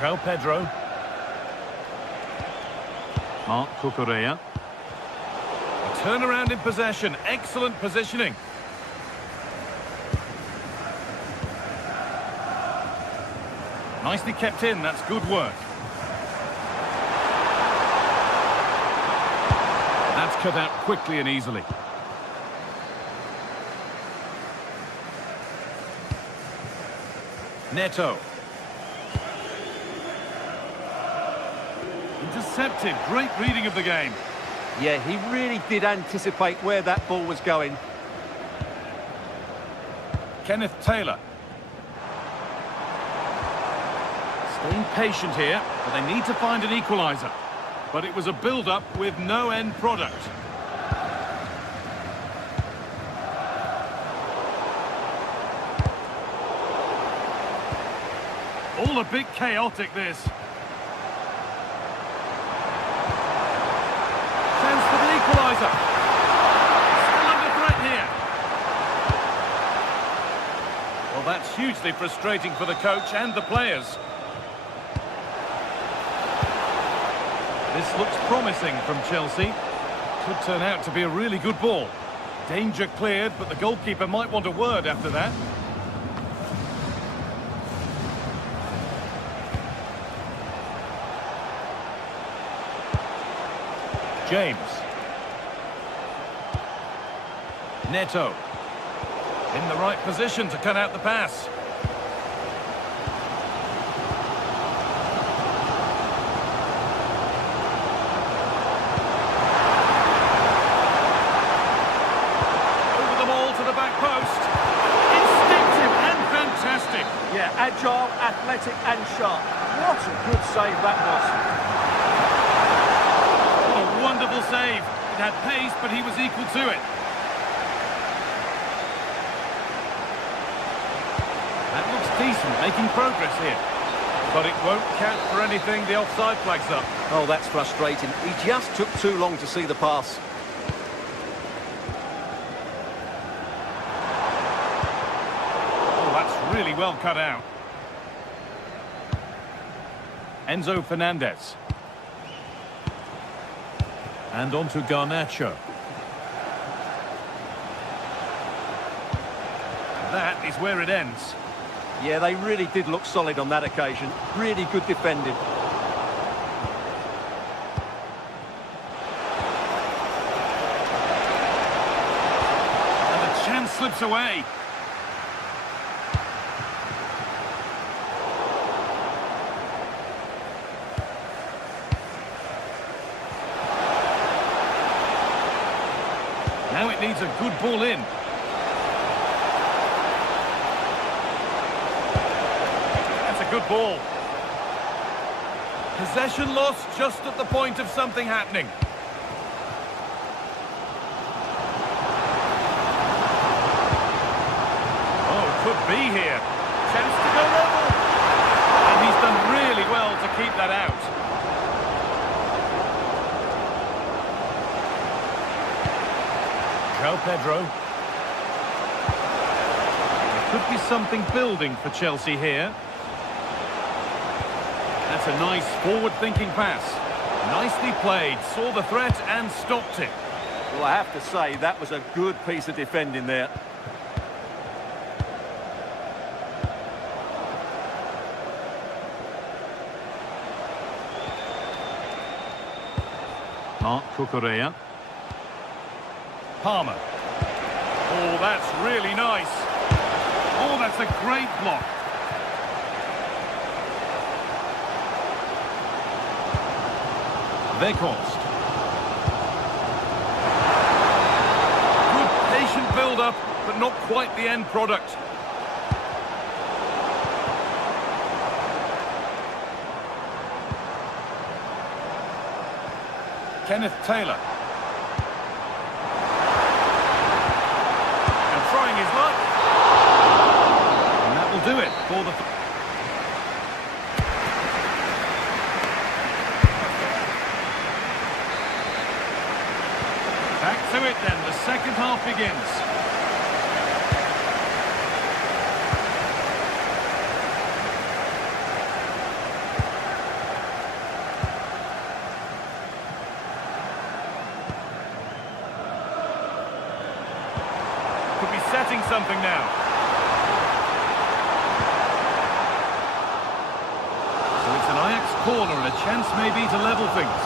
Pedro. Marc Cucurella. Turnaround in possession. Excellent positioning. Nicely kept in. That's good work. That's cut out quickly and easily. Neto. Intercepted. Great reading of the game. Yeah, he really did anticipate where that ball was going. Kenneth Taylor. Staying patient here, but they need to find an equaliser. But it was a build-up with no end product. All a bit chaotic, this. Chance for the equaliser. Still under threat here. Well, that's hugely frustrating for the coach and the players. This looks promising from Chelsea. Could turn out to be a really good ball. Danger cleared, but the goalkeeper might want a word after that. James. Neto. In the right position to cut out the pass. Over the ball to the back post. Instinctive and fantastic. Yeah, agile, athletic and sharp. What a good save that was. Wonderful save. It had pace, but he was equal to it. That looks decent, making progress here. But it won't count for anything. The offside flag's up. Oh, that's frustrating. He just took too long to see the pass. Oh, that's really well cut out. Enzo Fernandez. And on to Garnacho. That is where it ends. Yeah, they really did look solid on that occasion. Really good defending. And the chance slips away. Now it needs a good ball in. That's a good ball. Possession lost just at the point of something happening. Oh, could be here. Chance to go level. And he's done really well to keep that out. Pedro. There could be something building for Chelsea here. That's a nice forward-thinking pass. Nicely played, saw the threat and stopped it. Well, I have to say, that was a good piece of defending there. Marc Cucurella. Palmer. Oh, that's really nice. Oh, that's a great block. Weghorst. Good patient build-up, but not quite the end product. Kenneth Taylor. Trying his luck. And that will do it for the... Back to it then. The second half begins. getting something now. So it's an Ajax corner and a chance maybe to level things.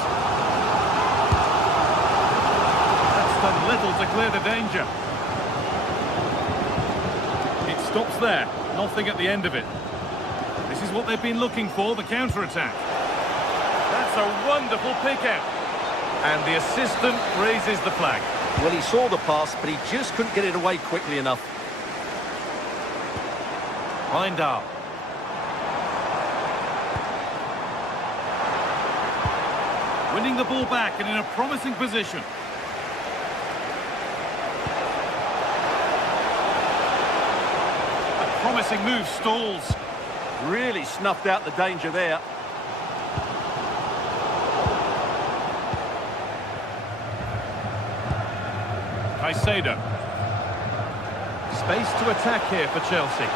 That's done little to clear the danger. It stops there, nothing at the end of it. This is what they've been looking for, the counter-attack. That's a wonderful pick-out. And the assistant raises the flag. Well, he saw the pass, but he just couldn't get it away quickly enough. Heindal. Winning the ball back and in a promising position. A promising move stalls. Really snuffed out the danger there. Caicedo. Space to attack here for Chelsea.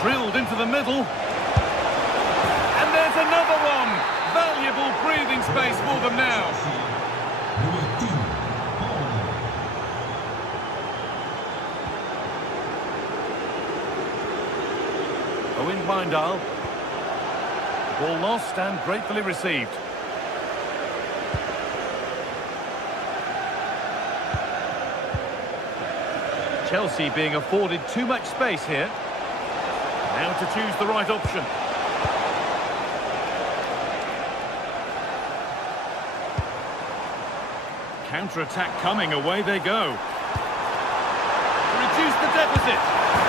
Drilled into the middle. And there's another one. Valuable breathing space for them now. Owen Heindal. Ball lost and gratefully received. Chelsea being afforded too much space here. Now to choose the right option. Counter-attack coming, away they go. Reduce the deficit.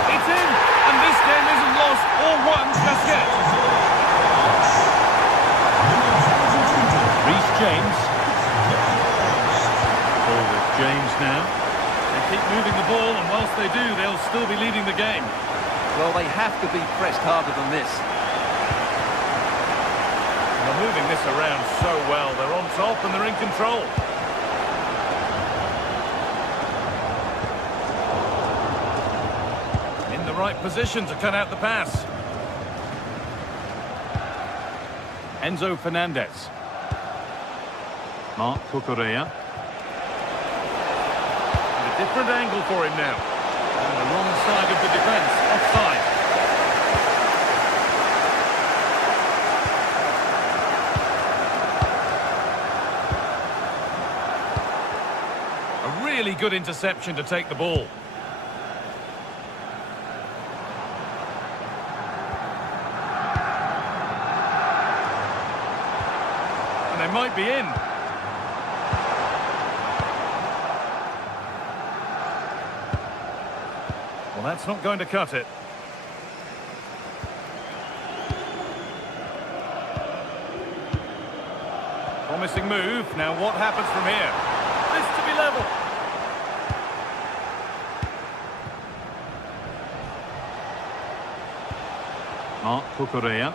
It's in, and this game isn't lost or won just yet. Reece James. Ball with James now. They keep moving the ball, and whilst they do, they'll still be leading the game. Well, they have to be pressed harder than this. They're moving this around so well. They're on top and they're in control. In the right position to cut out the pass. Enzo Fernandez. Marc Cucurella. Different angle for him now. On the wrong side of the defence, offside. A really good interception to take the ball. And they might be in. Well, that's not going to cut it. Promising move. Now what happens from here? This to be level. Marc Cucurella.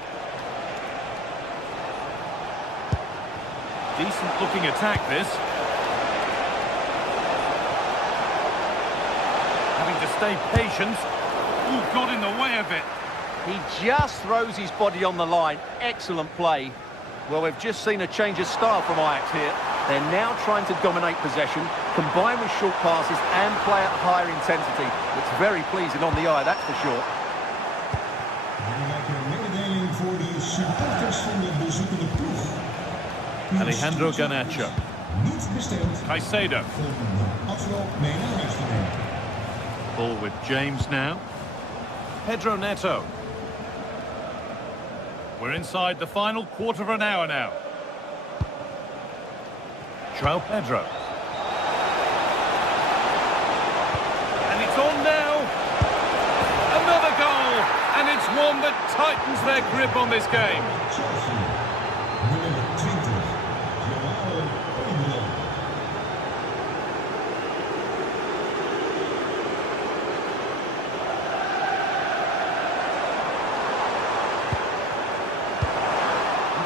Decent looking attack this. To stay patient. Ooh, got in the way of it. He just throws his body on the line. Excellent play. Well, we've just seen a change of style from Ajax here. They're now trying to dominate possession, combine with short passes and play at higher intensity. It's very pleasing on the eye, that's for sure. Alejandro Garnacho. Caicedo. Ball with James now. Pedro Neto. We're inside the final quarter of an hour now. João Pedro. And it's on now. Another goal. And it's one that tightens their grip on this game.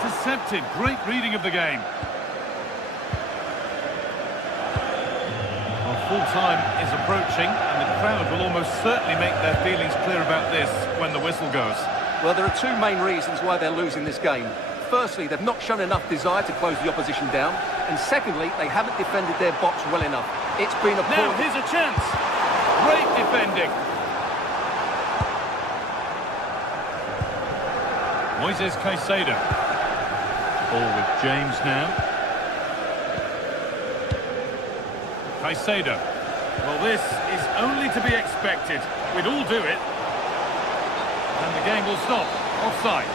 Intercepted. Great reading of the game. Well, full-time is approaching, and the crowd will almost certainly make their feelings clear about this when the whistle goes. Well, there are two main reasons why they're losing this game. Firstly, they've not shown enough desire to close the opposition down. And secondly, they haven't defended their box well enough. It's been a poor... Now, here's a chance. Great defending. Moises Caicedo. Ball with James now. Caicedo. Well, this is only to be expected. We'd all do it. And the game will stop. Offside.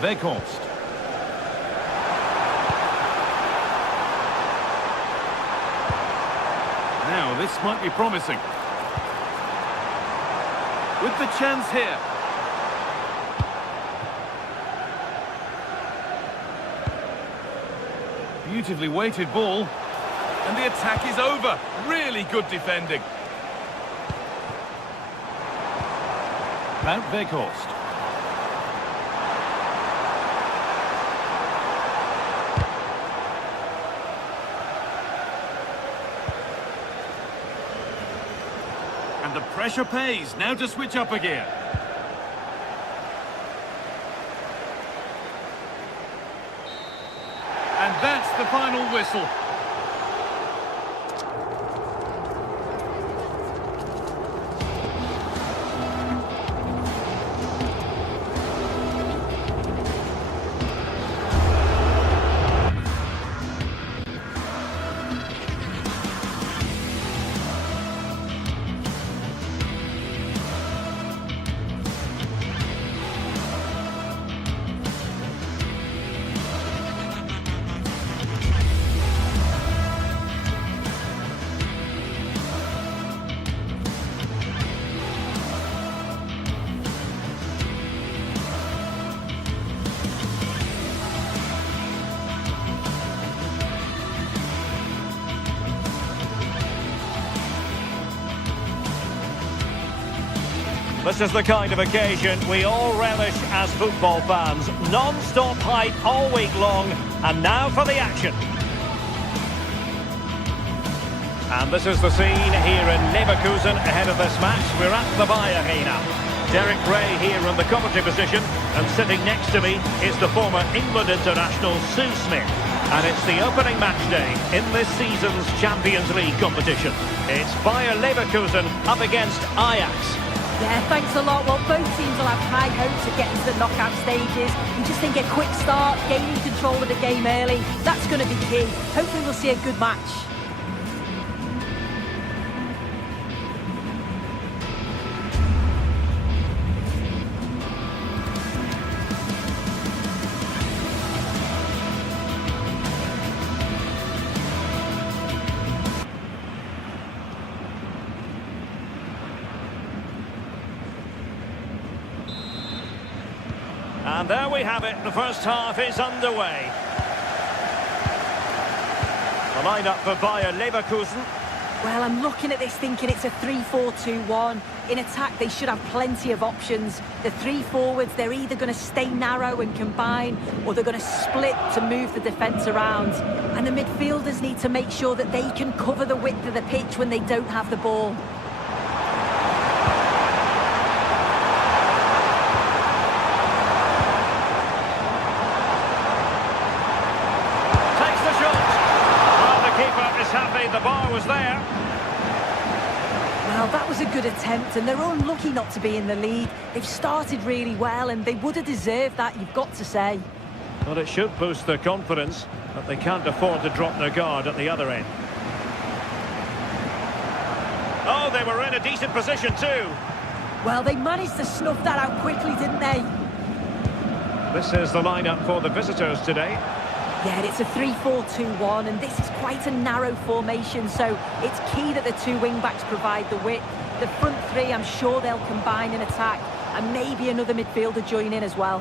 Weghorst. Now, this might be promising. With the chance here. Beautifully weighted ball. And the attack is over. Really good defending. Mount Weghorst. And the pressure pays. Now to switch up a gear. And that's the final whistle. This is the kind of occasion we all relish as football fans. Non-stop hype all week long, and now for the action. And this is the scene here in Leverkusen ahead of this match. We're at the Bayer Arena. Derek Ray here in the commentary position, and sitting next to me is the former England international Sue Smith. And it's the opening match day in this season's Champions League competition. It's Bayer Leverkusen up against Ajax. Yeah, thanks a lot. Well, both teams will have high hopes of getting to the knockout stages. You just think a quick start, gaining control of the game early, that's going to be key. Hopefully we'll see a good match. And there we have it, the first half is underway. The lineup for Bayer Leverkusen. Well, I'm looking at this thinking it's a 3-4-2-1. In attack, they should have plenty of options. The three forwards, they're either going to stay narrow and combine, or they're going to split to move the defence around. And the midfielders need to make sure that they can cover the width of the pitch when they don't have the ball. Happy the bar was there. Well, that was a good attempt, and they're unlucky not to be in the lead. They've started really well, and they would have deserved that, you've got to say. Well, it should boost their confidence, but they can't afford to drop their guard at the other end. Oh, they were in a decent position too. Well, they managed to snuff that out quickly, didn't they? This is the lineup for the visitors today. Yeah, it's a 3-4-2-1, and this is quite a narrow formation, so it's key that the two wing-backs provide the width. The front three, I'm sure they'll combine in attack, and maybe another midfielder join in as well.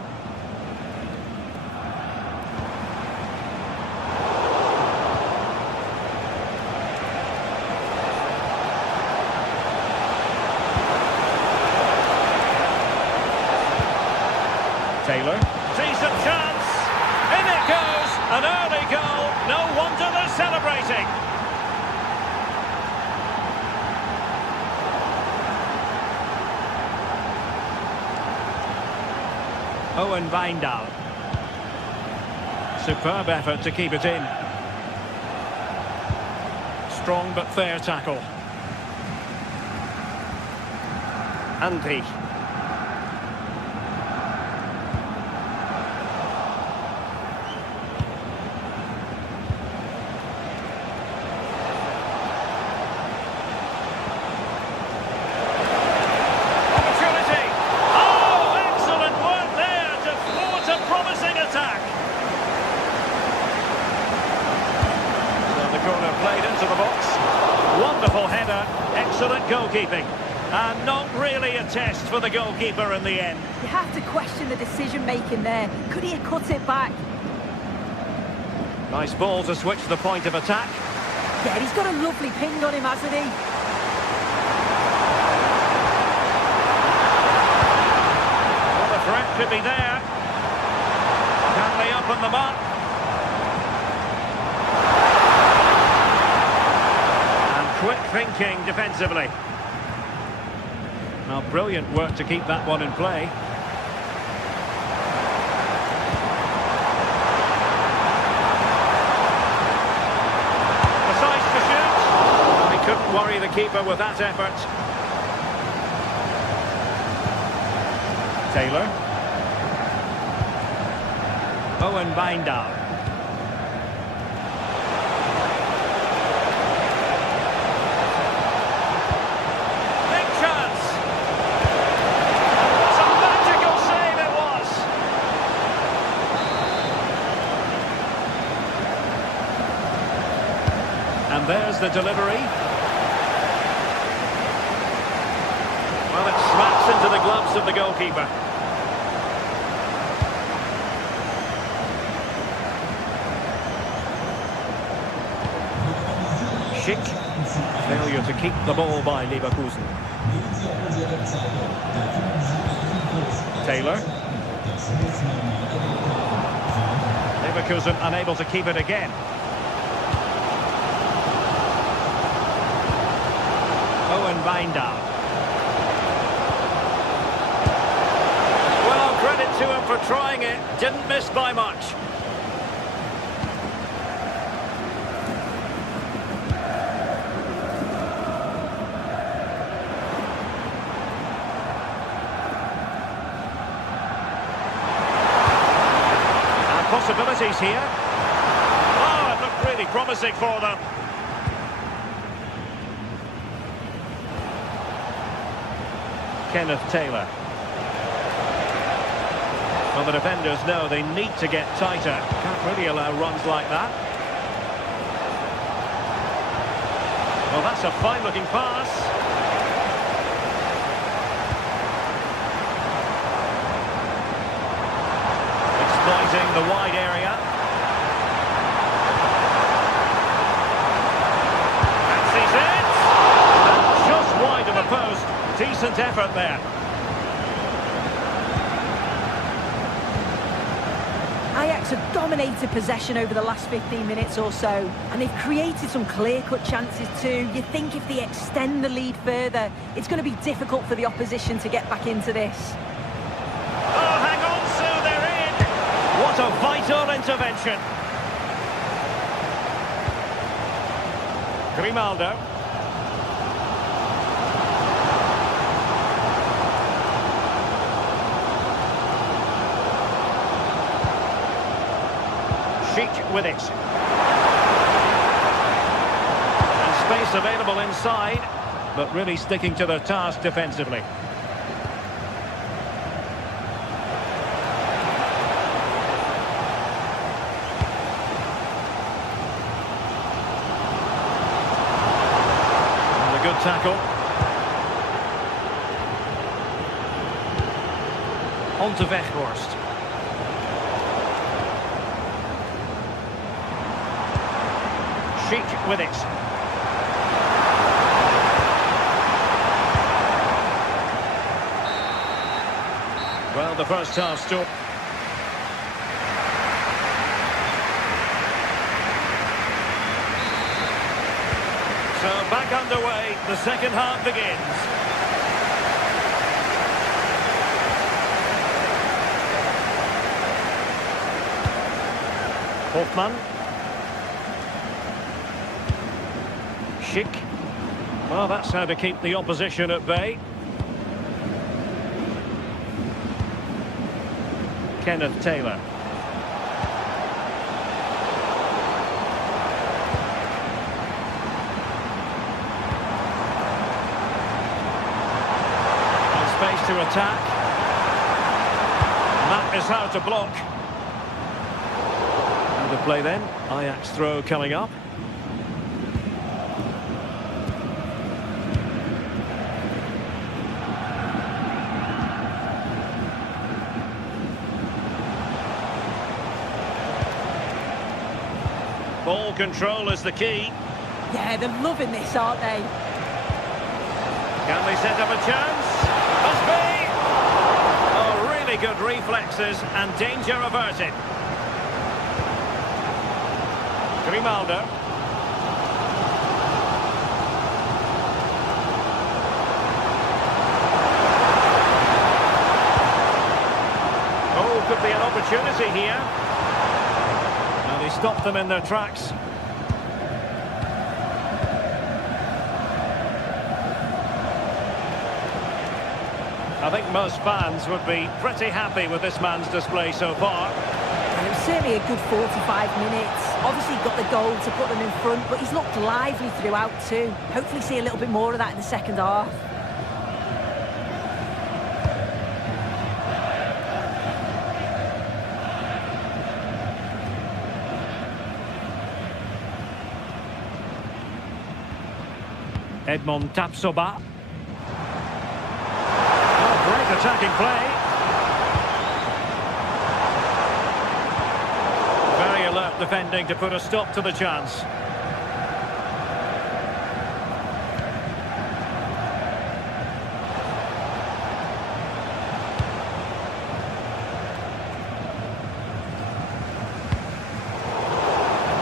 Taylor. Decent chance. In it goes. An early goal. No wonder they're celebrating. Owen Wijndal. Superb effort to keep it in. Strong but fair tackle. Andy. Wonderful header, excellent goalkeeping, and not really a test for the goalkeeper in the end. You have to question the decision-making there. Could he have cut it back? Nice ball to switch the point of attack. Yeah, he's got a lovely ping on him, hasn't he? Well, the threat could be there. Can they open them up? Quick thinking defensively. Now, brilliant work to keep that one in play. Decides to shoot. He couldn't worry the keeper with that effort. Taylor. Owen Bijndal. And there's the delivery. Well, it smacks into the gloves of the goalkeeper. Schick. Failure to keep the ball by Leverkusen. Taylor. Leverkusen unable to keep it again. Owen Bijndal. Well, credit to him for trying it. Didn't miss by much. And possibilities here. Oh, it looked really promising for them. Kenneth Taylor. Well, the defenders know they need to get tighter. Can't really allow runs like that. Well, that's a fine-looking pass. Exploiting the wide area. Fancies it! And just wide of the post. Decent effort there. Ajax have dominated possession over the last 15 minutes or so, and they've created some clear-cut chances too. You think if they extend the lead further, it's going to be difficult for the opposition to get back into this. Oh, hang on, Sue, they're in! What a vital intervention. Grimaldo. With it. And space available inside, but really sticking to their task defensively. And a good tackle. On to Weghorst. Schick with it. Well, the first half still. So back underway, the second half begins. Hoffmann. Schick. Well, that's how to keep the opposition at bay. Kenneth Taylor. And space to attack. And that is how to block. And the play then. Ajax throw coming up. Ball control is the key. Yeah, they're loving this, aren't they? Can they set up a chance? Must be! Oh, really good reflexes and danger averted. Grimaldo. Oh, could be an opportunity here. He stopped them in their tracks. I think most fans would be pretty happy with this man's display so far. It was certainly a good 45 minutes. Obviously got the goal to put them in front, but he's looked lively throughout too. Hopefully see a little bit more of that in the second half. Edmond Tapsoba. Oh, great attacking play. Very alert defending to put a stop to the chance.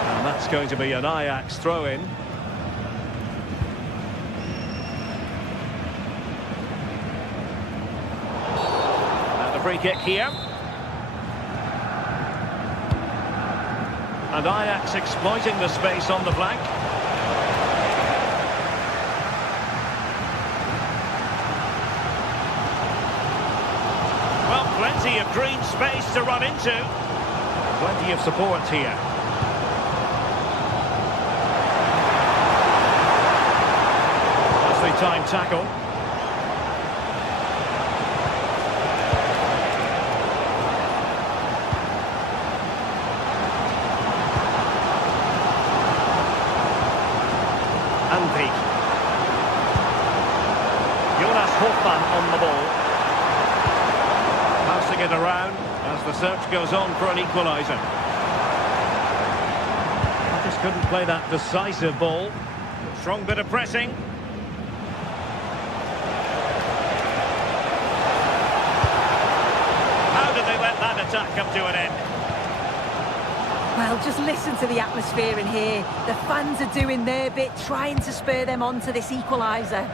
And that's going to be an Ajax throw-in. Free kick here. And Ajax exploiting the space on the flank. Well, plenty of green space to run into. Plenty of support here. Nicely timed tackle. On the ball. Passing it around as the search goes on for an equaliser. Just couldn't play that decisive ball. Strong bit of pressing. How did they let that attack come to an end? Well, just listen to the atmosphere in here. The fans are doing their bit, trying to spur them on to this equaliser.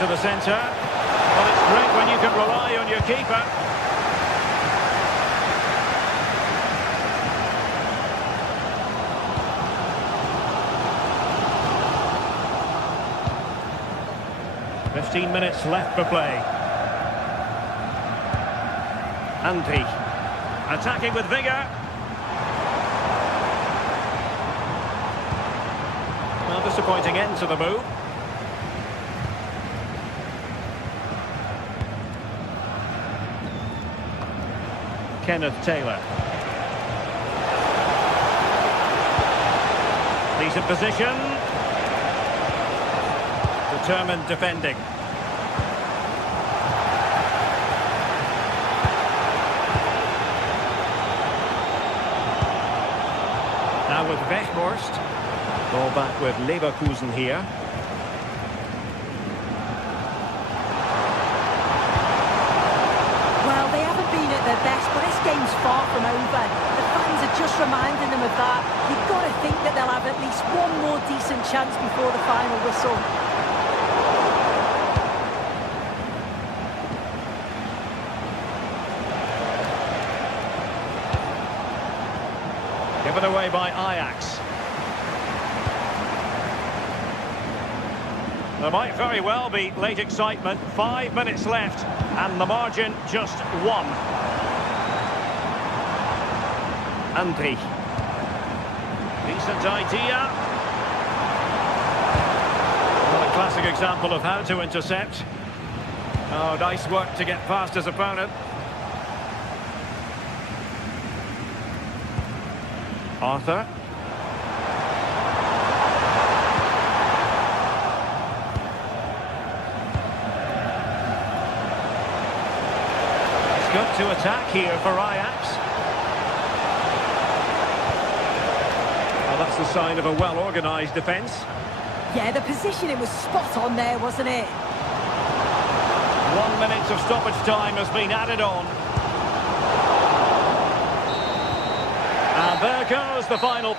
To the centre. Well, it's great when you can rely on your keeper. "15 minutes left for play. Andy attacking with vigour. Well, disappointing end to the move. Kenneth Taylor. Decent position. Determined defending. Now with Weghorst. Ball back with Leverkusen here. Their best, but this game's far from over. The fans are just reminding them of that. You've got to think that they'll have at least one more decent chance before the final whistle. given away by Ajax. There might very well be late excitement. 5 minutes left, and the margin just 1. Andri. Decent idea. Well, a classic example of how to intercept. Oh, nice work to get past his opponent. Arthur. He's got to attack here for Ajax. Well, that's the sign of a well-organised defence. Yeah, the positioning was spot on there, wasn't it? 1 minute of stoppage time has been added on. And there goes the final.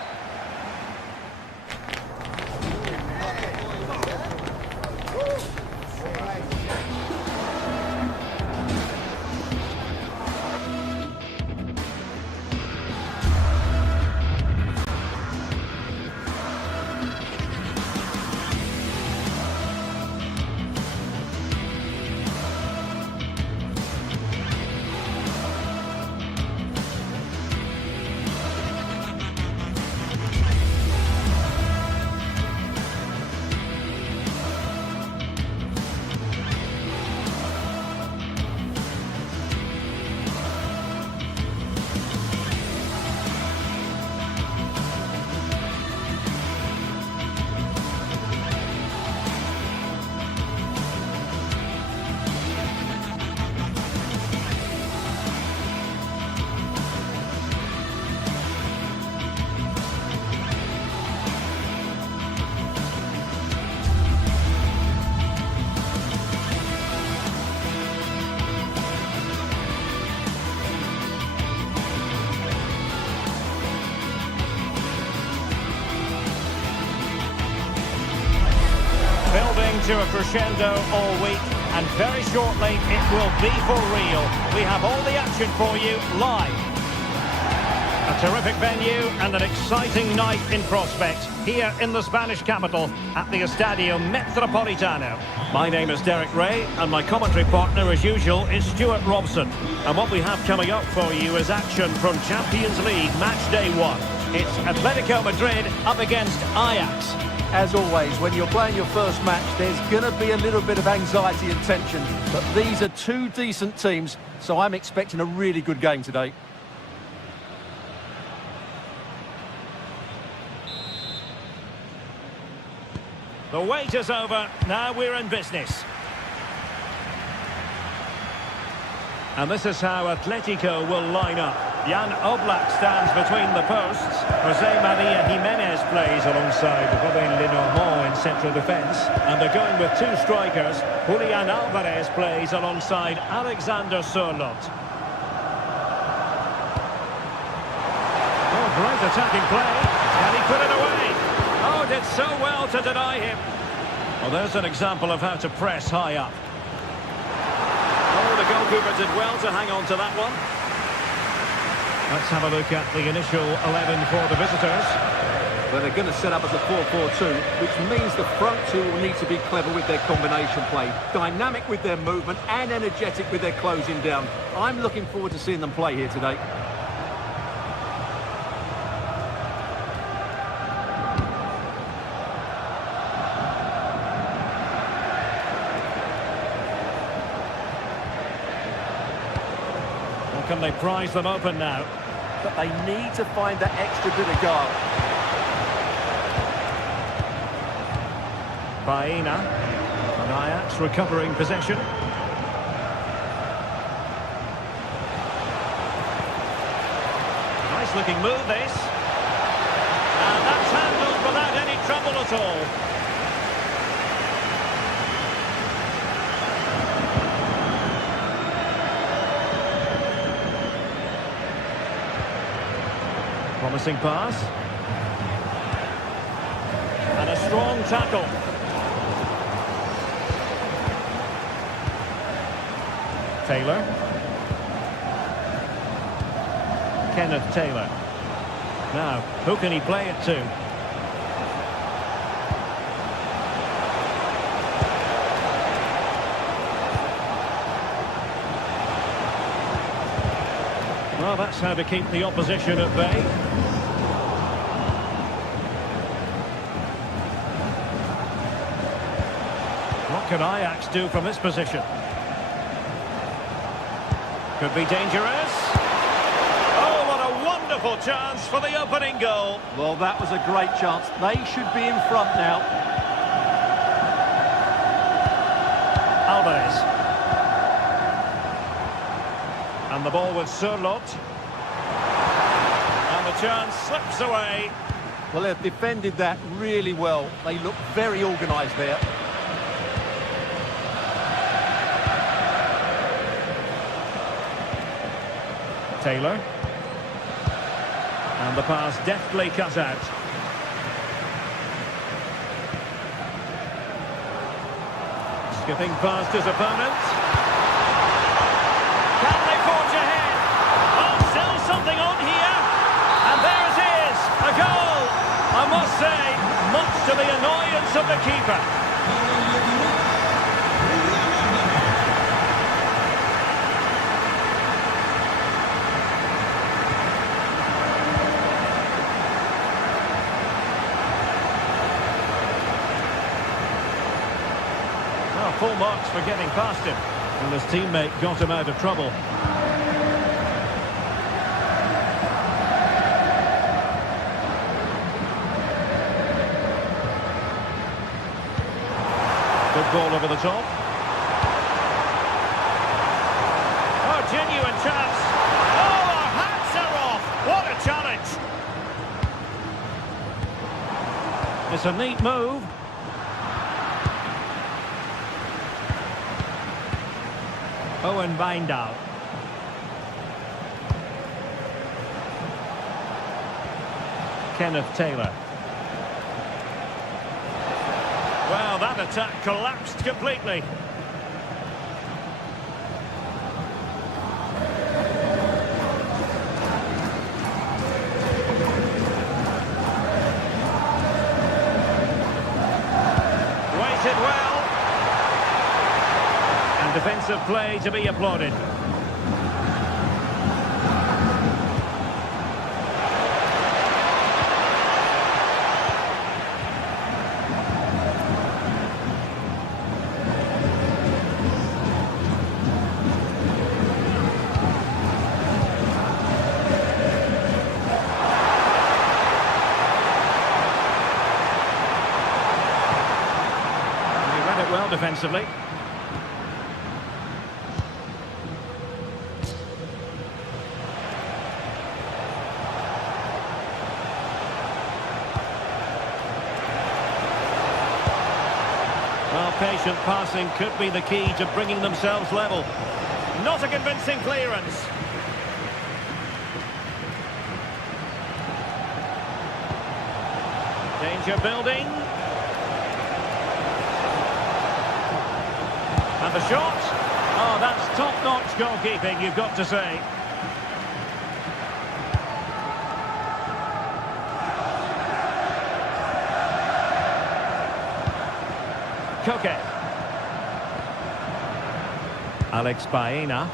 Building to a crescendo all week, and very shortly it will be for real. We have all the action for you live. A terrific venue and an exciting night in prospect here in the Spanish capital at the Estadio Metropolitano. My name is Derek Ray, and my commentary partner as usual is Stuart Robson. And what we have coming up for you is action from Champions League match day 1. It's Atletico Madrid up against Ajax. As always, when you're playing your first match, there's going to be a little bit of anxiety and tension. But these are two decent teams, so I'm expecting a really good game today. The wait is over. Now we're in business. And this is how Atletico will line up. Jan Oblak stands between the posts. Jose Maria Jimenez plays alongside Robin Lenormand in central defence. And they're going with two strikers. Julian Alvarez plays alongside Alexander Sørloth. Oh, great attacking play. And he put it away. Oh, did so well to deny him. Well, there's an example of how to press high up. Oh, the goalkeeper did well to hang on to that one. Let's have a look at the initial 11 for the visitors. Well, they're going to set up as a 4-4-2, which means the front two will need to be clever with their combination play, dynamic with their movement and energetic with their closing down. I'm looking forward to seeing them play here today. Can they prize them open now? But they need to find that extra bit of guard. Baena. And Ajax recovering possession. Nice looking move this. And that's handled without any trouble at all. Promising pass. And a strong tackle. Taylor. Kenneth Taylor. Now, who can he play it to? Well, that's how to keep the opposition at bay. What can Ajax do from this position? Could be dangerous. Oh, what a wonderful chance for the opening goal. Well, that was a great chance. They should be in front now. Alvarez. And the ball with Surlot. And the chance slips away. Well, they've defended that really well. They look very organised there. Taylor. And the pass deftly cut out. Skipping past his opponent. Can they forge ahead? Oh, still something on here. And there it is, a goal. I must say, much to the annoyance of the keeper. Full marks for getting past him, and his teammate got him out of trouble. Good ball over the top. Oh, genuine chance. Oh, our hats are off. What a challenge. It's a neat move. Owen Wijndal. Kenneth Taylor. Well, that attack collapsed completely. Waited well. Defensive play to be applauded. He read it well defensively. Well, patient passing could be the key to bringing themselves level. Not a convincing clearance. Danger building. And the shot. Oh, that's top-notch goalkeeping, you've got to say. Koke. Alex Baena.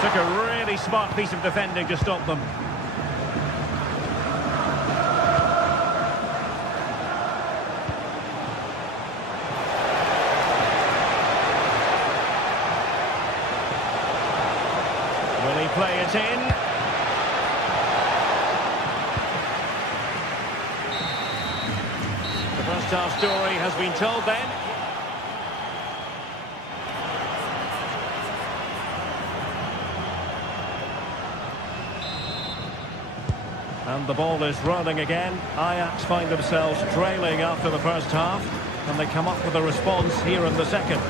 Took a really smart piece of defending to stop them. Will he play it in? First half story has been told then. And the ball is rolling again. Ajax find themselves trailing after the first half, and they come up with a response here in the second.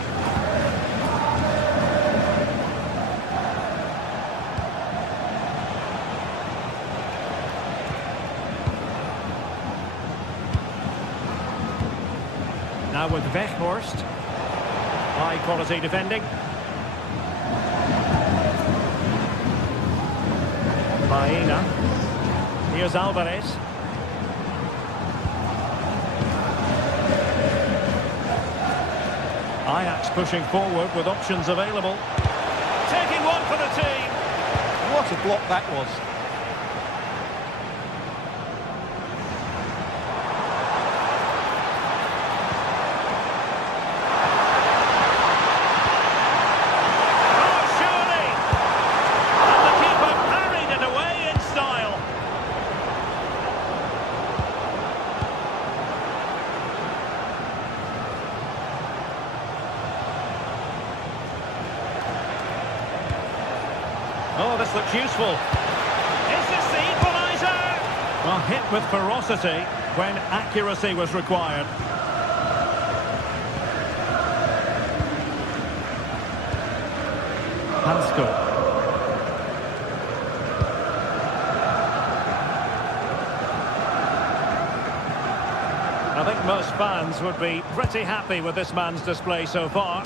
Now with Weghorst. High quality defending. Baena. Here's Alvarez. Ajax pushing forward with options available. Taking one for the team. What a block that was. Oh, surely! And the keeper parried it away in style. Oh, this looks useful. Is this the equaliser? Well, hit with ferocity when accuracy was required. Hansko. I think most fans would be pretty happy with this man's display so far.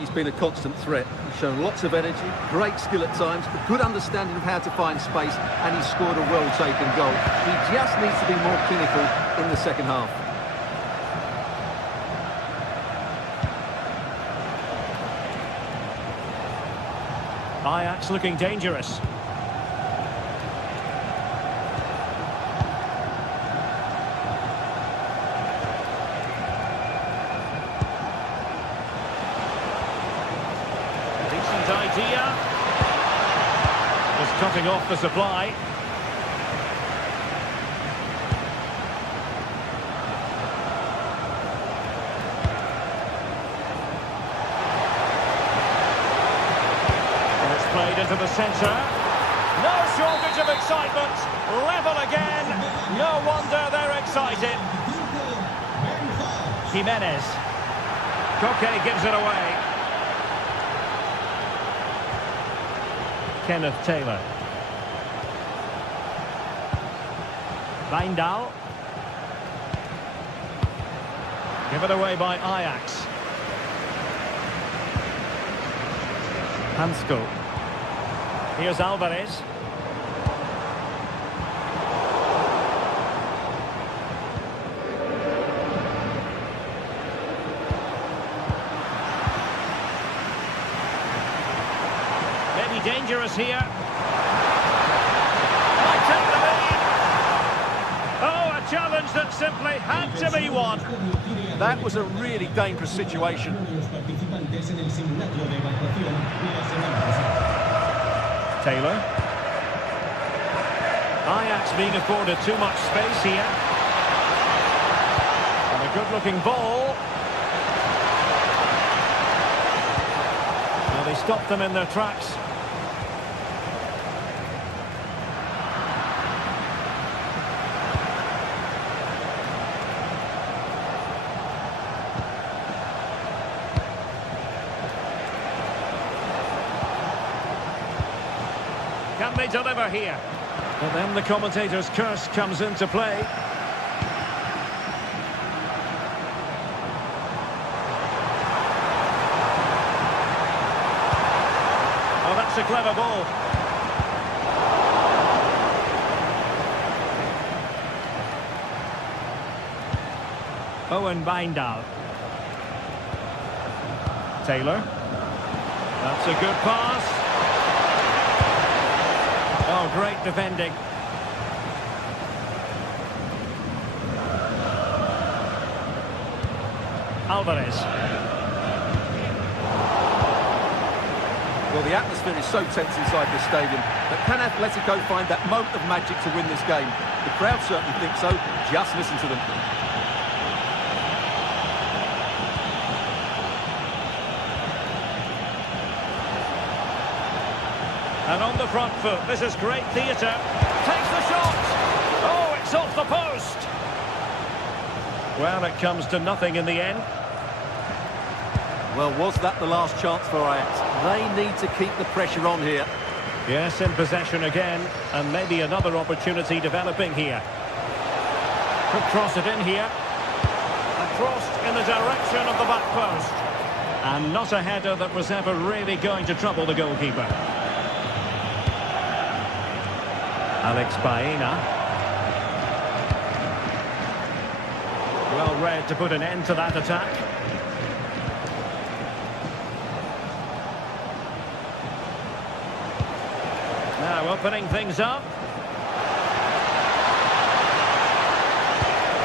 He's been a constant threat. He's shown lots of energy, great skill at times, a good understanding of how to find space, and he's scored a well-taken goal. He just needs to be more clinical in the second half. Ajax looking dangerous. Idea. Just cutting off the supply. And it's played into the centre. No shortage of excitement. Level again. No wonder they're excited. Jimenez. Koke gives it away. Kenneth Taylor. Wijndal. Give it away by Ajax. Hansko. Here's Alvarez. Dangerous here. Might take the lead. Oh, a challenge that simply had to be won. That was a really dangerous situation. Taylor. Ajax being afforded too much space here. And a good-looking ball. Well, they stopped them in their tracks. Can they deliver here? And then the commentator's curse comes into play. Oh, that's a clever ball. Owen Wijndal. Taylor. That's a good pass. Oh, great defending. Alvarez. Well, the atmosphere is so tense inside this stadium, but can Atletico find that moment of magic to win this game? The crowd certainly think so. Just listen to them. And on the front foot, this is great theatre. Takes the shot. Oh, it's off the post. Well, it comes to nothing in the end. Well, was that the last chance for Ajax? They need to keep the pressure on here. Yes, in possession again, and maybe another opportunity developing here. Could cross it in here. And crossed in the direction of the back post. And not a header that was ever really going to trouble the goalkeeper. Alex Baena. Well read to put an end to that attack. Now opening things up.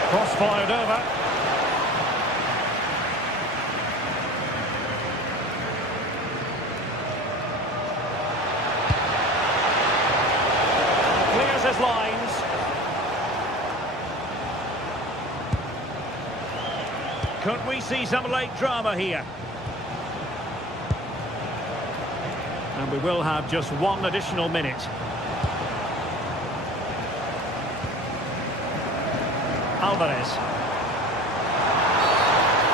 Cross fired over. Clears his lines. Could we see some late drama here? And we will have just one additional minute. Alvarez.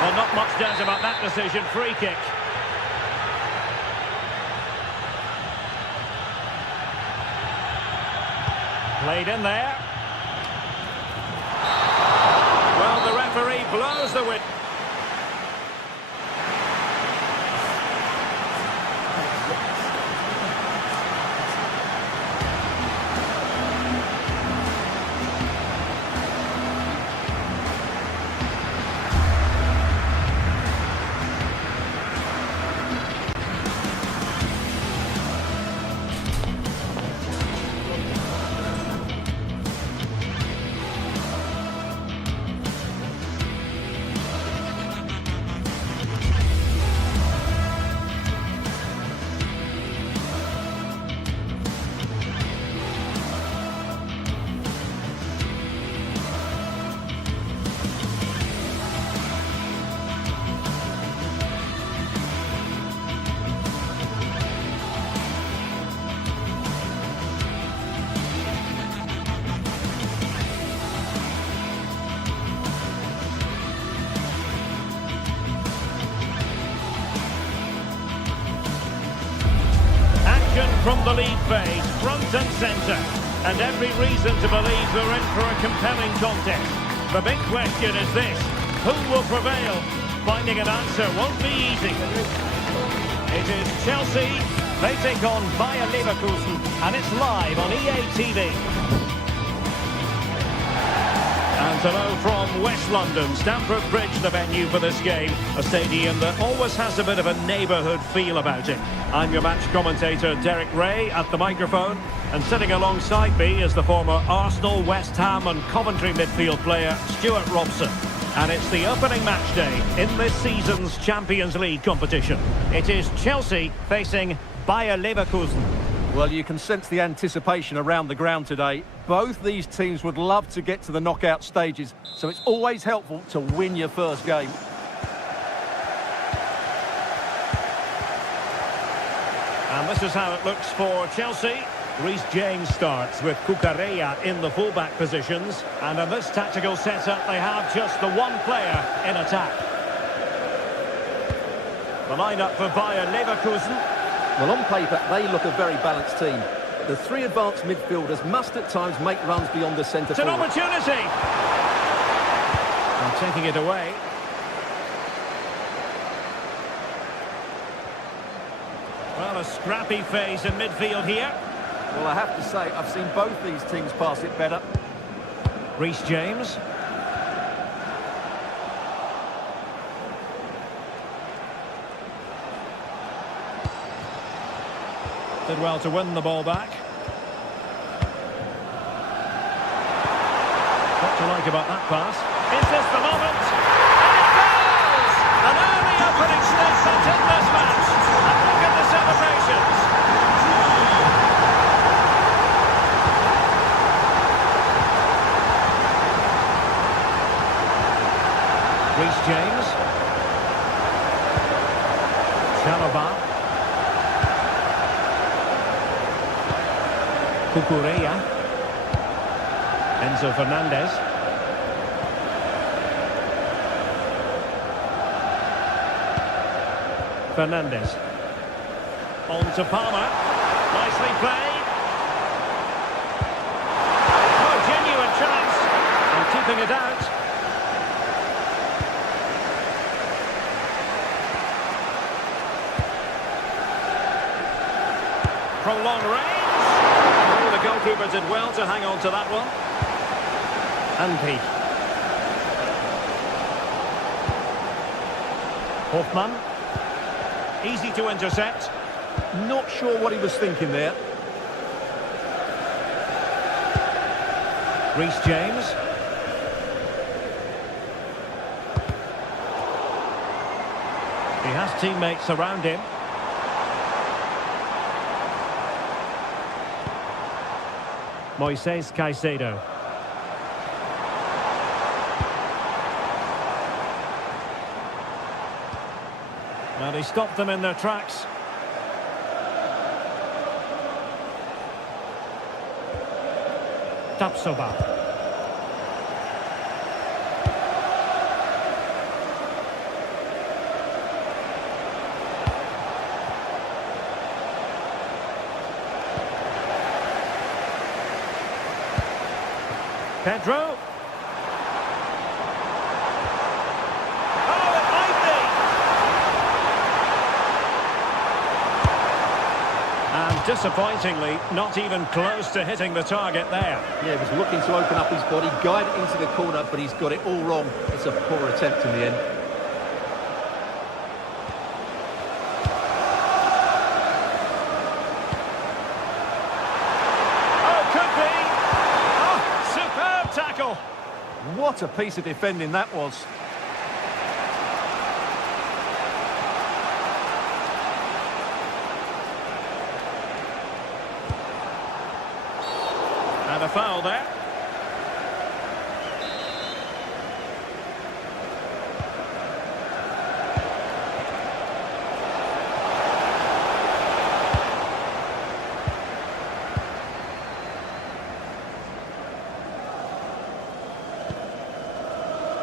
Well, not much doubt about that decision. Free kick. Played in there. Well, the referee blows the whistle. From the lead phase, front and centre, and every reason to believe we're in for a compelling contest. The big question is this: who will prevail? Finding an answer won't be easy. It is Chelsea. They take on Bayer Leverkusen, and it's live on EA TV. And hello from West London. Stamford Bridge, the venue for this game. A stadium that always has a bit of a neighbourhood feel about it. I'm your match commentator, Derek Ray, at the microphone. And sitting alongside me is the former Arsenal, West Ham and Coventry midfield player, Stuart Robson. And it's the opening match day in this season's Champions League competition. It is Chelsea facing Bayer Leverkusen. Well, you can sense the anticipation around the ground today. Both these teams would love to get to the knockout stages, so it's always helpful to win your first game. And this is how it looks for Chelsea. Reece James starts with Cucurella in the fullback positions. And in this tactical setup, they have just the one player in attack. The lineup for Bayer Leverkusen. Well, on paper, they look a very balanced team. The three advanced midfielders must at times make runs beyond the centre forward. It's an opportunity! And taking it away. Well, a scrappy phase in midfield here. Well, I have to say, I've seen both these teams pass it better. Reece James. Did well to win the ball back. What do you like about that pass? Is this the moment? And it goes! An early opening statement in this match. And look at the celebrations. Reece James. Chalobah. Cucurella. Enzo Fernandez. Fernandez. On to Palmer. Nicely played. Oh, genuine chance. And keeping it out. Prolonged range. The goalkeeper did well to hang on to that one. Anpi. Hoffman. Easy to intercept. Not sure what he was thinking there. Reece James. He has teammates around him. Moises Caicedo. Well, he stopped them in their tracks. Tapsoba. Pedro. Oh, it might be! And disappointingly, not even close to hitting the target there. Yeah, he was looking to open up his body, guide it into the corner, but he's got it all wrong. It's a poor attempt in the end. What a piece of defending that was. And a foul there.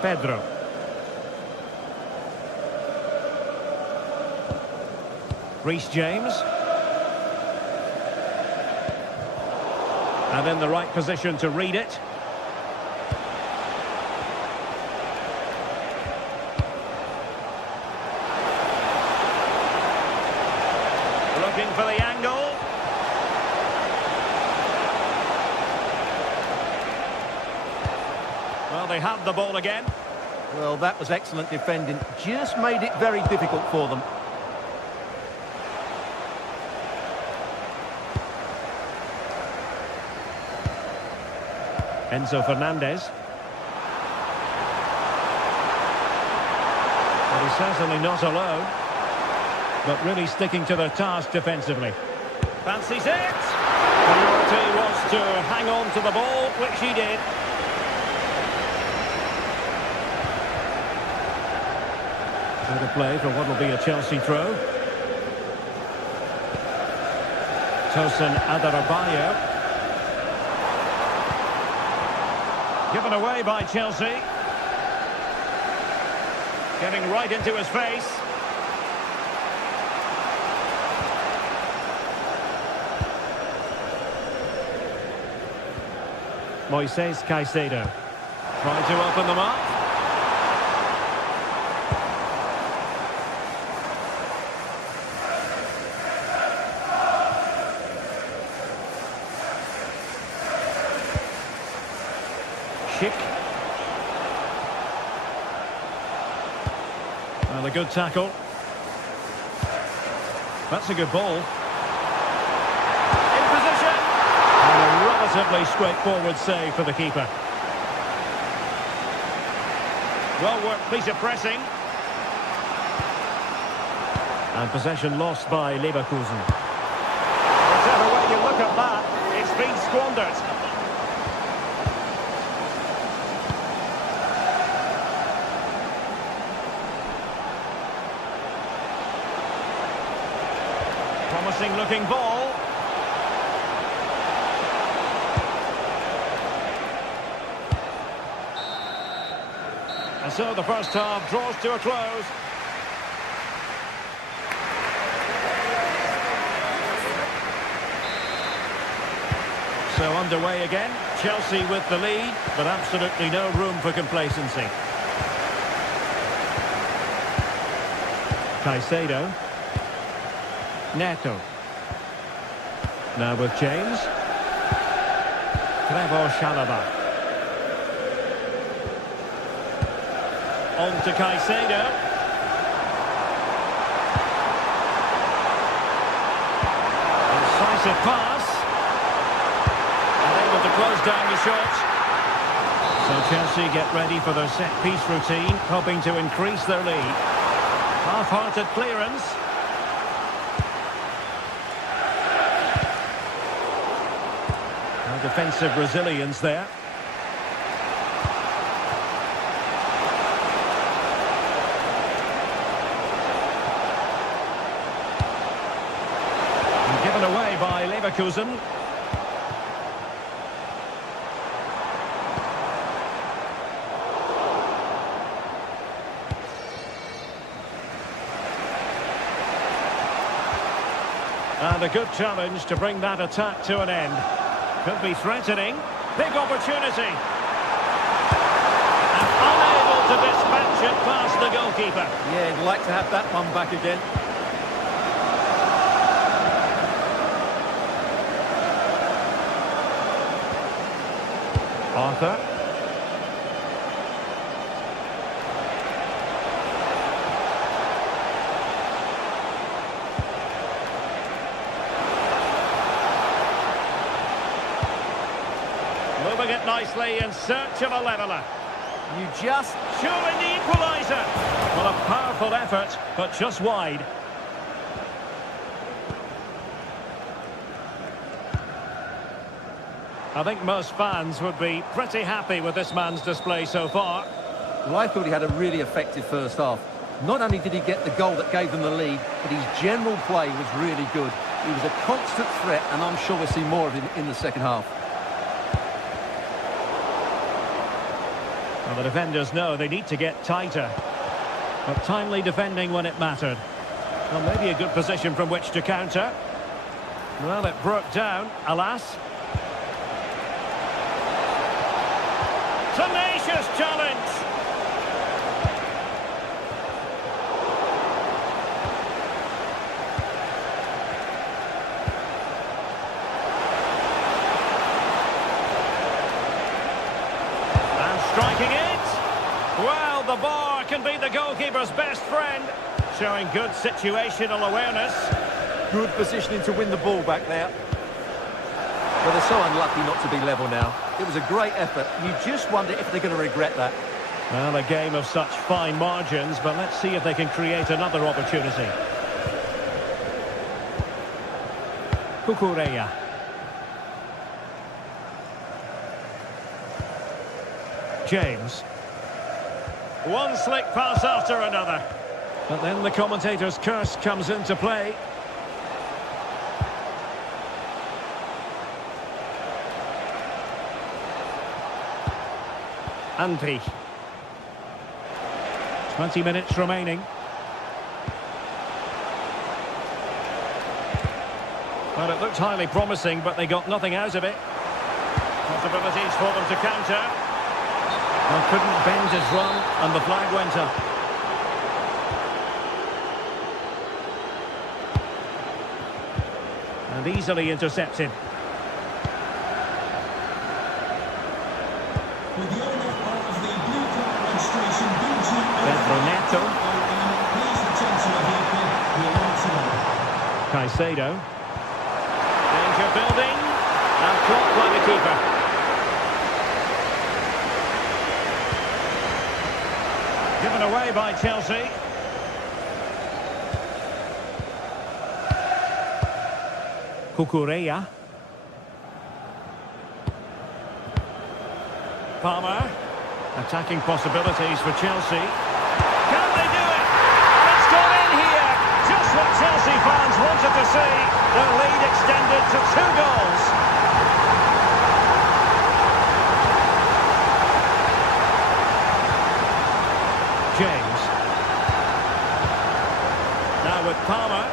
Pedro. Reece James. And in the right position to read it. Looking for the angle. Well, they have the ball again. Well, that was excellent defending. Just made it very difficult for them. Enzo Fernandez. Well, he's certainly not alone, but really sticking to their task defensively. Fancies it! Priority was to hang on to the ball, which he did. Good play for what will be a Chelsea throw. Tosin Adarabioyo. Given away by Chelsea. Getting right into his face. Moises Caicedo. Trying to open them up. Well, a good tackle. That's a good ball. In position. And a relatively straightforward save for the keeper. Well worked piece of pressing. And possession lost by Leverkusen. Whichever way you look at that, it's been squandered. Promising looking ball. And so the first half draws to a close. So underway again. Chelsea with the lead, but absolutely no room for complacency. Caicedo. Neto. Now with James. Trevor Chalobah. On to Caicedo. Impressive pass. And able to close down the shot. So Chelsea get ready for their set-piece routine, hoping to increase their lead. Half-hearted clearance. No defensive resilience there. And given away by Leverkusen. And a good challenge to bring that attack to an end. Could be threatening. Big opportunity. And unable to dispatch it past the goalkeeper. Yeah, he'd like to have that one back again. Arthur. Moving it nicely in search of a leveller. You just... Showing the equaliser. Well, a powerful effort, but just wide. I think most fans would be pretty happy with this man's display so far. Well, I thought he had a really effective first half. Not only did he get the goal that gave them the lead, but his general play was really good. He was a constant threat, and I'm sure we'll see more of him in the second half. Well, the defenders know they need to get tighter. But timely defending when it mattered. Well, maybe a good position from which to counter. Well, it broke down, alas. Tenacious challenge! And striking it! Well, the bar can be the goalkeeper's best friend. Showing good situational awareness. Good positioning to win the ball back there. But they're so unlucky not to be level now. It was a great effort. You just wonder if they're going to regret that. Well, a game of such fine margins, but let's see if they can create another opportunity. Cucurella. James. One slick pass after another. But then the commentator's curse comes into play. Andri. 20 minutes remaining. Well, it looked highly promising, but they got nothing out of it. Possibilities for them to counter. Well, couldn't bend his run, and the flag went up. And easily intercepted. Neto. Caicedo. Danger building. And caught by the keeper. Given away by Chelsea. Cucurella. Palmer. Attacking possibilities for Chelsea. Can they do it? It's gone in here. Just what Chelsea fans wanted to see. Their lead extended to 2 goals. James. Now with Palmer.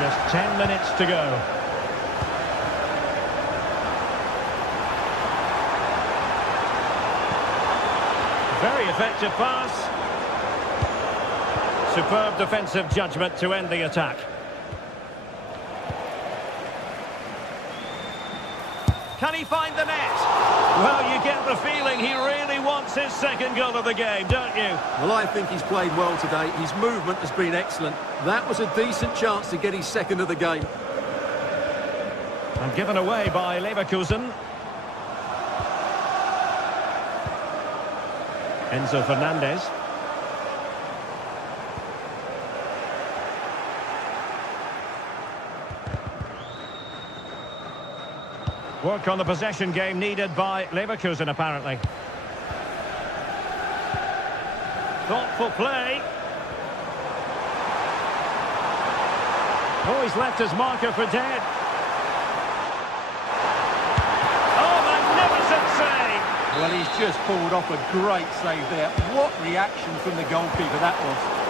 Just 10 minutes to go. Very effective pass. Superb defensive judgment to end the attack. Can he find the net? Well, you get the feeling he really wants his second goal of the game, don't you? Well, I think he's played well today. His movement has been excellent. That was a decent chance to get his second of the game. And given away by Leverkusen. Enzo Fernandez. Work on the possession game needed by Leverkusen, apparently. Thoughtful play. Oh, he's left his marker for dead. Oh, magnificent save! Well, he's just pulled off a great save there. What reaction from the goalkeeper that was.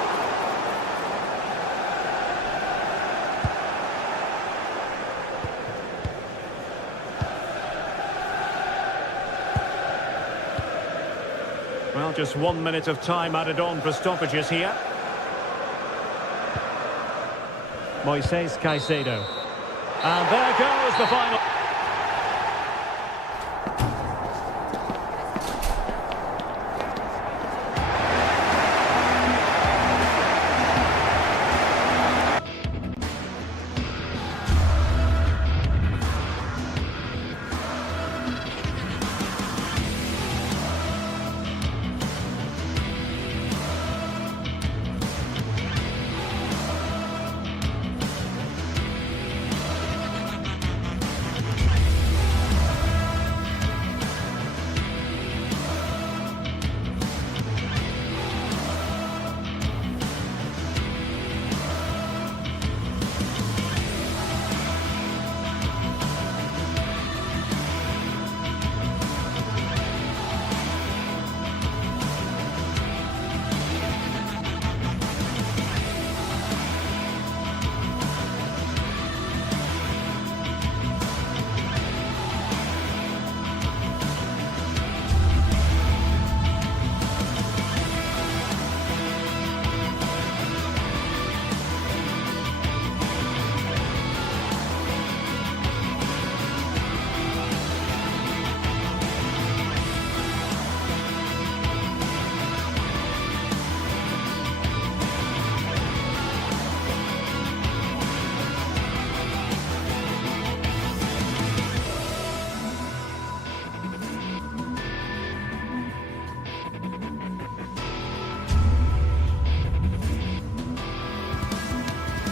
Well, just 1 minute of time added on for stoppages here. Moises Caicedo. And there goes the final.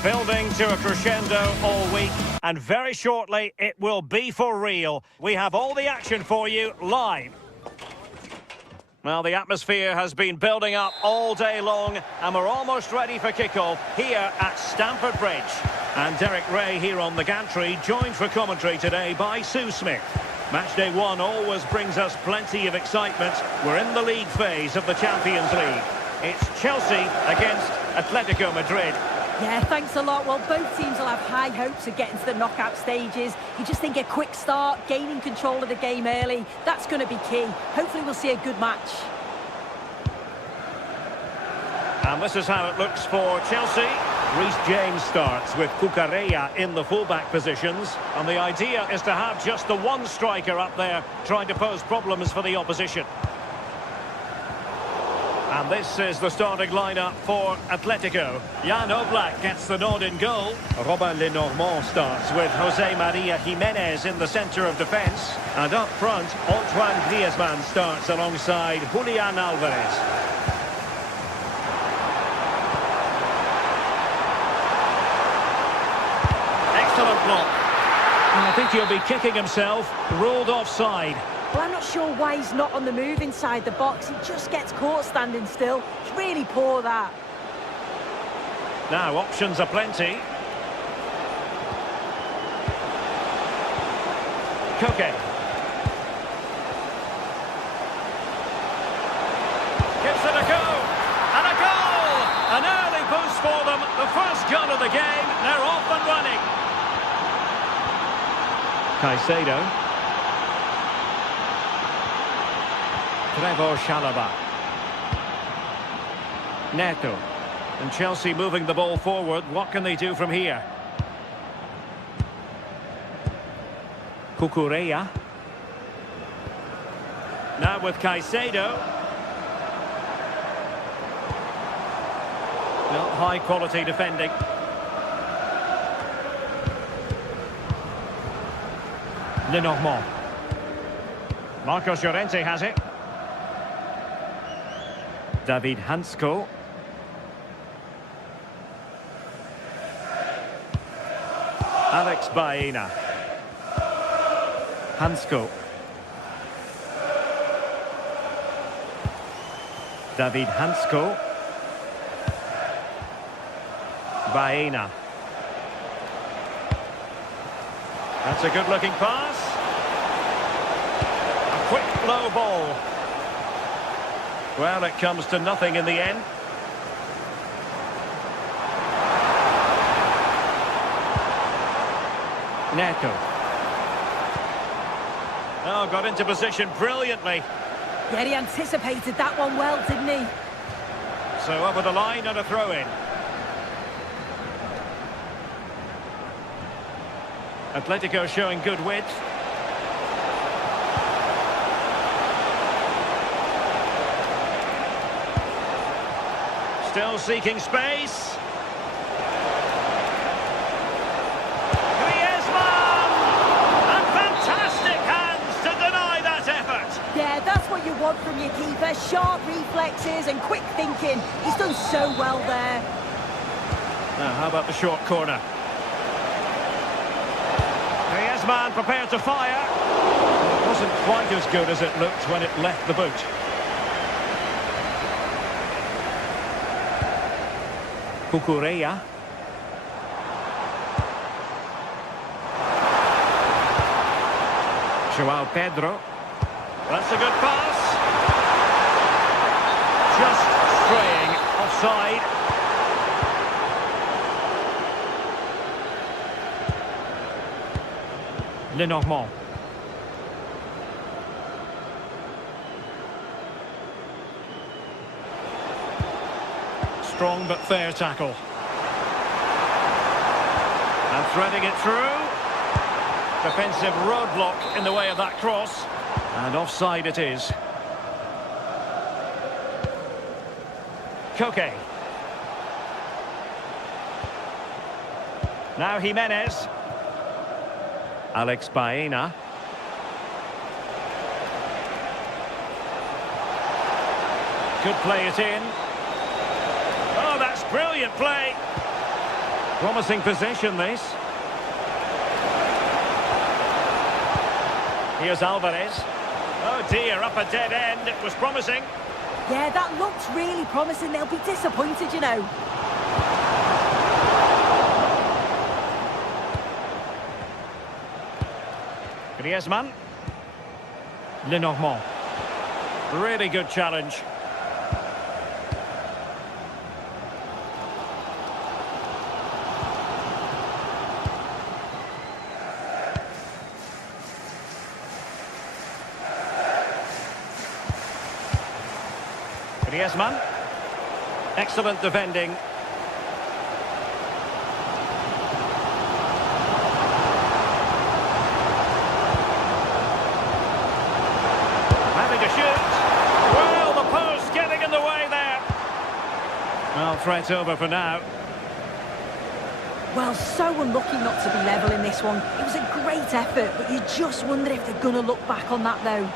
Building to a crescendo all week, and very shortly it will be for real. We have all the action for you live. Well, the atmosphere has been building up all day long, and we're almost ready for kickoff here at Stamford Bridge. And Derek Ray here on the gantry, joined for commentary today by Sue Smith. Matchday 1 always brings us plenty of excitement. We're in the league phase of the Champions League. It's Chelsea against Atletico Madrid. Yeah, thanks a lot. Well, both teams will have high hopes of getting to the knockout stages. You just think a quick start, gaining control of the game early, that's going to be key. Hopefully we'll see a good match. And this is how it looks for Chelsea. Reece James starts with Cucurella in the fullback positions. And the idea is to have just the one striker up there trying to pose problems for the opposition. And this is the starting lineup for Atletico. Jan Oblak gets the nod in goal. Robin Lenormand starts with Jose Maria Jimenez in the centre of defence. And up front, Antoine Griezmann starts alongside Julian Alvarez. Excellent block. And I think he'll be kicking himself, ruled offside. Well, I'm not sure why he's not on the move inside the box. He just gets caught standing still. It's really poor, that. Now, options are plenty. Koke. Gives it a go. And a goal! An early boost for them. The first goal of the game. They're off and running. Caicedo. Trevor Chalobah. Neto. And Chelsea moving the ball forward. What can they do from here? Cucurella. Now with Caicedo. Well, high quality defending. Lenormand. Marcos Llorente has it. David Hansko. Alex Baena. Hansko. David Hansko. Baena. That's a good-looking pass. A quick low ball. Well, it comes to nothing in the end. Neto. Oh, got into position brilliantly. Yeah, he anticipated that one well, didn't he? So over the line and a throw-in. Atletico showing good width. Still seeking space. Griezmann! And fantastic hands to deny that effort. Yeah, that's what you want from your keeper. Sharp reflexes and quick thinking. He's done so well there. Now, how about the short corner? Griezmann prepared to fire. It wasn't quite as good as it looked when it left the boot. Cucurella. João Pedro. That's a good pass. Just straying offside. Lenormand. Strong but fair tackle. And threading it through. Defensive roadblock in the way of that cross. And offside it is. Koke. Now Jimenez. Alex Baena. Could play it in. Oh, that's brilliant play. Promising possession, this. Here's Alvarez. Oh dear, up a dead end. It was promising. Yeah, that looked really promising. They'll be disappointed, you know. Griezmann. Lenormand. Really good challenge. Griezmann. Excellent defending. Well, threat over for now. Well, so unlucky not to be level in this one. It was a great effort, but you just wonder if they're going to look back on that, though.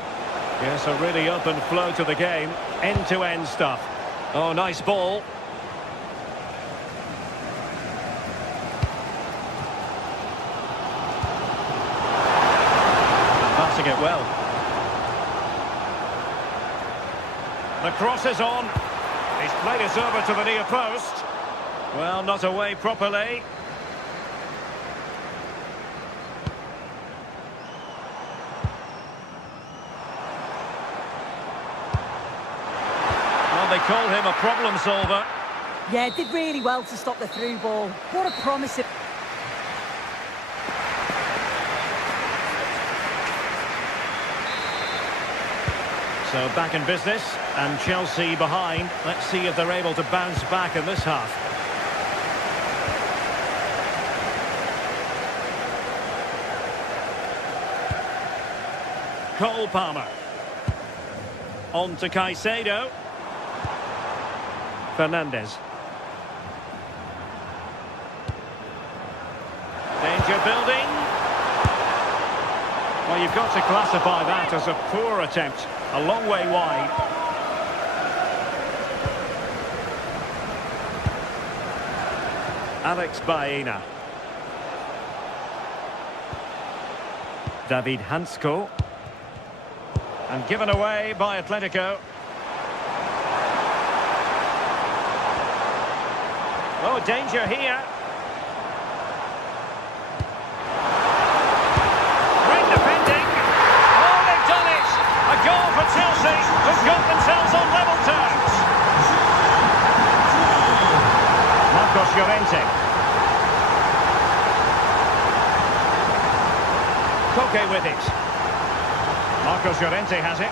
Yes, a really open flow to the game. End-to-end stuff. Oh, nice ball. Passing it well. The cross is on. He's played it over to the near post. Well, not away properly. Well, they call him a problem solver. Yeah, did really well to stop the through ball. What a promising... So back in business, and Chelsea behind. Let's see if they're able to bounce back in this half. Cole Palmer. On to Caicedo. Fernandez. Danger building. Well, you've got to classify that as a poor attempt. A long way wide. Alex Baena. David Hansko. And given away by Atletico. Oh, danger here. Great defending. Oh, they've done it. A goal for Chelsea, who've got themselves on level terms. Marcos Llorente. Koke with it. Marcos Llorente has it.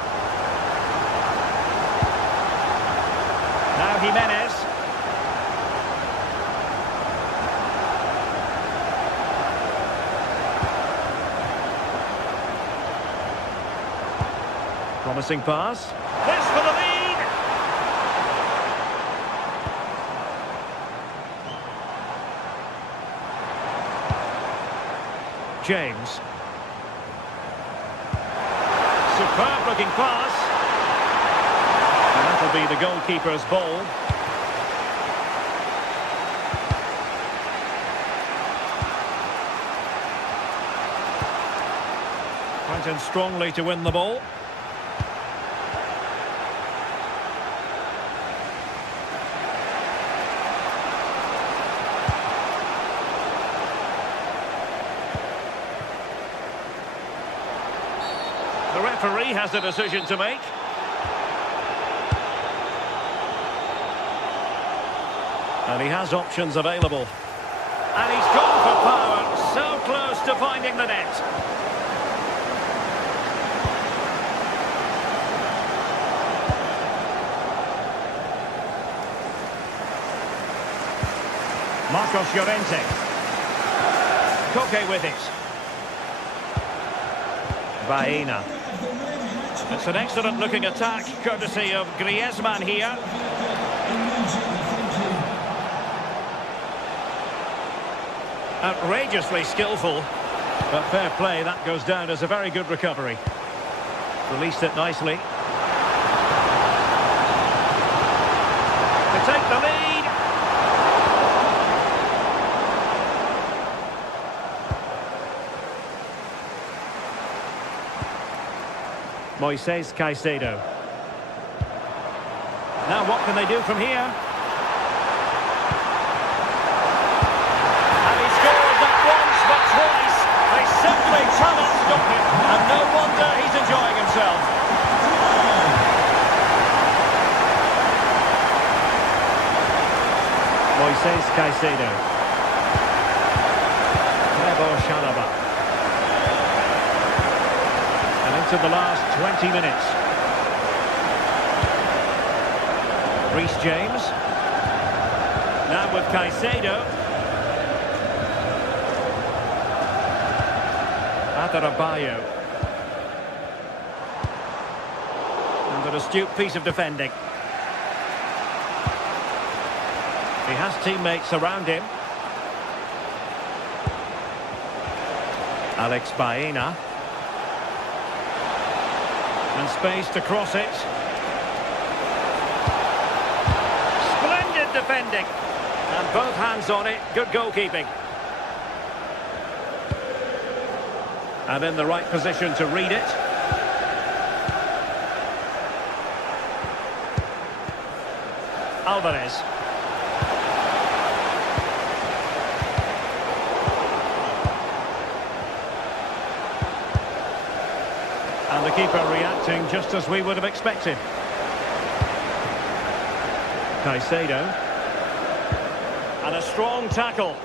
Now Jimenez. Promising pass. This for the lead. James. Superb looking pass. And that'll be the goalkeeper's ball. Went in strongly to win the ball. The referee has a decision to make. And he has options available. And he's gone for power. So close to finding the net. Marcos Llorente. Koke with it. Baena. It's an excellent looking attack, courtesy of Griezmann here. Outrageously skillful, but fair play, that goes down as a very good recovery. Released it nicely. To take the lead. Moises Caicedo. Now what can they do from here? And he scored not once but twice. They simply cannot stop him. And no wonder he's enjoying himself. Moises Caicedo. Trevor Chalobah. To the last 20 minutes. Reece James. Now with Caicedo. Adarabioyo. And an astute piece of defending. He has teammates around him. Alex Baena. And space to cross it. Splendid defending. And both hands on it. Good goalkeeping. And in the right position to read it. Alvarez. And the keeper reacting just as we would have expected. Caicedo. And a strong tackle.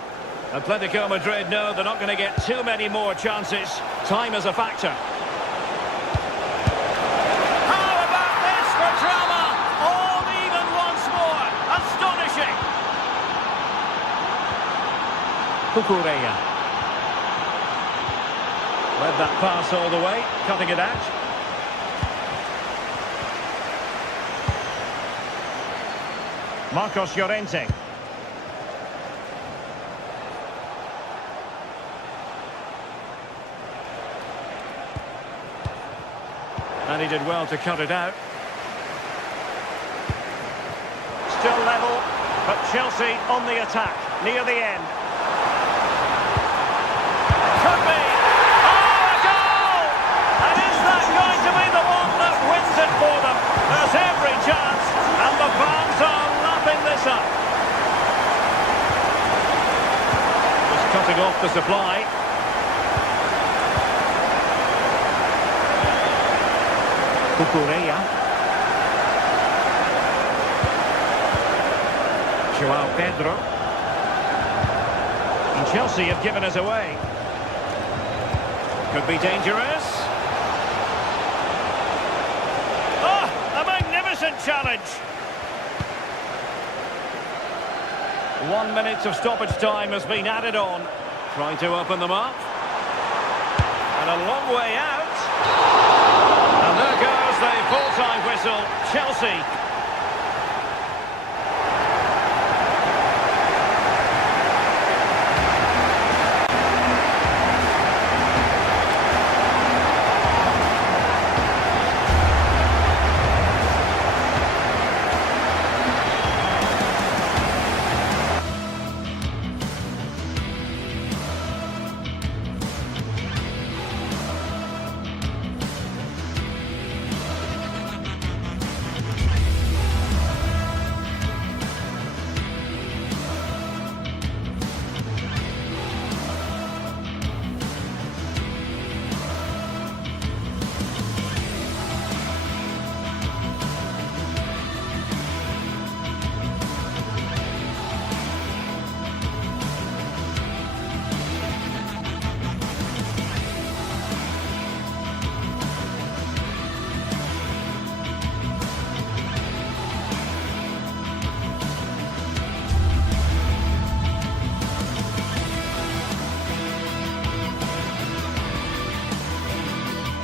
Atletico Madrid know they're not going to get too many more chances. Time is a factor. How about this for drama? All even once more. Astonishing. Cucurella. Led that pass all the way, cutting it out. Marcos Llorente. And he did well to cut it out. Still level, but Chelsea on the attack, near the end. Could be! Oh, a goal! And is that going to be the one that wins it for them? There's every chance, and the fans are lapping this up. Just cutting off the supply. Cucurella. Joao Pedro. And Chelsea have given us away. Could be dangerous. Oh, a magnificent challenge. 1 minute of stoppage time has been added on. Trying to open them up. And a long way out. And there goes the full-time whistle. Chelsea.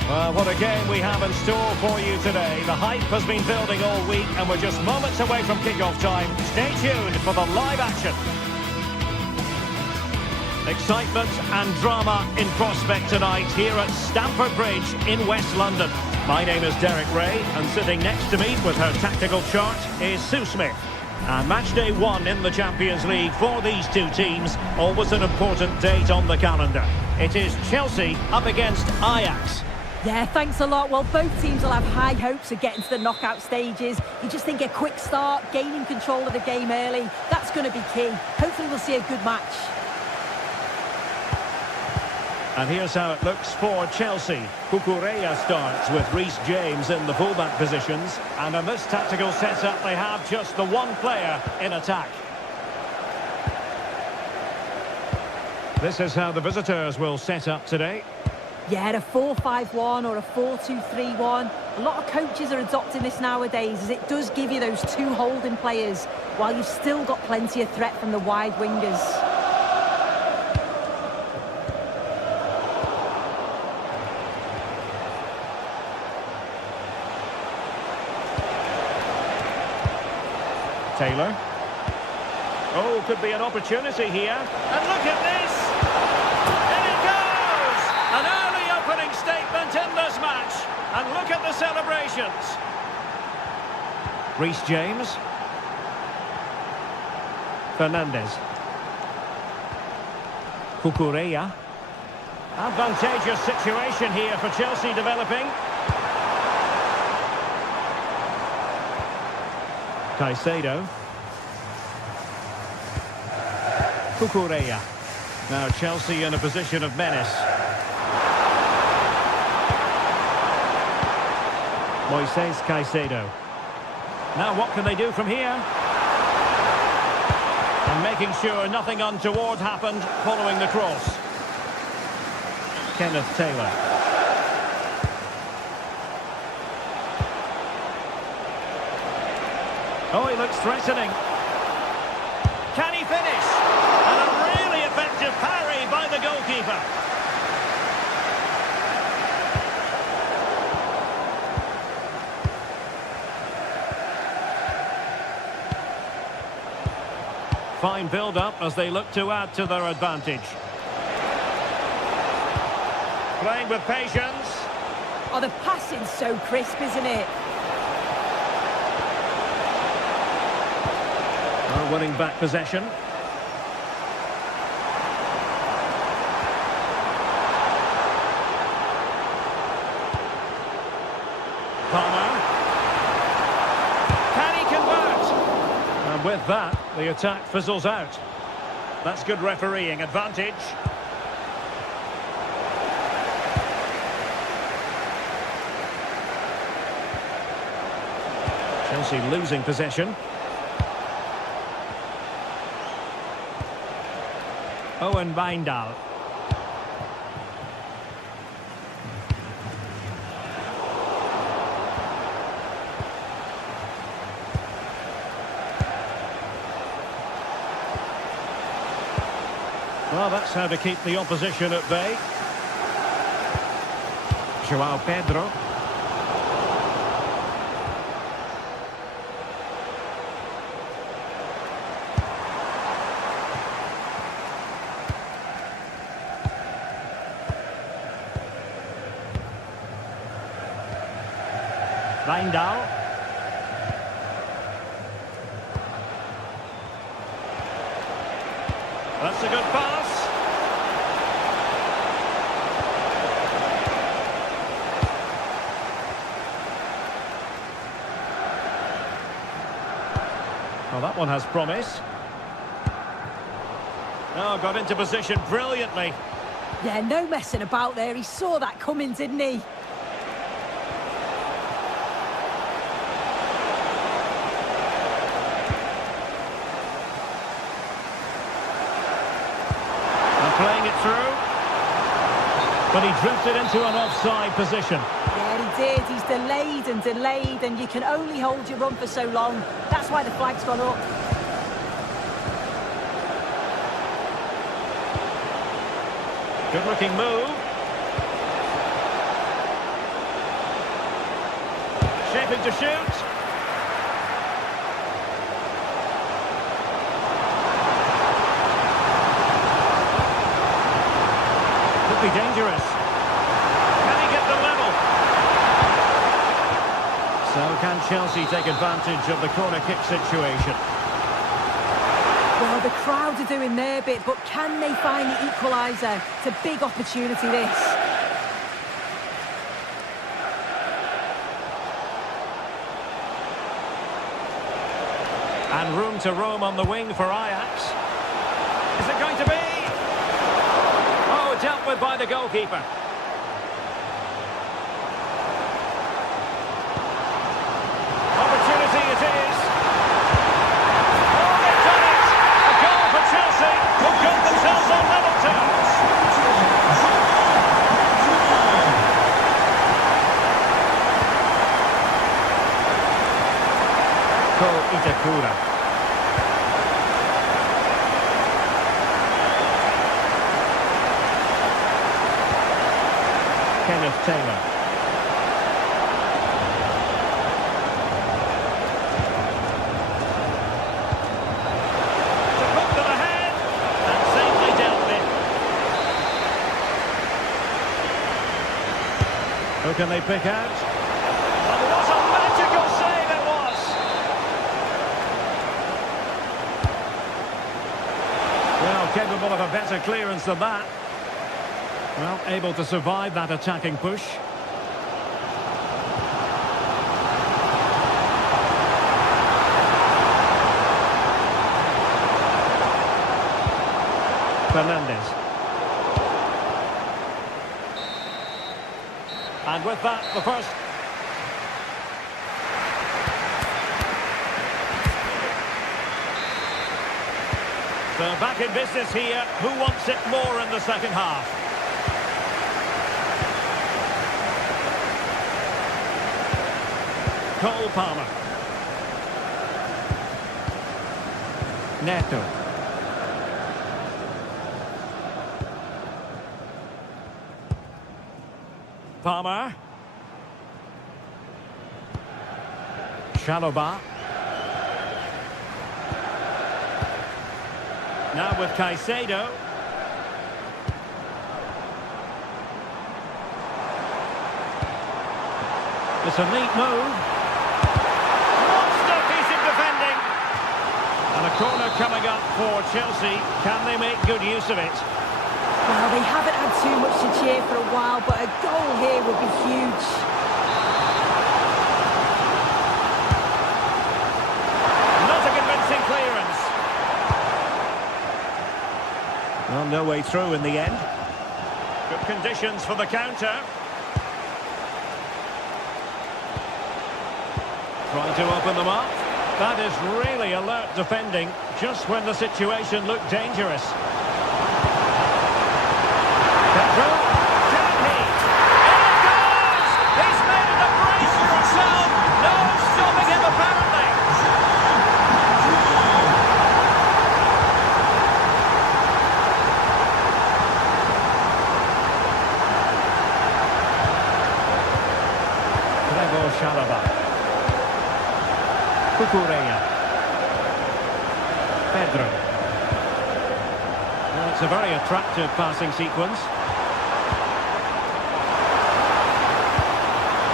Well, what a game we have in store for you today. The hype has been building all week and we're just moments away from kick-off time. Stay tuned for the live action. Excitement and drama in prospect tonight here at Stamford Bridge in West London. My name is Derek Ray and sitting next to me with her tactical chart is Sue Smith. And match day 1 in the Champions League for these two teams, always an important date on the calendar. It is Chelsea up against Ajax. Yeah, thanks a lot. Well, both teams will have high hopes of getting to the knockout stages. You just think a quick start, gaining control of the game early, that's going to be key. Hopefully we'll see a good match. And here's how it looks for Chelsea. Cucurella starts with Reece James in the fullback positions. And in this tactical setup, they have just the one player in attack. This is how the visitors will set up today. Yeah, a 4-5-1 or a 4-2-3-1. A lot of coaches are adopting this nowadays as it does give you those two holding players while you've still got plenty of threat from the wide wingers. Taylor. Oh, could be an opportunity here. And look at this! In it goes! An early opening statement in this match. And look at the celebrations. Reece James. Fernandes. Cucurella. Advantageous situation here for Chelsea developing. Caicedo. Cucurella. Now Chelsea in a position of menace. Moises Caicedo. Now what can they do from here? And making sure nothing untoward happened following the cross. Kenneth Taylor. Oh, he looks threatening. Can he finish? And a really effective parry by the goalkeeper. Fine build-up as they look to add to their advantage. Playing with patience. Oh, the passing's so crisp, isn't it? Are winning back possession. Palmer. Can he convert? And with that, the attack fizzles out. That's good refereeing advantage. Chelsea losing possession. Owen Wijndal. Well, that's how to keep the opposition at bay. Joao Pedro. Wijndal. That's a good pass. Well, that one has promise. Oh, got into position brilliantly. Yeah, no messing about there. He saw that coming, didn't he? Playing it through. But he drifted into an offside position. Yeah, he did. He's delayed, and you can only hold your run for so long. That's why the flag's gone up. Good-looking move. Shaping to shoot. Be dangerous. Can he get the level? So can Chelsea take advantage of the corner kick situation? Well, the crowd are doing their bit, but can they find the equaliser? It's a big opportunity, this. And room to roam on the wing for Ajax. Is it going to be? Dealt with by the goalkeeper. Opportunity it is. Oh, they've done it! A goal for Chelsea, who got themselves on level terms. Ko Itakura. Kenneth Taylor. To put them ahead and safely dealt with. Who can they pick out? And what a magical save it was! Well, capable of a better clearance than that. Well, able to survive that attacking push. Fernandes. And with that, the first. So back in business here. Who wants it more in the second half? Cole Palmer. Neto. Palmer. Chalobah. Now with Caicedo. It's a neat move. Monster piece of defending. And a corner coming up for Chelsea. Can they make good use of it? Well, they haven't had too much to cheer for a while, but a goal here would be huge. Not a convincing clearance. Well, no way through in the end. Good conditions for the counter. Trying to open them up. That is really alert defending, just when the situation looked dangerous. Pedro, can he? In it goes! He's made it a brace for himself. No stopping him, apparently. Trevo Chalobah. Cucurella. Pedro. Well, it's a very attractive passing sequence.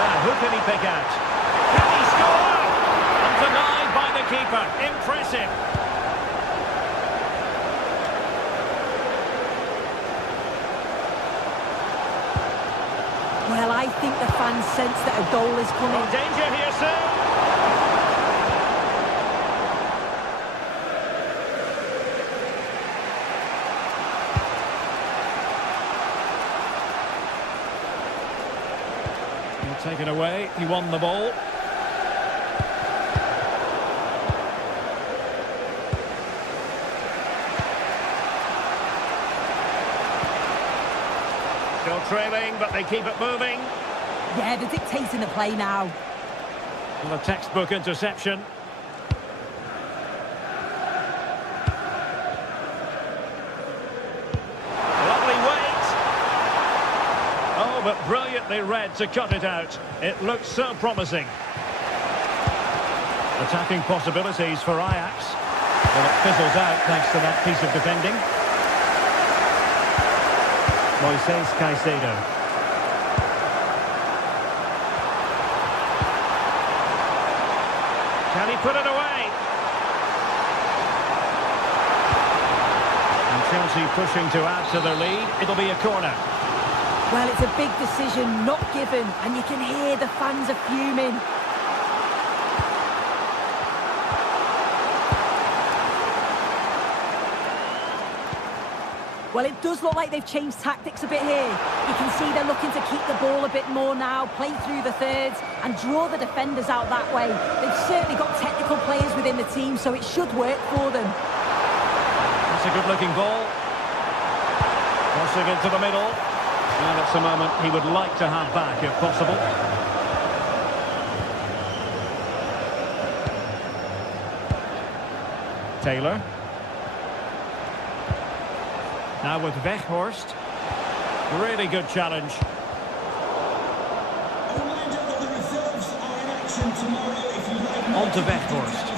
Now, who can he pick out? Can he score? And denied by the keeper. Impressive. Well, I think the fans sense that a goal is coming. Oh, danger here soon. Taken away, he won the ball. Still trailing, but they keep it moving. Yeah, they're dictating the play now. And a textbook interception. But brilliantly read to cut it out. It looks so promising. Attacking possibilities for Ajax. Well, it fizzles out thanks to that piece of defending. Moises Caicedo. Can he put it away? And Chelsea pushing to add to their lead. It'll be a corner. Well, it's a big decision, not given, and you can hear the fans are fuming. Well, it does look like they've changed tactics a bit here. You can see they're looking to keep the ball a bit more now, play through the thirds, and draw the defenders out that way. They've certainly got technical players within the team, so it should work for them. That's a good-looking ball. Crossing into the middle. And it's a moment he would like to have back, if possible. Taylor. Now with Weghorst. Really good challenge. On to Weghorst.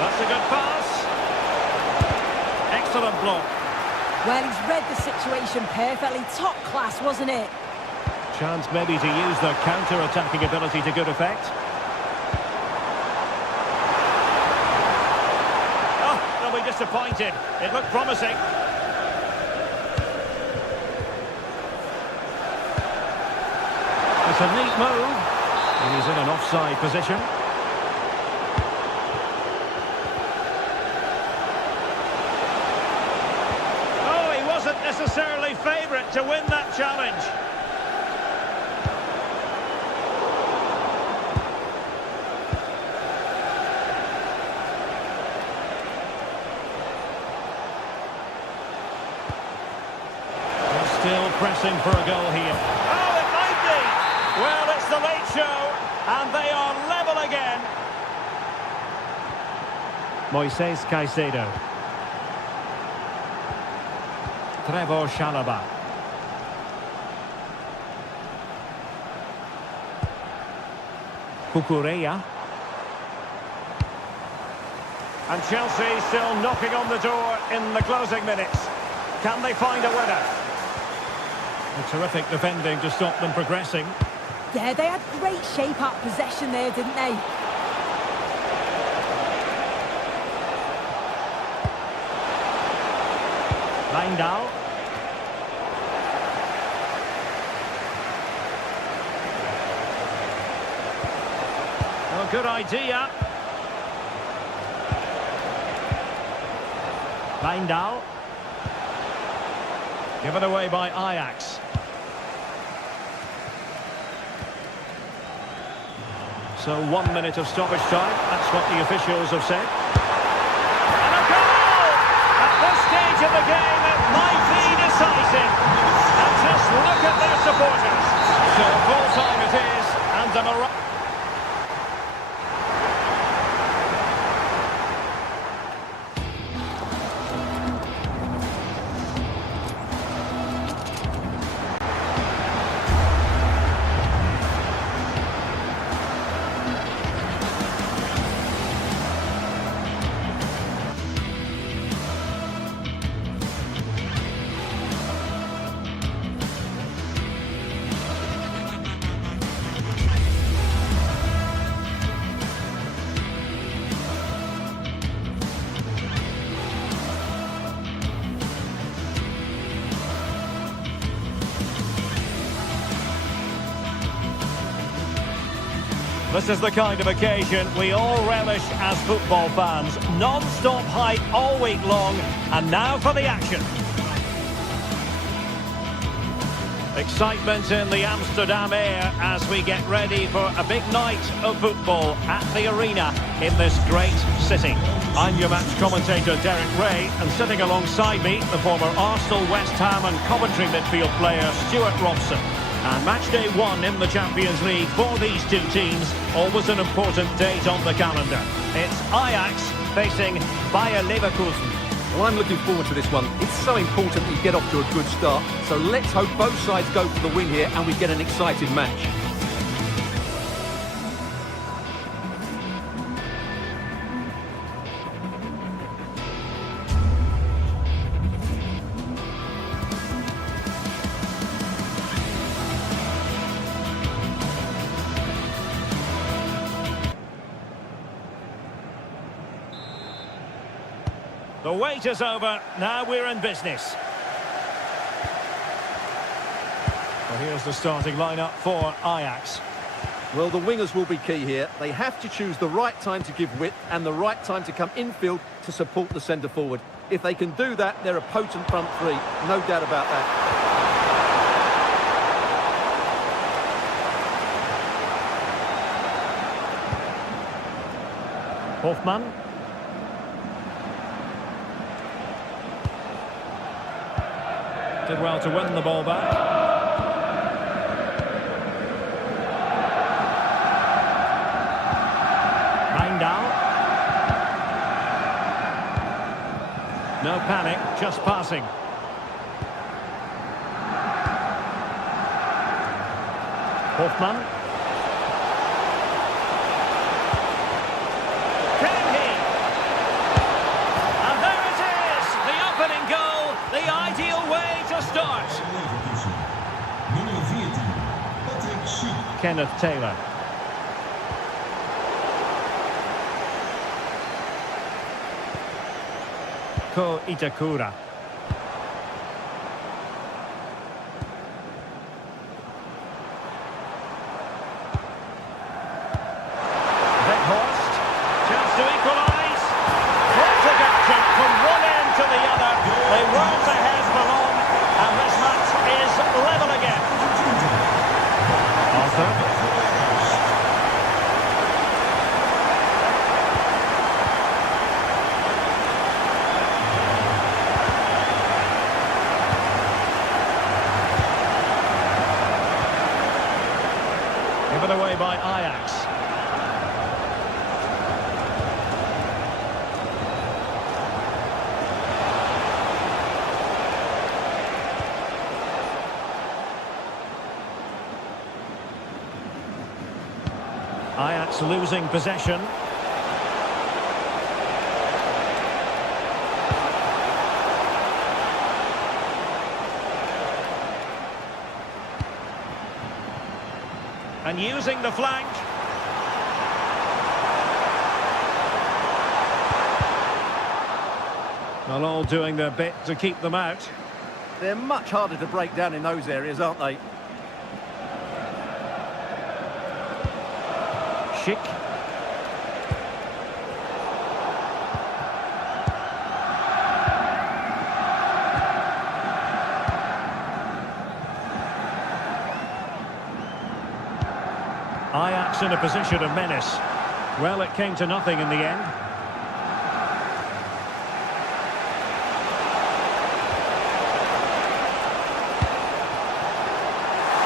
That's a good pass. Excellent block. Well, he's read the situation perfectly. Top class, wasn't it? Chance maybe to use their counter-attacking ability to good effect. Oh, they'll be disappointed. It looked promising. It's a neat move. And he's in an offside position. Necessarily favourite to win that challenge. They're still pressing for a goal here. Oh, it might be. Well, it's the late show, and they are level again. Moises Caicedo. Trevor Chalobah. Cucurella. And Chelsea still knocking on the door in the closing minutes. Can they find a winner? A terrific defending to stop them progressing. Yeah, they had great shape up possession there, didn't they? Wijndal. Well, good idea. Wijndal. Given away by Ajax. So 1 minute of stoppage time. That's what the officials have said. And a goal! At this stage of the game, it might be decisive. And just look at their supporters. So full time it is, and the Morocco. This is the kind of occasion we all relish as football fans. Non-stop hype all week long, and now for the action. Excitement in the Amsterdam air as we get ready for a big night of football at the arena in this great city. I'm your match commentator Derek Ray, and sitting alongside me, the former Arsenal, West Ham and Coventry midfield player Stuart Robson. And match day 1 in the Champions League for these two teams, always an important date on the calendar. It's Ajax facing Bayer Leverkusen. Well, I'm looking forward to this one. It's so important that you get off to a good start. So let's hope both sides go for the win here and we get an exciting match. The wait is over, now we're in business. Well, here's the starting lineup for Ajax. Well, the wingers will be key here. They have to choose the right time to give width and the right time to come infield to support the centre forward. If they can do that, they're a potent front three, no doubt about that. Hoffmann. Did well to win the ball back. Wijndal. No panic, just passing. Hoffmann. Can he? And there it is, the opening goal, the ideal way to start. Kenneth Taylor. Ko Itakura. Weghorst. Chance to equalise. Terrific action from one end to the other. They weren't ahead for long, and this match is level again. Arthur. Given away by Ajax. That's losing possession. And using the flank. Well, all doing their bit to keep them out. They're much harder to break down in those areas, aren't they? Schick. Ajax in a position of menace. Well, it came to nothing in the end.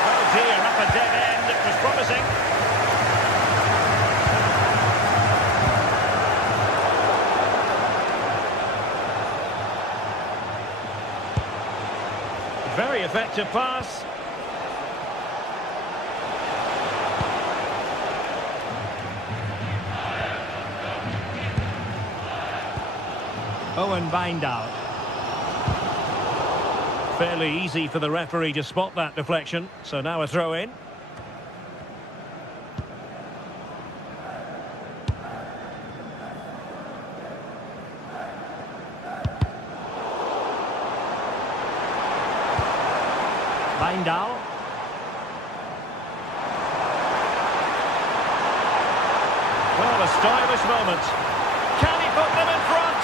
Oh dear, up a dead end. It was promising. Very effective pass. Owen Wijndal. Fairly easy for the referee to spot that deflection, so now a throw in. Wijndal. Well, a stylish moment. Can he put them in front?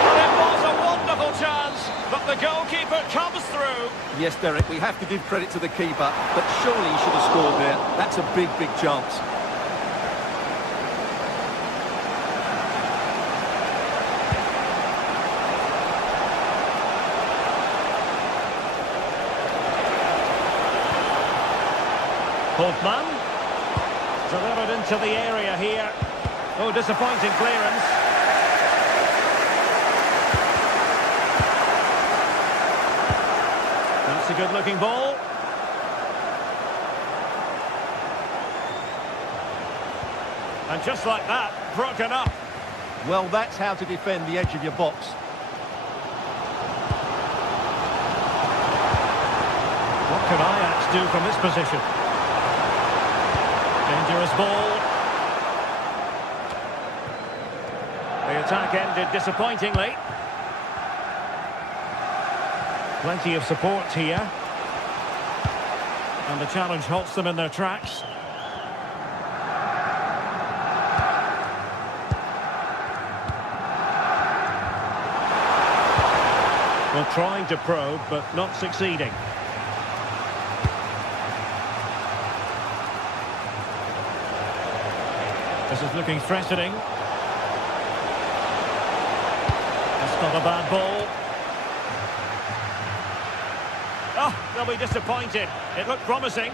Well, it was a wonderful chance, but the goalkeeper comes through. Yes, Derek, we have to give credit to the keeper, but surely he should have scored there. That's a big, big chance. Hofmann. Delivered into the area here. Oh, disappointing clearance. That's a good-looking ball. And just like that, broken up. Well, that's how to defend the edge of your box. What can Ajax do from this position? Dangerous ball. The attack ended disappointingly. Plenty of support here. And the challenge halts them in their tracks. Well, trying to probe, but not succeeding. This is looking threatening. That's not a bad ball. Oh, they'll be disappointed. It looked promising.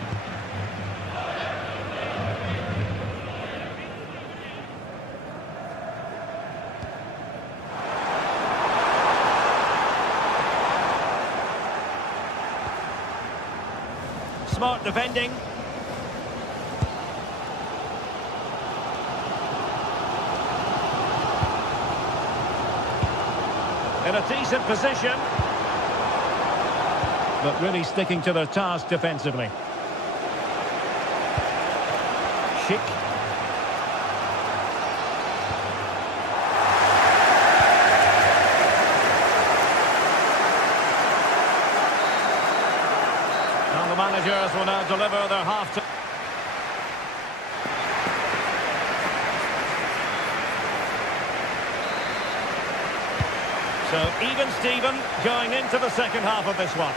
Smart defending. In a decent position. But really sticking to their task defensively. Schick. And the managers will now deliver their half-time. So even Steven going into the second half of this one.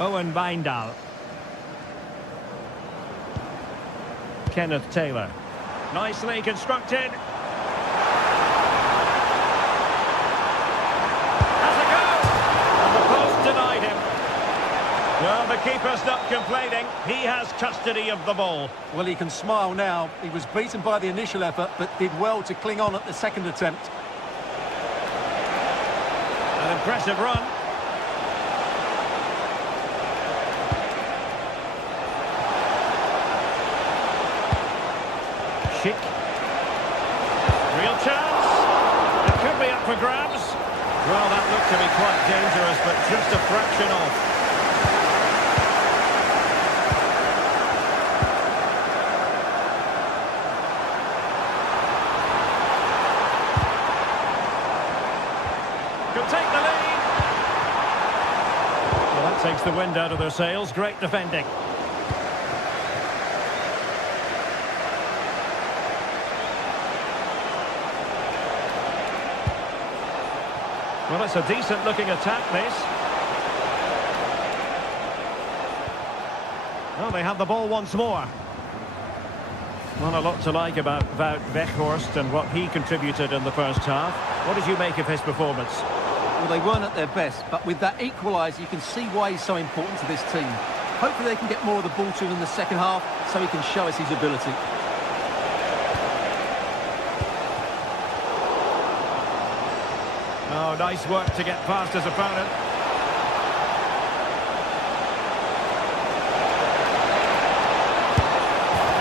Owen Wijndal. Kenneth Taylor. Nicely constructed. Has a go! And the post denied him. Well, the keeper's not complaining. He has custody of the ball. Well, he can smile now. He was beaten by the initial effort, but did well to cling on at the second attempt. And impressive run. Schick. Real chance. It could be up for grabs. Well, that looked to be quite dangerous, but just a fraction off. Could take the lead. Well, that takes the wind out of their sails. Great defending. Well, it's a decent-looking attack, this. Well, they have the ball once more. Not a lot to like about Wout Weghorst and what he contributed in the first half. What did you make of his performance? Well, they weren't at their best, but with that equaliser, you can see why he's so important to this team. Hopefully they can get more of the ball to him in the second half so he can show us his ability. Oh, nice work to get past his opponent.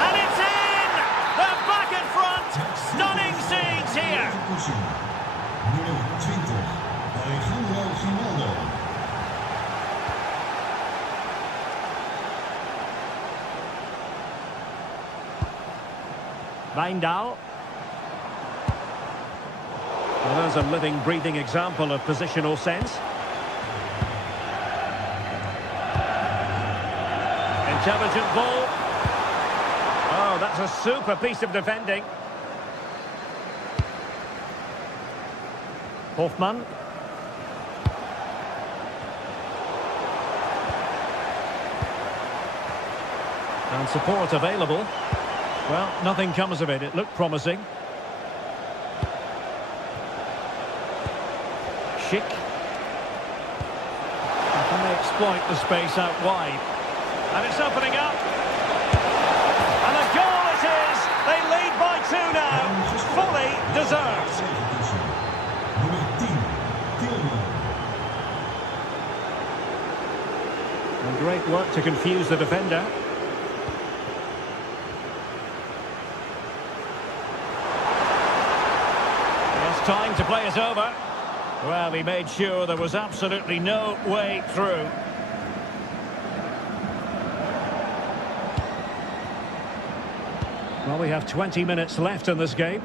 And it's in! They're back in front! Stunning scenes here! Wijndal. Well, there's a living, breathing example of positional sense. Intelligent ball. Oh, that's a super piece of defending. Hofmann. And support available. Well, nothing comes of it. It looked promising. Schick. Can they exploit the space out wide? And it's opening up. And a goal it is! They lead by 2 now. Fully deserved. And great work to confuse the defender. It's time to play it over. Well, he made sure there was absolutely no way through. Well, we have 20 minutes left in this game.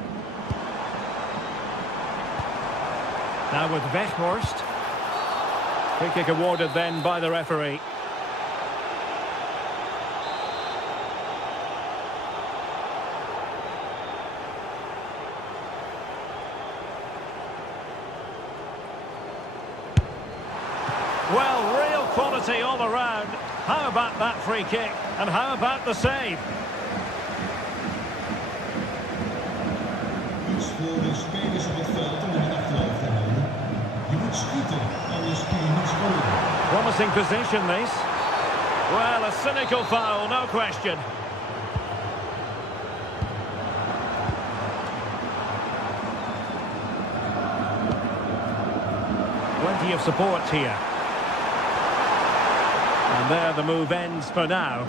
Now with Weghorst. Free kick awarded then by the referee. Well, real quality all around. How about that free kick? And how about the save? Iets voor de spelers op het veld om in de achterhoofd te houden. Je moet schieten, anders kun je niet scoren. Promising position, this. Well, a cynical foul, no question. Plenty of support here. And there the move ends for now.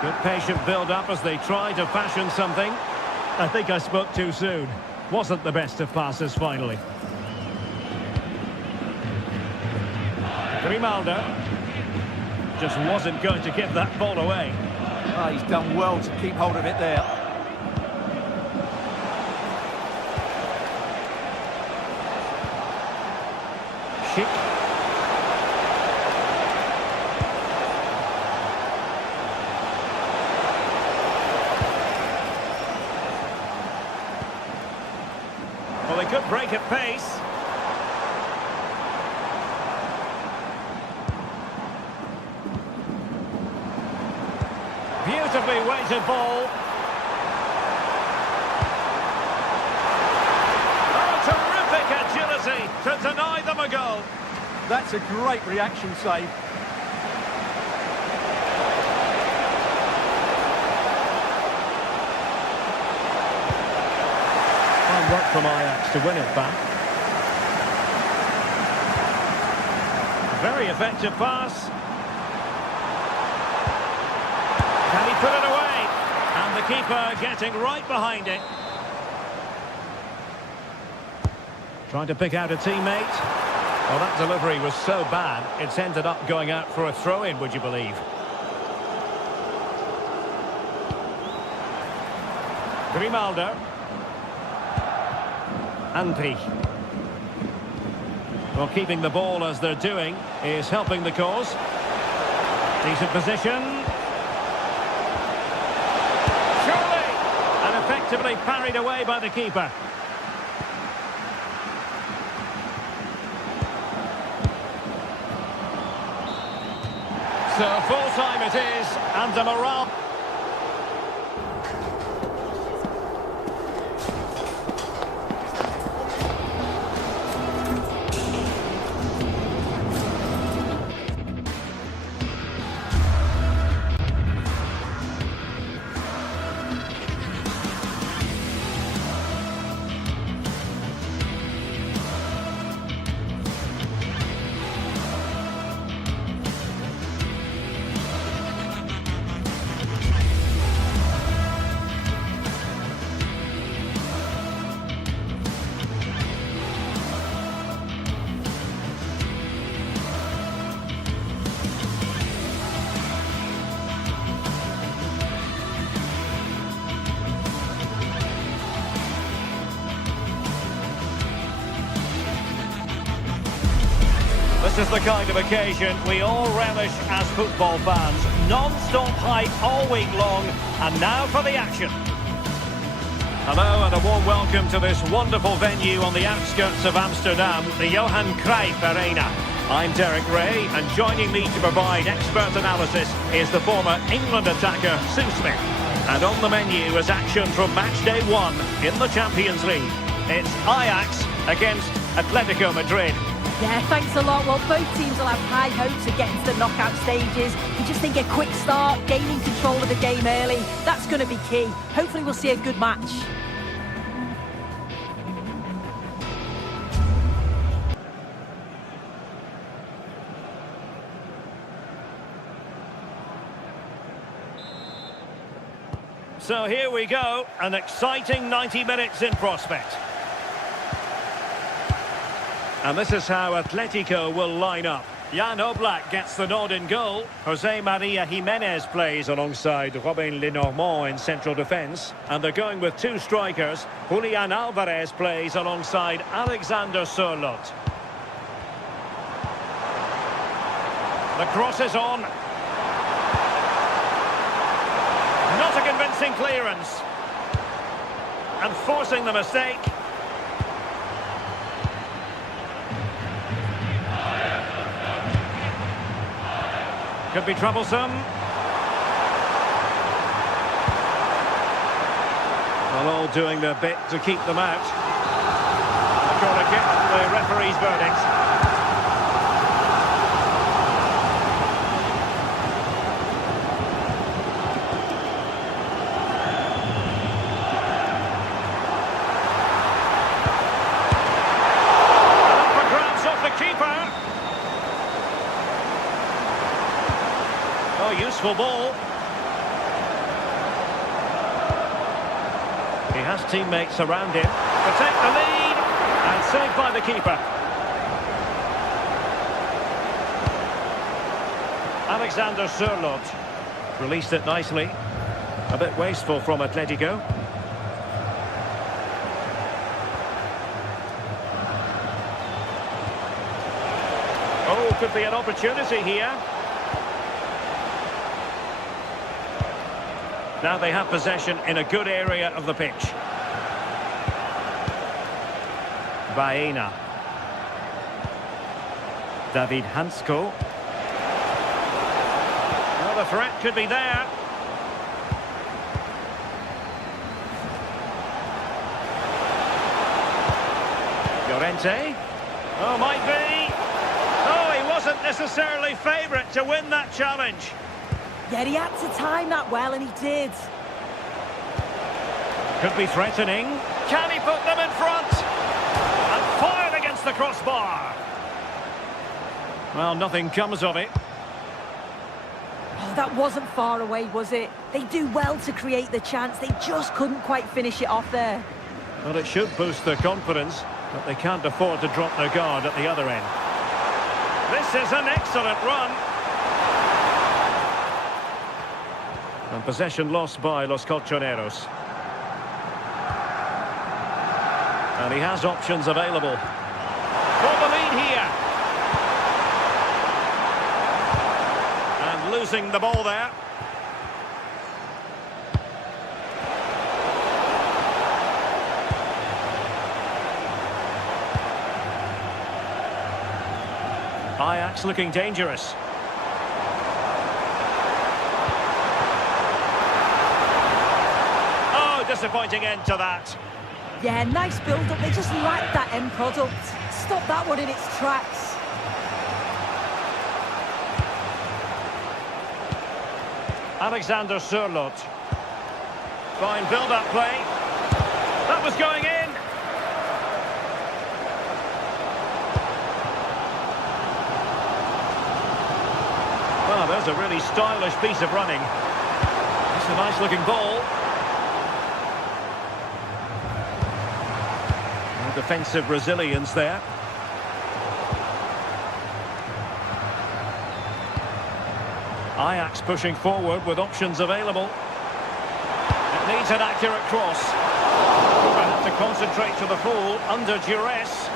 Good patient build-up as they try to fashion something. I think I spoke too soon. Wasn't the best of passes finally. Grimaldo. Just wasn't going to give that ball away. Oh, he's done well to keep hold of it there. Schick. Well, they could break at pace. Beautifully weighted ball. Oh, terrific agility to deny them a goal. That's a great reaction save. Fine work from Ajax to win it back. Very effective pass. Can he put it away? And the keeper getting right behind it. Trying to pick out a teammate. Well, that delivery was so bad, it's ended up going out for a throw-in, would you believe? Grimaldo. Andri. Well, keeping the ball as they're doing is helping the cause. Decent position. Surely! And effectively parried away by the keeper. So full time it is, and the morale. This is the kind of occasion we all relish as football fans. Non-stop hype all week long, and now for the action. Hello and a warm welcome to this wonderful venue on the outskirts of Amsterdam, the Johan Cruyff Arena. I'm Derek Ray, and joining me to provide expert analysis is the former England attacker, Sue Smith. And on the menu is action from match day 1 in the Champions League. It's Ajax against Atletico Madrid. Yeah, thanks a lot. Well, both teams will have high hopes of getting to the knockout stages. You just think a quick start, gaining control of the game early, that's going to be key. Hopefully we'll see a good match. So here we go, an exciting 90 minutes in prospect. And this is how Atletico will line up. Jan Oblak gets the nod in goal. Jose Maria Jimenez plays alongside Robin Lenormand in central defence. And they're going with two strikers. Julian Alvarez plays alongside Alexander Sørloth. The cross is on. Not a convincing clearance. And forcing the mistake. Could be troublesome. Well, all doing their bit to keep them out. The corner kick, the referee's verdict. And up for grabs off the keeper. Oh, useful ball. He has teammates around him to take the lead, and saved by the keeper. Alexander Sørloth released it nicely. A bit wasteful from Atletico. Oh, could be an opportunity here. Now they have possession in a good area of the pitch. Baena. David Hansko. Well, the threat could be there. Llorente. Oh, might be. Oh, wasn't necessarily favourite to win that challenge. Yeah, he had to time that well, and he did. Could be threatening. Can he put them in front? And fired against the crossbar. Well, nothing comes of it. Oh, that wasn't far away, was it? They do well to create the chance. They just couldn't quite finish it off there. Well, it should boost their confidence, but they can't afford to drop their guard at the other end. This is an excellent run. And possession lost by Los Colchoneros. And he has options available. For the lead here. And losing the ball there. Ajax looking dangerous. Oh, disappointing end to that. Yeah, nice build-up. They just lacked that end product. Stop that one in its tracks. Alexander Sørloth. Fine build-up play. That was going in. Well, there's a really stylish piece of running. It's a nice-looking ball. Defensive resilience there. Ajax pushing forward with options available. It needs an accurate cross. They have to concentrate to the full under duress.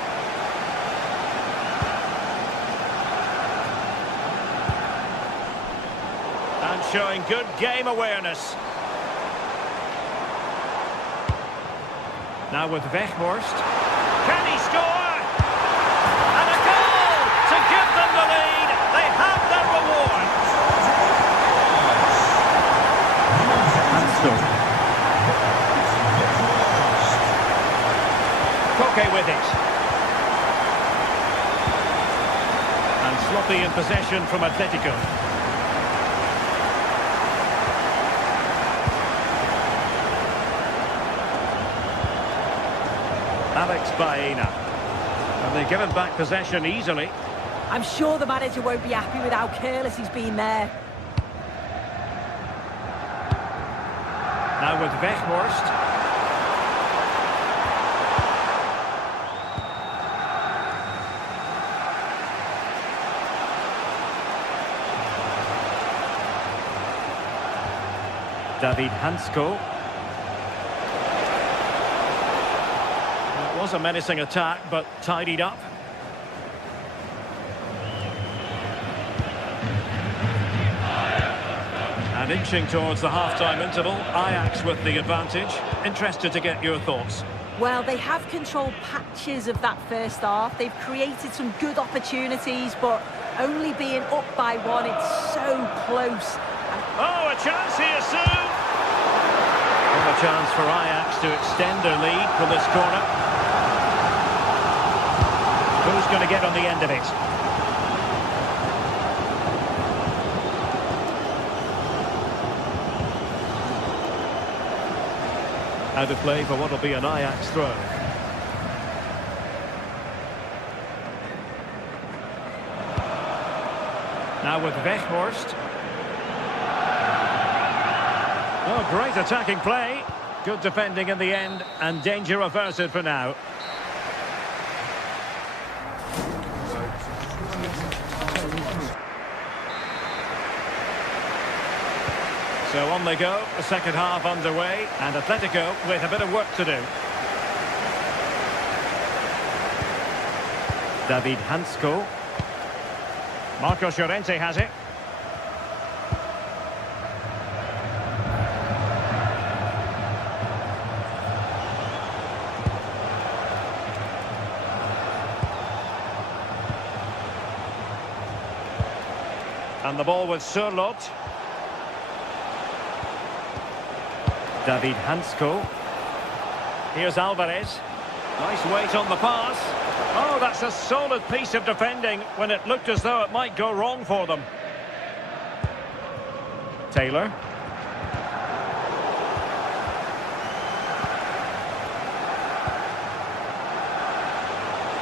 And showing good game awareness. Now with Weghorst. Can he score? And a goal to give them the lead. They have their reward. Koke with it. And sloppy in possession from Atletico. Alex Baena. And they're given back possession easily. I'm sure the manager won't be happy with how careless he's been there. Now with Weghorst. David Hansko. It was a menacing attack, but tidied up. And inching towards the half-time interval, Ajax with the advantage. Interested to get your thoughts. Well, they have controlled patches of that first half. They've created some good opportunities, but only being up by one, it's so close. Oh, a chance here soon! And a chance for Ajax to extend their lead from this corner. Who's going to get on the end of it? Out of play for what will be an Ajax throw. Now with Weghorst. Oh, great attacking play. Good defending in the end, and danger averted for now. So on they go, the second half underway, and Atletico with a bit of work to do. David Hansko. Marcos Llorente has it. And the ball with Sørloth. David Hansko. Here's Alvarez. Nice weight on the pass. Oh, that's a solid piece of defending when it looked as though it might go wrong for them. Taylor.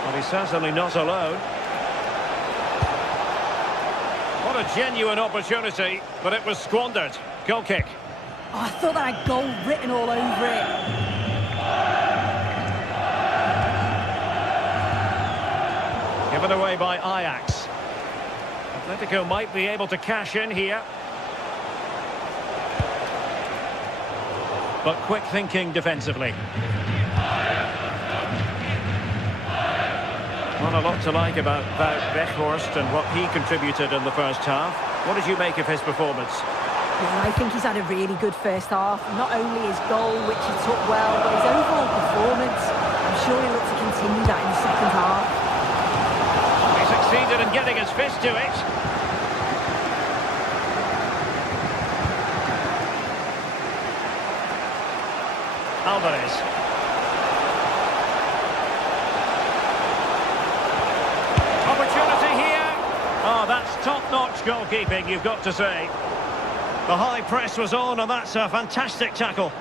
Well, he's certainly not alone. What a genuine opportunity, but it was squandered. Goal kick. Oh, I thought that had goal written all over it. Given away by Ajax. Atletico might be able to cash in here. But quick thinking defensively. Not a lot to like about Wout Weghorst and what he contributed in the first half. What did you make of his performance? Yeah, I think he's had a really good first half. Not only his goal, which he took well, but his overall performance. I'm sure he'll look to continue that in the second half. He succeeded in getting his fist to it. Alvarez. Opportunity here. Oh, that's top-notch goalkeeping, you've got to say. The high press was on, and that's a fantastic tackle.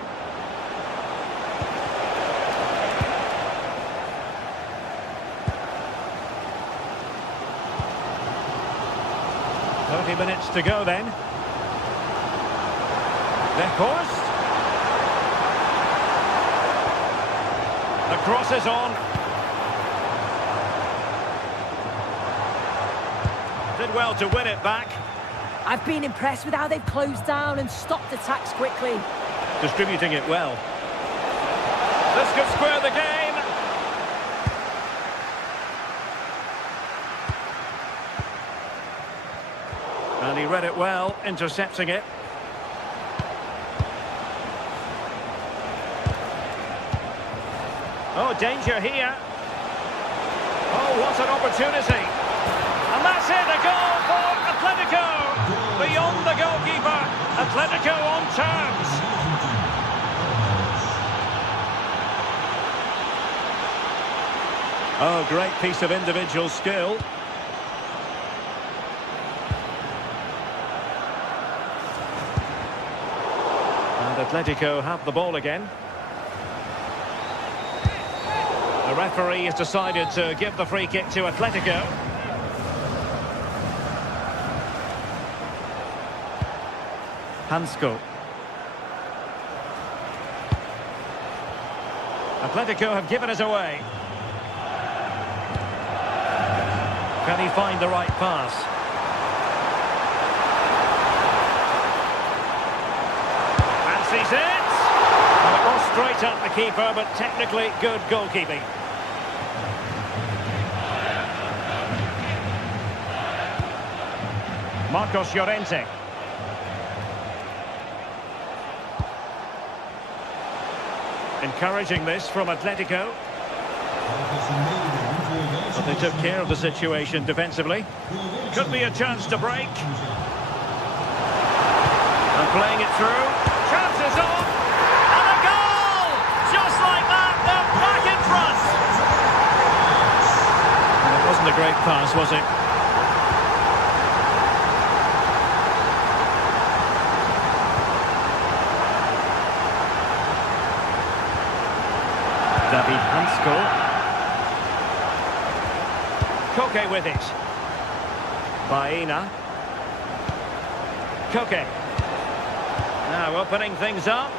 Minutes to go then. Weghorst. The cross is on. Did well to win it back. I've been impressed with how they've closed down and stopped attacks quickly. Distributing it well. This could square the game. And he read it well, intercepting it. Oh, danger here. Oh, what an opportunity. And that's it, a goal for Atletico. Beyond the goalkeeper. Atletico on terms. Oh, great piece of individual skill. Atletico have the ball again. The referee has decided to give the free kick to Atletico. Hansko. Atletico have given us away. Can he find the right pass? Fancies it! And it was straight at the keeper, but technically good goalkeeping. Marcos Llorente. Encouraging this from Atletico. But they took care of the situation defensively. Could be a chance to break. And playing it through. Chances on. And a goal! Just like that, they're back in front. And it wasn't a great pass, was it? David Hansko. Koke with it. Baena. Koke. Now opening things up.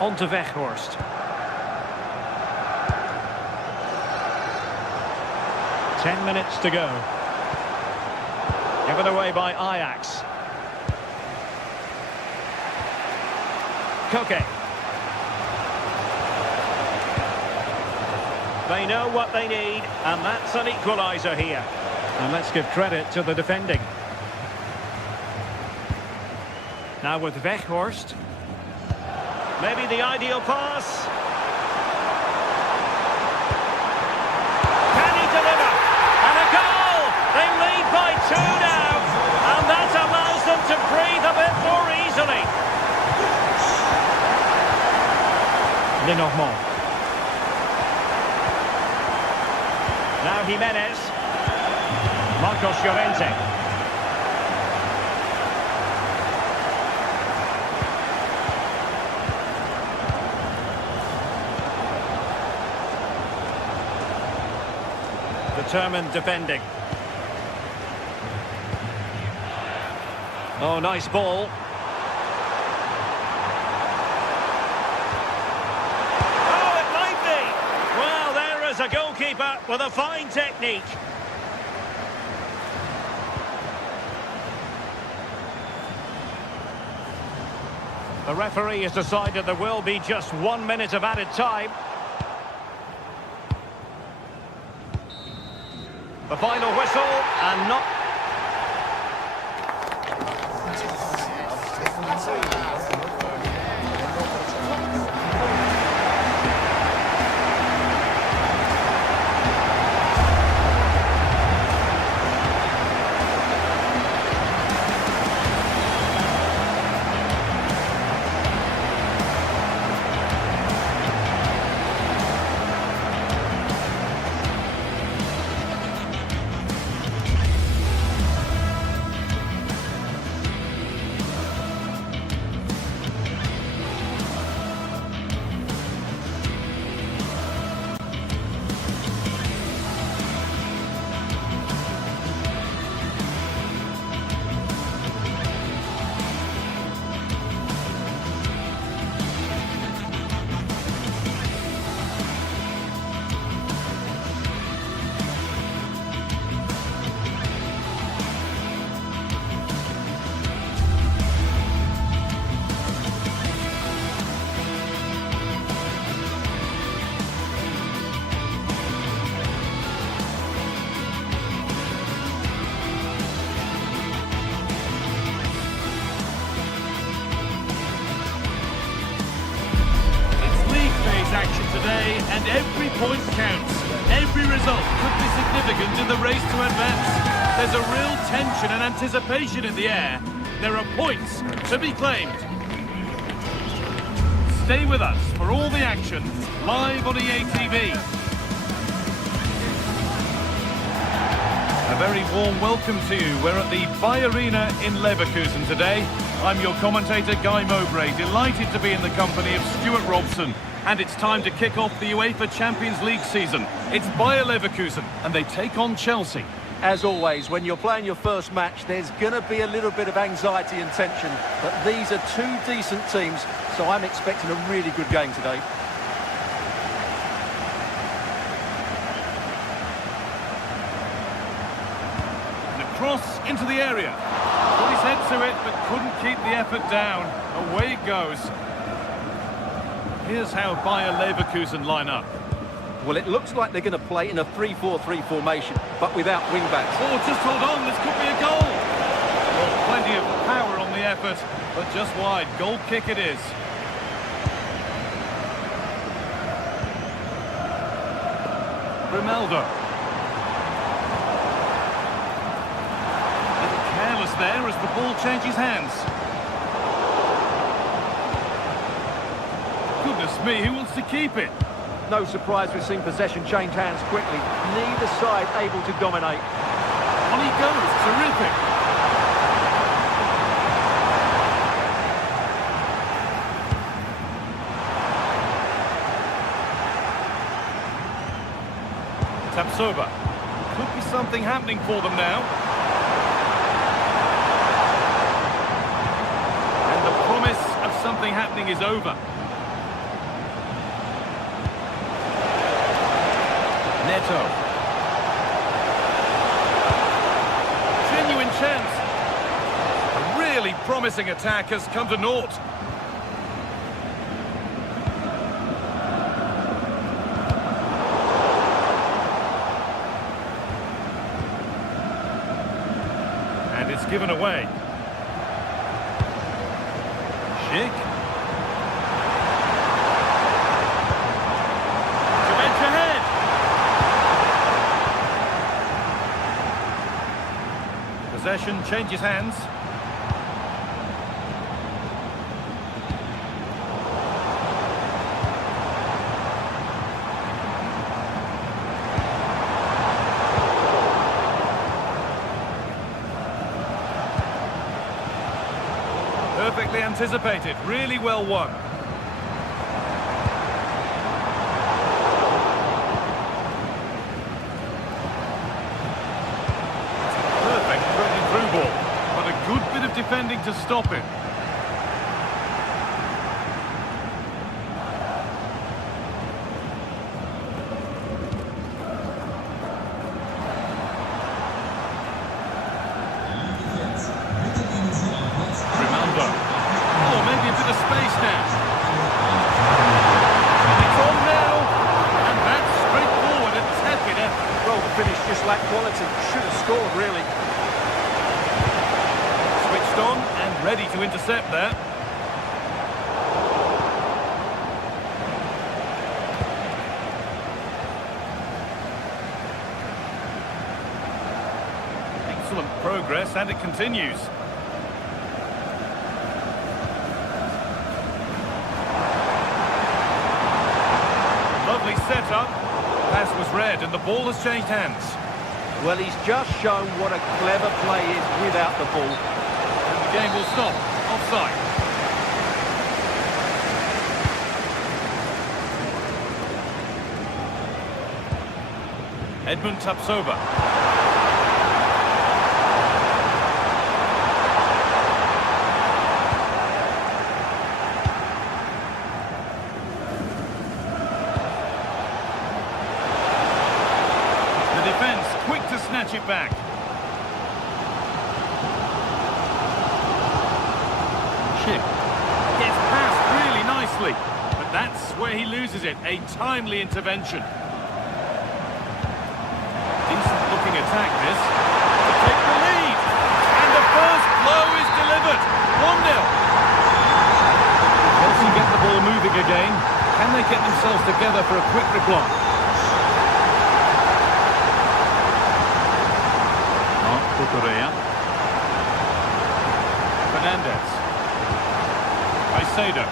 On to Weghorst. Ten minutes to go. Given away by Ajax. Koke. They know what they need, and that's an equaliser here. And let's give credit to the defending. Now with Weghorst. Maybe the ideal pass. Can he deliver? And a goal! They lead by 2 now. And that allows them to breathe a bit more easily. Lenormand. Now Jimenez. Marcos Llorente. Determined defending. Oh, nice ball. Oh, it might be. Well, there is a goalkeeper with a fine technique. The referee has decided there will be just 1 minute of added time. The final whistle, and not... Action today, and every point counts. Every result could be significant in the race to advance. There's a real tension and anticipation in the air. There are points to be claimed. Stay with us for all the action, live on EA TV. A very warm welcome to you. We're at the Bayer Arena in Leverkusen today. I'm your commentator, Guy Mowbray, delighted to be in the company of Stuart Robson. And it's time to kick off the UEFA Champions League season. It's Bayer Leverkusen, and they take on Chelsea. As always, when you're playing your first match, there's going to be a little bit of anxiety and tension. But these are two decent teams, so I'm expecting a really good game today. And a cross into the area. Put his head to it, but couldn't keep the effort down. Away it goes. Here's how Bayer Leverkusen line up. Well, it looks like they're going to play in a 3-4-3 formation, but without wing-backs. Oh, just hold on, this could be a goal. Well, plenty of power on the effort, but just wide. Goal kick it is. Grimaldo. A little careless there as the ball changes hands. Goodness me, who wants to keep it? No surprise we've seen possession change hands quickly. Neither side able to dominate. On he goes, terrific. Tapsoba. Could be something happening for them now. And the promise of something happening is over. Neto. Genuine chance. A really promising attack has come to naught. And it's given away. Schick. To edge ahead. Possession changes hands. Perfectly anticipated, really well won. Perfect threaded through ball, but a good bit of defending to stop it. Oh, maybe a bit of space now. It's on now, and that's straightforward and tepid effort. Well, the finish just lacked quality. Should have scored, really. Switched on and ready to intercept there. Excellent progress, and it continues. Lovely setup. Pass was read and the ball has changed hands. Well, he's just shown what a clever play is without the ball. And the game will stop. Offside. Edmund taps over. Defence quick to snatch it back. Chip gets past really nicely, but that's where he loses it. A timely intervention. Decent looking attack this to take the lead, and the first blow is delivered. 1-0. Chelsea get the ball moving again. Can they get themselves together for a quick reply? Correa. Fernandez. Caicedo.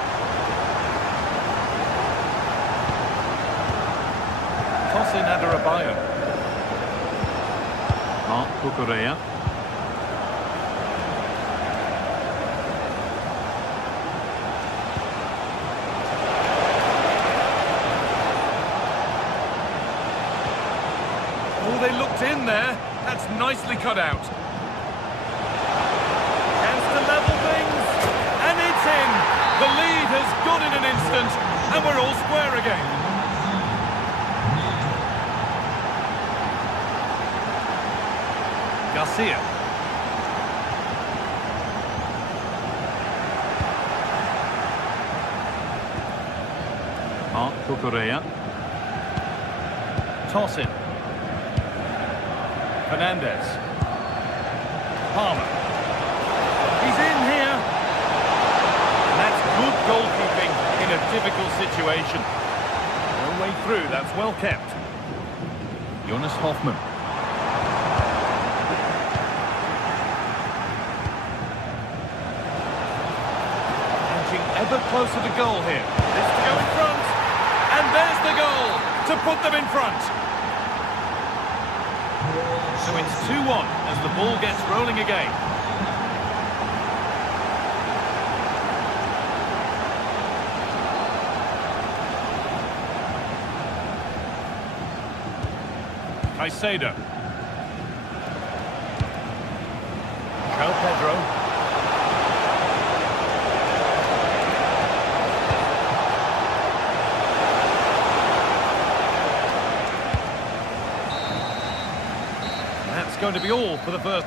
Tosin Adarabioyo. Correa. Oh, they looked in there. That's nicely cut out. Chance to level things, and it's in. The lead has gone in an instant, and we're all square again. Garcia. Correa. Tosin. Fernandez. Palmer. He's in here. And that's good goalkeeping in a difficult situation. No way through, that's well kept. Jonas Hoffmann. Inching ever closer to goal here. This to go in front. And there's the goal to put them in front. So it's 2-1 as the ball gets rolling again. Caicedo. João Pedro. That's going to be all for the first.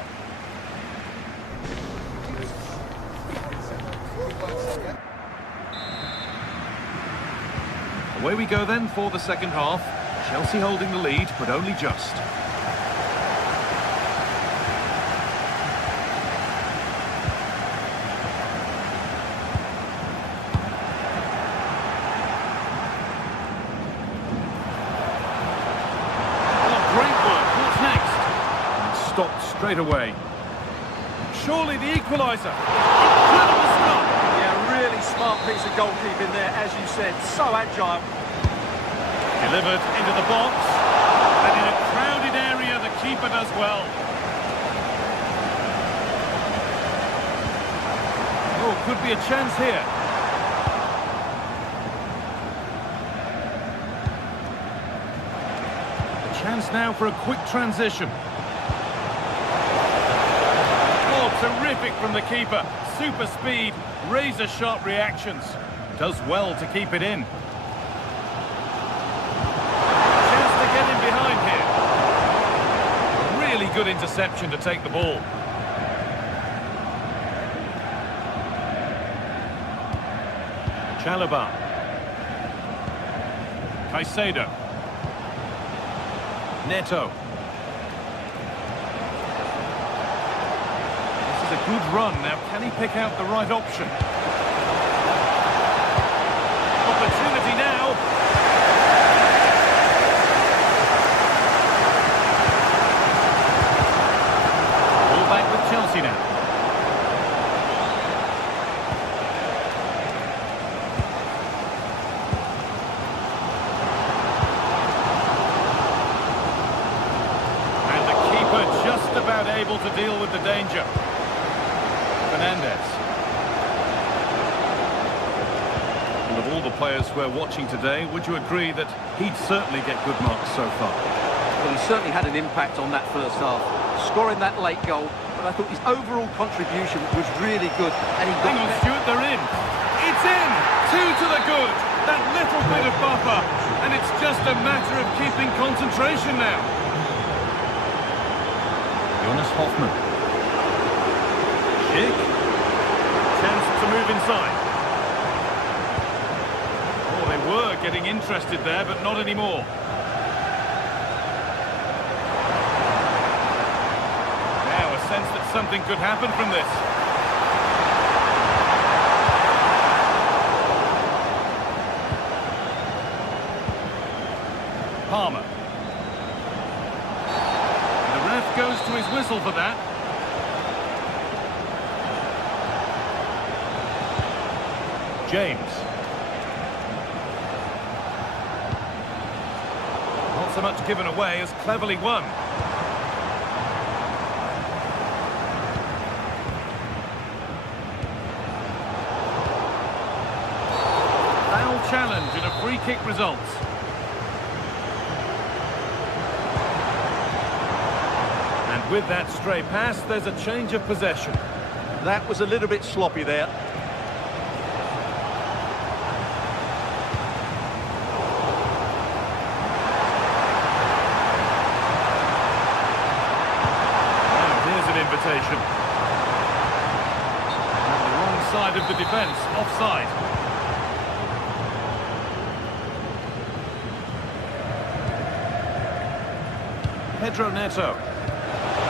Away we go then for the second half. Chelsea holding the lead, but only just. Straight away. Surely the equaliser. Incredible stop. Yeah, really smart piece of goalkeeping there, as you said. So agile. Delivered into the box. And in a crowded area, the keeper does well. Oh, could be a chance here. A chance now for a quick transition. Oh, terrific from the keeper. Super speed, razor-sharp reactions. Does well to keep it in. Chance to get in behind here. Really good interception to take the ball. Chalobah. Caicedo. Neto. This is a good run. Now, can he pick out the right option? Opportunity now. Ball back with Chelsea now. Able to deal with the danger. Fernandes. And of all the players we're watching today, would you agree that he'd certainly get good marks so far? Well, he certainly had an impact on that first half, scoring that late goal, but I thought his overall contribution was really good. And he got Hang on, Stuart, they're in. It's in! 2 to the good. That little bit of buffer. And it's just a matter of keeping concentration now. Jonas Hoffman. Schick. Chance to move inside. Oh, they were getting interested there, but not anymore. Now a sense that something could happen from this. Palmer. Goes to his whistle for that. James. Not so much given away as cleverly won. Foul challenge and a free kick results. With that stray pass, there's a change of possession. That was a little bit sloppy there. Now, here's an invitation. On the wrong side of the defence, offside. Pedro Neto.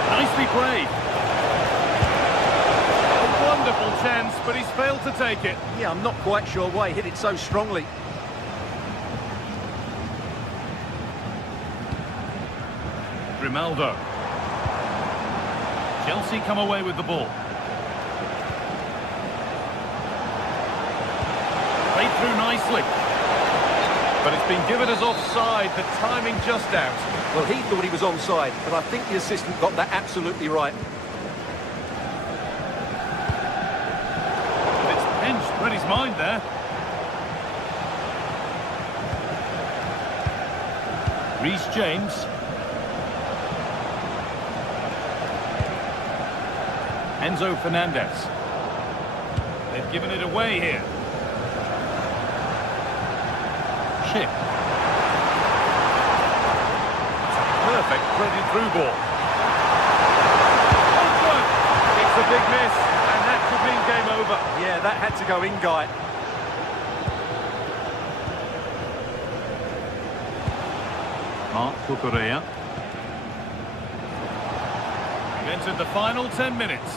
Nicely played. A wonderful chance, but he's failed to take it. Yeah, I'm not quite sure why he hit it so strongly. Grimaldo. Chelsea come away with the ball. Played through nicely. But it's been given as offside, the timing just out. Well, he thought he was onside, but I think the assistant got that absolutely right. It's pinched, read his mind there. Reece James. Enzo Fernandez. They've given it away here. Schick. Perfect threaded through ball. It's a big miss, and that could mean game over. Yeah, that had to go in, Guy. Marc Cucurella. We've entered the final 10 minutes.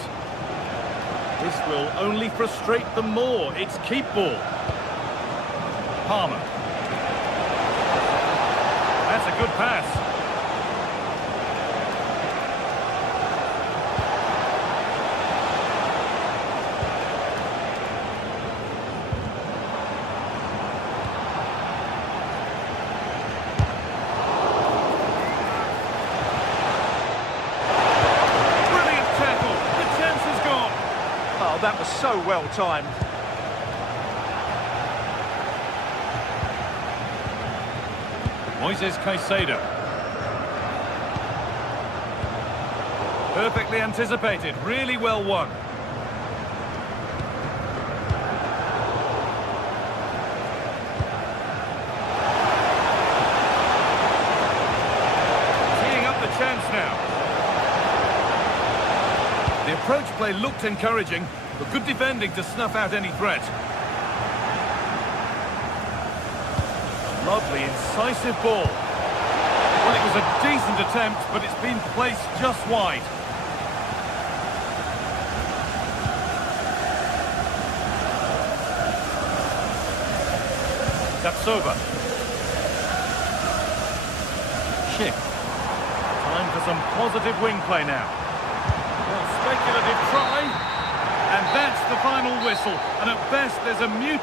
This will only frustrate them more. It's keep ball. Palmer. That's a good pass. Oh, that was so well timed. Moises Caicedo. Perfectly anticipated, really well won. Teeing up the chance now. The approach play looked encouraging, but good defending to snuff out any threat. Lovely, incisive ball. Well, it was a decent attempt, but it's been placed just wide. Tapsova. Schick. Time for some positive wing play now. Well, speculative try. And that's the final whistle. And at best, there's a mute.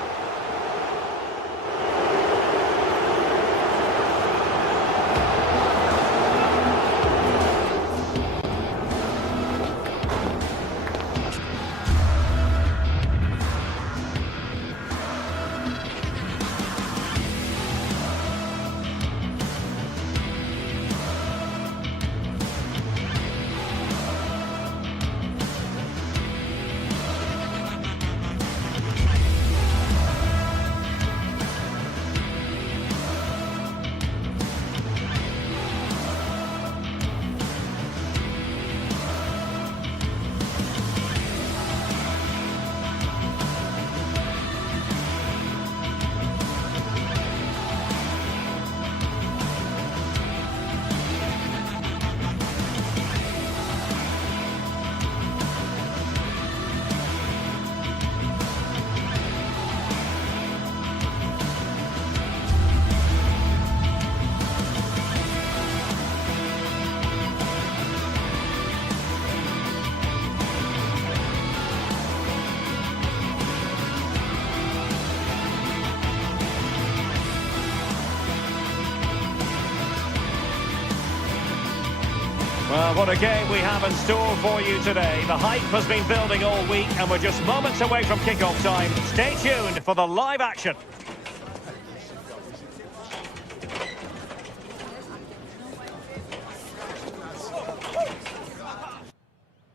Well, what a game we have in store for you today. The hype has been building all week and we're just moments away from kick-off time. Stay tuned for the live action.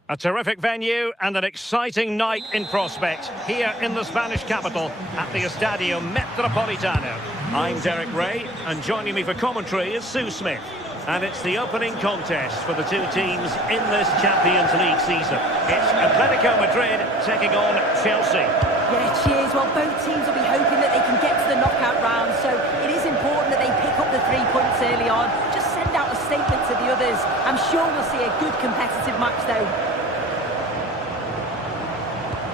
A terrific venue and an exciting night in prospect here in the Spanish capital at the Estadio Metropolitano. I'm Derek Ray and joining me for commentary is Sue Smith. And it's the opening contest for the two teams in this Champions League season. It's Atletico Madrid taking on Chelsea. Yeah, cheers. Well, both teams will be hoping that they can get to the knockout round, so it is important that they pick up the 3 points early on. Just send out a statement to the others. I'm sure we'll see a good competitive match, though.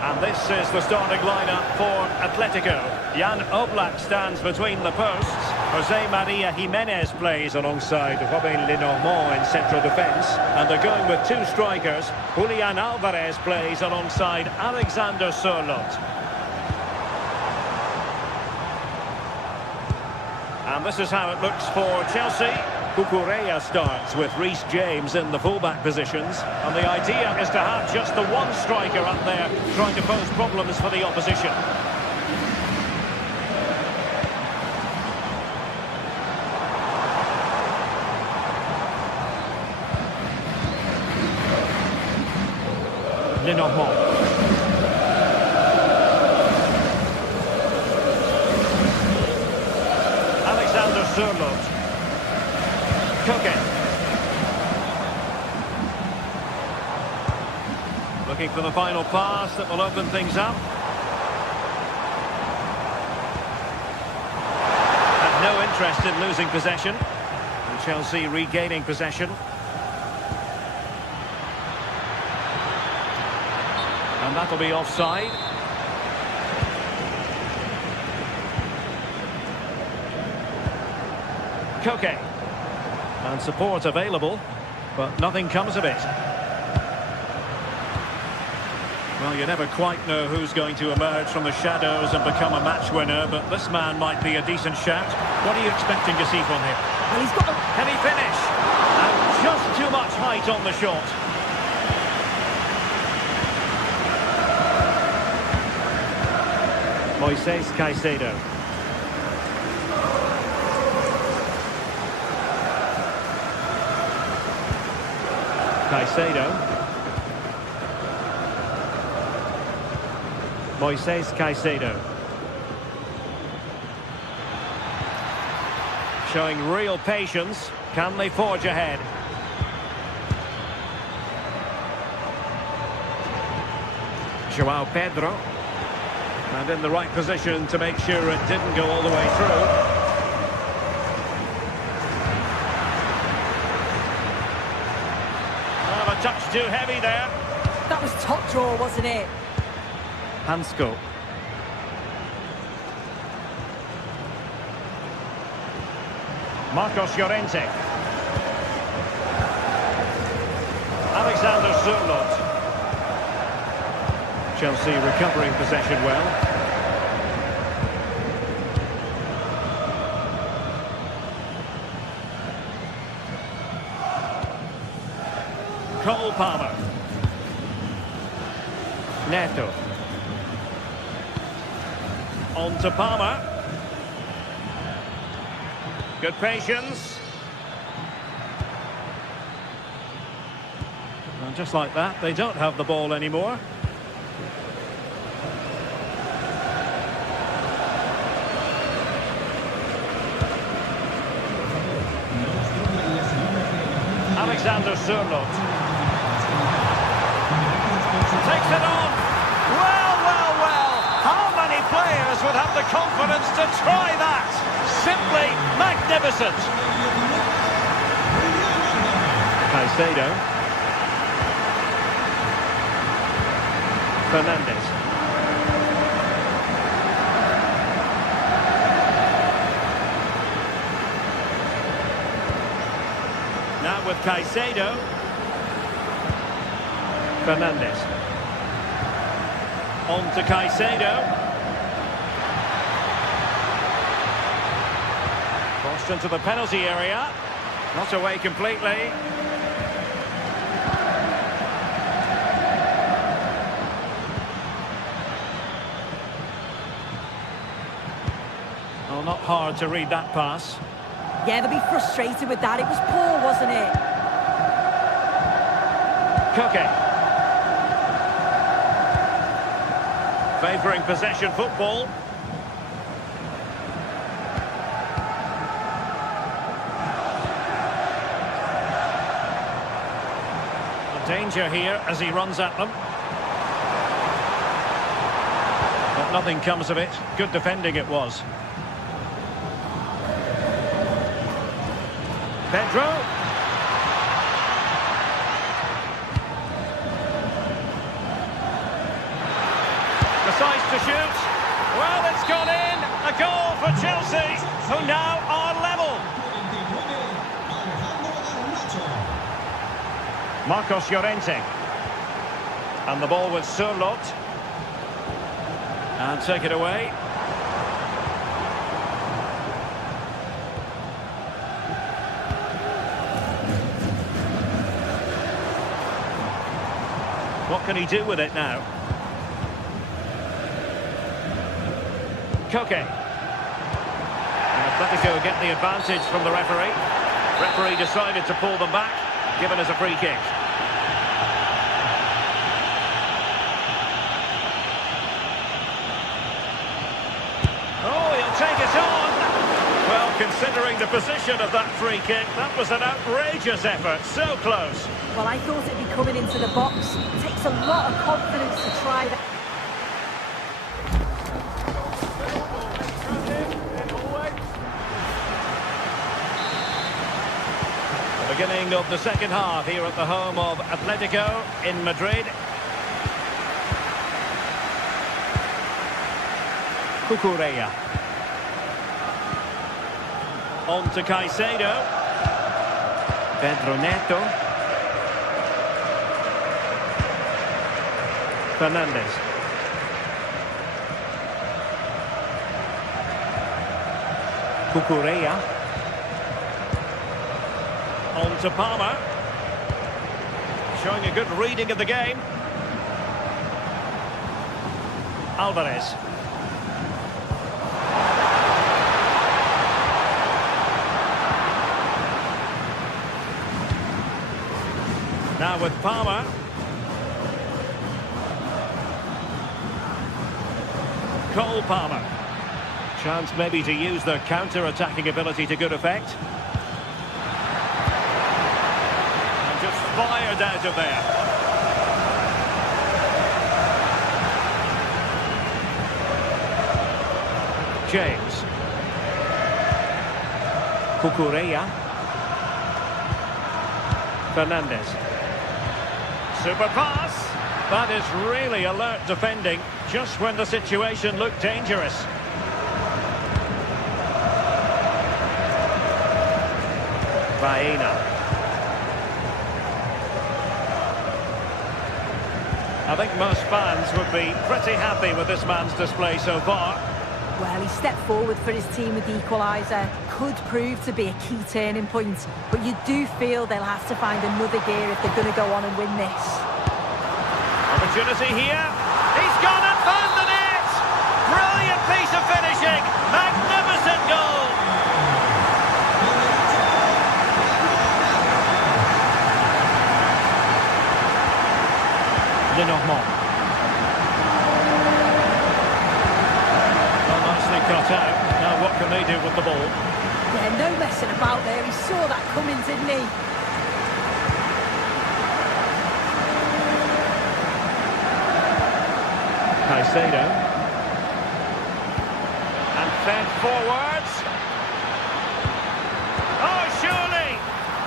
And this is the starting lineup for Atletico. Jan Oblak stands between the posts. Jose Maria Jimenez plays alongside Robin Lenormand in central defence. And they're going with two strikers. Julian Alvarez plays alongside Alexander Sørloth. And this is how it looks for Chelsea. Cucurella starts with Reece James in the fullback positions. And the idea is to have just the one striker up there trying to pose problems for the opposition. Lenormand. Alexander Sørloth. Koke. Looking for the final pass that will open things up. Had no interest in losing possession. And Chelsea regaining possession. And that'll be offside. Koke. And support available, but nothing comes of it. Well, you never quite know who's going to emerge from the shadows and become a match winner, but this man might be a decent shout. What are you expecting to see from him? Well, he's got the... Can he finish? And just too much height on the shot. Moises Caicedo. Caicedo. Moises Caicedo. Showing real patience. Can they forge ahead? João Pedro. And in the right position to make sure it didn't go all the way through. Oh, a touch too heavy there. That was top draw, wasn't it? Hansko. Marcos Llorente. Alexander Sørloth. Chelsea recovering possession well. Cole Palmer. Neto. On to Palmer. Good patience. And just like that, they don't have the ball anymore. Alexander Sørloth. Takes it on. Well, well, well. How many players would have the confidence to try that? Simply magnificent. Caicedo. Fernandes. Now with Caicedo. Fernandes. On to Caicedo. Crossed into the penalty area. Not away completely. Well, not hard to read that pass. Yeah, they'll be frustrated with that. It was poor, wasn't it? Koke. Favouring possession football. Danger here as he runs at them. But nothing comes of it. Good defending it was. Pedro. Decides to shoot. Well, it's gone in. A goal for Chelsea, who now are level. Marcos Llorente. And the ball with Sørloth. And take it away. What can he do with it now? Koke. And Atletico get the advantage from the referee. Referee decided to pull them back, given as a free kick. Oh, he'll take it on. Well, considering the position of that free kick, that was an outrageous effort. So close. Well, I thought it'd be coming into the box. It takes a lot of confidence to try that. The beginning of the second half here at the home of Atletico in Madrid. Cucurella. On to Caicedo. Pedro Neto. Fernandes. Cucurella. On to Palmer. Showing a good reading of the game. Alvarez. Now with Palmer. Cole Palmer. Chance maybe to use their counter-attacking ability to good effect. And just fired out of there. James. Cucurella. Fernandez. Super pass. That is really alert defending, just when the situation looked dangerous. Baena. I think most fans would be pretty happy with this man's display so far. Well, he stepped forward for his team with the equaliser. Could prove to be a key turning point, but you do feel they'll have to find another gear if they're going to go on and win this. Opportunity here. He's gone and found the net! Brilliant piece of finishing! Magnificent goal! Lenormand. Well, nicely cut out. Now what can they do with the ball? Yeah, no messing about there. He saw that coming, didn't he? Caicedo. And fed forwards. Oh, surely!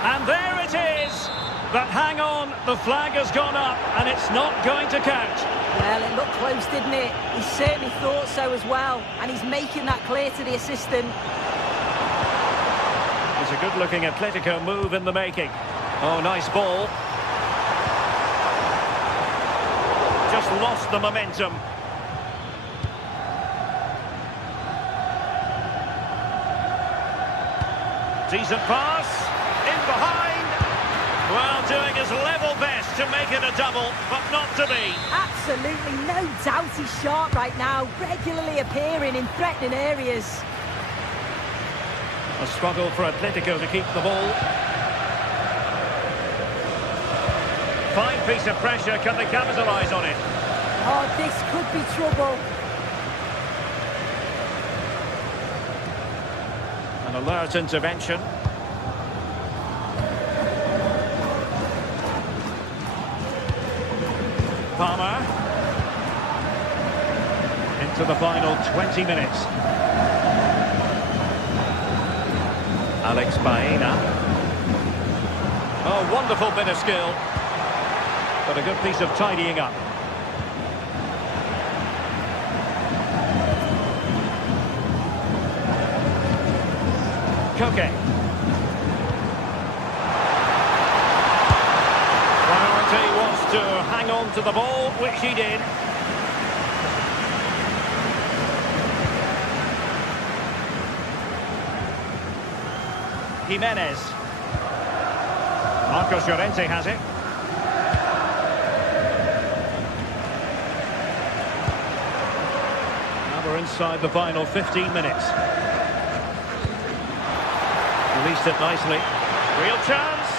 And there it is! But hang on, the flag has gone up and it's not going to count. Well, it looked close, didn't it? He certainly thought so as well. And he's making that clear to the assistant. It's a good-looking Atletico move in the making. Oh, nice ball. Just lost the momentum. Decent pass. In behind. Well, doing his level best to make it a double, but not to be. Absolutely no doubt he's sharp right now, regularly appearing in threatening areas. A struggle for Atletico to keep the ball. Fine piece of pressure, can they capitalise on it? Oh, this could be trouble. An alert intervention. Palmer. Into the final 20 minutes. Alex Baena. Oh, wonderful bit of skill. But a good piece of tidying up. Koke. Priority was to hang on to the ball, which he did. Jimenez. Marcos Llorente has it. Now we're inside the final 15 minutes. Released it nicely. Real chance.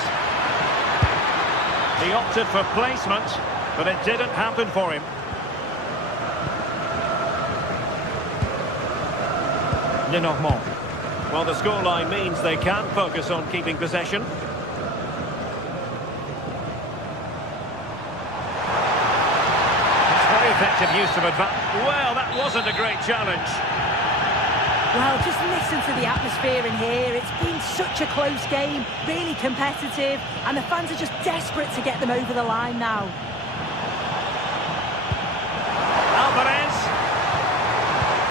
He opted for placement, but it didn't happen for him. Lenormand. Well, the scoreline means they can focus on keeping possession. It's very effective use of advantage. Well, that wasn't a great challenge. Well, just listen to the atmosphere in here. It's been such a close game, really competitive, and the fans are just desperate to get them over the line now. Alvarez.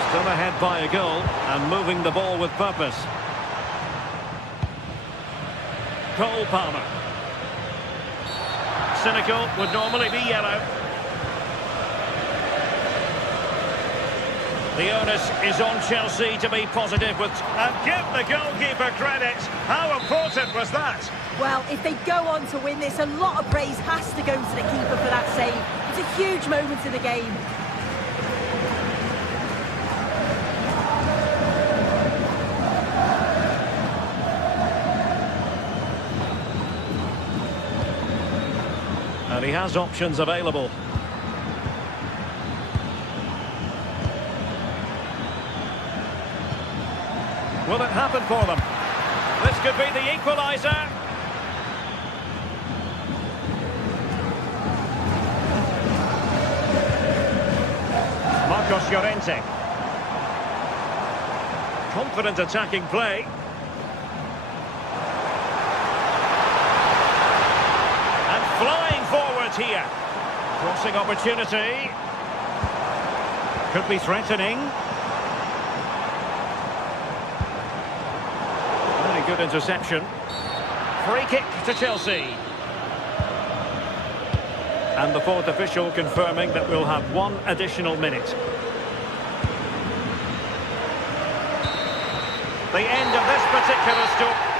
Still ahead by a goal and moving the ball with purpose. Cole Palmer. Cynical, would normally be yellow. The onus is on Chelsea to be positive with... And give the goalkeeper credit. How important was that? Well, if they go on to win this, a lot of praise has to go to the keeper for that save. It's a huge moment in the game. has options available. Will it happen for them? This could be the equaliser. Marcos Llorente. Confident attacking play. And flying forward here. Crossing opportunity. Could be threatening. Really good interception. Free kick to Chelsea. And the fourth official confirming that we'll have 1 additional minute. The end of this particular story.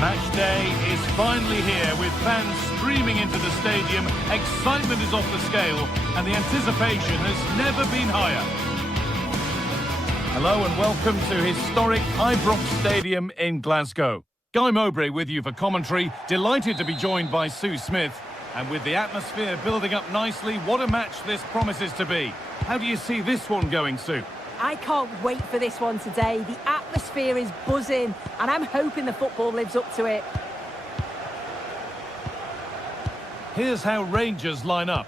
Match day is finally here with fans streaming into the stadium. Excitement is off the scale and the anticipation has never been higher. Hello and welcome to historic Ibrox Stadium in Glasgow. Guy Mowbray with you for commentary. Delighted to be joined by Sue Smith. And with the atmosphere building up nicely, what a match this promises to be. How do you see this one going, Sue? I can't wait for this one today. The atmosphere is buzzing, and I'm hoping the football lives up to it. Here's how Rangers line up.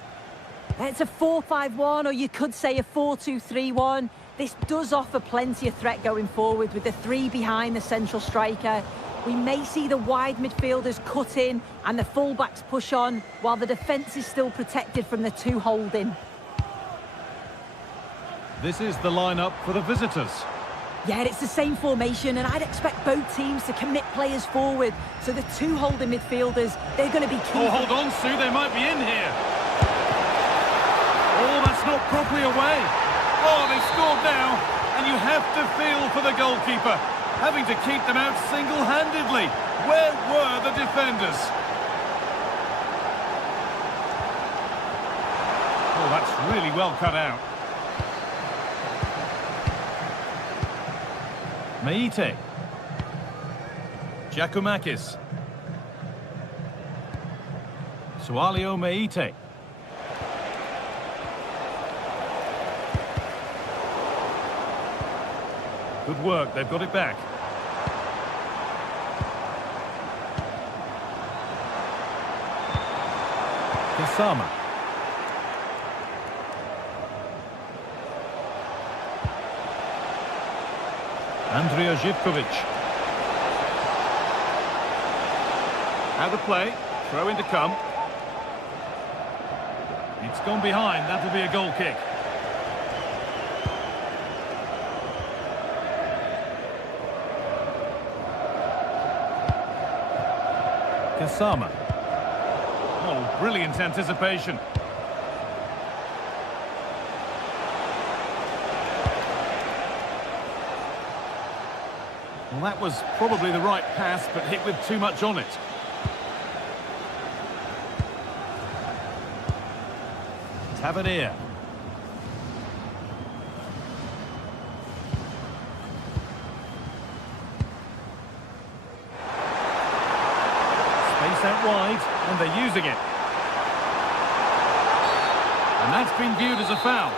It's a 4-5-1, or you could say a 4-2-3-1. This does offer plenty of threat going forward with the 3 behind the central striker. We may see the wide midfielders cut in and the fullbacks push on, while the defence is still protected from the 2 holding. This is the lineup for the visitors. Yeah, it's the same formation, and I'd expect both teams to commit players forward. So the 2 holding midfielders, they're going to be key. Oh, hold on, Sue, they might be in here. Oh, that's not properly away. Oh, they've scored now, and you have to feel for the goalkeeper, having to keep them out single-handedly. Where were the defenders? Oh, that's really well cut out. Meite. Giacomakis. Sualio Meite. Good work, they've got it back. Kasama. Andrija Živković. Out of play, throw in to come. It's gone behind, that'll be a goal kick. Kasama. Oh, brilliant anticipation. Well, that was probably the right pass, but hit with too much on it. Tavernier. Space out And they're using it. And that's been viewed as a foul.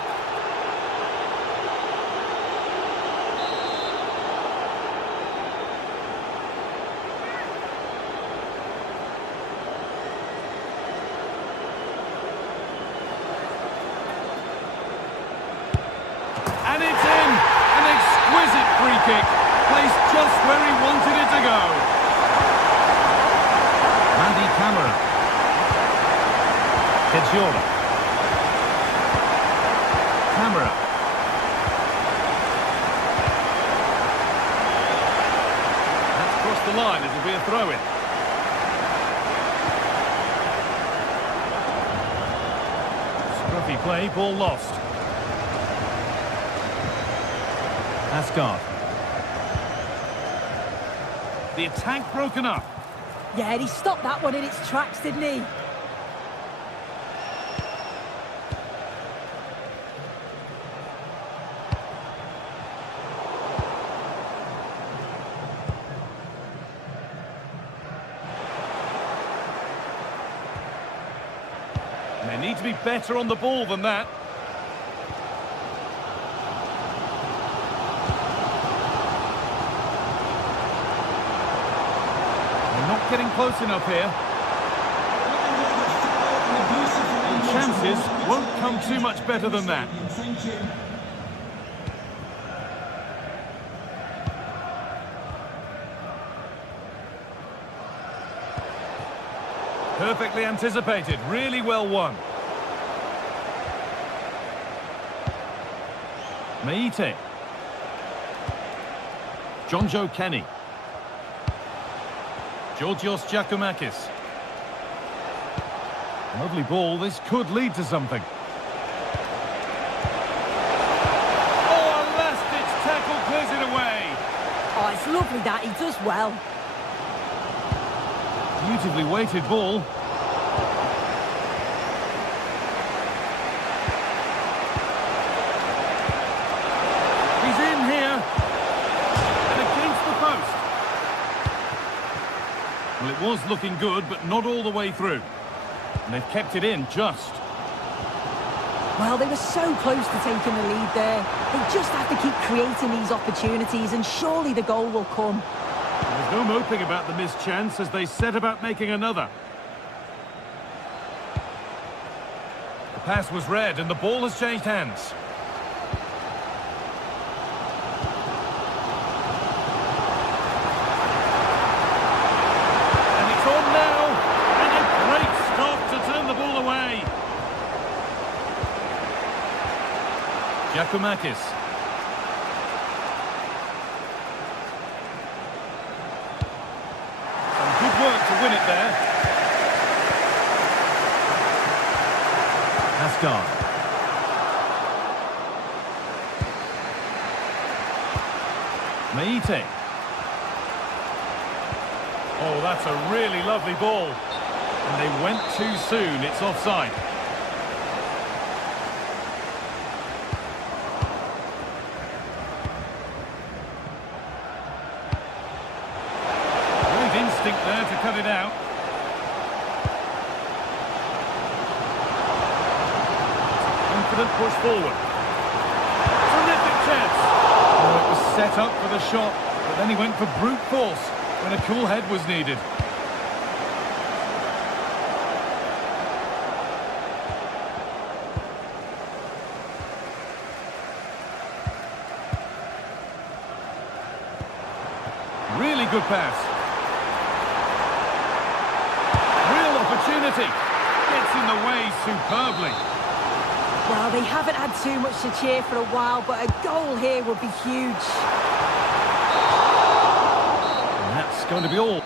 And it's in! An exquisite free kick, placed just where he wanted it to go. Mandy Camera. Kedjora. Camera. That's crossed the line, it'll be a throw-in. Scruffy play, ball lost. Asgard. The attack broken up. Yeah, he stopped that one in its tracks, didn't he? They need to be better on the ball than that. Not getting close enough here. Chances won't come too much better than that. Perfectly anticipated, really well won. Meite. John Joe Kenny. Georgios Giacomakis. Lovely ball, this could lead to something. Oh, a last-ditch tackle clears it away. Oh, it's lovely that, he does well. Beautifully weighted ball. He's in here. And against the post. Well, it was looking good, but not all the way through. And they've kept it in just. Well, they were so close to taking the lead there. They just have to keep creating these opportunities, and surely the goal will come. There's no moping about the missed chance as they set about making another. The pass was read, and the ball has changed hands. Giacomakis. Some good work to win it there. Asgard. Meite. Oh, that's a really lovely ball. And they went too soon. It's offside. There to cut it out. Confident push forward. Terrific chance. Oh, it was set up for the shot, but then he went for brute force when a cool head was needed. Really good pass. Opportunity gets in the way superbly. Well, they haven't had too much to cheer for a while, but a goal here would be huge. And that's going to be all.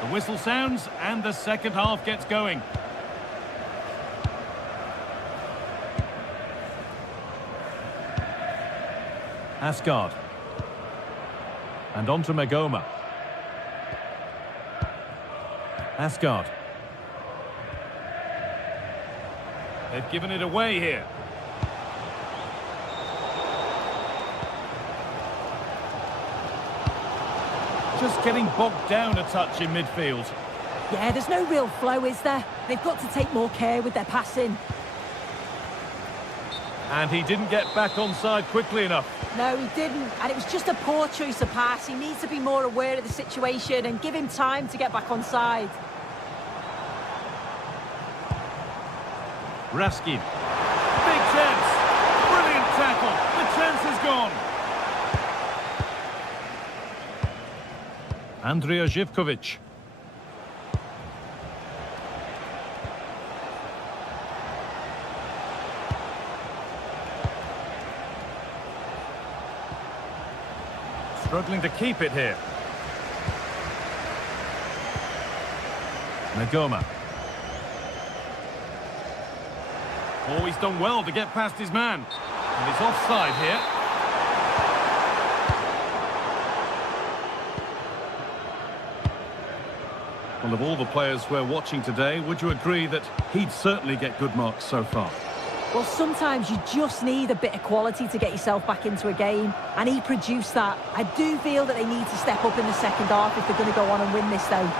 The whistle sounds and the second half gets going. Asgard. And on to Magoma. Asgard. They've given it away here. just getting bogged down a touch in midfield. Yeah, there's no real flow, is there? They've got to take more care with their passing. And he didn't get back onside quickly enough. No, he didn't. And it was just a poor choice of pass. He needs to be more aware of the situation and give him time to get back onside. Raskin. Big chance. Brilliant tackle. The chance is gone. Andrija Živković. Struggling to keep it here. Nagoma. Oh, he's done well to get past his man. And he's offside here. Well, of all the players we're watching today, would you agree that he'd certainly get good marks so far? Well, sometimes you just need a bit of quality to get yourself back into a game, and he produced that. I do feel that they need to step up in the second half if they're going to go on and win this, though.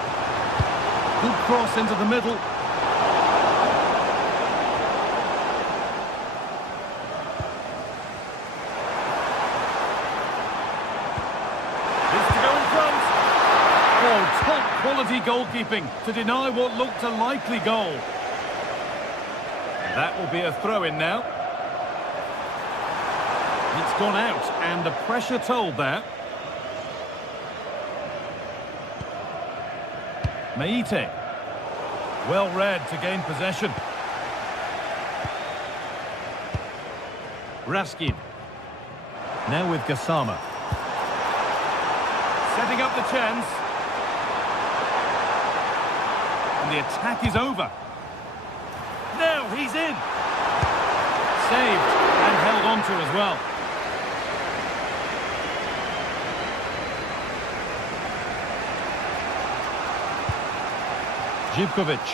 Good cross into the middle. This to go in front. Oh, top quality goalkeeping to deny what looked a likely goal. That will be a throw-in now. It's gone out, and the pressure told there. Meite. Well read to gain possession. Raskin. Now with Gassama. Setting up the chance. And the attack is over. Now he's in. Saved and held on to as well. Živković.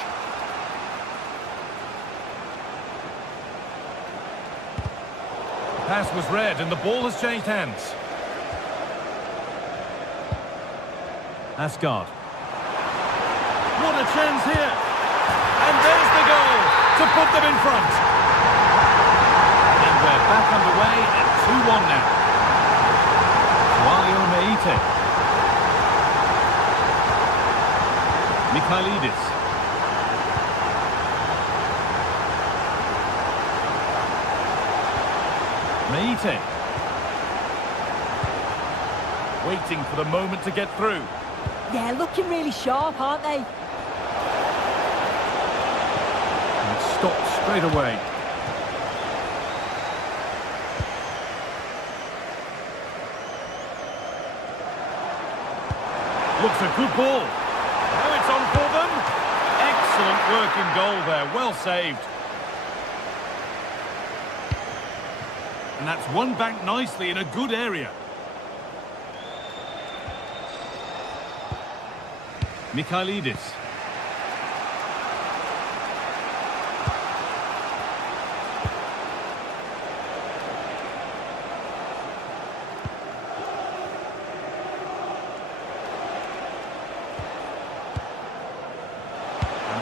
The pass was read and the ball has changed hands. Asgard. What a chance here. And there's the goal to put them in front. And we're back underway at 2-1 now. Walio Meite. Mikhailidis. Meite. Waiting for the moment to get through. Yeah, looking really sharp, aren't they? Stopped straight away. Looks a good ball. Now it's on for them. Excellent work in goal there. Well saved. And that's won back nicely in a good area. Mikhailidis.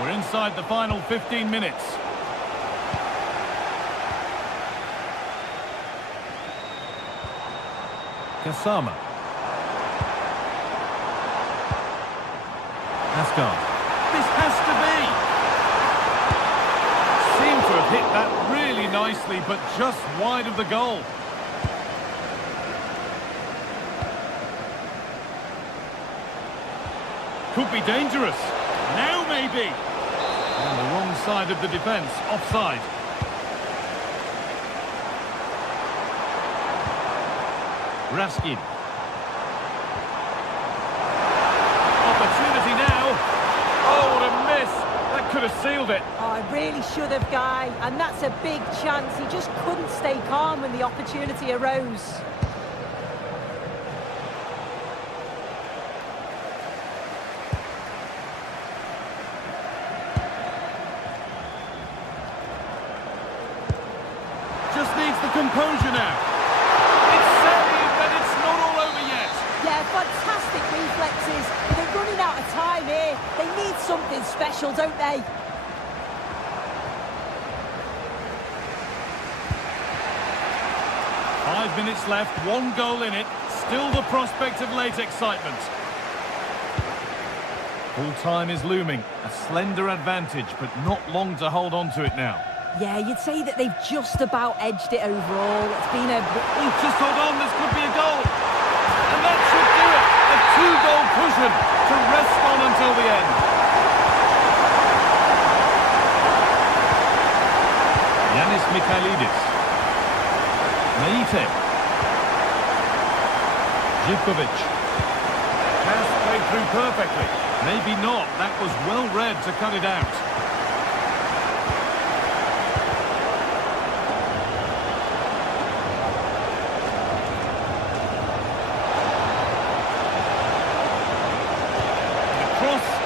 Inside the final 15 minutes. Gassama. Asgard. This has to be. Seemed to have hit that really nicely, but just wide of the goal. Could be dangerous. Now maybe. On the wrong side of the defence, offside. Raskin. Opportunity now. Oh, what a miss. That could have sealed it. Oh, I really should have, Guy. And that's a big chance. He just couldn't stay calm when the opportunity arose. Composure now. It's saved, but it's not all over yet. Yeah, fantastic reflex something special, don't they? Five minutes left, one goal in it. Still the prospect of late excitement. Full time is looming. A slender advantage, but not long to hold on to it now. Yeah, you'd say that they've just about edged it overall. It's been a... Oh, just hold on, this could be a goal. And that should do it. A two-goal cushion to rest on until the end. Yanis Mikhailidis. Meite. Živkovic. Pass played through perfectly. Maybe not. That was well read to cut it out.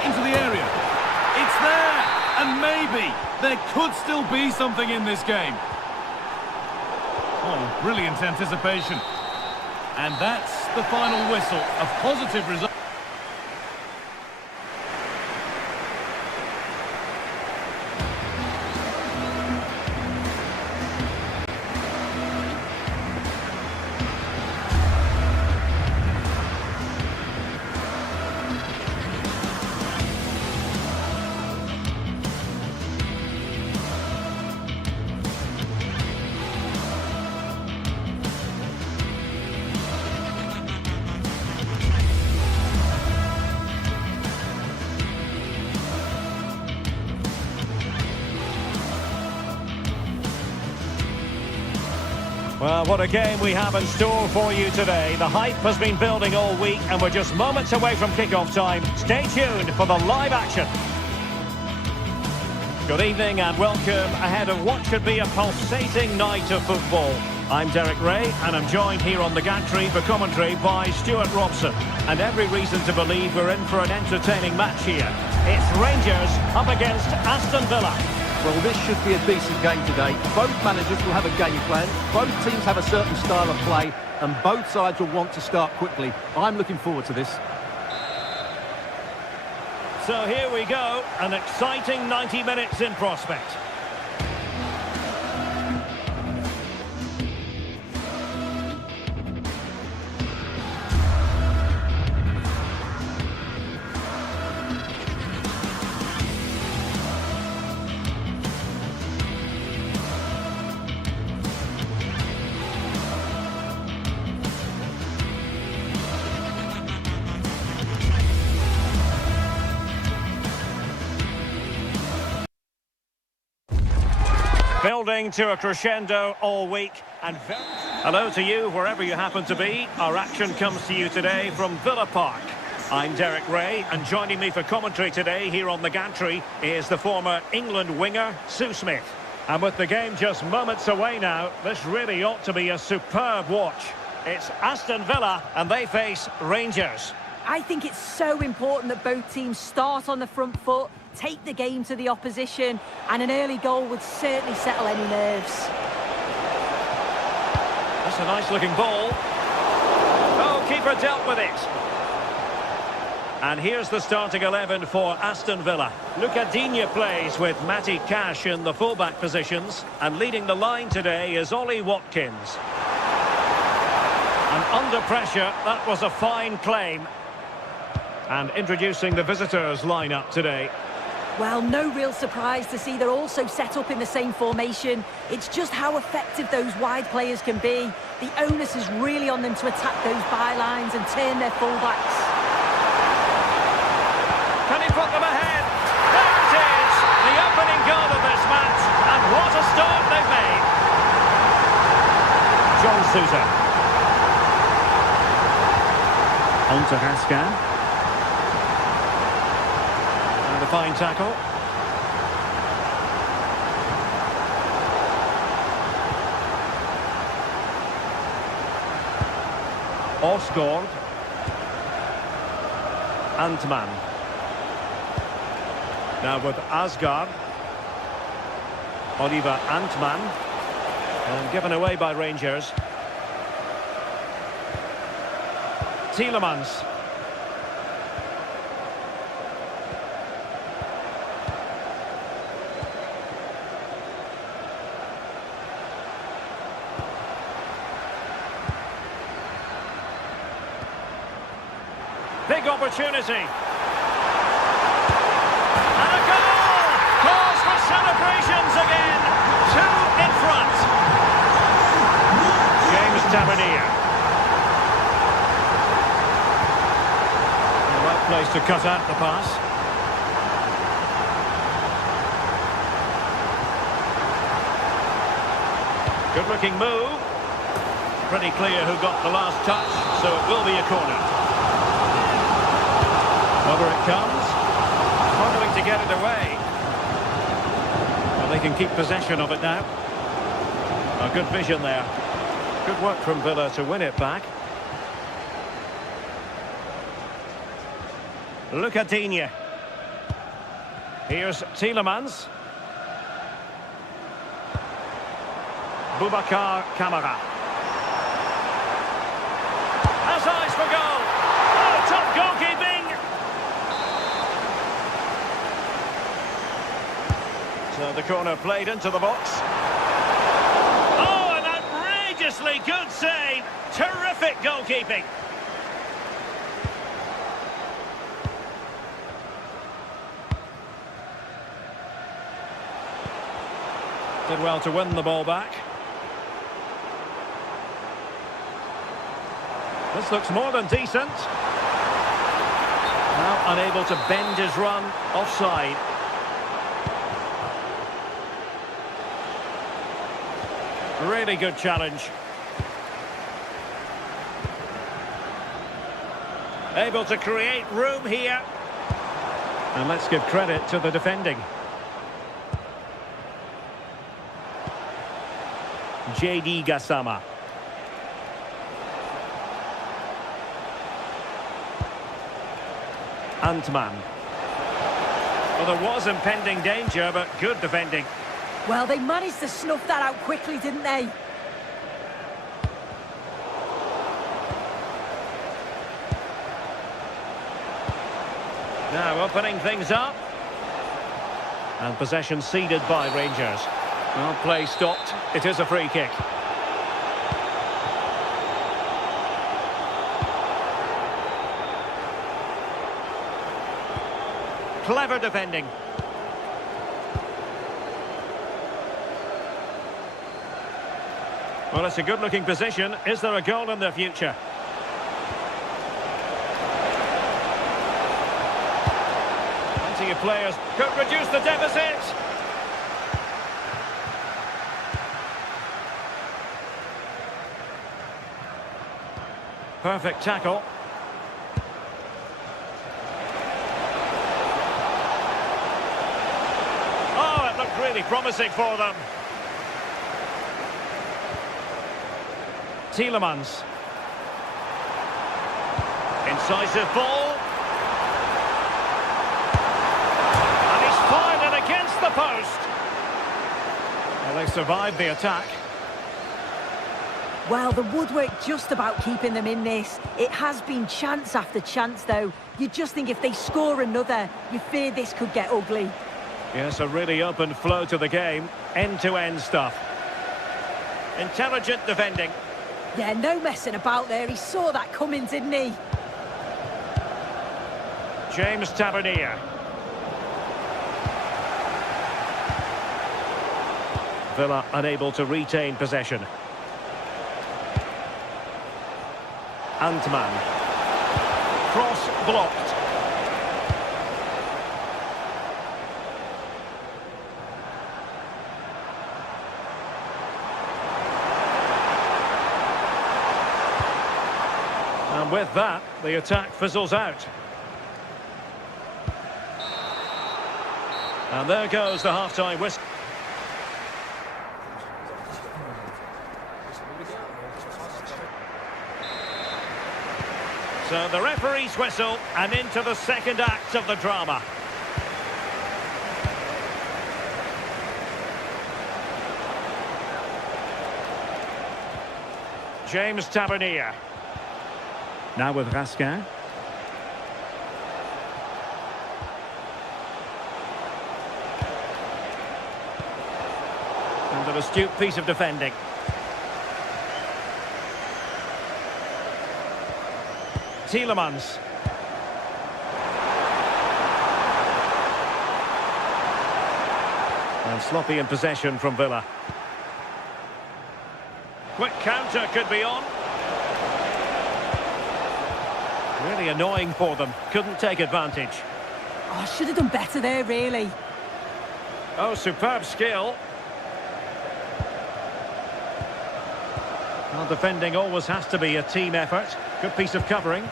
Into the area. It's there, and maybe there could still be something in this game. Oh, brilliant anticipation. And that's the final whistle. A positive result. Well, what a game we have in store for you today. The hype has been building all week and we're just moments away from kick-off time. Stay tuned for the live action. Good evening and welcome ahead of what should be a pulsating night of football. I'm Derek Ray and I'm joined here on the gantry for commentary by Stuart Robson. And every reason to believe we're in for an entertaining match here. It's Rangers up against Aston Villa. Well, this should be a decent game today. Both managers will have a game plan. Both teams have a certain style of play, and both sides will want to start quickly. I'm looking forward to this. So here we go, an exciting 90 minutes in prospect. Building to a crescendo all week. And hello to you, wherever you happen to be. Our action comes to you today from Villa Park. I'm Derek Ray, and joining me for commentary today here on the gantry is the former England winger, Sue Smith. And with the game just moments away now, this really ought to be a superb watch. It's Aston Villa, and they face Rangers. I think it's so important that both teams start on the front foot, take the game to the opposition, and an early goal would certainly settle any nerves. That's a nice looking ball. Oh, keeper dealt with it. And here's the starting 11 for Aston Villa. Luca Digne plays with Matty Cash in the fullback positions, and leading the line today is Ollie Watkins. And under pressure, that was a fine claim. And introducing the visitors lineup today. Well, no real surprise to see they're also set up in the same formation. It's just how effective those wide players can be. The onus is really on them to attack those bylines and turn their fullbacks. Can he put them ahead? There it is! The opening goal of this match. And what a start they've made. John Sousa. On to Haskan. And a fine tackle. Osgaard. Antman. Now with Asgard. Oliver Antman. And given away by Rangers. Tielemans. big opportunity. And a goal! Cause for celebrations again. 2 in front. James Tavernier. The right place to cut out the pass. Good looking move. Pretty clear who got the last touch, so it will be a corner. Over it comes. Struggling to get it away. Well, they can keep possession of it now. A good vision there. Good work from Villa to win it back. Lucadinha. Here's Tielemans. Boubacar Kamara. Has eyes for goal. Oh, top goalkeeping. So the corner played into the box. Oh, an outrageously good save. Terrific goalkeeping. Did well to win the ball back. This looks more than decent. Now unable to bend his run, offside. Really good challenge. Able to create room here. And let's give credit to the defending. JD Gassama. Antman. Well, there was impending danger, but good defending. Well, they managed to snuff that out quickly, didn't they? Now opening things up. And possession ceded by Rangers. Well, play stopped. It is a free kick. Clever defending. Well, it's a good-looking position. Is there a goal in the future? Plenty of players could reduce the deficit. Perfect tackle. Oh, it looked really promising for them. Tielemans. Incisive ball. And he's fired it against the post. Well, they survived the attack. Well, the woodwork just about keeping them in this. It has been chance after chance, though. You just think if they score another, you fear this could get ugly. Yes, a really open flow to the game. End-to-end stuff. Intelligent defending. Yeah, no messing about there. He saw that coming, didn't he? James Tavernier. Villa unable to retain possession. Antman. Cross blocked. And with that, the attack fizzles out. And there goes the half-time whistle. So the referee's whistle, and into the second act of the drama. James Tavernier. Now with Raskin. And an astute piece of defending. Tielemans. And sloppy in possession from Villa. Quick counter could be on. Really annoying for them. Couldn't take advantage. Oh, should have done better there, really. Oh, superb skill. Well, defending always has to be a team effort. Good piece of covering.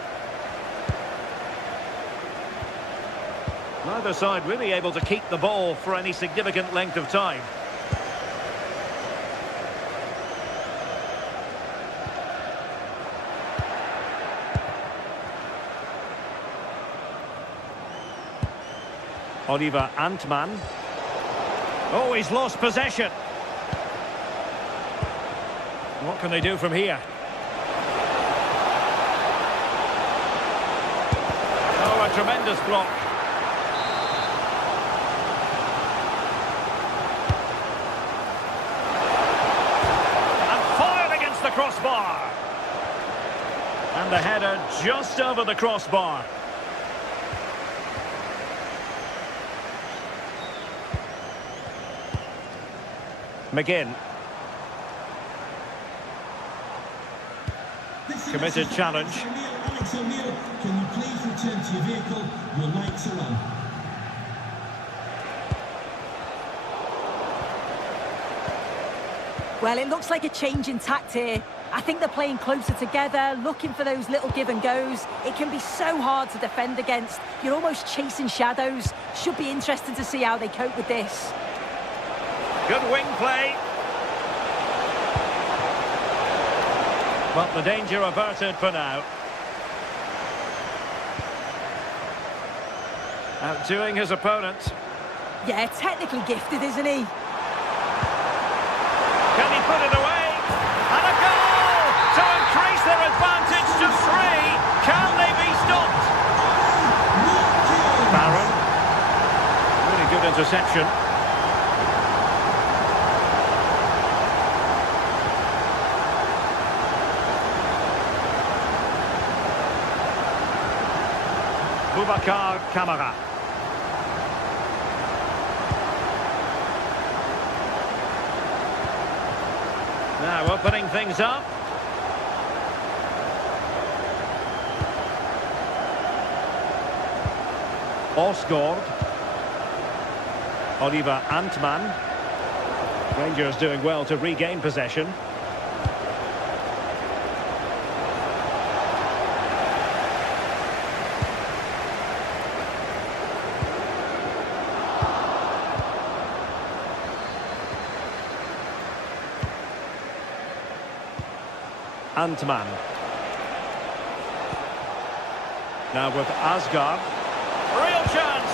Neither side really able to keep the ball for any significant length of time. Oliver Antman. Oh, he's lost possession. What can they do from here? Oh, a tremendous block. And fired against the crossbar. And the header just over the crossbar. McGinn. Committed challenge. Alex O'Neill, can you please return to your vehicle? Your lights are on. Well, it looks like a change in tact here. I think they're playing closer together, looking for those little give and goes. It can be so hard to defend against. You're almost chasing shadows. Should be interesting to see how they cope with this. Good wing play. But the danger averted for now. Outdoing his opponent. Yeah, technically gifted, isn't he? Can he put it away? And a goal to increase their advantage to 3. Can they be stopped? Barron. Really good interception. Boubacar Kamara. Now opening things up. Osgård. Oliver Antman. Rangers doing well to regain possession. Antman. Now with Asgard. Real chance!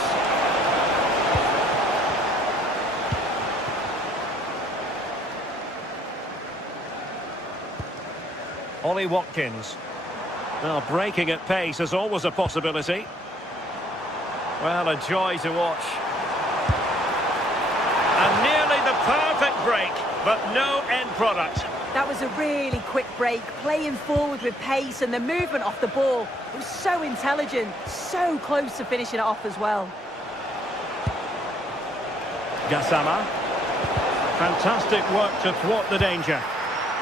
Ollie Watkins. Now breaking at pace is always a possibility. Well, a joy to watch. And nearly the perfect break, but no end product. That was a really quick break, playing forward with pace, and the movement off the ball was so intelligent, so close to finishing it off as well. Gassama. Fantastic work to thwart the danger.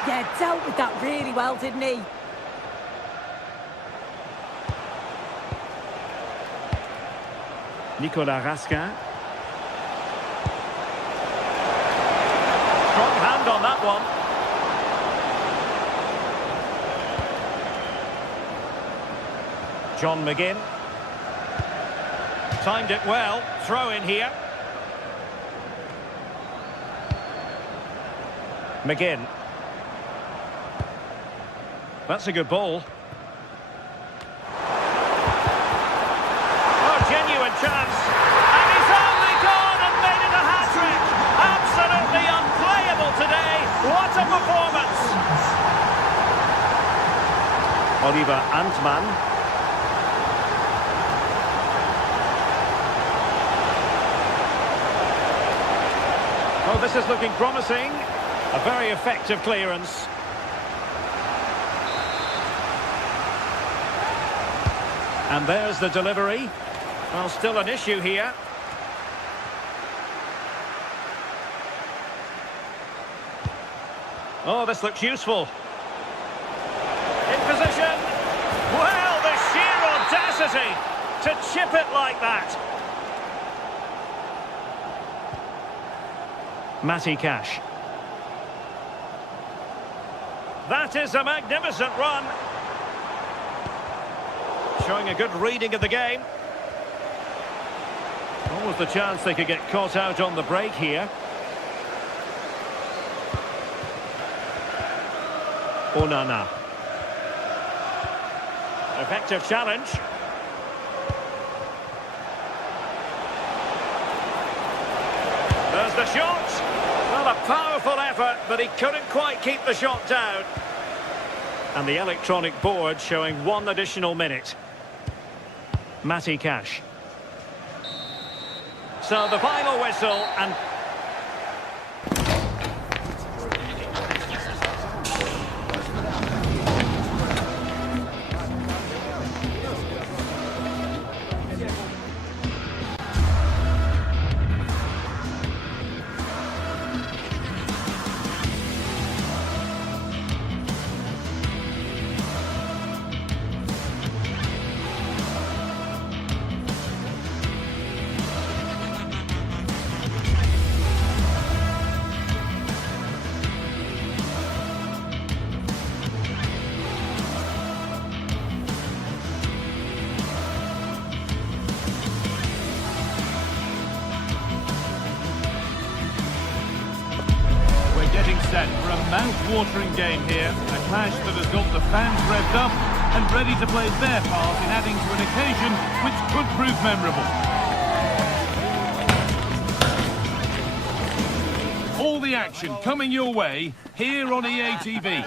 Yeah, dealt with that really well, didn't he? Nicolas Raskin. Strong hand on that one. John McGinn. Timed it well. Throw in here. McGinn. That's a good ball. Oh, genuine chance. And he's only gone and made it a hat-trick. Absolutely unplayable today. What a performance. Oliver Antman. Oh, this is looking promising. A very effective clearance. And there's the delivery. Well, still an issue here. Oh, this looks useful. In position. Well, the sheer audacity to chip it like that. Matty Cash. That is a magnificent run. Showing a good reading of the game. What was the chance they could get caught out on the break here? Onana. Effective challenge. There's the shot. Well, a powerful effort, but he couldn't quite keep the shot down. And the electronic board showing 1 additional minute. Matty Cash. So the final whistle, and getting set for a mouth-watering game here. A clash that has got the fans revved up and ready to play their part in adding to an occasion which could prove memorable. All the action coming your way here on EA TV.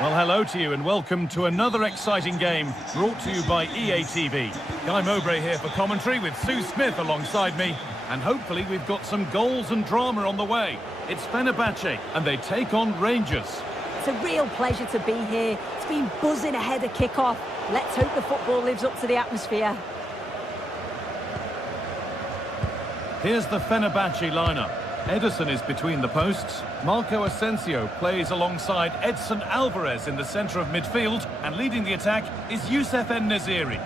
Well, hello to you and welcome to another exciting game brought to you by EA TV. Guy Mowbray here for commentary with Sue Smith alongside me. And hopefully we've got some goals and drama on the way. It's Fenerbahce and they take on Rangers. It's a real pleasure to be here. It's been buzzing ahead of kick-off. Let's hope the football lives up to the atmosphere. Here's the Fenerbahce lineup. Ederson is between the posts. Marco Asensio plays alongside Edson Alvarez in the centre of midfield. And leading the attack is Youssef En-Nesyri.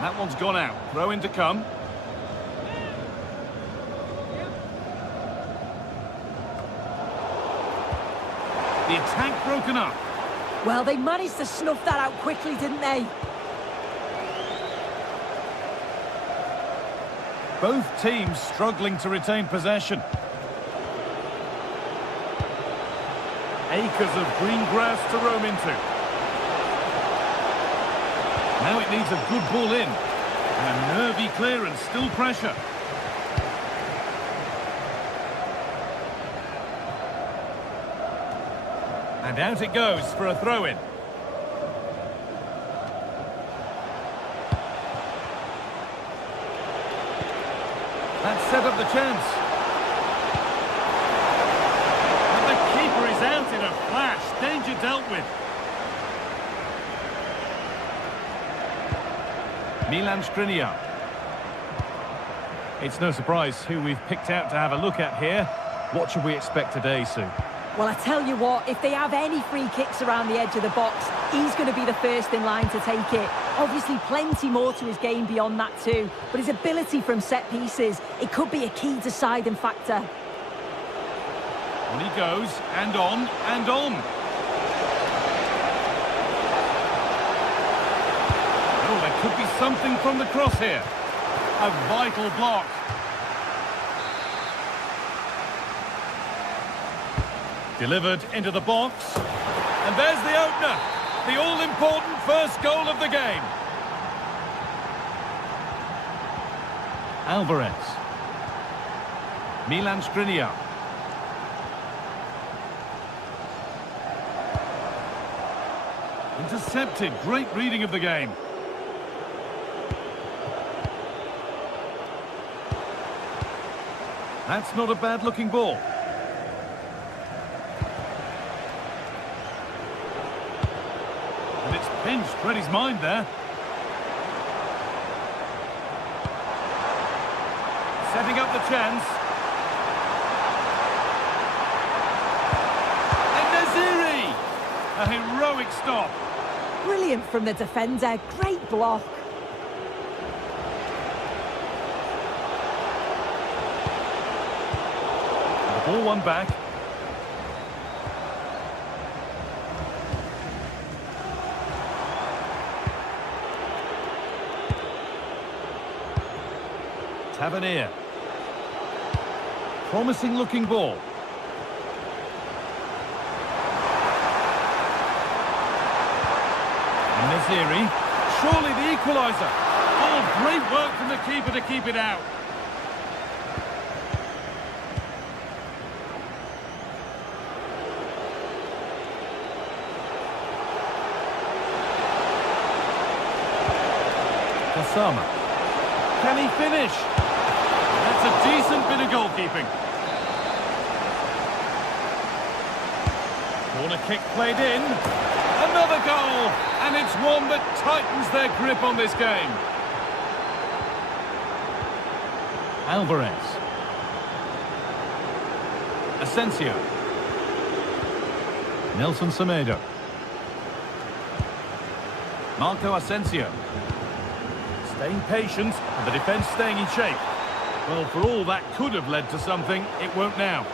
That one's gone out. Throw in to come. The attack broken up. Well, they managed to snuff that out quickly, didn't they? Both teams struggling to retain possession. Acres of green grass to roam into. Now it needs a good ball in. And a nervy clearance, still pressure. And out it goes for a throw-in. That set up the chance. And the keeper is out in a flash. Danger dealt with. Milan Skriniar. It's no surprise who we've picked out to have a look at here. What should we expect today, Sue? Well, I tell you what, if they have any free kicks around the edge of the box, he's going to be the first in line to take it. Obviously, plenty more to his game beyond that too, but his ability from set pieces, it could be a key deciding factor. On he goes, and on, and on. Oh, there could be something from the cross here. A vital block. Delivered into the box. And there's the opener. The all-important first goal of the game. Alvarez. Milan Skriniar. Intercepted. Great reading of the game. That's not a bad-looking ball. Pinched, read his mind there. Setting up the chance. And Naziri! A heroic stop. Brilliant from the defender. Great block. The ball won back. Tavernier. Promising looking ball. Naziri. Surely the equaliser. Oh, great work from the keeper to keep it out. Kasama. Can he finish? That's a decent bit of goalkeeping. Corner kick played in. Another goal! And it's one that tightens their grip on this game. Alvarez. Asensio. Nelson Semedo. Marco Asensio. Staying patient, and the defence staying in shape. Well, for all that could have led to something, it won't now.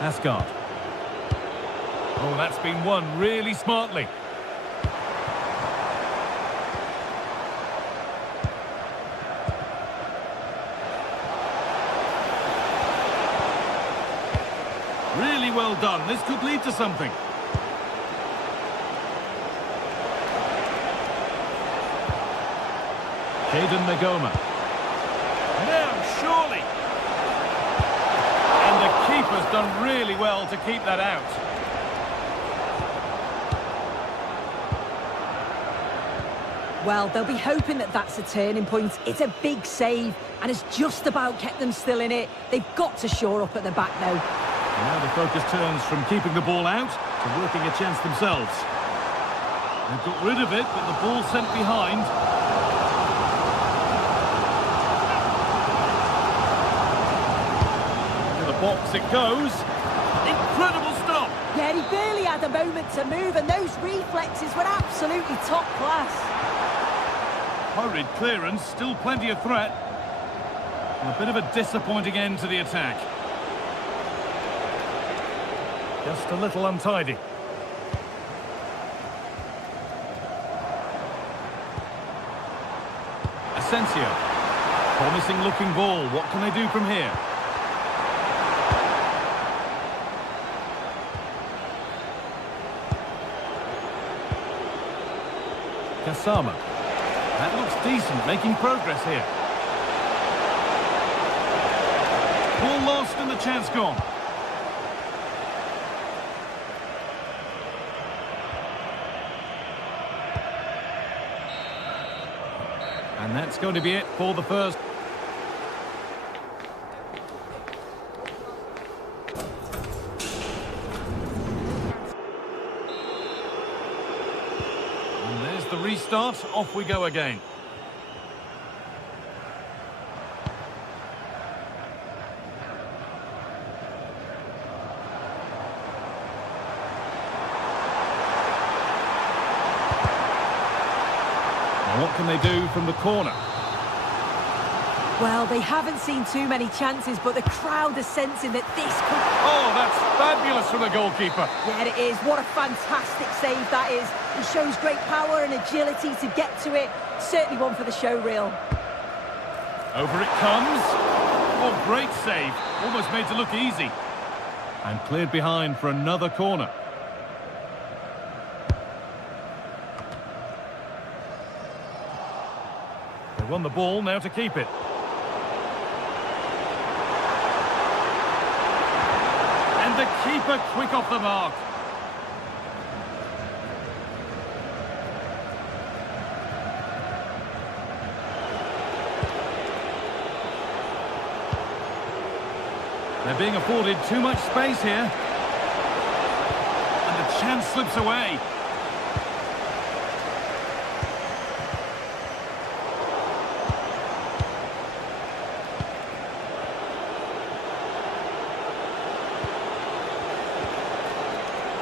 Asgard. Oh, that's been won really smartly. Really well done. This could lead to something. Jadon Nagoma. Now, surely. And the keeper's done really well to keep that out. Well, they'll be hoping that that's a turning point. It's a big save, and it's just about kept them still in it. They've got to shore up at the back now. Now the focus turns from keeping the ball out to working a chance themselves. They've got rid of it, but the ball's sent behind. To the box it goes. Incredible stop! Yeah, he barely had a moment to move, and those reflexes were absolutely top class. Hurried clearance, still plenty of threat. And a bit of a disappointing end to the attack. Just a little untidy. Asensio. Promising looking ball. What can they do from here? Kasama. That looks decent, making progress here. Ball lost and the chance gone. And that's going to be it for the first. And there's the restart. Off we go again. What can they do from the corner? Well, they haven't seen too many chances, but the crowd is sensing that this could... Oh, that's fabulous from the goalkeeper. Yeah, it is. What a fantastic save that is. He shows great power and agility to get to it. Certainly one for the show reel. Over it comes. Oh, great save. Almost made to look easy. And cleared behind for another corner. They won the ball, now to keep it. And the keeper quick off the mark. They're being afforded too much space here. And the chance slips away.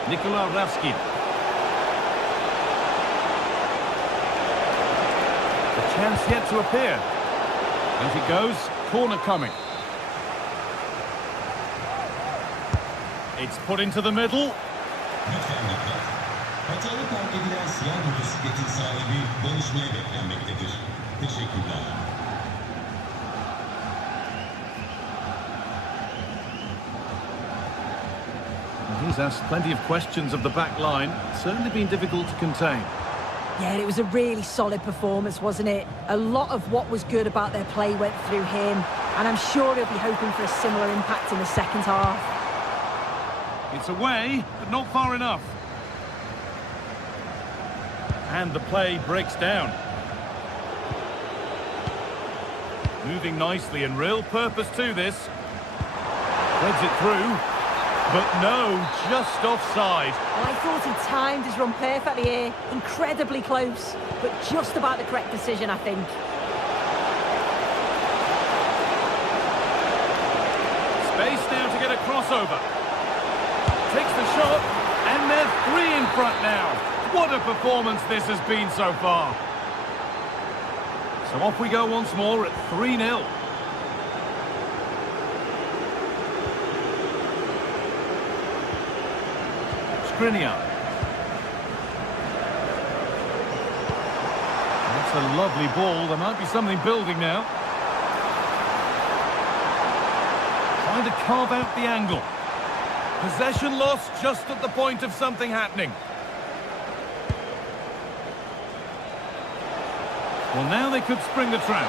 Nikola Ravskin. The chance yet to appear. Out it goes, corner coming. It's put into the middle. Lütfen dikkat. Hatalı fark edilen siyah motosikletin sahibi danışmaya beklenmektedir. Teşekkürler. He's asked plenty of questions of the back line. It's certainly been difficult to contain. Yeah, it was a really solid performance, wasn't it? A lot of what was good about their play went through him, and I'm sure he'll be hoping for a similar impact in the second half. It's away, but not far enough. And the play breaks down. Moving nicely and real purpose to this. Threads it through. But no, just offside. Well, I thought he timed his run perfectly here. Incredibly close, but just about the correct decision, I think. Space now to get a crossover. Takes the shot, and they're 3 in front now. What a performance this has been so far. So off we go once more at 3-0. Skriniar. That's a lovely ball. There might be something building now. Trying to carve out the angle. Possession lost just at the point of something happening. Well, now they could spring the trap.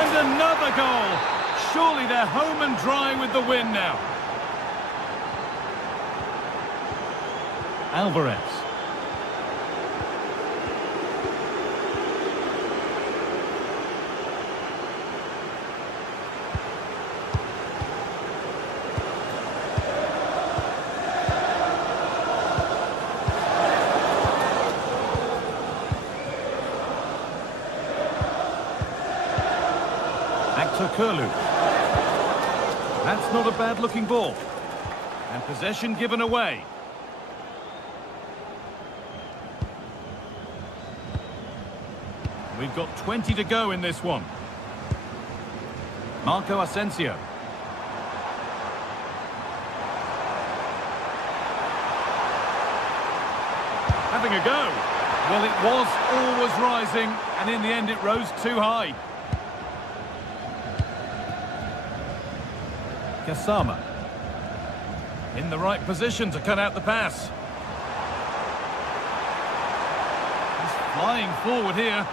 And another goal. Surely they're home and dry with the win now. Alvarez. Actor Kurlu. That's not a bad-looking ball. And possession given away. We've got 20 to go in this one. Marco Asensio. Having a go. Well, it was always rising, and in the end it rose too high. Kasama. In the right position to cut out the pass. He's flying forward here.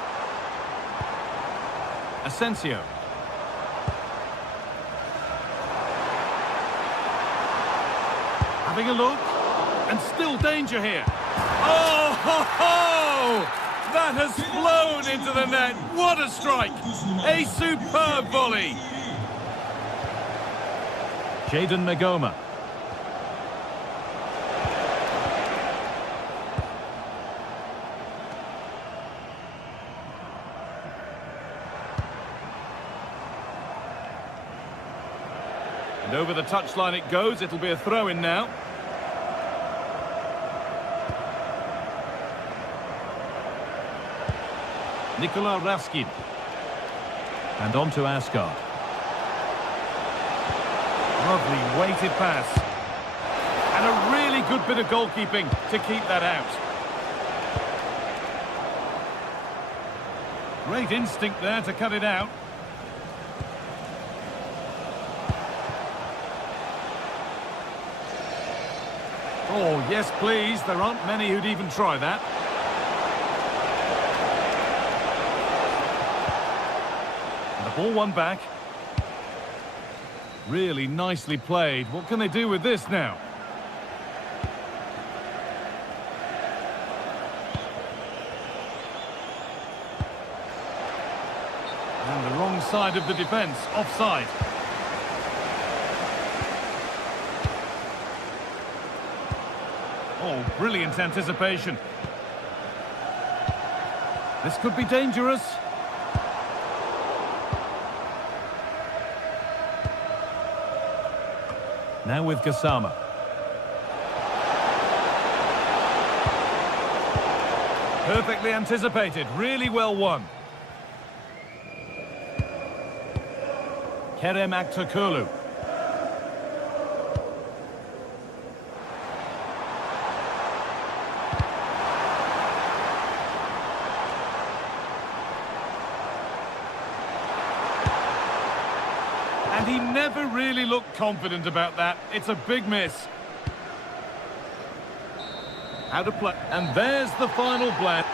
Asensio. Having a look, and still danger here. Oh, ho, ho! That has flown into the net. What a strike! A superb volley. Jadon Magoma. And over the touchline it goes. It'll be a throw-in now. Nikola Ravskin. And on to Asgard. Lovely weighted pass. And a really good bit of goalkeeping to keep that out. Great instinct there to cut it out. Oh, yes, please. There aren't many who'd even try that. And the ball won back. Really nicely played. What can they do with this now? And the wrong side of the defence, offside. Oh, brilliant anticipation. This could be dangerous. Now with Gassama. Perfectly anticipated, really well won. Kerem Aktürkoğlu. And he never really looked confident about that. It's a big miss. How to play. And there's the final blast.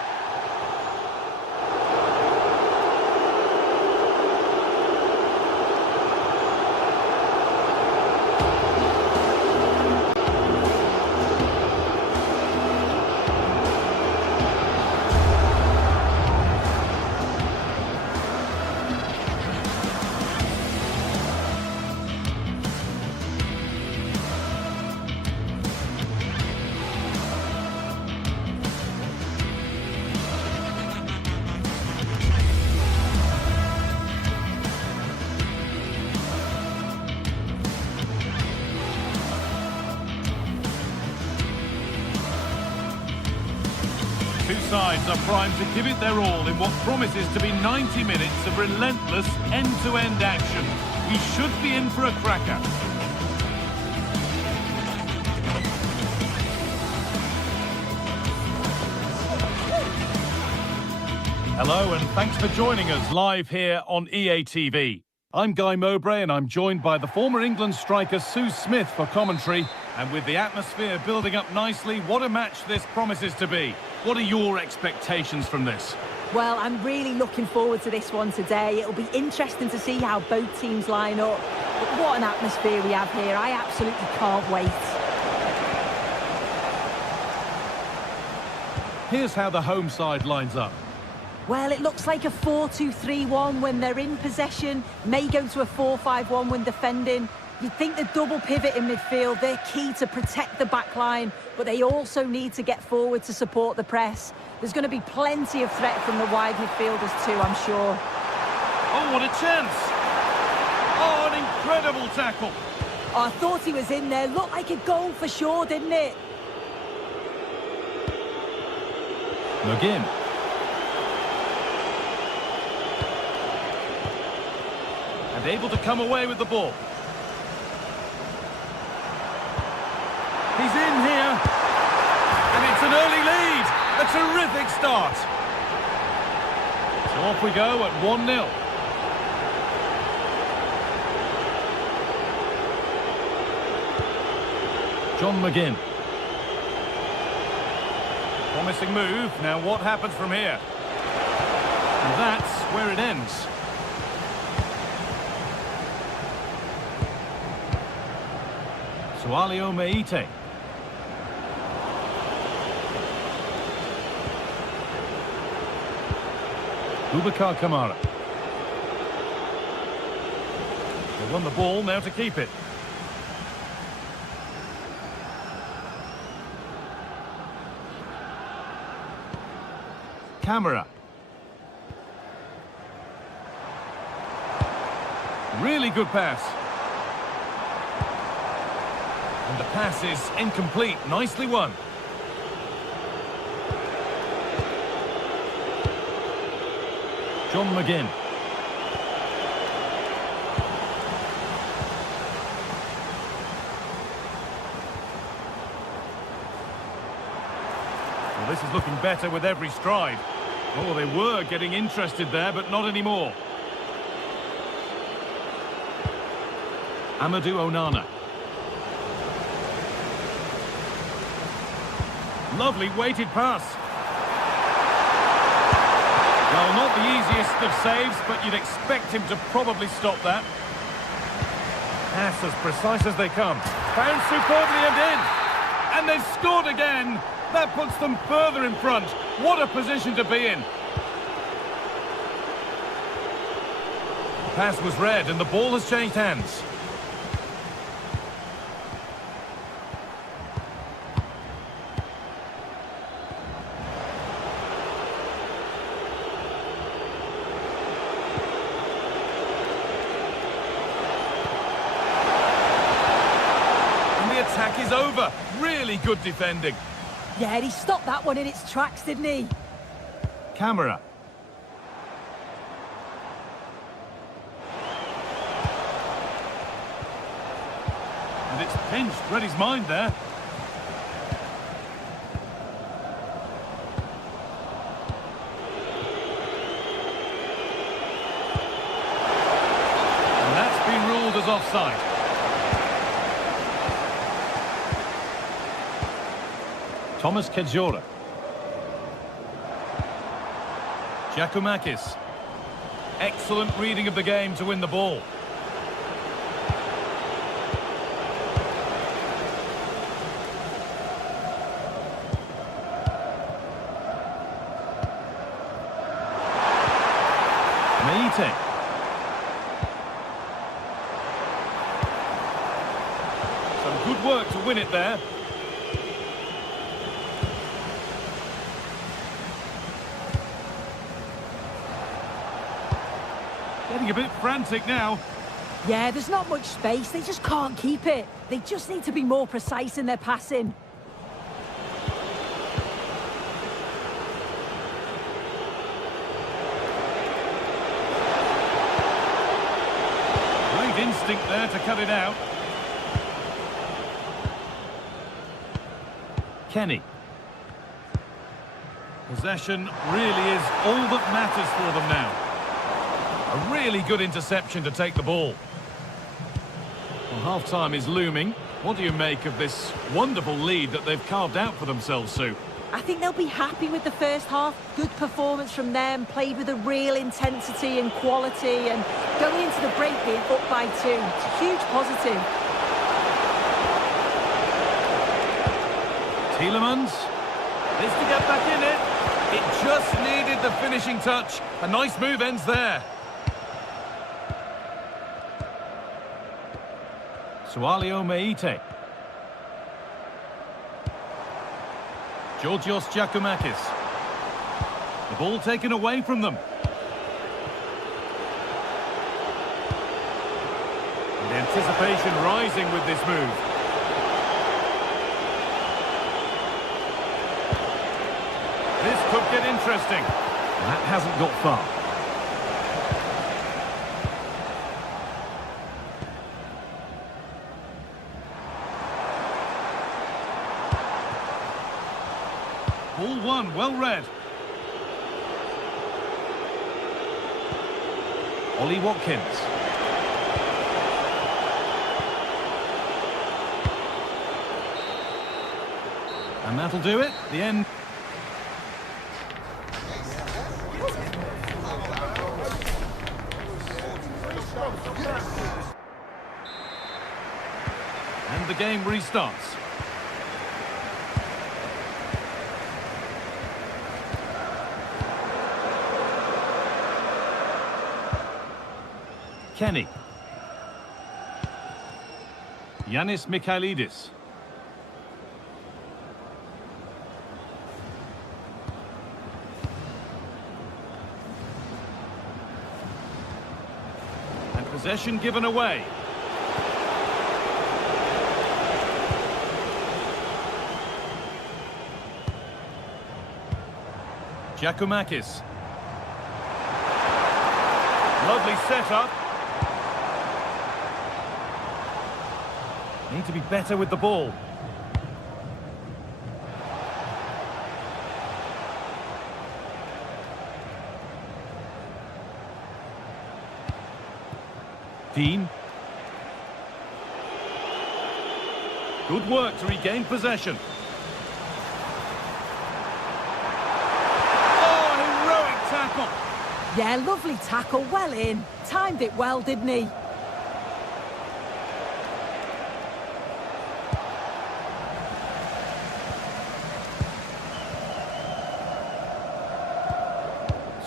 Two sides are primed to give it their all in what promises to be 90 minutes of relentless end-to-end action. We should be in for a cracker. Hello and thanks for joining us live here on EA TV. I'm Guy Mowbray and I'm joined by the former England striker Sue Smith for commentary. And with the atmosphere building up nicely, what a match this promises to be. What are your expectations from this? Well, I'm really looking forward to this one today. It'll be interesting to see how both teams line up. But what an atmosphere we have here. I absolutely can't wait. Here's how the home side lines up. Well, it looks like a 4-2-3-1 when they're in possession. May go to a 4-5-1 when defending. You'd think the double pivot in midfield, they're key to protect the back line, but they also need to get forward to support the press. There's going to be plenty of threat from the wide midfielders too, I'm sure. Oh, what a chance! Oh, an incredible tackle! Oh, I thought he was in there. Looked like a goal for sure, didn't it? McGinn. And able to come away with the ball. He's in here, and it's an early lead. A terrific start. So off we go at 1-0. John McGinn. Promising move. Now what happens from here? And that's where it ends. Sualio Meite. Boubacar Kamara. They won the ball, now to keep it. Camera. Really good pass. And the pass is incomplete. Nicely won. John McGinn. Well, this is looking better with every stride. Oh, they were getting interested there, but not anymore. Amadou Onana. Lovely weighted pass. Well, not the easiest of saves, but you'd expect him to probably stop that. Pass as precise as they come. Found superbly and in. And they've scored again. That puts them further in front. What a position to be in. The pass was read and the ball has changed hands. over. Really good defending. Yeah, he stopped that one in its tracks, didn't he? Camera. And it's pinched, read his mind there. And that's been ruled as offside. Thomas Kedzora. Giacomakis. Excellent reading of the game to win the ball. Meite. Some good work to win it there. Getting a bit frantic now. Yeah, there's not much space. They just can't keep it. They just need to be more precise in their passing. Great instinct there to cut it out. Kenny. Possession really is all that matters for them now. A really good interception to take the ball. Well, half-time is looming. What do you make of this wonderful lead that they've carved out for themselves, Sue? I think they'll be happy with the first half. Good performance from them, played with a real intensity and quality, and going into the break being up by 2. It's a huge positive. Tielemans needs to get back in it. It just needed the finishing touch. A nice move ends there. Sualio Meite. Georgios Giacomakis. The ball taken away from them. And the anticipation rising with this move. This could get interesting. That hasn't got far. Ball one, well read. Ollie Watkins. And that'll do it. The end. And the game restarts. Kenny. Yanis Mikhailidis. And possession given away. Giacomakis. Lovely setup. Need to be better with the ball. Dean. Good work to regain possession. Oh, heroic tackle. Yeah, lovely tackle, well in. Timed it well, didn't he?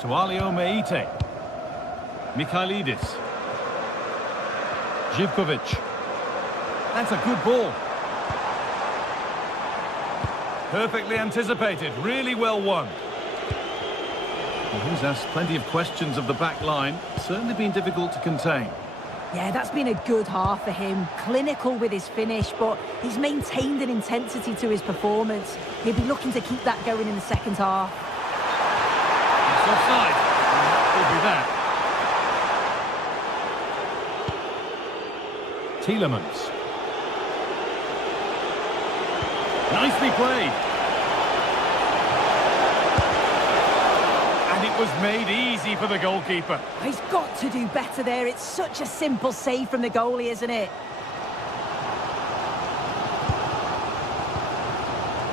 Sualio Meite. Mikhailidis. Živkovic. That's a good ball. Perfectly anticipated, really well won. Well, he's asked plenty of questions of the back line. Certainly been difficult to contain. Yeah, that's been a good half for him. Clinical with his finish, but he's maintained an intensity to his performance. He'll be looking to keep that going in the second half. It's offside. And that will be that. Tielemans. Nicely played. And it was made easy for the goalkeeper. He's got to do better there. It's such a simple save from the goalie, isn't it?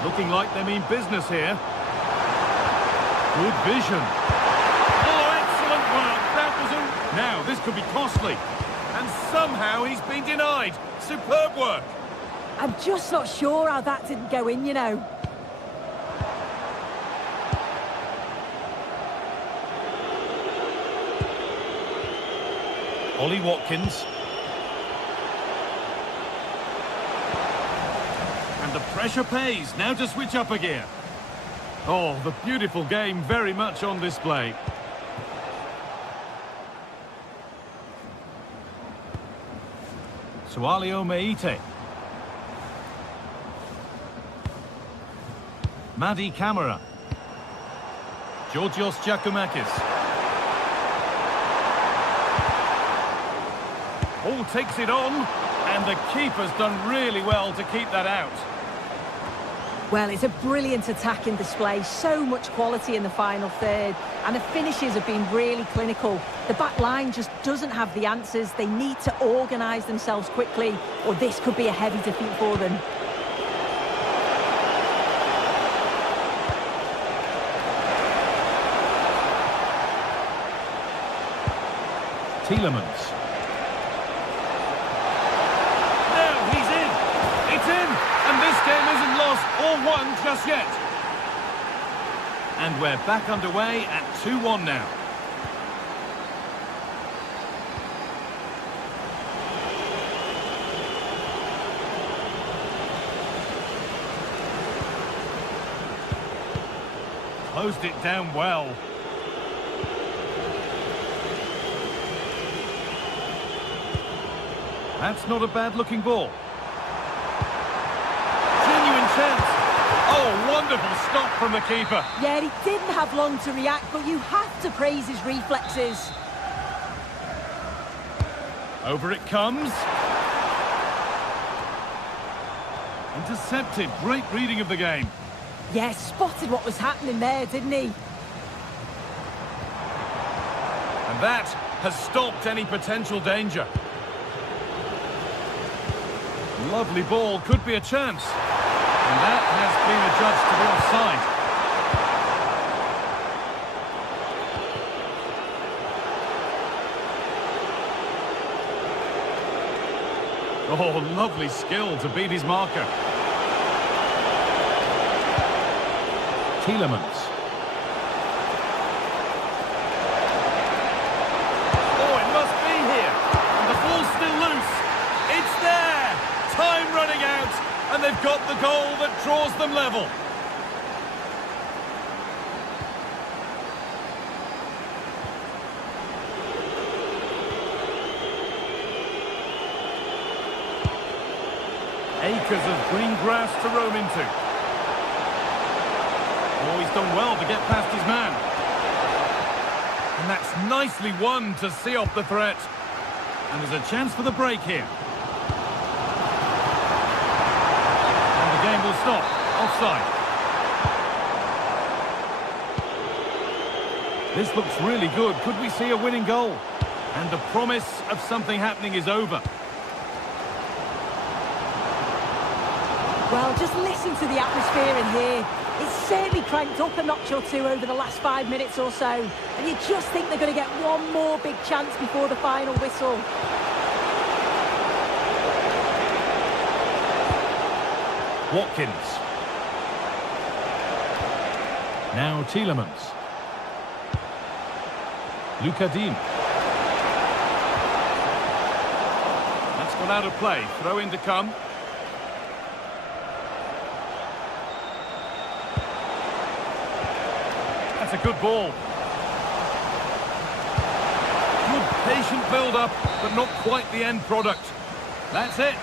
Looking like they mean business here. Good vision. Oh, excellent work. That was a... Now, this could be costly. And somehow he's been denied. Superb work. I'm just not sure how that didn't go in, you know. Ollie Watkins. And the pressure pays. Now to switch up a gear. Oh, the beautiful game very much on display. Sualio Meite. Madi Camara. Georgios Giacomakis. Oh, takes it on. And the keeper's done really well to keep that out. Well, it's a brilliant attacking display. So much quality in the final third. And the finishes have been really clinical. The back line just doesn't have the answers. They need to organise themselves quickly, or this could be a heavy defeat for them. Tielemans. Now he's in. It's in. And this game isn't lost or won just yet. And we're back underway at 2-1 now. Closed it down well. That's not a bad-looking ball. Genuine chance. Oh, wonderful stop from the keeper. Yeah, he didn't have long to react, but you have to praise his reflexes. Over it comes. Intercepted. Great reading of the game. Yeah, spotted what was happening there, didn't he? And that has stopped any potential danger. Lovely ball, could be a chance. And that has been adjudged to be offside. Oh, lovely skill to beat his marker. Tielemans. Oh, it must be here. And the ball's still loose. It's there. Time running out. And they've got the goal that draws them level. Acres of green grass to roam into. Oh, he's done well to get past his man. And that's nicely won to see off the threat. And there's a chance for the break here. And the game will stop. Offside. This looks really good. Could we see a winning goal? And the promise of something happening is over. Well, just listen to the atmosphere in here. It's certainly cranked up a notch or two over the last 5 minutes or so. And you just think they're going to get one more big chance before the final whistle. Watkins. Now Tielemans. Luka Dean. That's gone out of play. Throw in to come. That's a good ball. Good Patient build-up, but not quite the end product. That's it.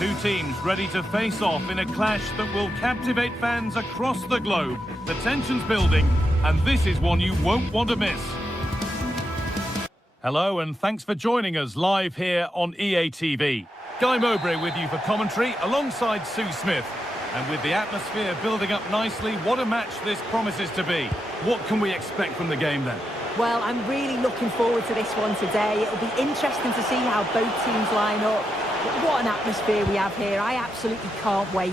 Two teams ready to face off in a clash that will captivate fans across the globe. The tension's building, and this is one you won't want to miss. Hello, and thanks for joining us live here on EA TV. Guy Mowbray with you for commentary, alongside Sue Smith. And with the atmosphere building up nicely, what a match this promises to be. What can we expect from the game then? Well, I'm really looking forward to this one today. It'll be interesting to see how both teams line up. But what an atmosphere we have here. I absolutely can't wait.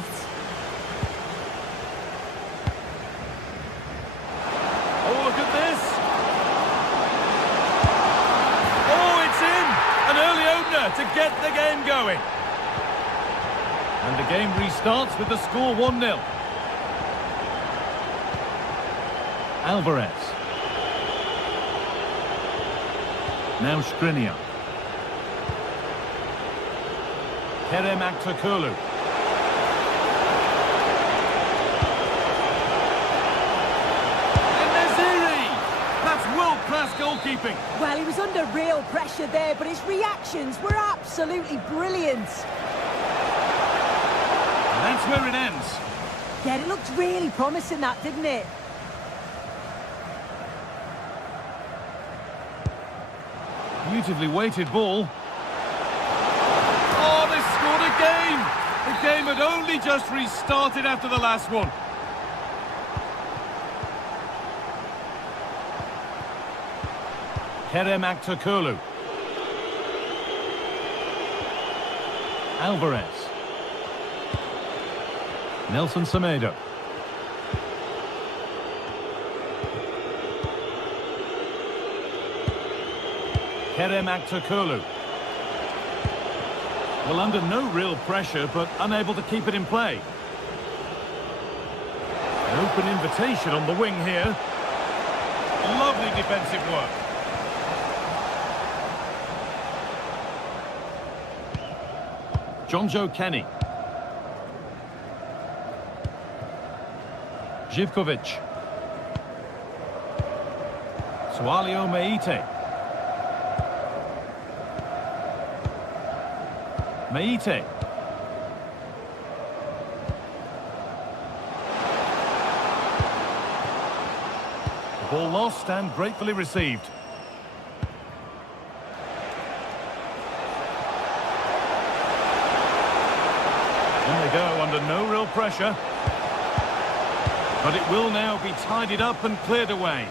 Oh, look at this. Oh, it's in. An early opener to get the game going. And the game restarts with the score 1-0. Alvarez. Now Skriniar. Kerem Aktürkoğlu. That's world-class goalkeeping. Well, he was under real pressure there, but his reactions were absolutely brilliant. And that's where it ends. Yeah, it looked really promising, that, didn't it? Beautifully weighted ball. Oh, they scored again! The game had only just restarted after the last one. Kerem Aktürkoğlu. Alvarez. Nelson Semedo. Kerem Aktürkoğlu. Well, under no real pressure, but unable to keep it in play. An open invitation on the wing here. Lovely defensive work. Jonjo Kenny. Živković. Sualio Meite. Meite. Ball lost and gratefully received. And they go under no real pressure. But it will now be tidied up and cleared away.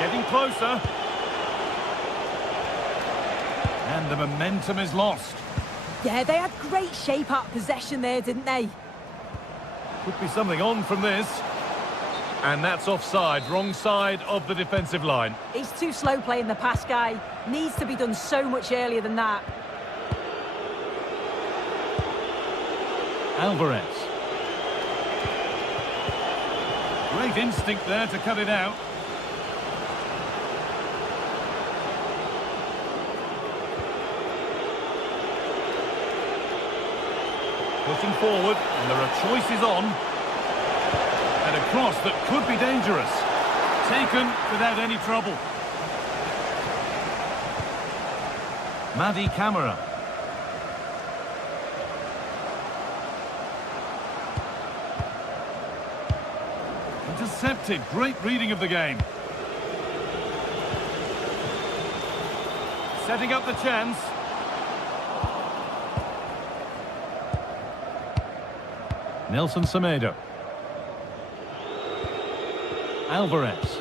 Getting closer. And the momentum is lost. Yeah, they had great shape up possession there, didn't they? Could be something on from this. And that's offside, wrong side of the defensive line. He's too slow playing the pass, guy. Needs to be done so much earlier than that. Alvarez. Great instinct there to cut it out. Pushing forward, and there are choices on. And a cross that could be dangerous. Taken without any trouble. Madi Camara. Intercepted. Great reading of the game. Setting up the chance. Nelson Semedo. Alvarez.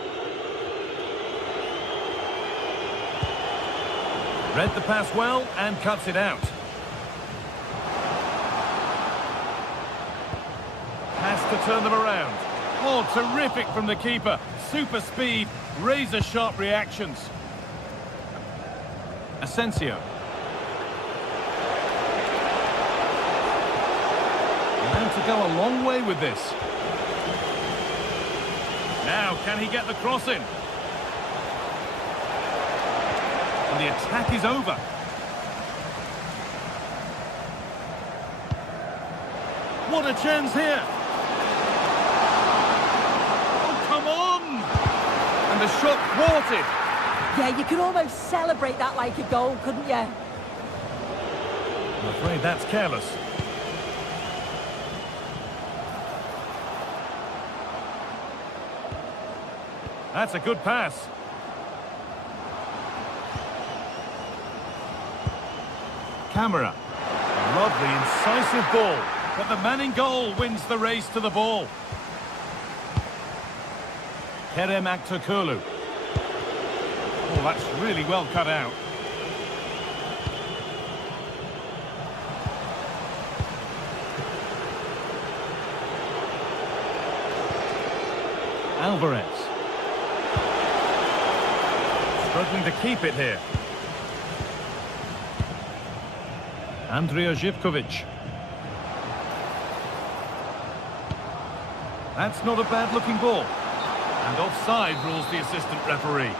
Read the pass well and cuts it out. Has to turn them around. Oh, terrific from the keeper. Super speed, razor-sharp reactions. Asensio. And to go a long way with this. Now, can he get the cross in? And the attack is over. What a chance here. Oh, come on! And the shot thwarted. Yeah, you could almost celebrate that like a goal, couldn't you? I'm afraid that's careless. That's a good pass. Camara. Lovely, incisive ball. But the man in goal wins the race to the ball. Kerem Aktürkoğlu. Oh, that's really well cut out. Alvarez. Struggling to keep it here. Andrija Zivkovic. That's not a bad-looking ball. And offside rules the assistant referee.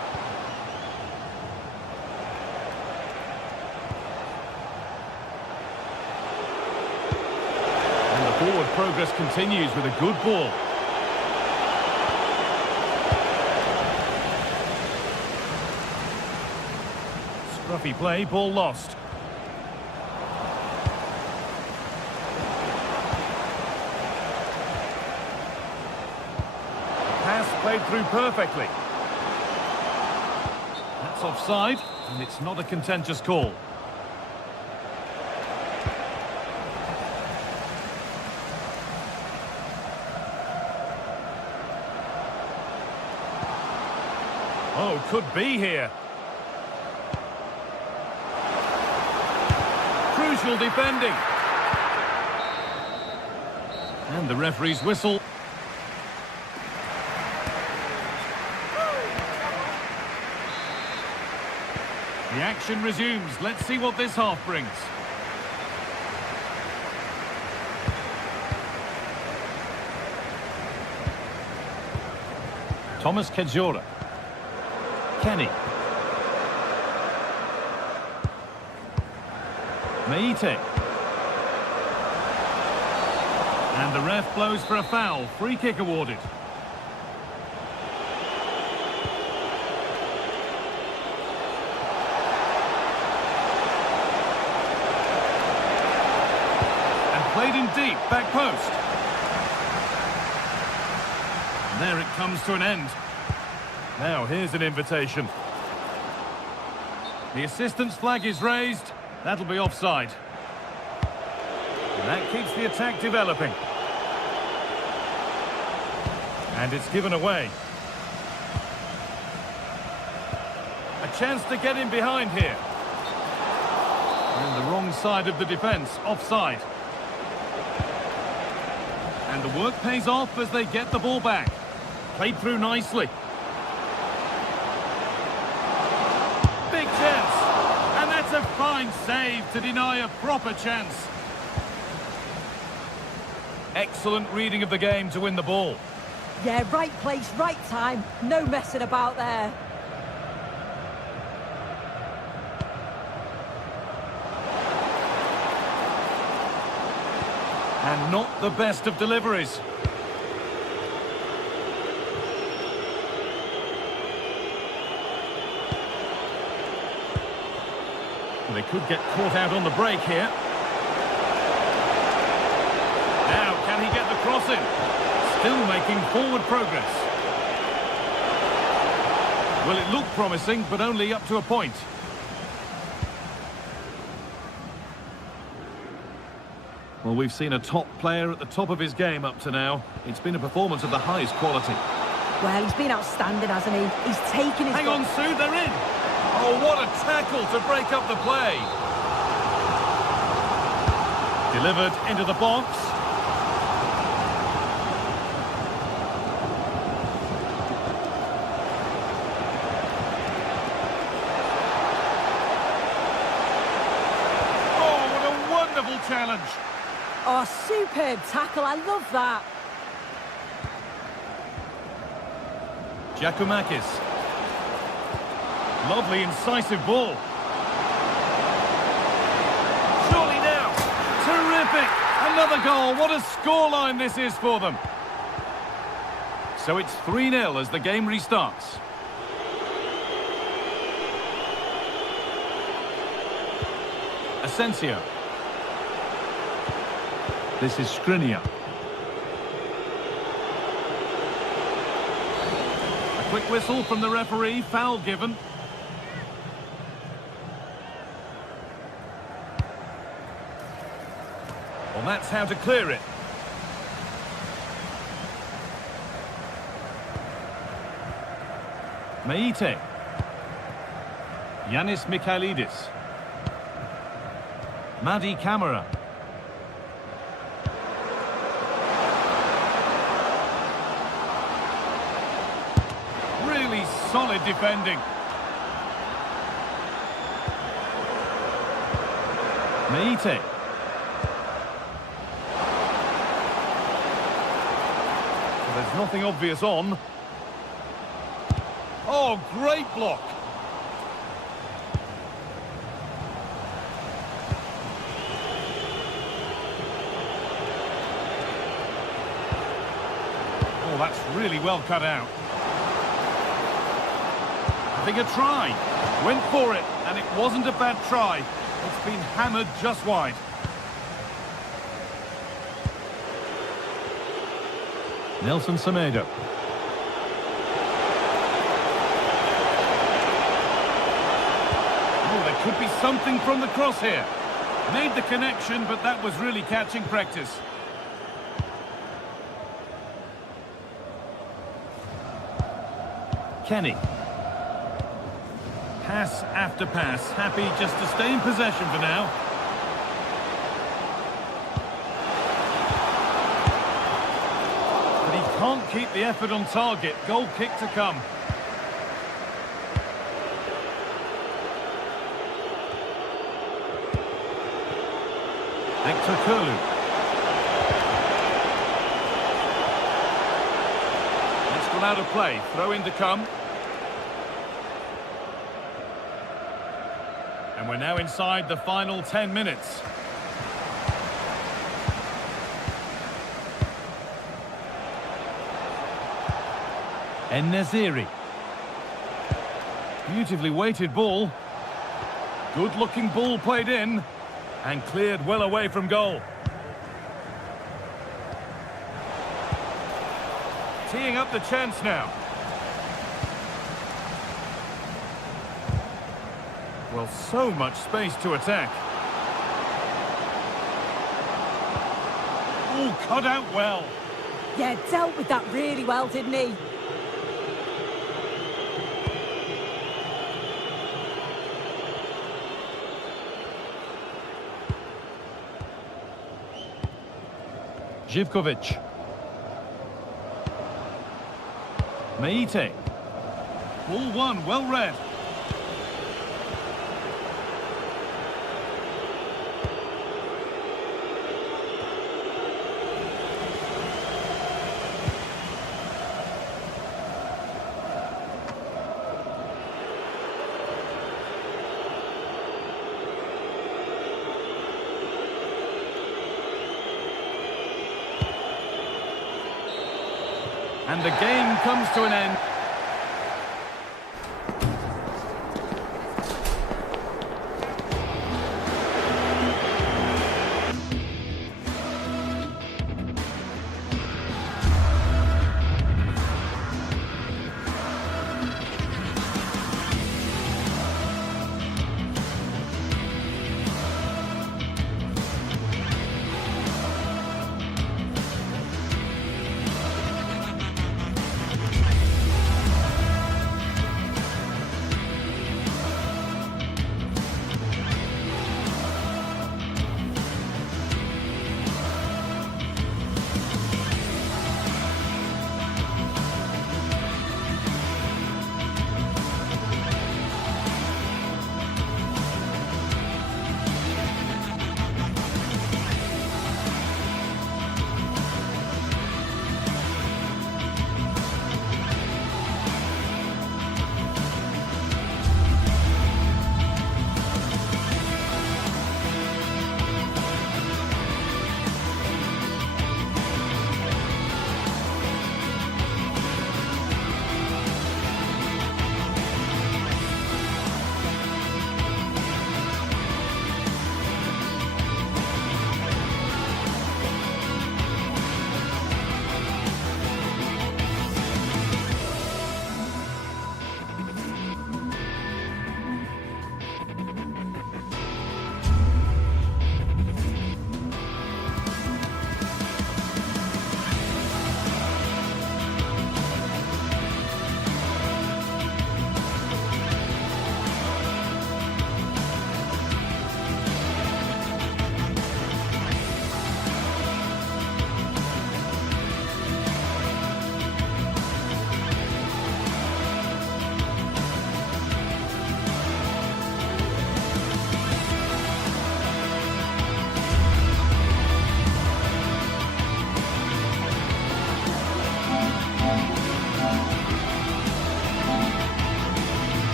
And the forward progress continues with a good ball. Scruffy play, ball lost. Pass played through perfectly. That's offside, and it's not a contentious call. Oh, could be here. Crucial defending. And the referee's whistle. The action resumes. Let's see what this half brings. Thomas Kedzora. Kenny. Meite. And the ref blows for a foul. Free kick awarded. And played in deep, back post. And there it comes to an end. Now here's an invitation. The assistant's flag is raised. That'll be offside. And that keeps the attack developing. And it's given away. A chance to get in behind here. And the wrong side of the defence, offside. And the work pays off as they get the ball back. Played through nicely. Big chance. And that's a fine save to deny a proper chance. Excellent reading of the game to win the ball. Yeah, right place, right time. No messing about there. And not the best of deliveries. They could get caught out on the break here. Now, can he get the cross in? Still making forward progress. Well, it looked promising, but only up to a point. Well, we've seen a top player at the top of his game up to now. It's been a performance of the highest quality. Well, he's been outstanding, hasn't he? He's taken his... Hang on, Sue, they're in! Oh, what a tackle to break up the play! Delivered into the box. Oh, what a wonderful challenge! Oh, superb tackle. I love that. Giacomakis. Lovely, incisive ball. Surely now. Terrific. Another goal. What a scoreline this is for them. So it's 3-0 as the game restarts. Asensio. This is Skriniar. A quick whistle from the referee, foul given. Well, that's how to clear it. Meite. Yanis Mikhailidis. Madi Camara. Really solid defending. Meite. There's nothing obvious on. Oh, great block. Oh, that's really well cut out. Having a try. Went for it, and it wasn't a bad try. It's been hammered just wide. Nelson Semedo. Oh, there could be something from the cross here. Made the connection, but that was really catching practice. Kenny. Pass after pass. Happy just to stay in possession for now. Can't keep the effort on target. Goal kick to come. Hector Curlew. It's gone out of play. Throw in to come. And we're now inside the final 10 minutes. En-Nesyri. Beautifully weighted ball. Good-looking ball played in. And cleared well away from goal. Teeing up the chance now. Well, so much space to attack. Oh, cut out well. Yeah, dealt with that really well, didn't he? Živković. Meite. Ball one, well read. And the game comes to an end.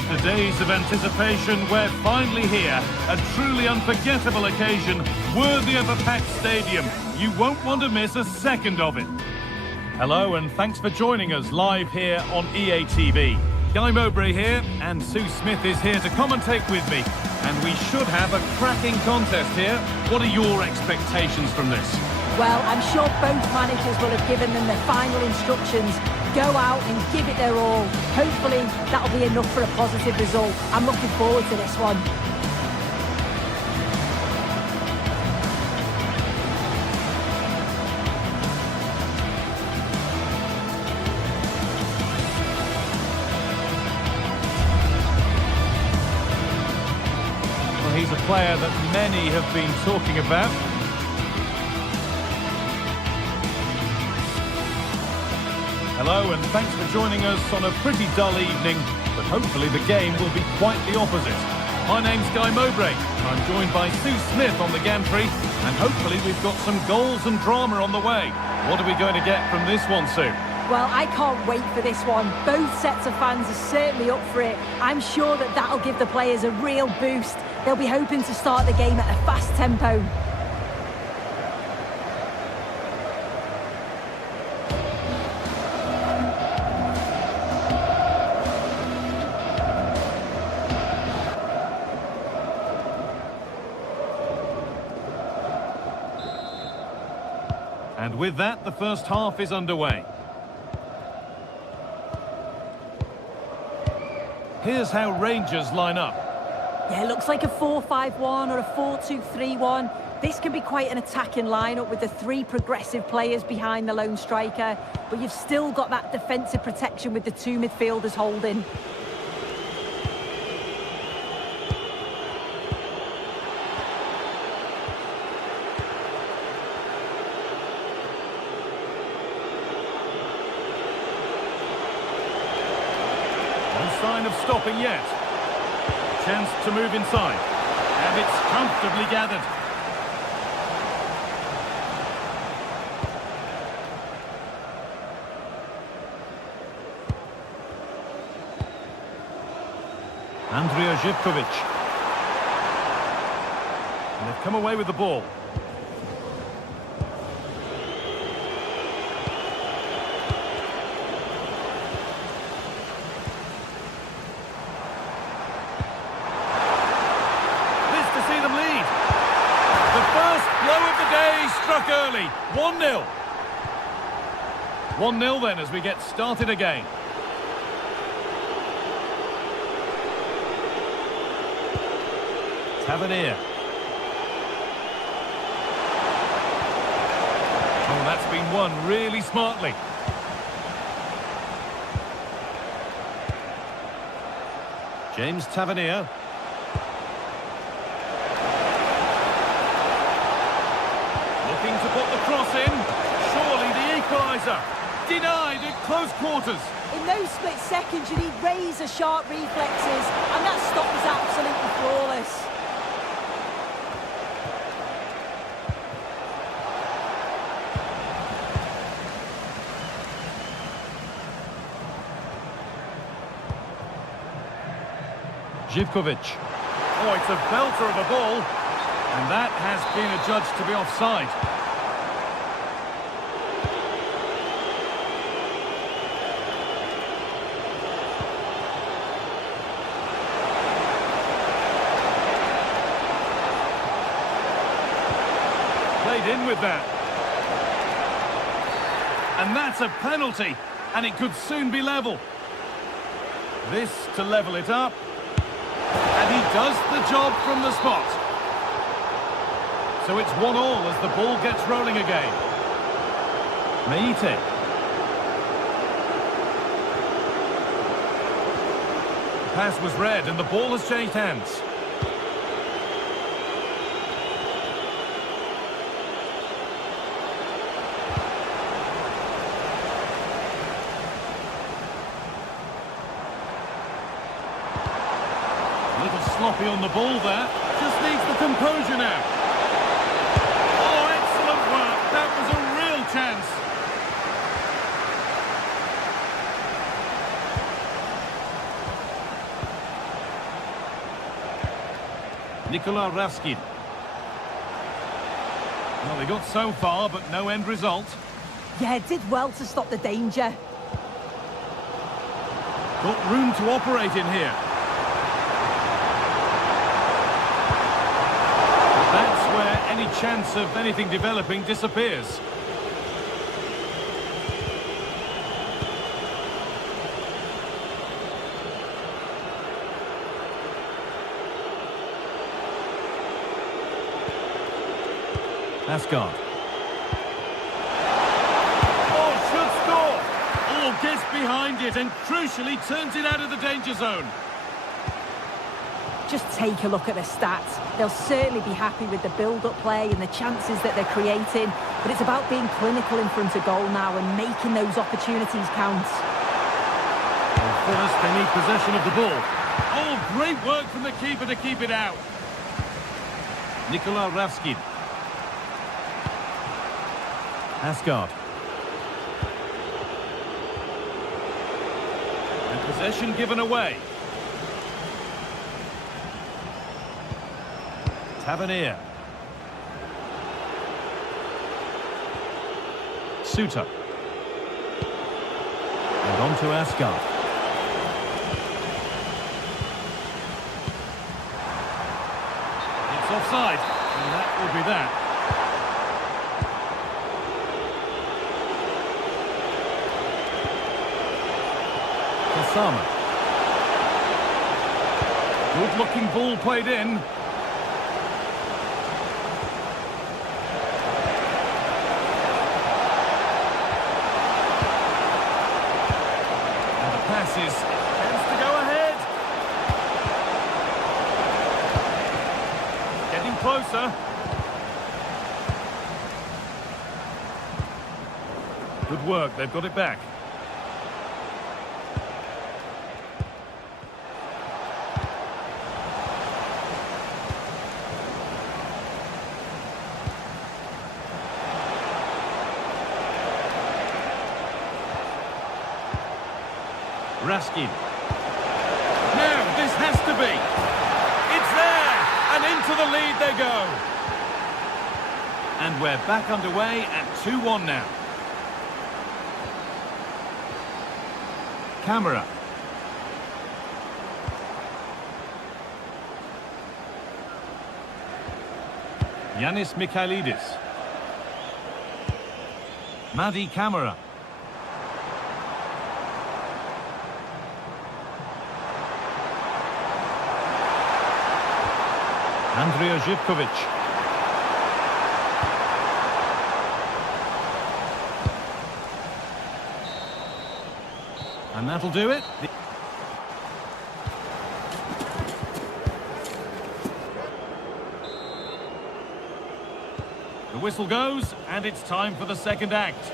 After days of anticipation, we're finally here. A truly unforgettable occasion, worthy of a packed stadium. You won't want to miss a second of it. Hello and thanks for joining us live here on EA TV. Guy Mowbray here, and Sue Smith is here to commentate with me. And we should have a cracking contest here. What are your expectations from this? Well, I'm sure both managers will have given them their final instructions. Go out and give it their all. Hopefully, that'll be enough for a positive result. I'm looking forward to this one. Well, he's a player that many have been talking about. Hello and thanks for joining us on a pretty dull evening, but hopefully the game will be quite the opposite. My name's Guy Mowbray. I'm joined by Sue Smith on the gantry, and hopefully we've got some goals and drama on the way. What are we going to get from this one, Sue? Well, I can't wait for this one. Both sets of fans are certainly up for it. I'm sure that that'll give the players a real boost. They'll be hoping to start the game at a fast tempo. And with that, the first half is underway. Here's how Rangers line up. Yeah, it looks like a 4-5-1 or a 4-2-3-1. This can be quite an attacking lineup with the three progressive players behind the lone striker, but you've still got that defensive protection with the two midfielders holding. No sign of stopping yet. Chance to move inside. And it's comfortably gathered. Andrija Živković. And they've come away with the ball. Struck early, 1-0. 1-0 then as we get started again. Tavernier. Oh, that's been won really smartly. James Tavernier. To put the cross in, surely the equaliser. Denied at close quarters. In those split seconds, you need razor-sharp reflexes, and that stop is absolutely flawless. Živković. Oh, it's a belter of a ball, and that has been adjudged to be offside. In with that, and that's a penalty, and it could soon be level. This to level it up, and he does the job from the spot. So it's 1-1 as the ball gets rolling again. Meite. The pass was read and the ball has changed hands. Sloppy on the ball there, just needs the composure now. Oh, excellent work, that was a real chance. Nikola Raskin. Well, they got so far, but no end result. Yeah, did well to stop the danger. Got room to operate in here. That's where any chance of anything developing disappears. Asgard. Oh, should score! Oh, gets behind it and crucially turns it out of the danger zone. Just take a look at the stats. They'll certainly be happy with the build-up play and the chances that they're creating, but it's about being clinical in front of goal now and making those opportunities count. Well, first, they need possession of the ball. Oh, great work from the keeper to keep it out. Nikola Raskin. Asgard. And possession given away. Tavernier. Suter. And on to Asgard. It's offside, and that will be that. Kasama. Good-looking ball played in. And the passes tends to go ahead. Getting closer. Good work, they've got it back. Raskin. Now, this has to be. It's there! And into the lead they go. And we're back underway at 2-1 now. Camera. Yanis Mikhailidis. Madi Camera. Andrea Zivkovic. And that'll do it. The whistle goes, and it's time for the second act.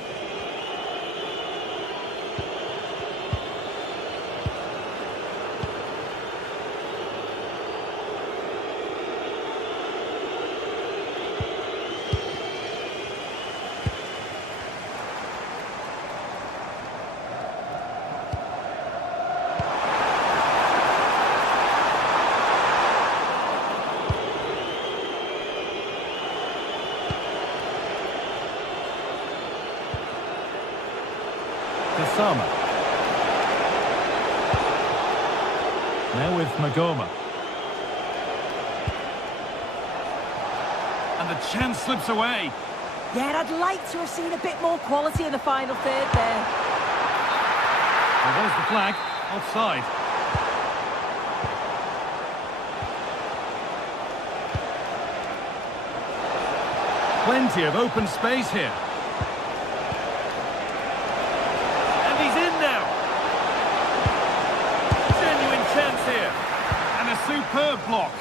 Kasama. Now with Magoma. And the chance slips away. Yeah, I'd like to have seen a bit more quality in the final third there. Well, there's the flag. Offside. Plenty of open space here. Here, and a superb block.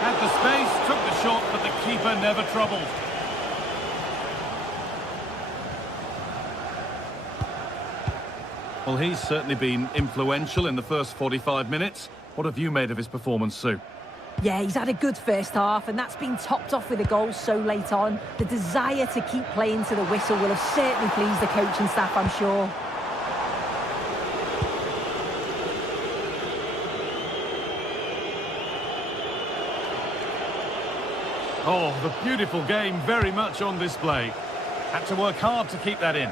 Had the space, took the shot, but the keeper never troubled. Well, he's certainly been influential in the first 45 minutes. What have you made of his performance, Sue? Yeah, he's had a good first half, and that's been topped off with a goal so late on. The desire to keep playing to the whistle will have certainly pleased the coaching staff, I'm sure. Oh, the beautiful game very much on display. Had to work hard to keep that in.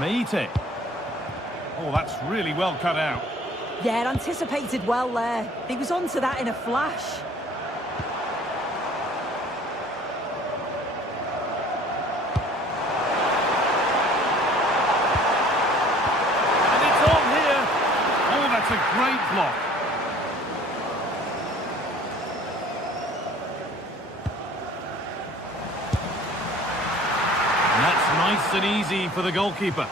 Meite. Oh, that's really well cut out. Yeah, anticipated well there. He was onto that in a flash. And it's on here. Oh, that's a great block. And that's nice and easy for the goalkeeper.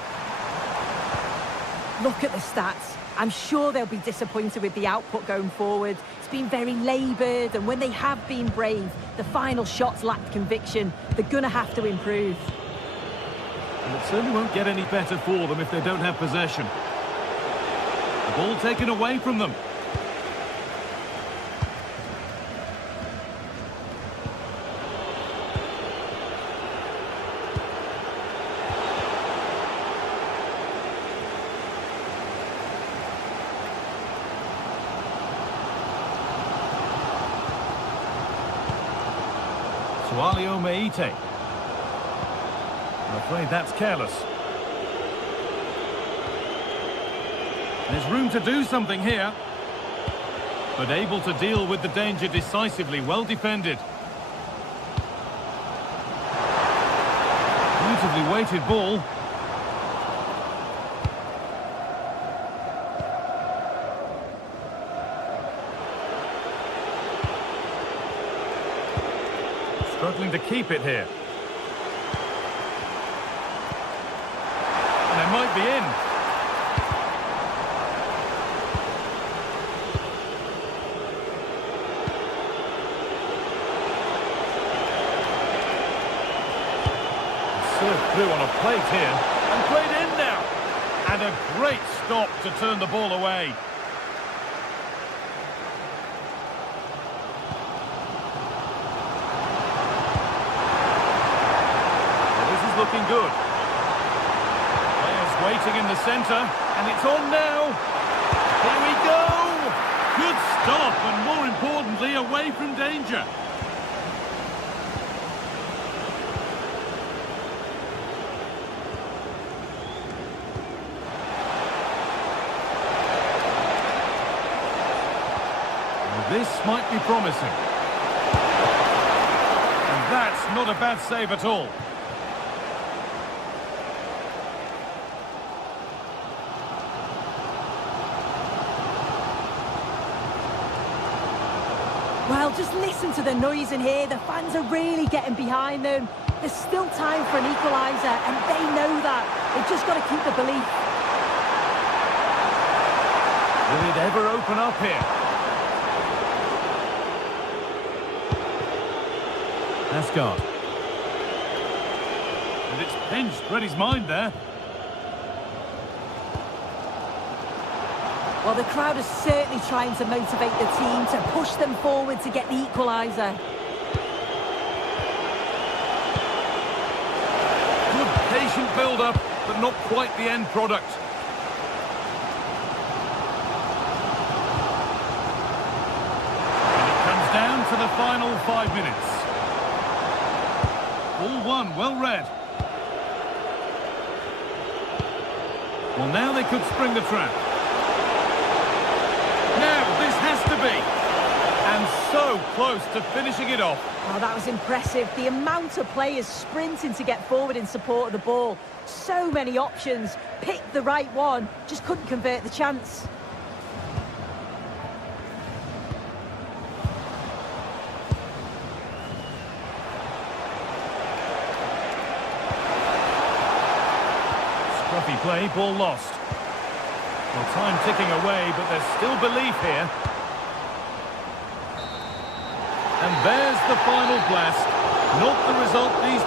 Look at the stats. I'm sure they'll be disappointed with the output going forward. It's been very laboured, and when they have been brave, the final shots lacked conviction. They're going to have to improve. And it certainly won't get any better for them if they don't have possession. The ball taken away from them. Sualio Meite. I'm afraid that's careless. There's room to do something here. But able to deal with the danger decisively. Well defended. Beautifully weighted ball. Struggling to keep it here. And they might be in. Served through on a plate here. And played in now. And a great stop to turn the ball away. Looking good. Players waiting in the centre, and it's on now. Here we go. Good stop, and more importantly, away from danger. Well, this might be promising. And that's not a bad save at all. Well, just listen to the noise in here. The fans are really getting behind them. There's still time for an equaliser, and they know that. They've just got to keep the belief. Will it ever open up here? Asgard. And it's pinched. Read his mind there. Well, the crowd is certainly trying to motivate the team to push them forward to get the equaliser. Good patient build-up, but not quite the end product. And it comes down to the final 5 minutes. All one, well read. Well, now they could spring the trap. Now, this has to be. And so close to finishing it off. Oh, that was impressive. The amount of players sprinting to get forward in support of the ball. So many options. Picked the right one. Just couldn't convert the chance. Scruffy play, ball lost. Well, time ticking away, but there's still belief here. And there's the final blast. Not the result these...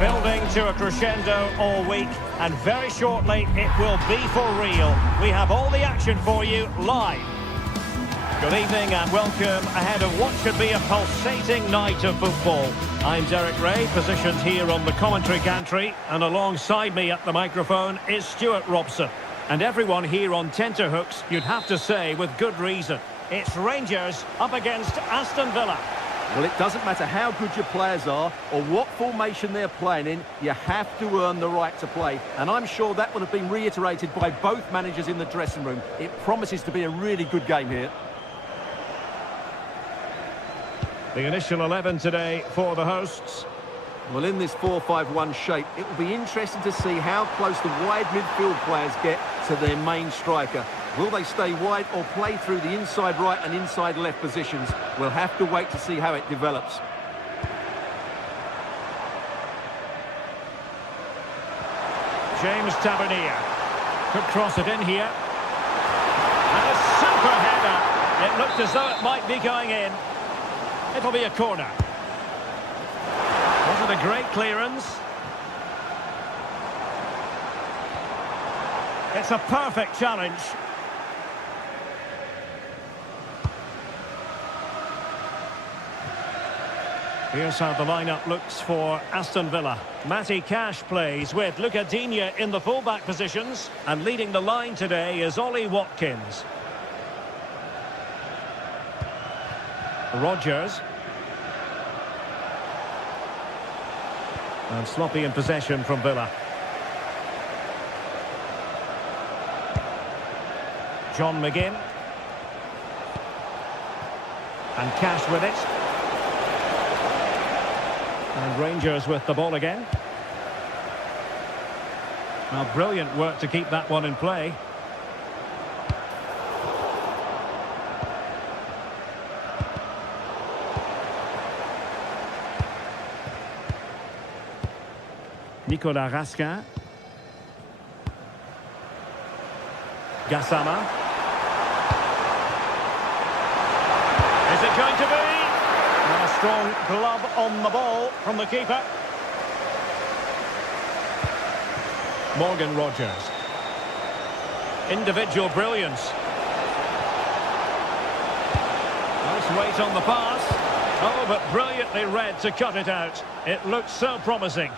Building to a crescendo all week, and very shortly it will be for real. We have all the action for you live. Good evening and welcome ahead of what should be a pulsating night of football. I'm Derek Ray, positioned here on the commentary gantry, and alongside me at the microphone is Stuart Robson. And everyone here on tenterhooks, you'd have to say with good reason. It's Rangers up against Aston Villa. Well, it doesn't matter how good your players are or what formation they're playing in, you have to earn the right to play. And I'm sure that would have been reiterated by both managers in the dressing room. It promises to be a really good game here. The initial 11 today for the hosts. Well, in this 4-5-1 shape, it will be interesting to see how close the wide midfield players get to their main striker. Will they stay wide or play through the inside right and inside left positions? We'll have to wait to see how it develops. James Tavernier could cross it in here. And a super header. It looked as though it might be going in. It'll be a corner. Was it a great clearance? It's a perfect challenge. Here's how the lineup looks for Aston Villa. Matty Cash plays with Luca Digne in the fullback positions, and leading the line today is Ollie Watkins. Rodgers. And sloppy in possession from Villa. John McGinn. And Cash with it. And Rangers with the ball again. Well, brilliant work to keep that one in play. Nicolas Raskin. Gassama. Is it going to be? And a strong glove on the ball from the keeper. Morgan Rodgers. Individual brilliance. Nice weight on the pass. Oh, but brilliantly read to cut it out. It looked so promising.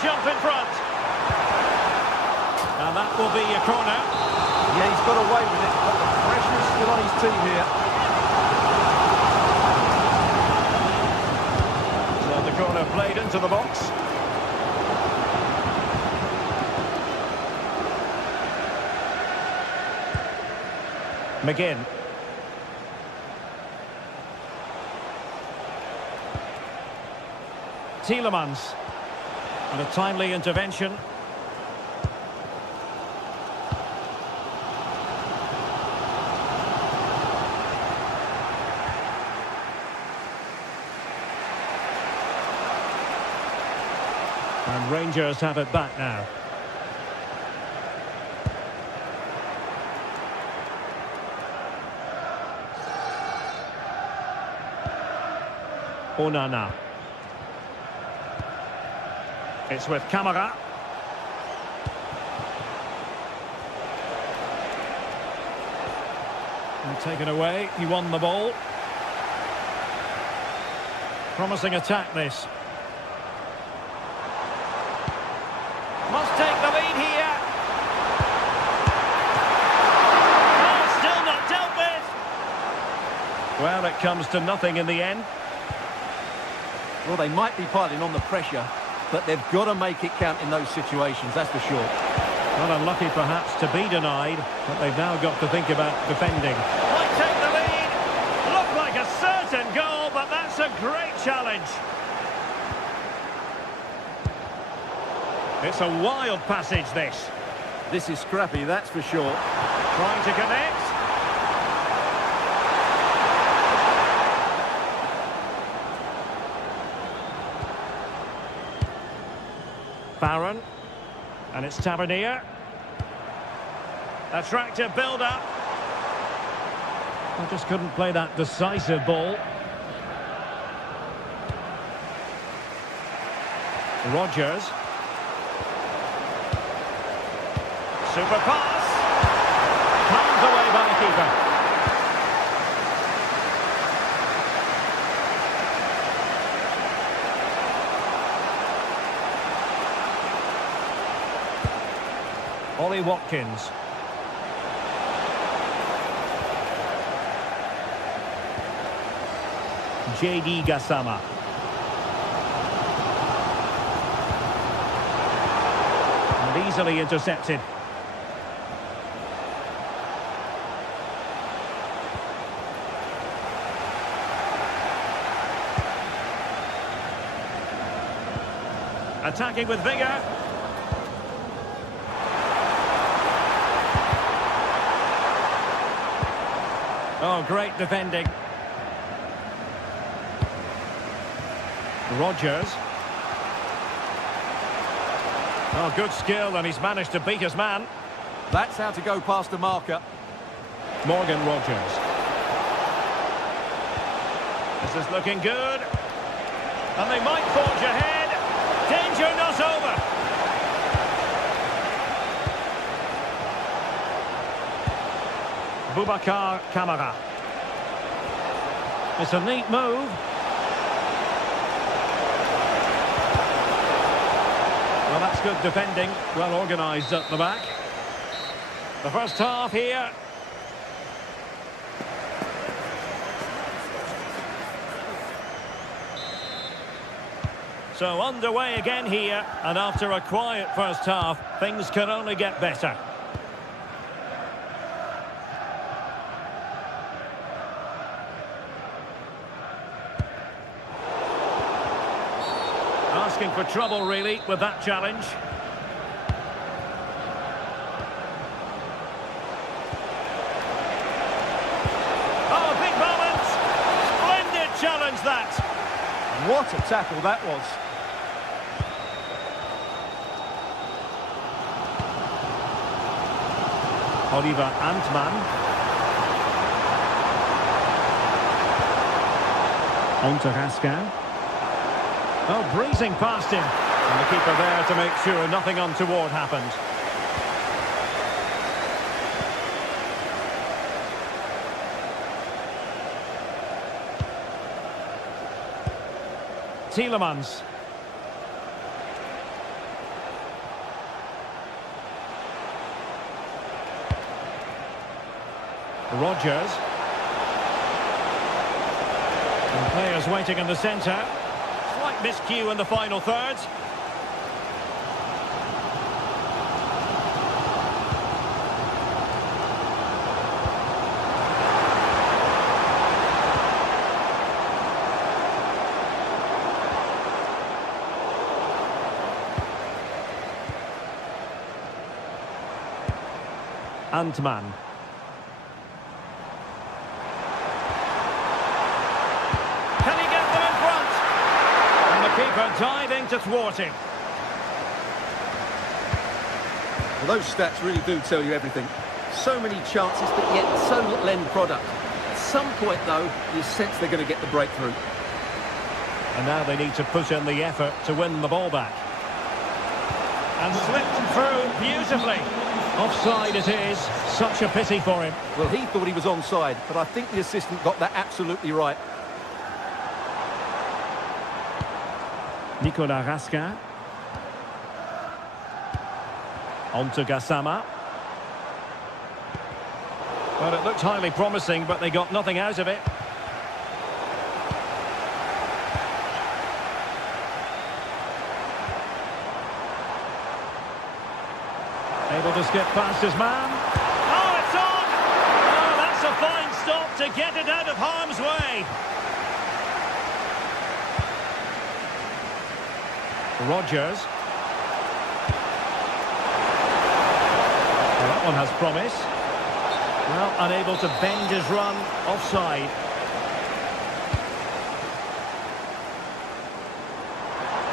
Jump in front. And that will be a corner. Yeah, he's got away with it, but the pressure's still on his team here. So the corner played into the box. McGinn. Tielemans. And a timely intervention. And Rangers have it back now. Onana. It's with Camara. And taken away, he won the ball. Promising attack this. Must take the lead here. Oh, still not dealt with. Well, it comes to nothing in the end. Well, they might be piling on the pressure, but they've got to make it count in those situations, that's for sure. Well, unlucky perhaps to be denied, but they've now got to think about defending. Might take the lead. Looked like a certain goal, but that's a great challenge. It's a wild passage, this. This is scrappy, that's for sure. Trying to connect. Barron. And it's Tavernier. Attractive build-up. I just couldn't play that decisive ball. Rodgers. Super pass. Palmed away by the keeper. Ollie Watkins. JD Gassama. And easily intercepted. Attacking with vigour. Oh, great defending. Rodgers. Oh, good skill, and he's managed to beat his man. That's how to go past the marker. Morgan Rodgers. This is looking good. And they might forge ahead. Danger not over. Boubacar Kamara. It's a neat move. Well, that's good defending. Well organised at the back. The first half here. So underway again here. And after a quiet first half, things can only get better. Asking for trouble, really, with that challenge. Oh, big moment! Splendid challenge, that! What a tackle that was. Oliver Antman. On to Raskin. Oh, breezing past him. And the keeper there to make sure nothing untoward happened. Tielemans. Rodgers. And players waiting in the centre. Slight miscue in the final third. Antman. Can he get them in front? And the keeper diving to thwart him. Well, those stats really do tell you everything. So many chances, but yet so little end product. At some point, though, you sense they're going to get the breakthrough. And now they need to put in the effort to win the ball back. And slipped through beautifully. Offside it is. Such a pity for him. Well, he thought he was onside, but I think the assistant got that absolutely right. Nicolas Raskin. On to Gassama. Well, it looked highly promising, but they got nothing out of it. Able to skip past his man. Oh, it's on! Oh, that's a fine stop to get it out of harm's way. Rodgers. Well, that one has promise. Well, unable to bend his run. Offside.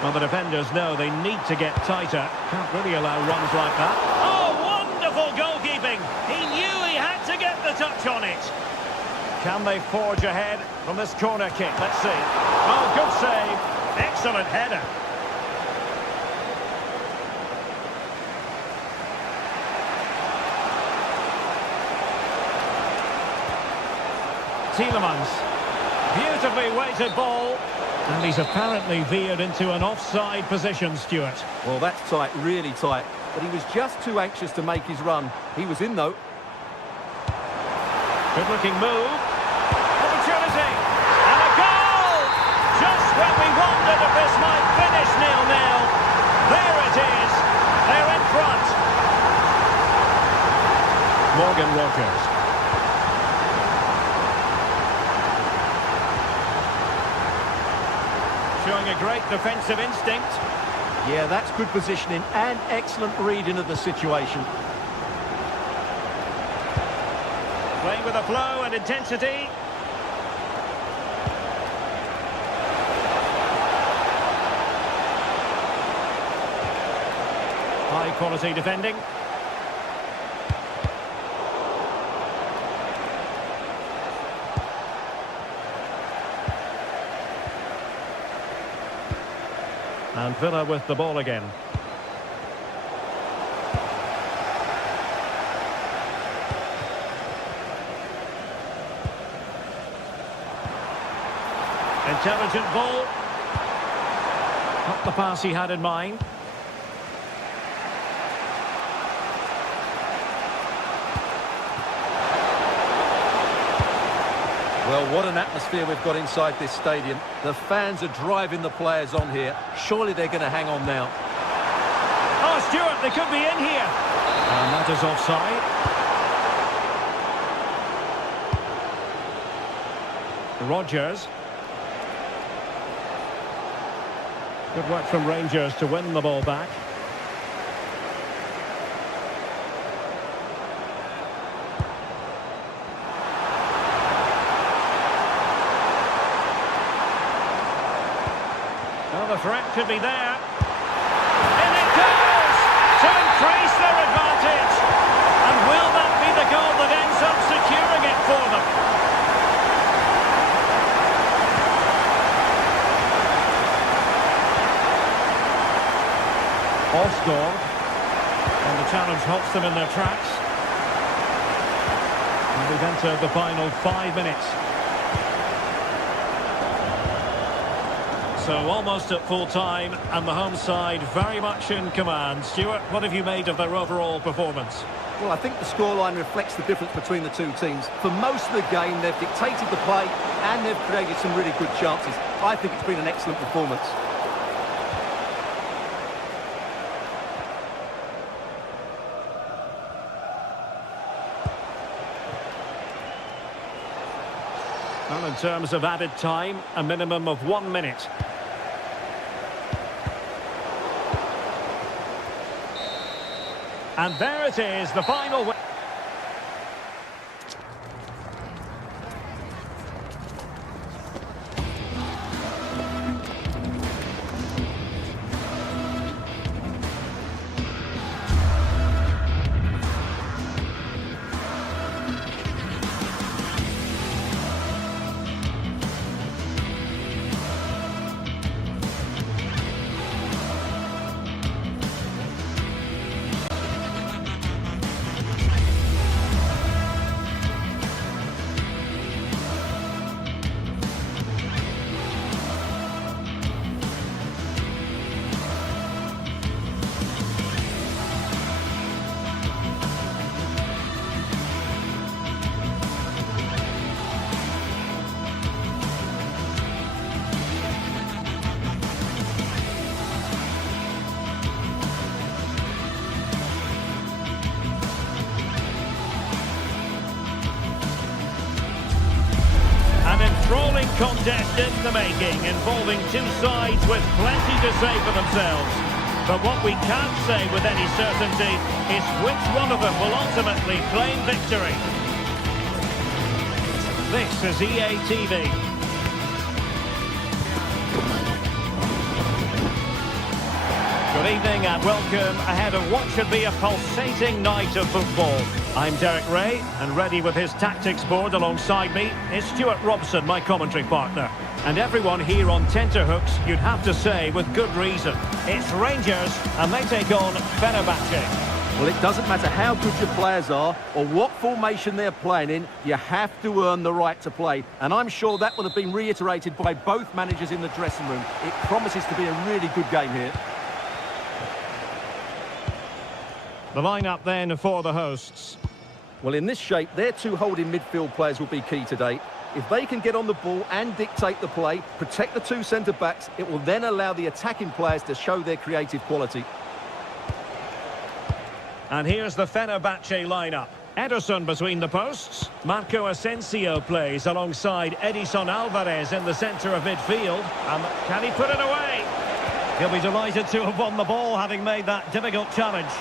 Well, the defenders know they need to get tighter. Can't really allow runs like that. Oh, wonderful goalkeeping! He knew he had to get the touch on it. Can they forge ahead from this corner kick? Let's see. Oh, good save. Excellent header. Tielemans. Beautifully weighted ball. And he's apparently veered into an offside position, Stuart. Well, that's tight, really tight. But he was just too anxious to make his run. He was in, though. Good-looking move. Opportunity. And a goal! Just when we wondered if this might finish 0-0. There it is. They're in front. Morgan Rogers. Showing a great defensive instinct. Yeah, that's good positioning and excellent reading of the situation. Playing with a flow and intensity. High quality defending. And Villa with the ball again. Intelligent ball. Not the pass he had in mind. Well, what an atmosphere we've got inside this stadium. The fans are driving the players on here. Surely they're going to hang on now. Oh, Stuart, they could be in here. And that is offside. Rogers. Good work from Rangers to win the ball back. Well, the threat could be there. In it goes! To increase their advantage! And will that be the goal that ends up securing it for them? Osgård. And the challenge halts them in their tracks. And we've entered the final 5 minutes. So almost at full time, and the home side very much in command. Stuart, what have you made of their overall performance? Well, I think the scoreline reflects the difference between the two teams. For most of the game, they've dictated the play, and they've created some really good chances. I think it's been an excellent performance. Well, in terms of added time, a minimum of 1 minute. And there it is, the final. Enthralling contest in the making, involving two sides with plenty to say for themselves. But what we can't say with any certainty is which one of them will ultimately claim victory. This is EA TV. Good evening and welcome ahead of what should be a pulsating night of football. I'm Derek Ray, and ready with his tactics board alongside me is Stuart Robson, my commentary partner. And everyone here on tenterhooks, you'd have to say with good reason. It's Rangers, and they take on Fenerbahce. Well, it doesn't matter how good your players are or what formation they're playing in, you have to earn the right to play. And I'm sure that will have been reiterated by both managers in the dressing room. It promises to be a really good game here. The lineup then for the hosts. Well, in this shape, their two holding midfield players will be key today. If they can get on the ball and dictate the play, protect the two centre-backs, it will then allow the attacking players to show their creative quality. And here's the Fenerbahce lineup. Ederson between the posts. Marco Asensio plays alongside Edison Alvarez in the centre of midfield. And can he put it away? He'll be delighted to have won the ball, having made that difficult challenge.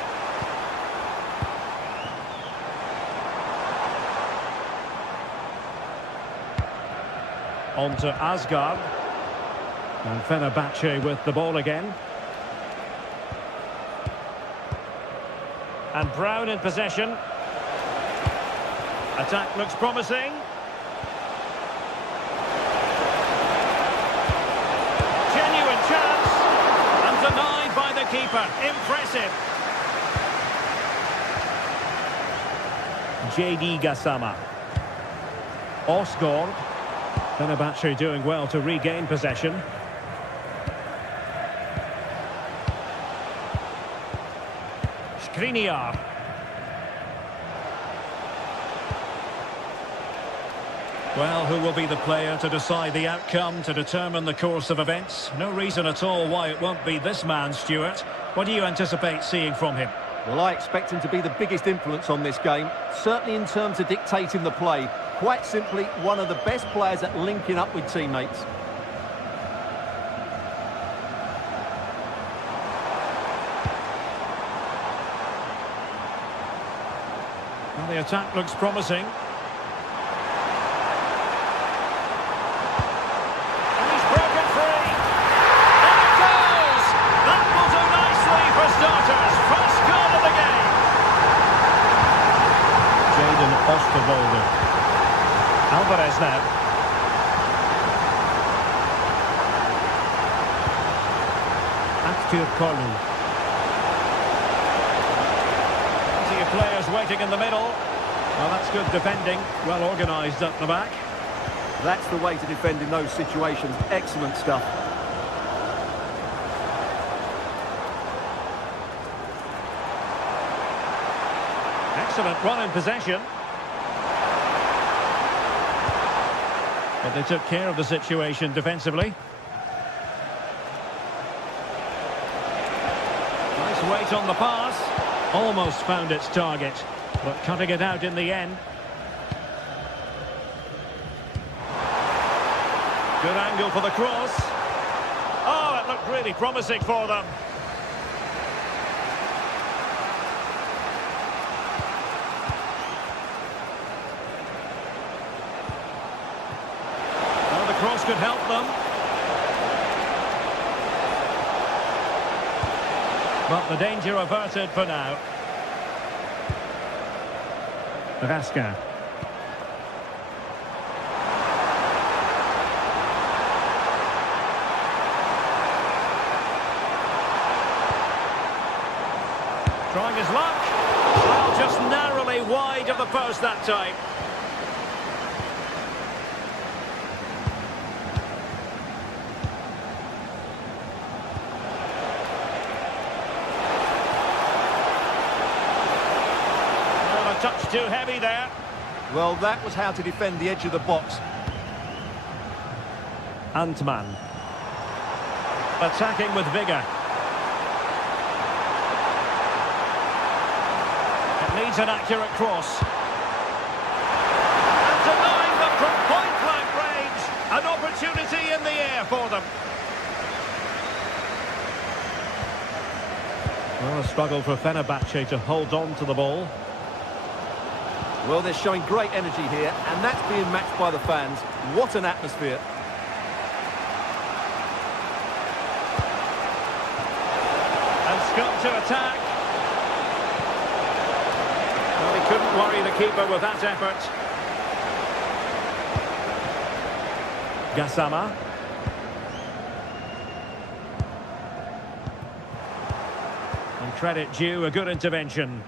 On to Asgard. And Fenerbahce with the ball again. And Brown in possession. Attack looks promising. Genuine chance. And denied by the keeper. Impressive. JD Gassama. Osgård. Fenerbahce doing well to regain possession. Skriniar. Well, who will be the player to decide the outcome, to determine the course of events? No reason at all why it won't be this man, Stuart. What do you anticipate seeing from him? Well, I expect him to be the biggest influence on this game, certainly in terms of dictating the play. Quite simply, one of the best players at linking up with teammates. Well, the attack looks promising. And he's broken free. And it goes! That will do nicely for starters. First goal of the game. Jadon Osterwolde. Alvarez now. Aktur Kolu. Players waiting in the middle. Well, that's good defending. Well organised up the back. That's the way to defend in those situations. Excellent stuff. Excellent run in possession. But they took care of the situation defensively. Nice weight on the pass. Almost found its target, but cutting it out in the end. Good angle for the cross. Oh, it looked really promising for them. Well, the cross could help them. But the danger averted for now. Raskin. Trying his luck. Well, just narrowly wide of the post that time. Touch too heavy there. Well, that was how to defend the edge of the box. Antman. Attacking with vigour. It needs an accurate cross. And denying them from point-blank range. An opportunity in the air for them. Well, a struggle for Fenerbahce to hold on to the ball. Well, they're showing great energy here, and that's being matched by the fans. What an atmosphere. And got to attack. Well, he couldn't worry the keeper with that effort. Gassama. And credit due, a good intervention.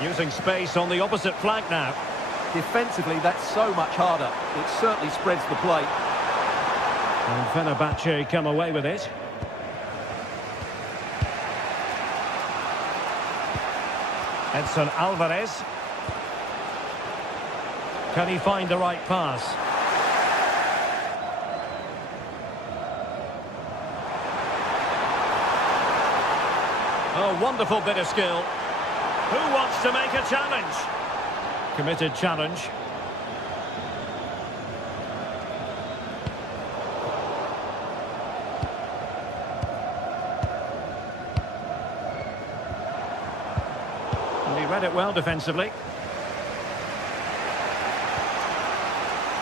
Using space on the opposite flank now. Defensively, that's so much harder. It certainly spreads the play. And Fenerbahce come away with it. Edson Alvarez. Can he find the right pass? Oh, wonderful bit of skill. Who wants to make a challenge? Committed challenge. And he read it well defensively.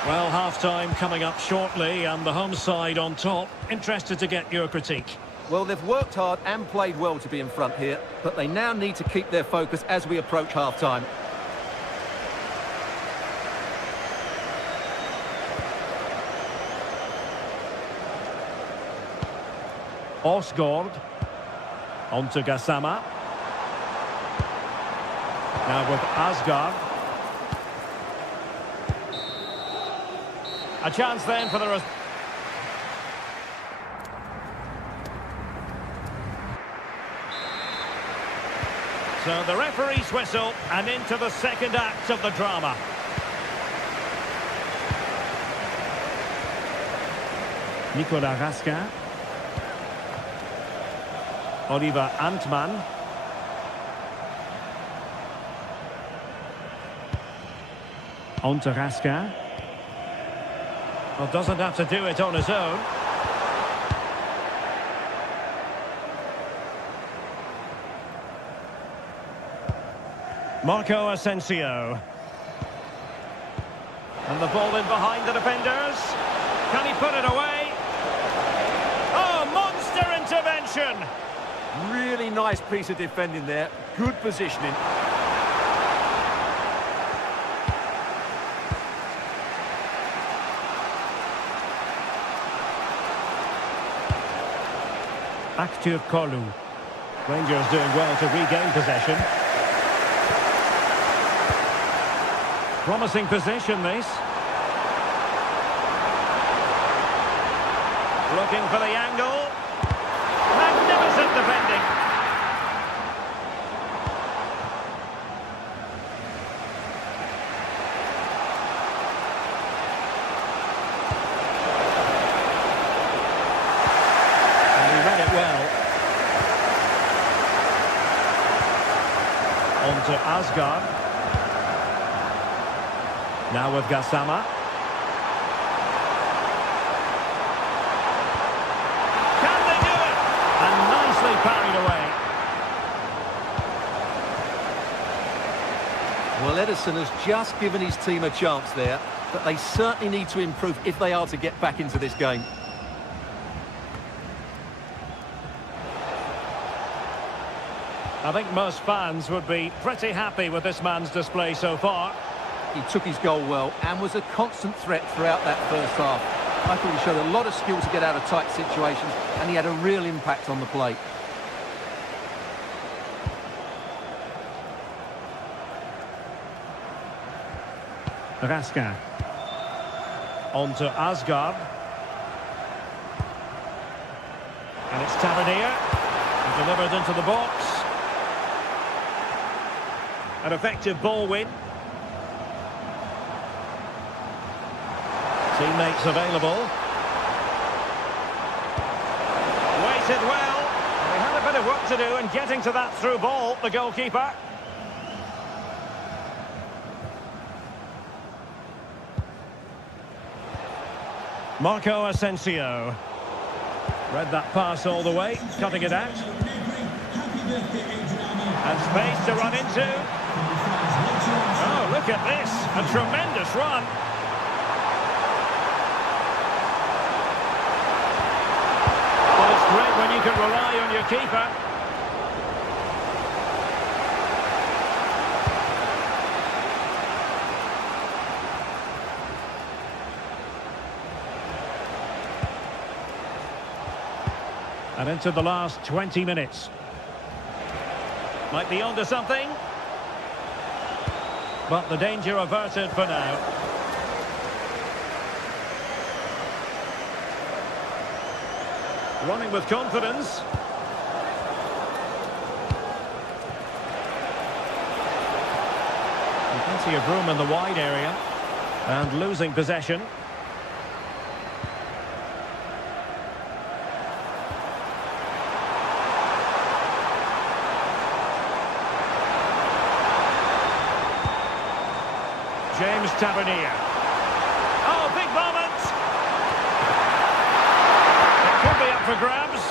Well, half-time coming up shortly and the home side on top. Interested to get your critique. Well, they've worked hard and played well to be in front here, but they now need to keep their focus as we approach half-time. Osgård. On to Gassama. Now with Asgard. A chance then for the... So the referee's whistle and into the second act of the drama. Nicolas Raskin. Oliver Antman. On to Raskin. Well, doesn't have to do it on his own. Marco Asensio. And the ball in behind the defenders. Can he put it away? Oh, monster intervention! Really nice piece of defending there. Good positioning. Aktür Kolu. Rangers doing well to regain possession. Promising position, this. Looking for the angle. Magnificent defending. And he read it well. On to Asgard. Now with Gassama. Can they do it? And nicely parried away. Well, Ederson has just given his team a chance there, but they certainly need to improve if they are to get back into this game. I think most fans would be pretty happy with this man's display so far. He took his goal well and was a constant threat throughout that first half. I thought he showed a lot of skill to get out of tight situations, and he had a real impact on the play. Raskin. On to Asgard. And it's Tavernier. Delivered into the box. An effective ball win. Teammates available. Waited well. They had a bit of work to do in getting to that through ball, the goalkeeper. Marco Asensio. Read that pass all the way, cutting it out. And space to run into. Oh, look Look at this, a tremendous run. Well, it's great when you can rely on your keeper. And into the last 20 minutes. Might be onto something. But the danger averted for now. Running with confidence. Plenty of room in the wide area. And losing possession. James Tavernier. Oh, big moment! It could be up for grabs.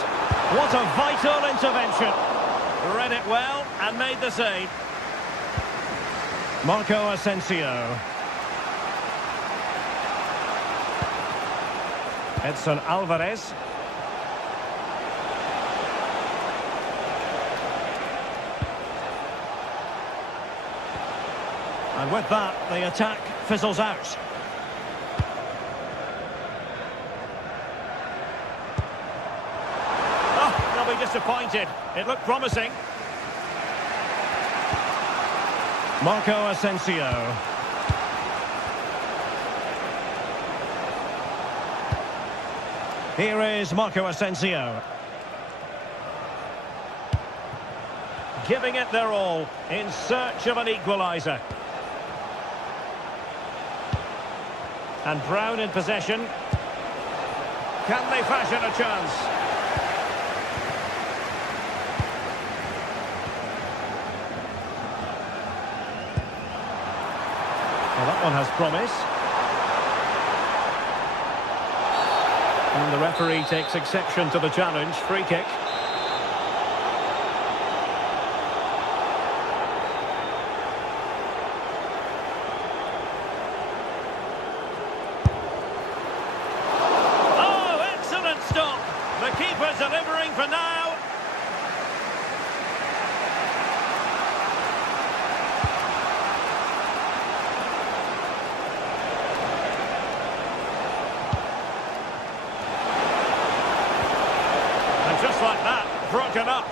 What a vital intervention. Read it well and made the save. Marco Asensio. Edson Alvarez. And with that, the attack fizzles out. Oh, they'll be disappointed. It looked promising. Marco Asensio. Here is Marco Asensio. Giving it their all in search of an equaliser. And Brown in possession. Can they fashion a chance? Well, that one has promise. And the referee takes exception to the challenge. Free kick. Delivering for now. And just like that, broken up.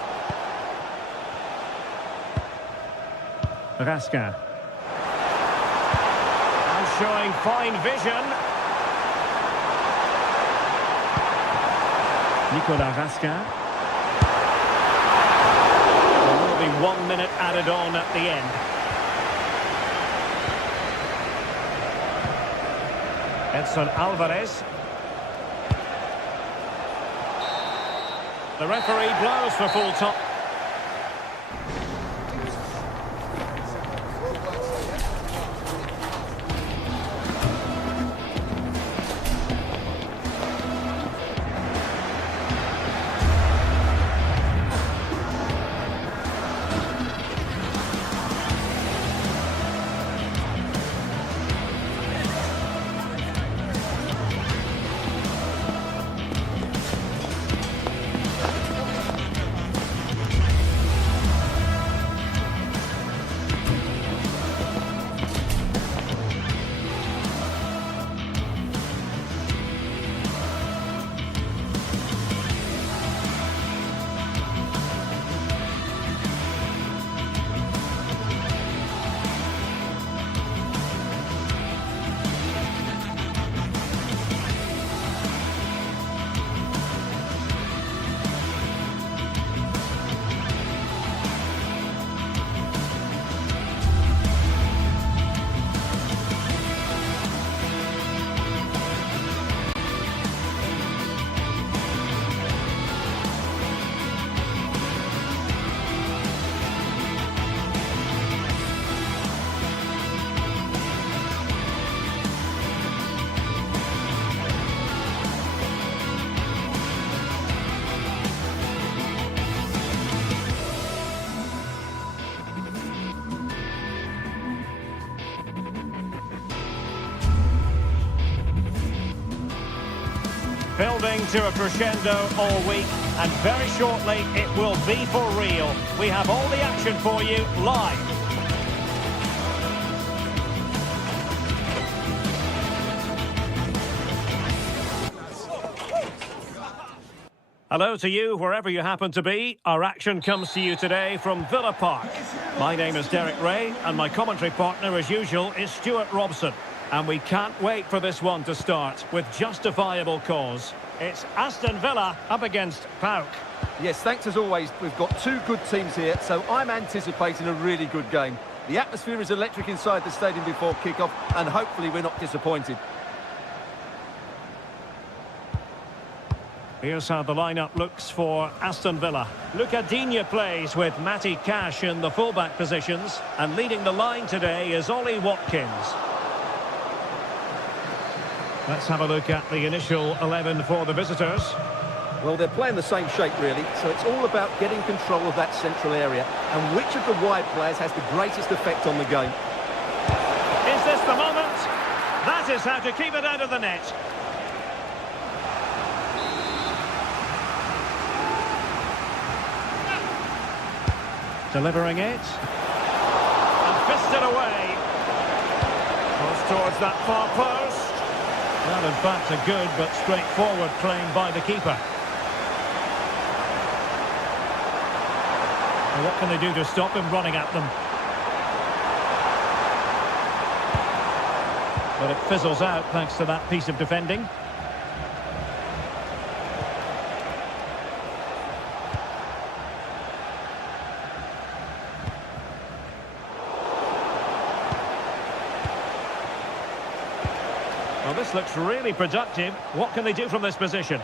Rasca. And showing fine vision. Nicolas Rasca. There will be 1 minute added on at the end. Edson Alvarez. The referee blows for full time. building to a crescendo all week, and very shortly it will be for real. We have all the action for you live. Hello to you, wherever you happen to be. Our action comes to you today from Villa Park. My name is Derek Ray, and my commentary partner, as usual, is Stuart Robson. And we can't wait for this one to start, with justifiable cause. It's Aston Villa up against PAOK. Yes, thanks as always. We've got two good teams here, so I'm anticipating a really good game. The atmosphere is electric inside the stadium before kick-off, and hopefully we're not disappointed. Here's how the lineup looks for Aston Villa. Luca Digne plays with Matty Cash in the fullback positions, and leading the line today is Ollie Watkins. Let's have a look at the initial 11 for the visitors. Well, they're playing the same shape, really, so it's all about getting control of that central area, and which of the wide players has the greatest effect on the game. Is this the moment? That is how to keep it out of the net. Delivering it. And fisted away. Goes towards that far post. Well, in fact, a good but straightforward claim by the keeper. And what can they do to stop him running at them? But it fizzles out thanks to that piece of defending. Well, this looks really productive. What can they do from this position?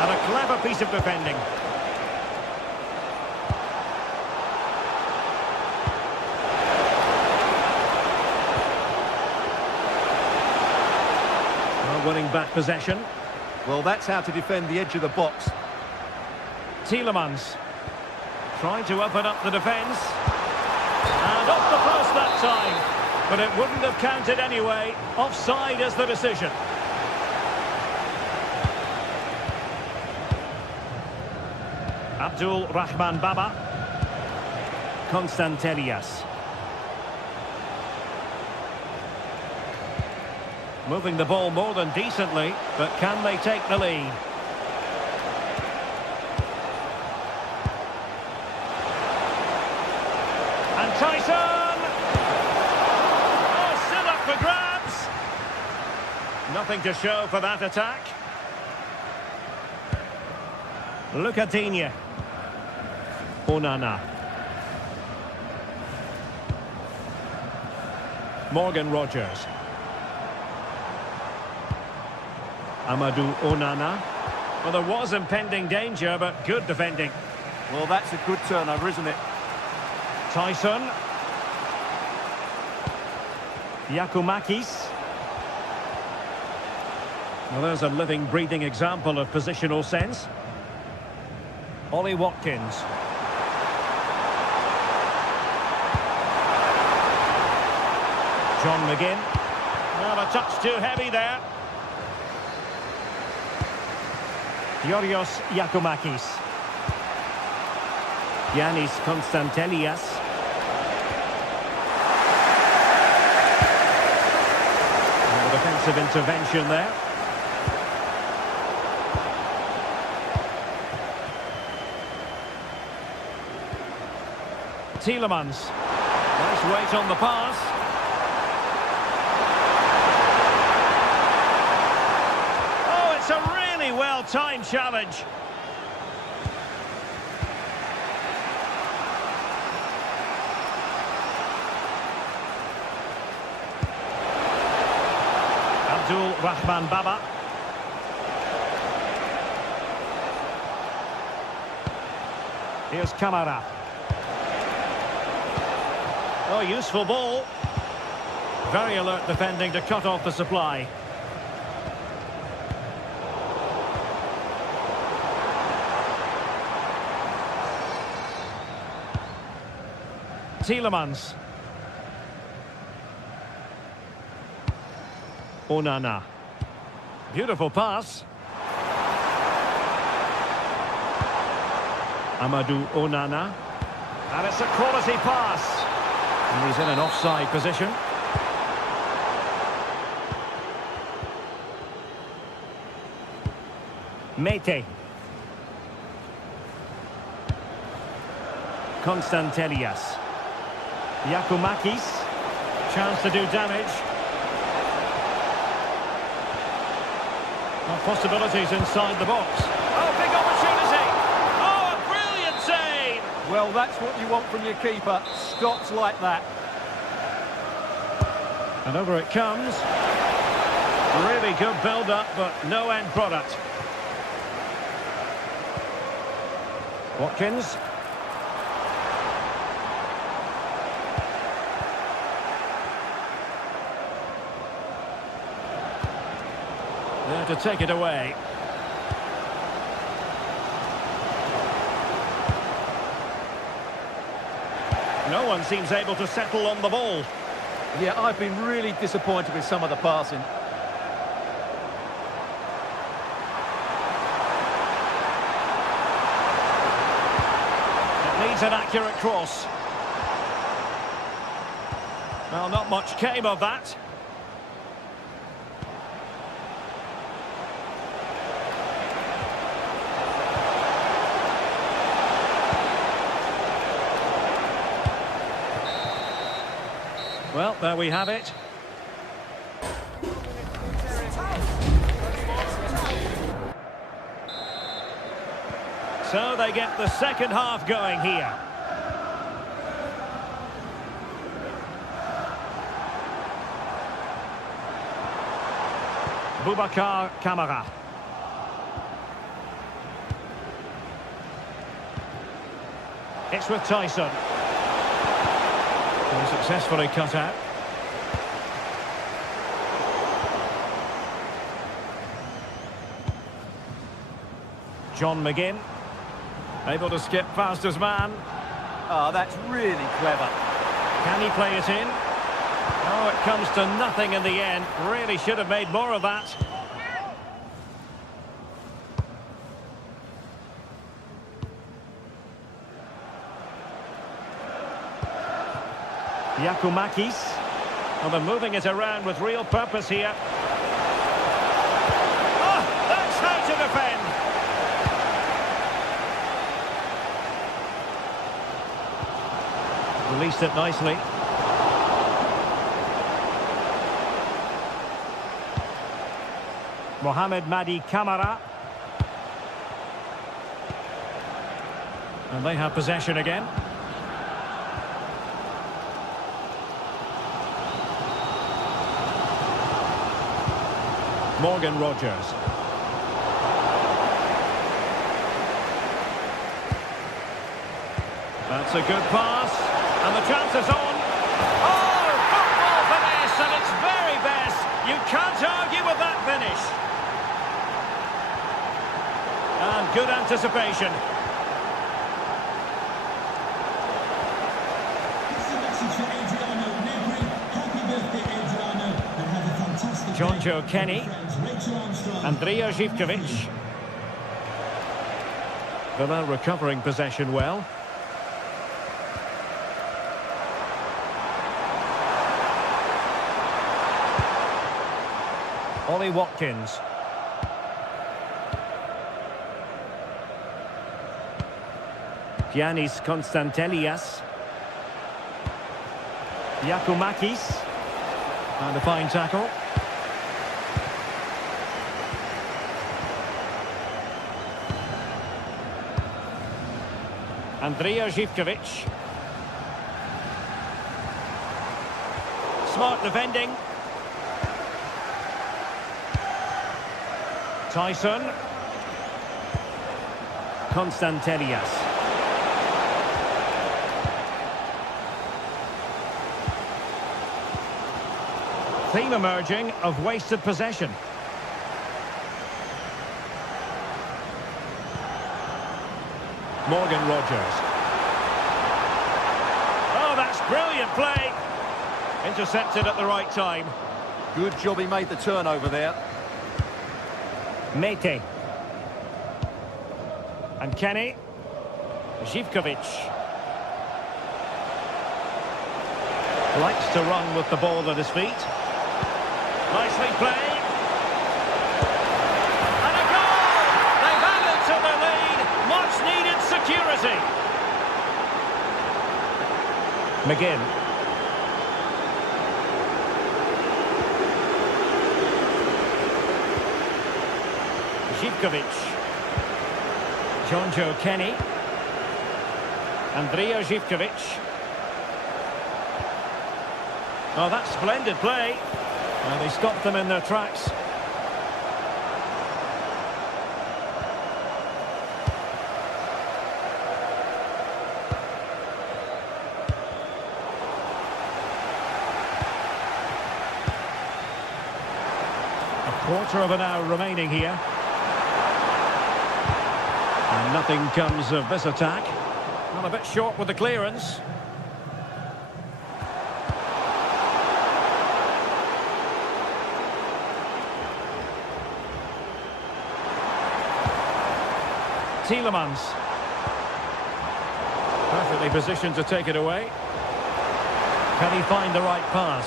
And a clever piece of defending. Well, winning back possession. Well, that's how to defend the edge of the box. Tielemans trying to open up the defence. And off the post that time, but it wouldn't have counted anyway. Offside is the decision. Abdul Rahman Baba. Constantelias. Moving the ball more than decently, but can they take the lead? And Tyson! Oh, still up for grabs! Nothing to show for that attack. Luca Digne. Onana. Morgan Rogers. Amadou Onana. Well, there was impending danger, but good defending. Well, that's a good turnover, isn't it? Tyson. Giacomakis. Well, there's a living, breathing example of positional sense. Ollie Watkins. John McGinn. Well, a touch too heavy there. Yorios Giacomakis. Yannis Constantelias. And the defensive intervention there. Tielemans. Nice weight on the pass. Oh, it's a really well-timed challenge. Abdul Rahman Baba. Here's Kamara. Oh, useful ball. Very alert defending to cut off the supply. Tielemans. Onana. Beautiful pass. Amadou Onana. And it's a quality pass. And he's in an offside position. Mete. Konstantelias. Giacomakis. Chance to do damage. Well, possibilities inside the box. Oh, big opportunity! Oh, a brilliant save! Well, that's what you want from your keeper. Stops like that. And over it comes. Really good build-up, but no end product. Watkins. There to take it away. No one seems able to settle on the ball. Yeah, I've been really disappointed with some of the passing. It needs an accurate cross. Well, not much came of that. Well, there we have it. So they get the second half going here. Boubacar Kamara. It's with Tyson. And successfully cut out. John McGinn. Able to skip past his man. Oh, that's really clever. Can he play it in? Oh, it comes to nothing in the end. Really should have made more of that. Giacomakis. Well, they're moving it around with real purpose here. Oh, that's how to defend. Released it nicely. Mohamed Madi Kamara. And they have possession again. Morgan Rogers. That's a good pass. And the chance is on. Oh, football finish, and it's very best. You can't argue with that finish. And good anticipation. It's a message for Adriano Negri. Happy birthday, Adriano, and have a fantastic day. Jonjo Kenny. Andrija Živković. Villa recovering possession well. Ollie Watkins. Giannis Konstantelias. Giacomakis. And a fine tackle. Andrija Živković. Smart defending. Tyson. Konstantelias. Theme emerging of wasted possession. Morgan Rogers. Oh, that's brilliant play. Intercepted at the right time. Good job he made the turnover there. Mete. And Kenny. Živkovic. Likes to run with the ball at his feet. Nicely played. And a goal! They've added to the lead. Much needed security. McGinn. Živkovic. Jonjo Kenny. Andrija Živkovic. Oh, that's splendid play. And they stopped them in their tracks. A quarter of an hour remaining here. And nothing comes of this attack. Well, a bit short with the clearance. Tielemans. Perfectly positioned to take it away. Can he find the right pass?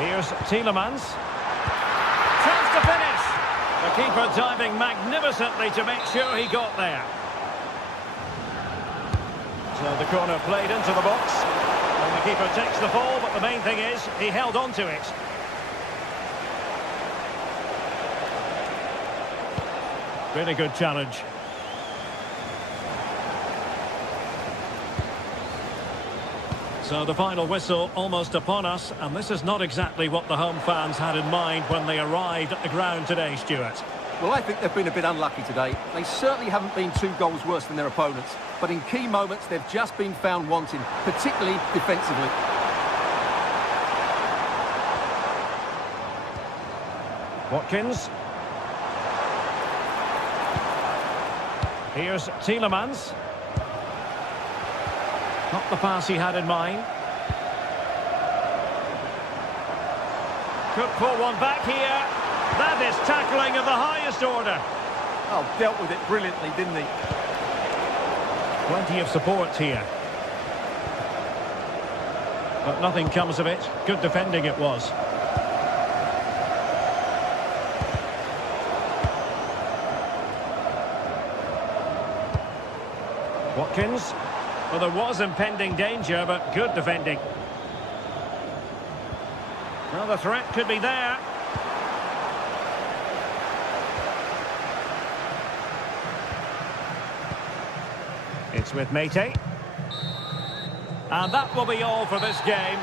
Here's Tielemans. Chance to finish. The keeper diving magnificently to make sure he got there. So the corner played into the box. And the keeper takes the ball, but the main thing is he held on to it. Really good challenge. So the final whistle almost upon us, and this is not exactly what the home fans had in mind when they arrived at the ground today, Stuart. Well, I think they've been a bit unlucky today. They certainly haven't been 2 goals worse than their opponents, but in key moments they've just been found wanting, particularly defensively. Watkins. Here's Tielemans. Not the pass he had in mind. Could pull one back here. That is tackling of the highest order. Oh, dealt with it brilliantly, didn't he? Plenty of support here. But nothing comes of it. Good defending it was. Watkins. Well, there was impending danger, but good defending. Well, the threat could be there. It's with Mete. And that will be all for this game.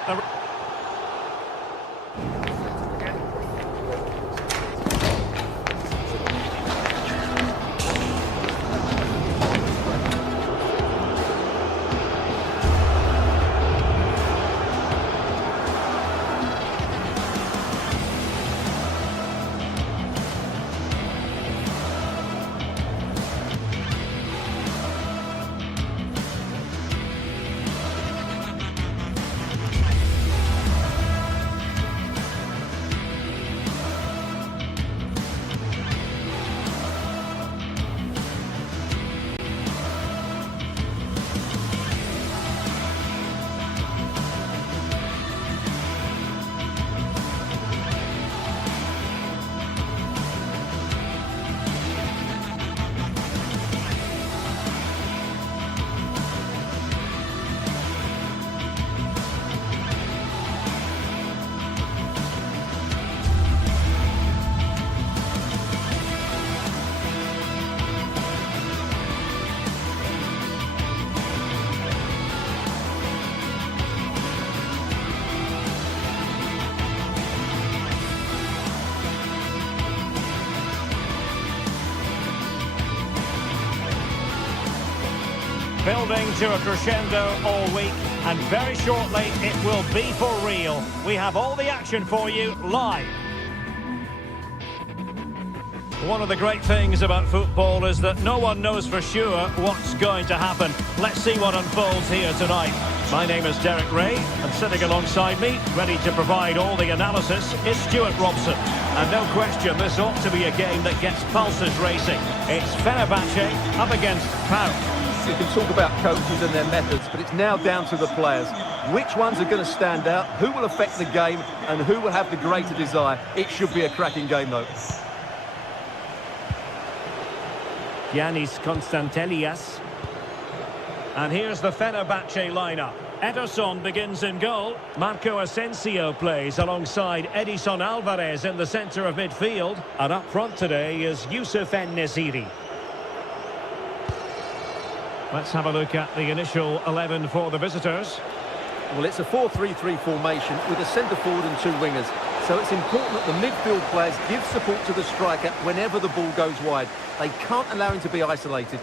Building to a crescendo all week, and very shortly it will be for real. We have all the action for you live. One of the great things about football is that no one knows for sure what's going to happen. Let's see what unfolds here tonight. My name is Derek Ray, and sitting alongside me, ready to provide all the analysis, is Stuart Robson. And no question, this ought to be a game that gets pulses racing. It's Fenerbahce up against Pau. You can talk about coaches and their methods, but it's now down to the players. Which ones are going to stand out, who will affect the game, and who will have the greater desire. It should be a cracking game, though. Giannis Constantelias. And here's the Fenerbahce lineup. Ederson begins in goal. Marco Asensio plays alongside Edison Alvarez in the centre of midfield. And up front today is Youssef En-Nesyri. Let's have a look at the initial 11 for the visitors. Well, it's a 4-3-3 formation with a centre forward and two wingers. So it's important that the midfield players give support to the striker whenever the ball goes wide. They can't allow him to be isolated.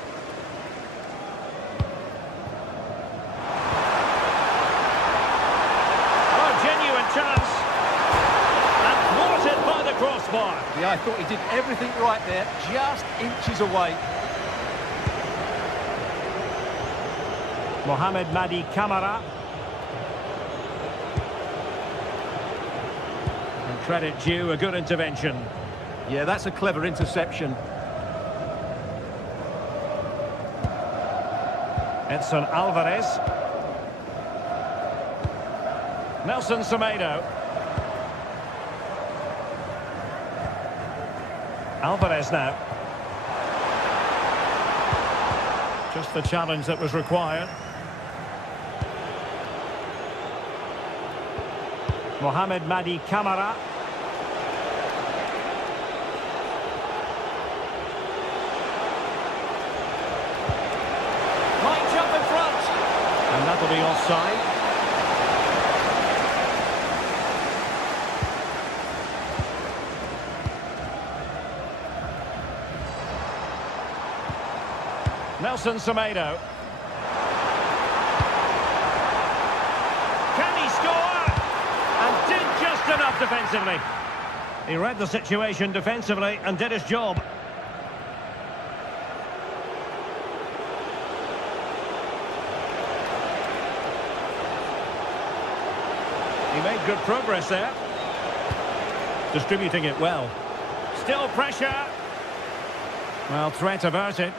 Oh, genuine chance. And thwarted by the crossbar. Yeah, I thought he did everything right there, just inches away. Mohamed Madi Camara. And credit due, a good intervention. Yeah, that's a clever interception. Edson Alvarez. Nelson Semedo. Alvarez now. Just the challenge that was required. Mohamed Madi Camara. Might jump in front. And that'll be offside. Nelson Semedo. Can he score? And did just enough defensively. He read the situation defensively and did his job. He made good progress there. Distributing it well. Still pressure. Well, threat averted.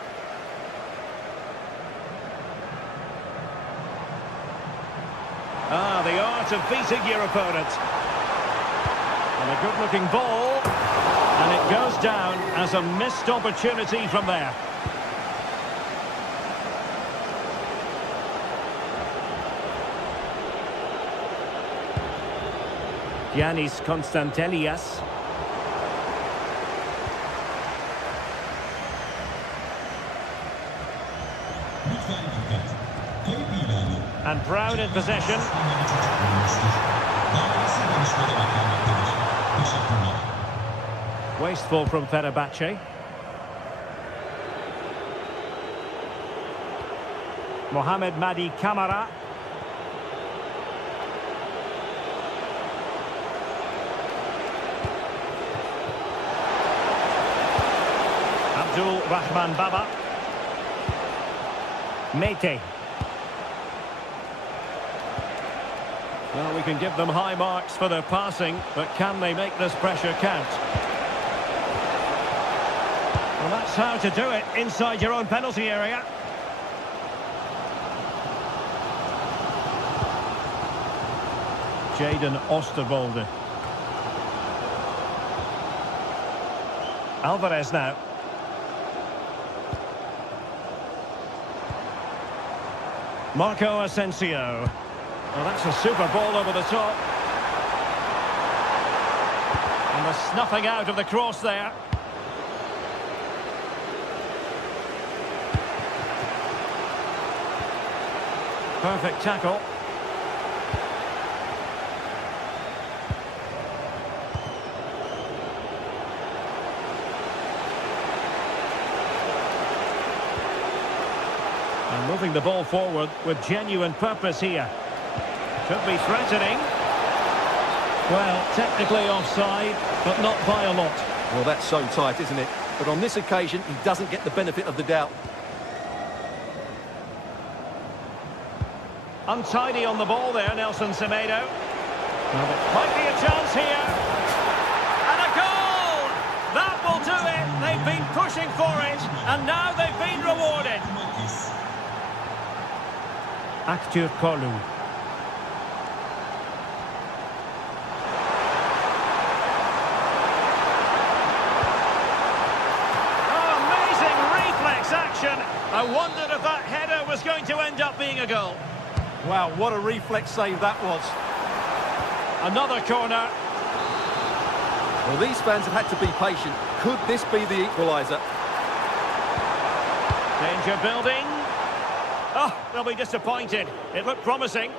Ah, the art of beating your opponent. And a good-looking ball. And it goes down as a missed opportunity from there. Giannis Constantelias. And Brown in possession. Wasteful from Fenerbahce. Mohamed Madi Camara. Abdul Rahman Baba. Mete. Well, we can give them high marks for their passing, but can they make this pressure count? Well, that's how to do it inside your own penalty area. Jaden Osterwolde. Alvarez now. Marco Asensio. Well, that's a super ball over the top. And the snuffing out of the cross there. Perfect tackle. And moving the ball forward with genuine purpose here. Could be threatening. Well, technically offside, but not by a lot. Well, that's so tight, isn't it? but on this occasion, he doesn't get the benefit of the doubt. Untidy on the ball there, Nelson Semedo. Might be a chance here. And a goal! That will do it. They've been pushing for it, and now they've been rewarded. Acteur Kolu. Oh, amazing reflex action. I wondered if that header was going to end up being a goal. Wow, what a reflex save that was. Another corner. Well, these fans have had to be patient. Could this be the equaliser? Danger building. Oh, they'll be disappointed. It looked promising.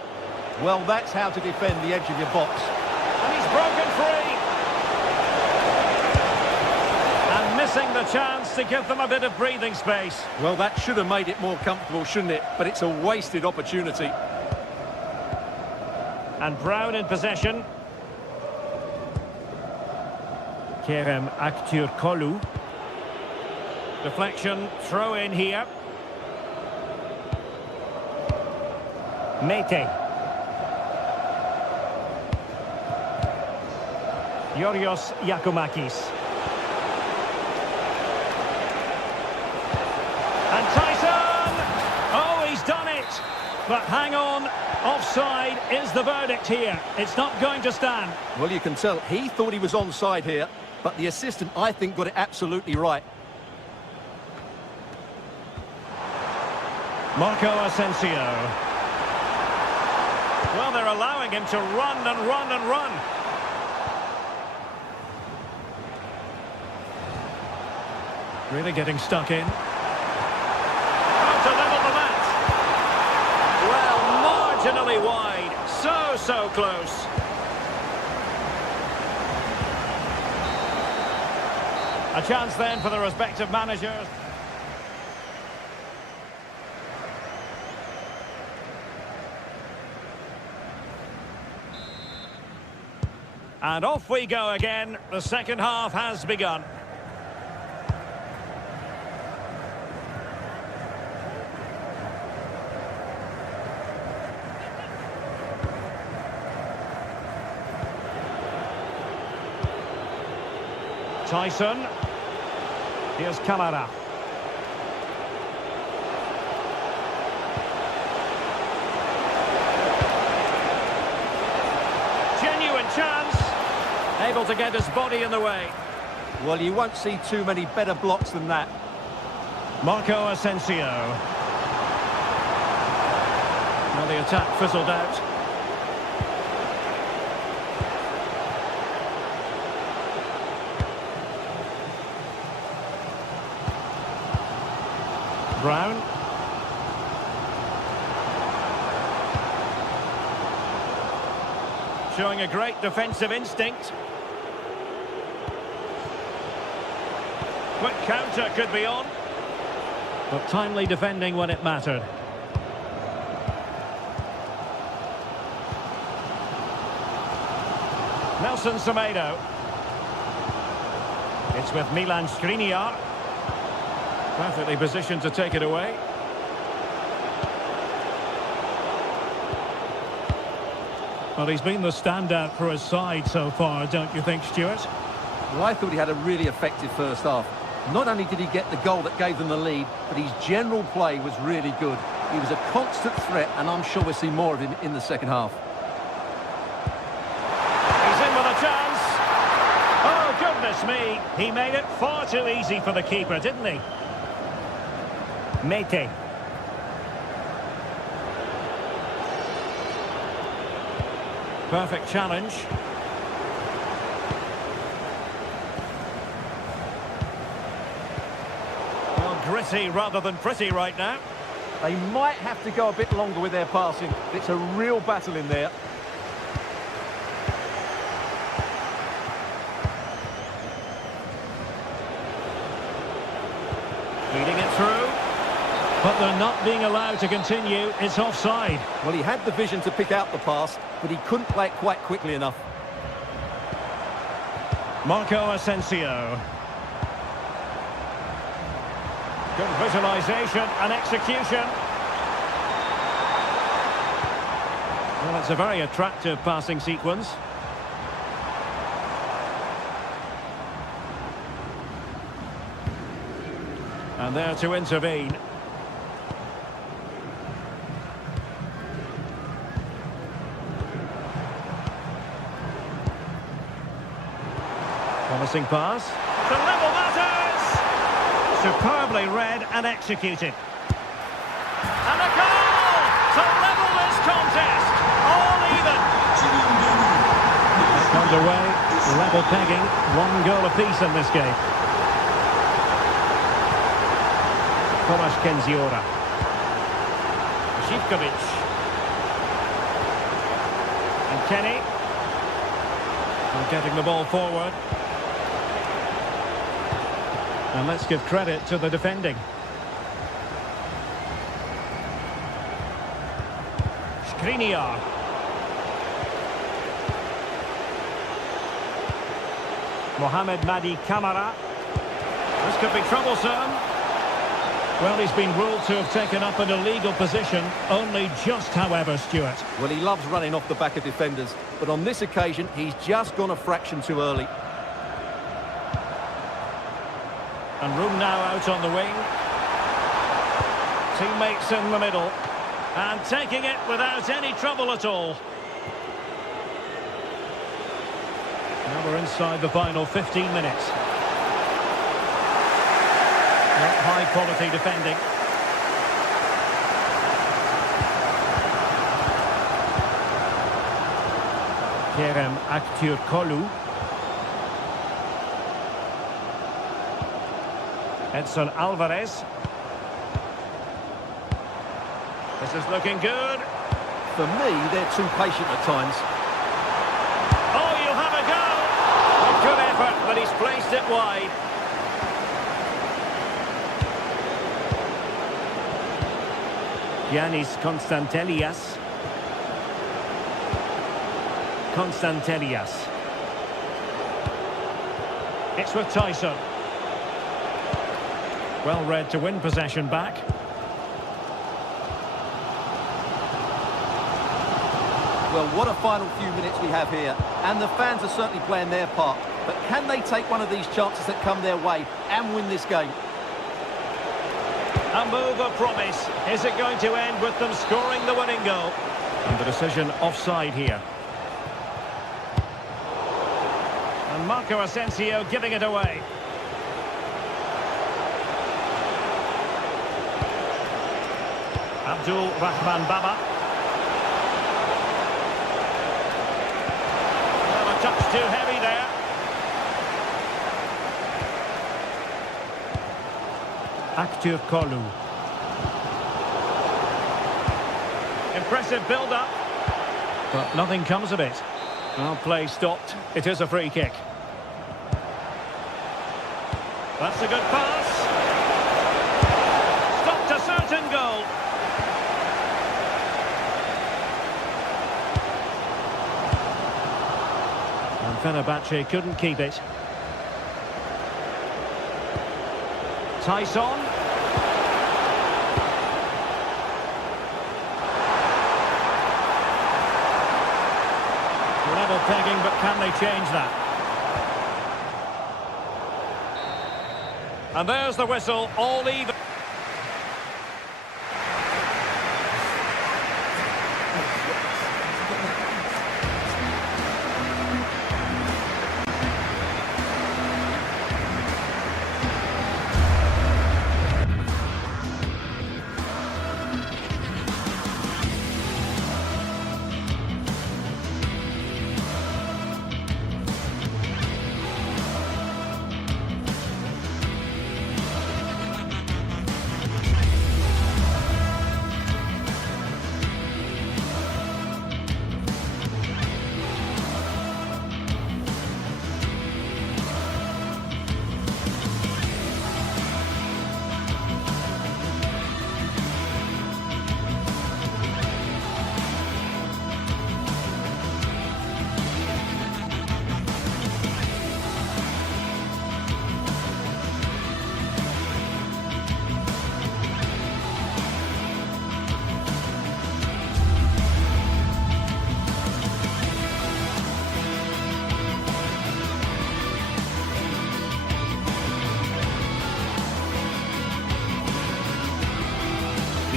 Well, that's how to defend the edge of your box. And he's broken free. And missing the chance to give them a bit of breathing space. Well, that should have made it more comfortable, shouldn't it? But it's a wasted opportunity. And Brown in possession. Kerem Aktürkoğlu. Deflection, throw in here. Mete. Yorios Yakumakis. And Tyson! Oh, he's done it! But hang on, offside is the verdict here. It's not going to stand. Well, you can tell he thought he was onside here, but the assistant, I think, got it absolutely right. Marco Asensio. Well, they're allowing him to run and run and run. Really getting stuck in. Oh, to level the match. Well, marginally wide. So close. A chance then for the respective managers. And off we go again. The second half has begun. Tyson. Here's Camara. Genuine chance. Able to get his body in the way. Well, you won't see too many better blocks than that. Marco Asensio. Well, the attack fizzled out. Brown. Showing a great defensive instinct. Quick counter could be on. But timely defending when it mattered. Nelson Semedo. It's with Milan Skriniar. Perfectly positioned to take it away. Well, he's been the standout for his side so far, don't you think, Stuart? Well, I thought he had a really effective first half. Not only did he get the goal that gave them the lead, but his general play was really good. He was a constant threat, and I'm sure we'll see more of him in the second half. He's in with a chance. Oh, goodness me. He made it far too easy for the keeper, didn't he? Mete. Perfect challenge. Well, gritty rather than pretty right now. They might have to go a bit longer with their passing. It's a real battle in there. Feeding it through. But they're not being allowed to continue. It's offside. Well, he had the vision to pick out the pass, but he couldn't play it quite quickly enough. Marco Asensio. Good visualisation and execution. Well, it's a very attractive passing sequence. And there to intervene. Promising pass. To level matters! Superbly read and executed. And a goal to level this contest. All even. Underway, level pegging. 1 goal apiece in this game. Tomasz Kenziora. Zivkovic. And Kenny. And getting the ball forward. And let's give credit to the defending. Skriniar. Mohamed Madi Camara. This could be troublesome. Well, he's been ruled to have taken up an illegal position, only just, however, Stuart. Well, he loves running off the back of defenders, but on this occasion, he's just gone a fraction too early. And room now out on the wing. Teammates in the middle. And taking it without any trouble at all. Now we're inside the final 15 minutes. Not high-quality defending. Kerem Aktürkoğlu. Edson Alvarez. This is looking good. For me, they're too patient at times. Oh, you'll have a go! A good effort, but he's placed it wide. Yanis Konstantelias. It's with Tyson. Well read to win possession back. Well, what a final few minutes we have here. And the fans are certainly playing their part. But can they take one of these chances that come their way and win this game? A move of promise. Is it going to end with them scoring the winning goal? And the decision offside here. And Marco Asensio giving it away. Abdul Rahman Baba. Well, a touch too heavy there. Aktürkoğlu. Impressive build-up. But nothing comes of it. Well, play stopped. It is a free kick. That's a good pass. Stopped a certain goal. And Fenerbahce couldn't keep it. Tyson. Level pegging, but can they change that? And there's the whistle, all even.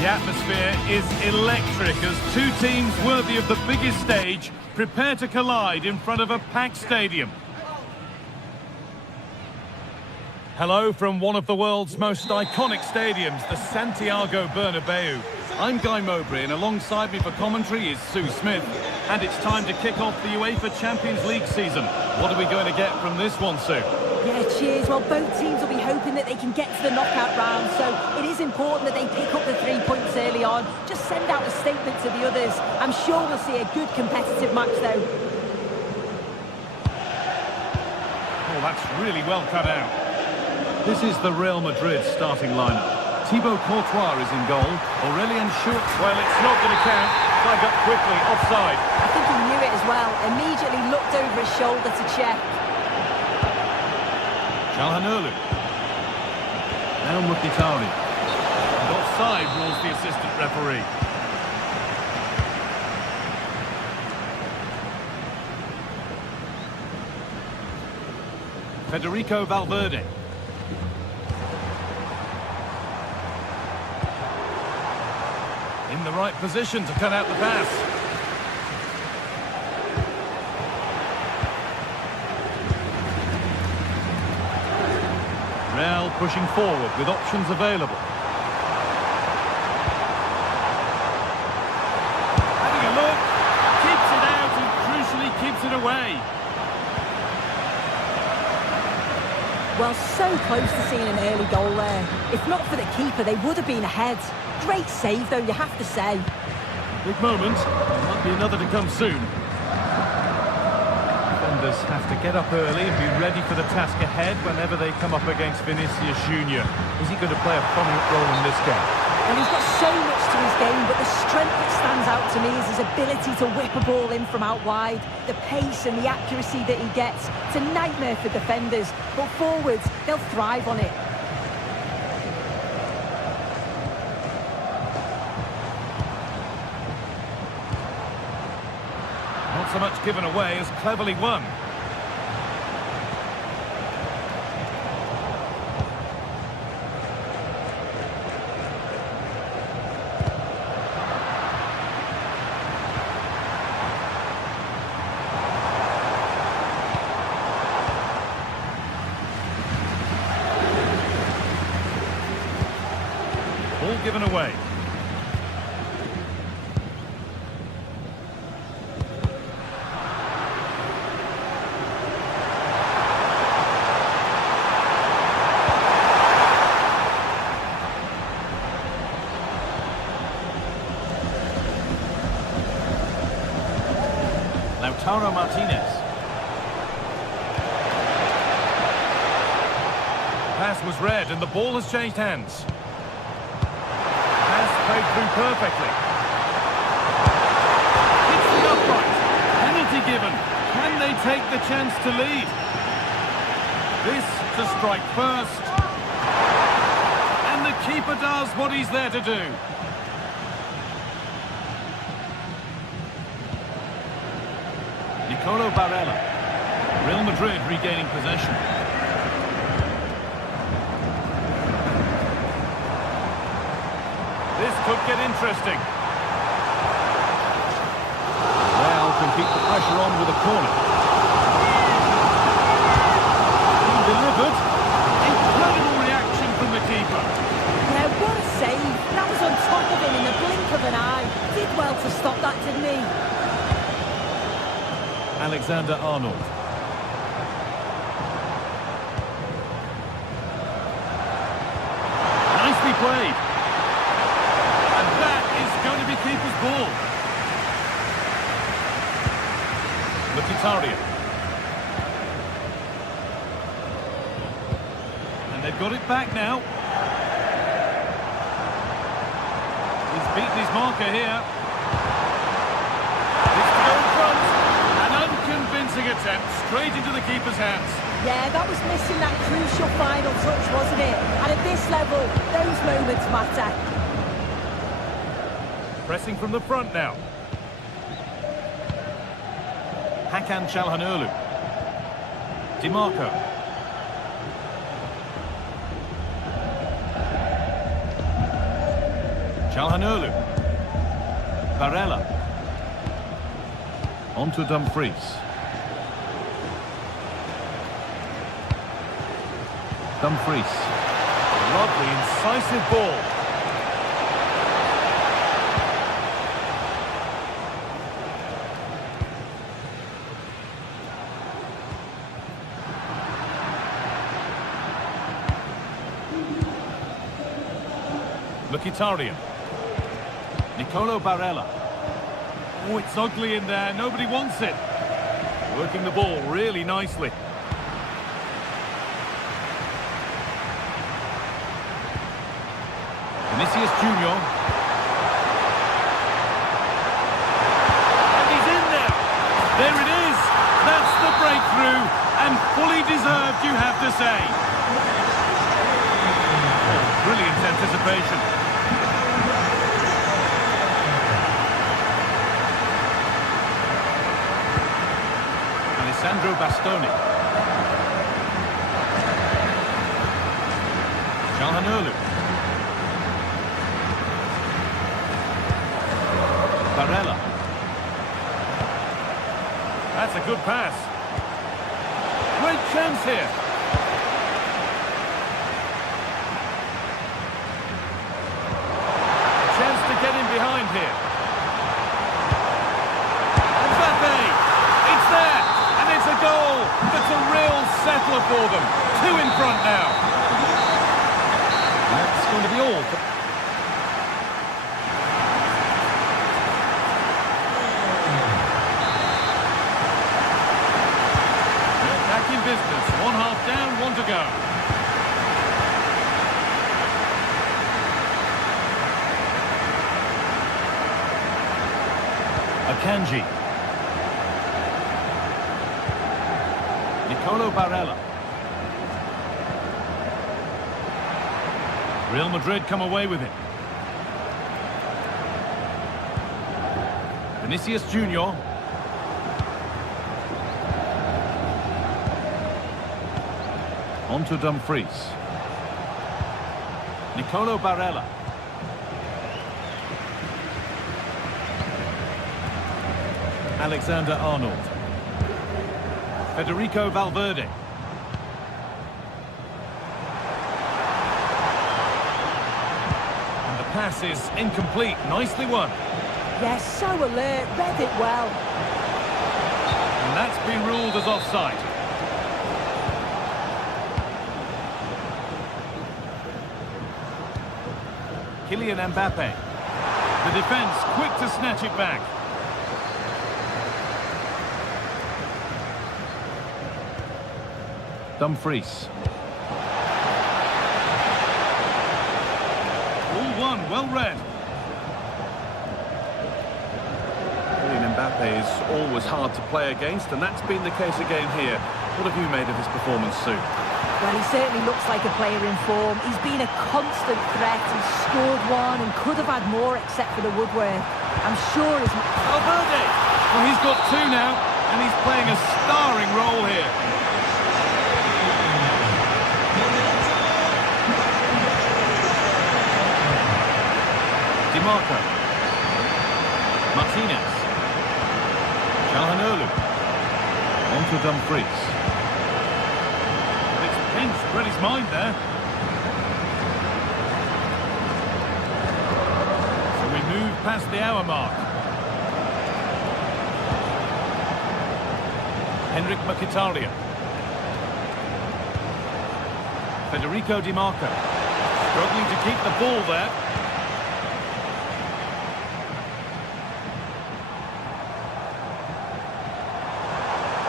The atmosphere is electric as two teams worthy of the biggest stage prepare to collide in front of a packed stadium. Hello from one of the world's most iconic stadiums, the Santiago Bernabeu. I'm Guy Mowbray, and alongside me for commentary is Sue Smith. And it's time to kick off the UEFA Champions League season. What are we going to get from this one, Sue? Yeah, cheers. Well, both teams will be hoping that they can get to the knockout round, so it is important that they pick up the 3 points early on. Just send out a statement to the others. I'm sure we'll see a good competitive match, though. Oh, that's really well cut out. This is the Real Madrid starting lineup. Thibaut Courtois is in goal. Aurelien Schultz, well, it's not going to count. Flagged up quickly, offside. I think he knew it as well. Immediately looked over his shoulder to check. Calhanoglu. Now Mkhitaryan. And offside rules the assistant referee. Federico Valverde. In the right position to cut out the pass. Real pushing forward with options available. Having a look, keeps it out and crucially keeps it away. Well, so close to seeing an early goal there. If not for the keeper, they would have been ahead. Great save, though, you have to say. Big moment. There might be another to come soon. Defenders have to get up early and be ready for the task ahead whenever they come up against Vinicius Junior. Is he going to play a prominent role in this game? Well, he's got so much to his game, but the strength that stands out to me is his ability to whip a ball in from out wide. The pace and the accuracy that he gets. It's a nightmare for defenders, but forwards, they'll thrive on it. Not so much given away as cleverly won. Ball given away. Lautaro Martinez. Pass was read and the ball has changed hands. Pass played through perfectly. Hits the upright. Penalty given. Can they take the chance to lead? This to strike first. And the keeper does what he's there to do. Nicolo Barella. Real Madrid regaining possession. This could get interesting. Real can keep the pressure on with a corner. Being delivered. Incredible reaction from the keeper. Yeah, what a save. That was on top of him in the blink of an eye. Did well to stop that, didn't he? Alexander-Arnold. Nicely played. And that is going to be keeper's ball. Mkhitaryan. And they've got it back now. He's beaten his marker here. It's to go in front. Convincing attempt straight into the keeper's hands. Yeah, that was missing that crucial final touch, wasn't it? And at this level, those moments matter. Pressing from the front now. Hakan Çalhanoğlu. DiMarco. Calhanoglu. Barella. On to Dumfries. Dumfries. Lovely, incisive ball. Mkhitaryan. Nicolo Barella. Oh, it's ugly in there. Nobody wants it. Working the ball really nicely. Vinicius Junior. And he's in there. There it is. That's the breakthrough. And fully deserved, you have to say. Oh, brilliant anticipation. Alessandro Bastoni. Calhanoglu. Barella. That's a good pass. Great chance here. A chance to get in behind here. Mbappe. It's there. And it's a goal. That's a real settler for them. 2 in front now. That's going to be all. Back in business. 1 half down, 1 to go. Akanji. Nicolo Barella. Real Madrid come away with it. Vinicius Junior. On to Dumfries. Nicolo Barella. Alexander Arnold. Federico Valverde. And the pass is incomplete. Nicely won. Yes, so alert, read it well. And that's been ruled as offside. Kylian Mbappe. The defence quick to snatch it back. Dumfries. All one, well read. Kylian Mbappe is always hard to play against, and that's been the case again here. What have you made of his performance, Sue? Well, he certainly looks like a player in form. He's been a constant threat. He's scored 1 and could have had more except for the woodwork. I'm sure he's... Valverde! Well, he's got 2 now, and he's playing a starring role here. Marco. Martinez. Calhanoglu. On to Dumfries. It's pinched, read his mind there. So we move past the hour mark. Henrik Mkhitaryan. Federico Di Marco. Struggling to keep the ball there.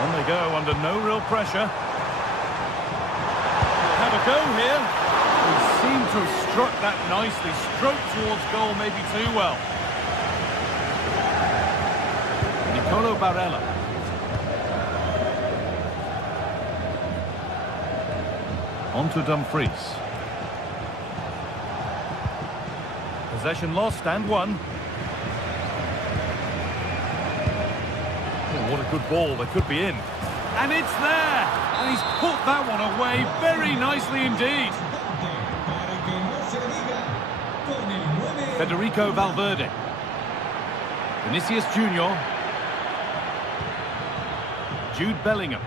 On they go, under no real pressure. Have a go here. He seemed to have struck that nicely. Stroked towards goal, maybe too well. Nicolo Barella. On to Dumfries. Possession lost and won. Oh, what a good ball, they could be in. And it's there! And he's put that one away very nicely indeed. Federico Valverde. Vinicius Junior. Jude Bellingham.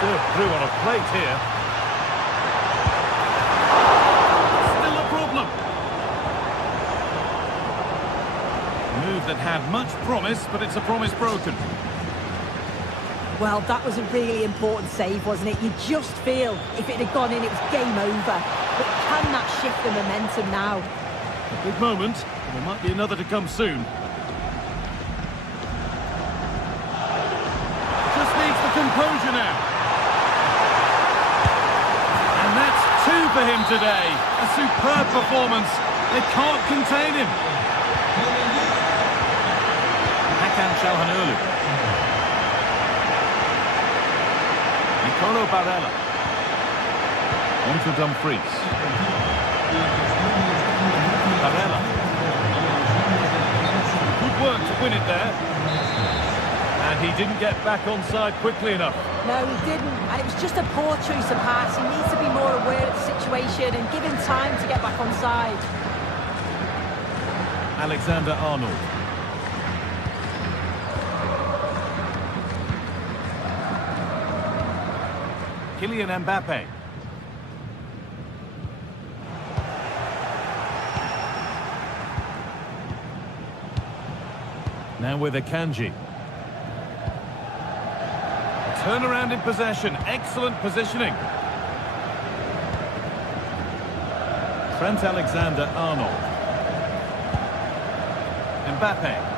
Served through on a plate here. Still a problem. Move that had much promise, but it's a promise broken. Well, that was a really important save, wasn't it? You just feel if it had gone in, it was game over. But can that shift the momentum now? A big moment, and there might be another to come soon. Just needs the composure now. And that's 2 for him today. A superb performance. They can't contain him. Hakan Çalhanoğlu. Nicolo Barella. On to Dumfries. Barella. Good work to win it there. And he didn't get back onside quickly enough. No, he didn't. And it was just a poor choice of pass. He needs to be more aware of the situation and give him time to get back onside. Alexander-Arnold. Kylian Mbappe. Now with Akanji. Turnaround in possession. Excellent positioning. Trent Alexander-Arnold. Mbappe.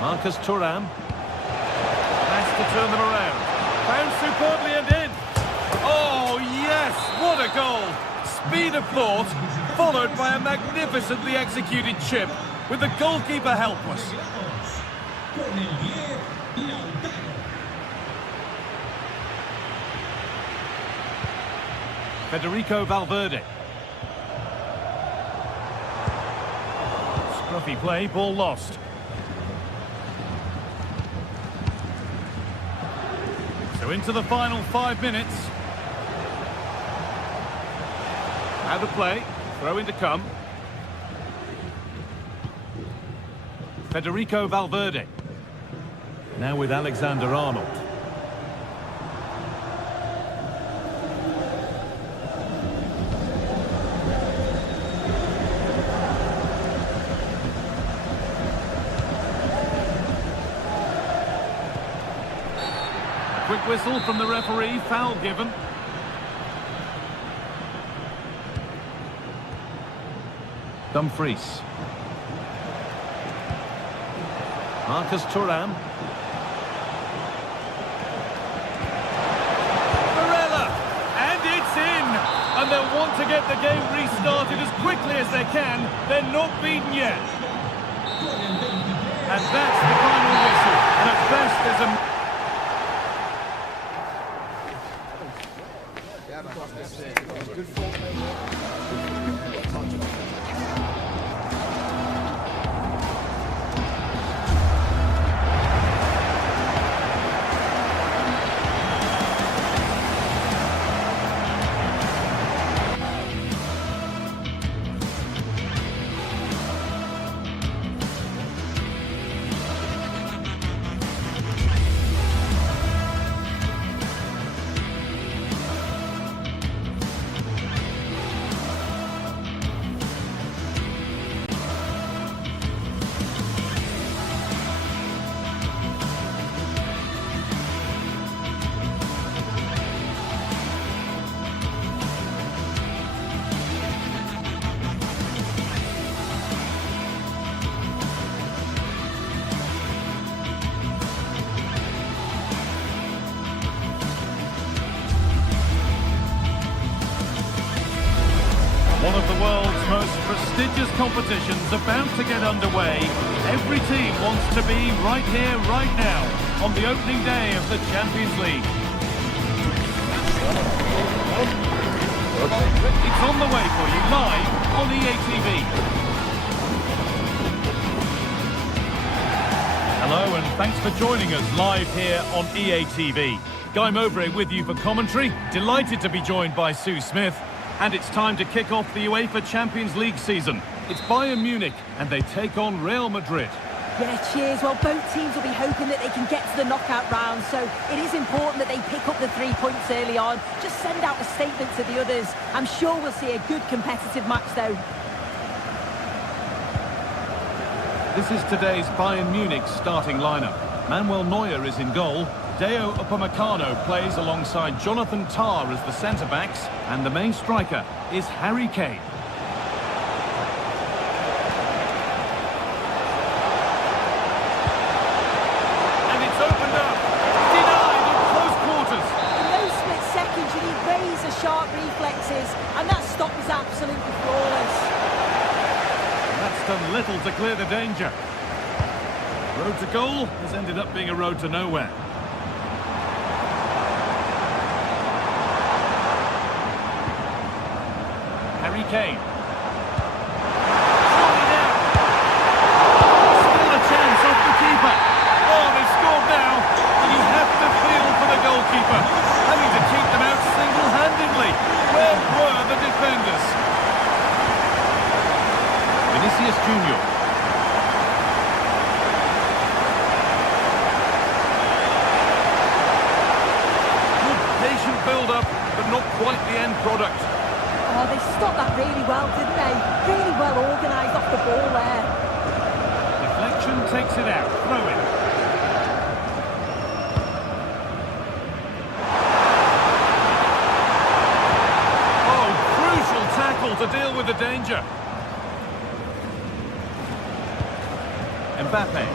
Marcus Thuram. Has to turn them around. Found superbly and in. Oh, yes! What a goal! Speed of thought, followed by a magnificently executed chip, with the goalkeeper helpless. Federico Valverde. Scruffy play, ball lost. So into the final 5 minutes. Out of play, throw in to come. Federico Valverde. Now with Alexander-Arnold. Quick whistle from the referee, foul given. Dumfries. Marcus Thuram. Barella! And it's in! And they'll want to get the game restarted as quickly as they can. They're not beaten yet. And that's the final whistle. And at best there's a... One of the world's most prestigious competitions about to get underway. Every team wants to be right here, right now, on the opening day of the Champions League. It's on the way for you live on EA TV. Hello and thanks for joining us live here on EA TV. Guy Mowbray with you for commentary. Delighted to be joined by Sue Smith. And it's time to kick off the UEFA Champions League season. It's Bayern Munich and they take on Real Madrid. Yeah, cheers. Well, both teams will be hoping that they can get to the knockout round, so it is important that they pick up the 3 points early on. Just send out a statement to the others. I'm sure we'll see a good competitive match, though. This is today's Bayern Munich starting lineup. Manuel Neuer is in goal. Deo Upamecano plays alongside Jonathan Tah as the centre-backs, and the main striker is Harry Kane. And it's opened up. Denied in close quarters. In those split seconds, you need razor-sharp reflexes, and that stop was absolutely flawless. And that's done little to clear the danger. Road to goal has ended up being a road to nowhere. Harry Kane. Surely now. Still a chance off the keeper. Oh, they've scored now. And you have to feel for the goalkeeper. Having to keep them out single-handedly. Where were the defenders? Vinicius Junior. Good patient build-up, but not quite the end product. Oh, they stopped that really well, didn't they? Really well organised off the ball there. Deflection takes it out. Throw in. Oh, crucial tackle to deal with the danger. Mbappe.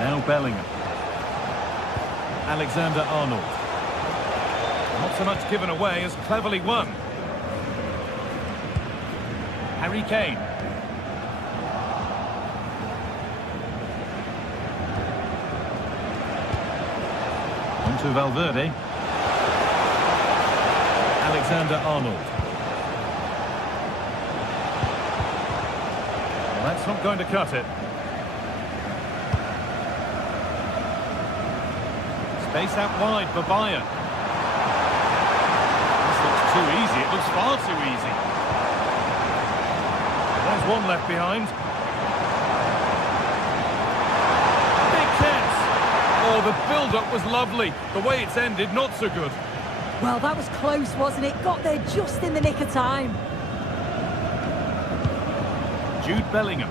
Now Bellingham. Alexander-Arnold. Not so much given away as cleverly won. Harry Kane. On to Valverde. Alexander-Arnold. Well, that's not going to cut it. Space out wide for Bayern. Too easy, it looks far too easy. There's one left behind. Big chance. Oh, the build-up was lovely. The way it's ended, not so good. Well, that was close, wasn't it? Got there just in the nick of time. Jude Bellingham.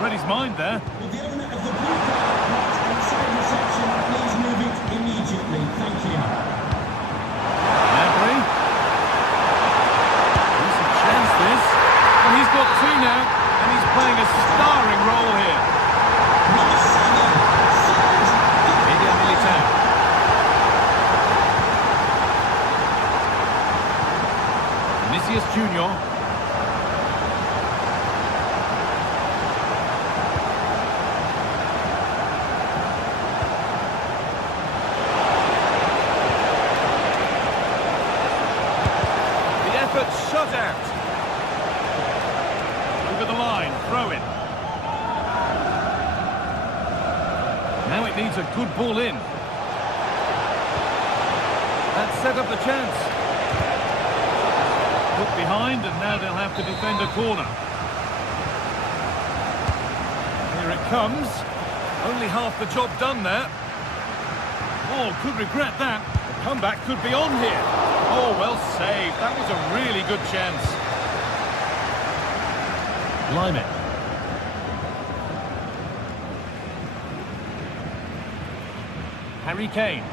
Read his mind there. Will the owner of the blue card marked outside reception please move it immediately? Thank you. Gnabry. Decent chance this. And he's got two now, and he's playing a starring role here. Miguel Militao. Vinicius Junior. Shut out. Over the line, throw in. Now it needs a good ball in. That set up the chance. Put behind and now they'll have to defend a corner. Here it comes. Only half the job done there. Oh, could regret that. The comeback could be on here. Oh, well saved. That was a really good chance. Lyman. Harry Kane.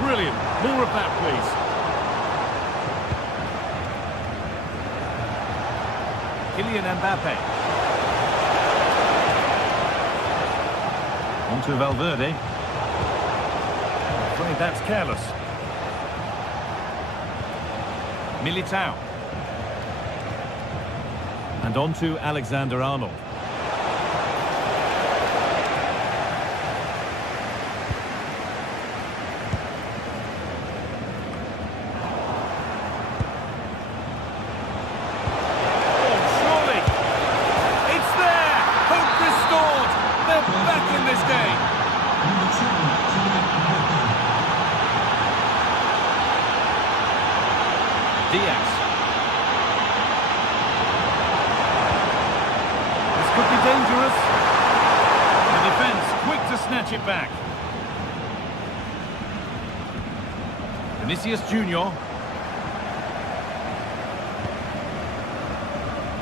Brilliant. More of that, please. Kylian Mbappe. On to Valverde. I'm afraid that's careless. Militao. And on to Alexander-Arnold. day. Number 10, Diaz. This could be dangerous. The defence quick to snatch it back. Vinicius Junior.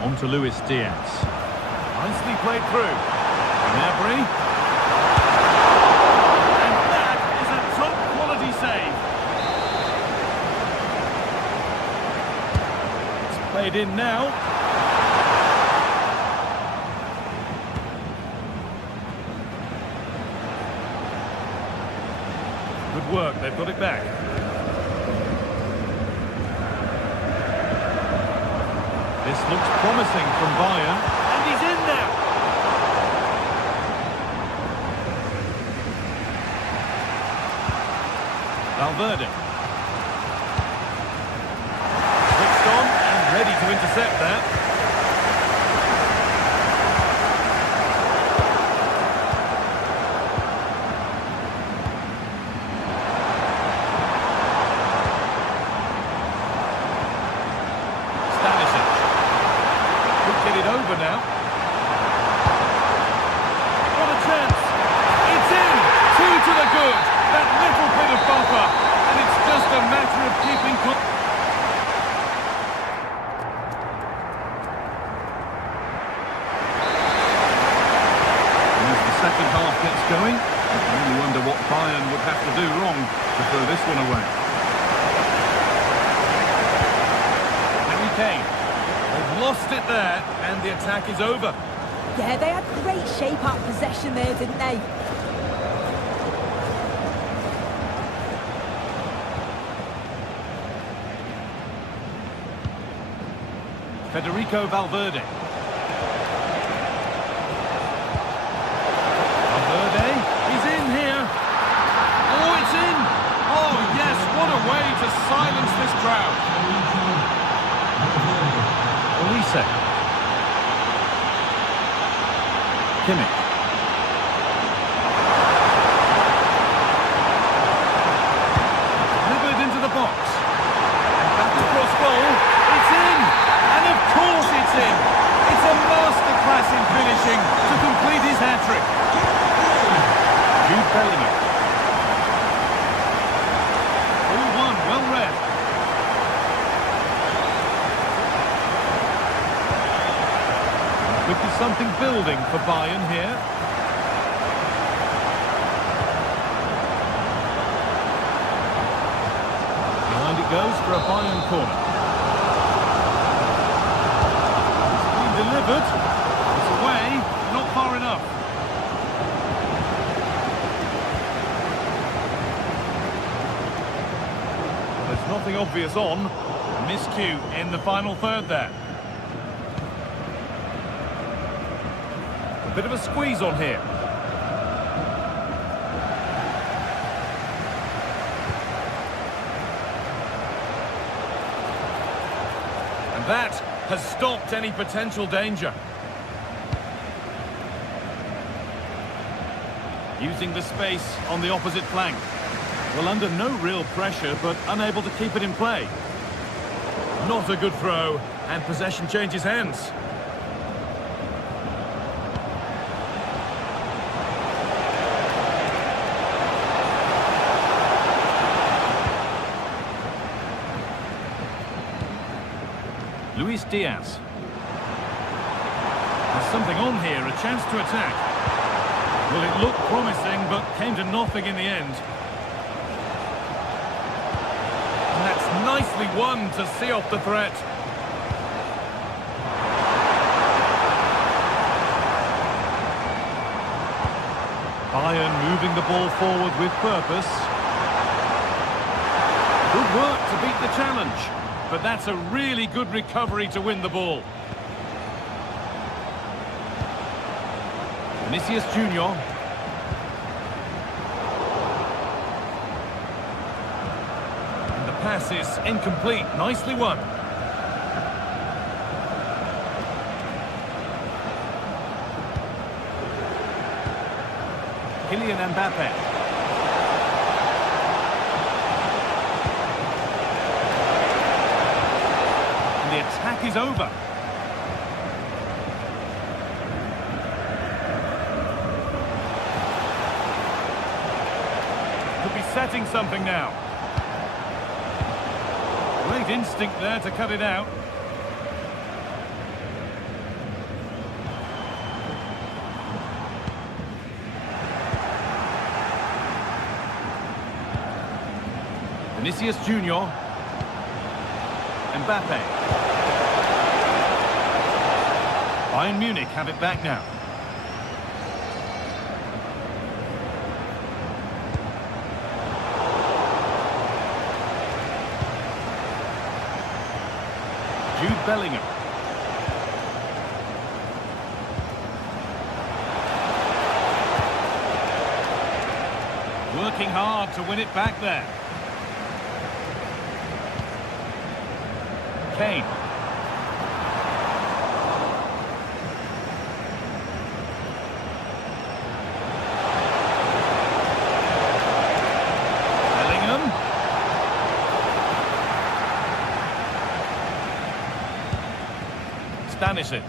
On to Luis Diaz. Nicely played through. Gnabry. And that is a top quality save. It's played in now. Good work, they've got it back. This looks promising from Bayern, and he's in now. Valverde. Switched on and ready to intercept that. Get it over now. What a chance. It's in. 2 to the good. That little bit of buffer. And it's just a matter of keeping... As the second half gets going, I only wonder what Bayern would have to do wrong to throw this one away. Harry Kane. They've lost it there, and the attack is over. Yeah, they had great shape-up possession there, didn't they? Federico Valverde. Valverde, he's in here. Oh, it's in. Oh, yes, what a way to silence this crowd. Olise. Kimmich. Delivered into the box. And back across goal. It's in. And of course it's in. It's a masterclass in finishing to complete his hat-trick. Jude Bellingham. 0-1, well read. Could be something building for Bayern here. Behind it goes for a Bayern corner. It's been delivered. It's away, not far enough. Well, there's nothing obvious on. A miscue in the final third there. Bit of a squeeze on here. And that has stopped any potential danger. Using the space on the opposite flank. Well, under no real pressure, but unable to keep it in play. Not a good throw, and possession changes hands. Luis Diaz. There's something on here, a chance to attack. Well, it looked promising, but came to nothing in the end. And that's nicely won to see off the threat. Bayern moving the ball forward with purpose. Good work to beat the challenge. But that's a really good recovery to win the ball. Vinicius Junior. And the pass is incomplete. Nicely won. Kylian Mbappe. And the attack is over. Could be setting something now. Great instinct there to cut it out. Vinicius Junior. Mbappe. Bayern Munich have it back now. Jude Bellingham. Working hard to win it back there. Kane. Bellingham. Stanisic.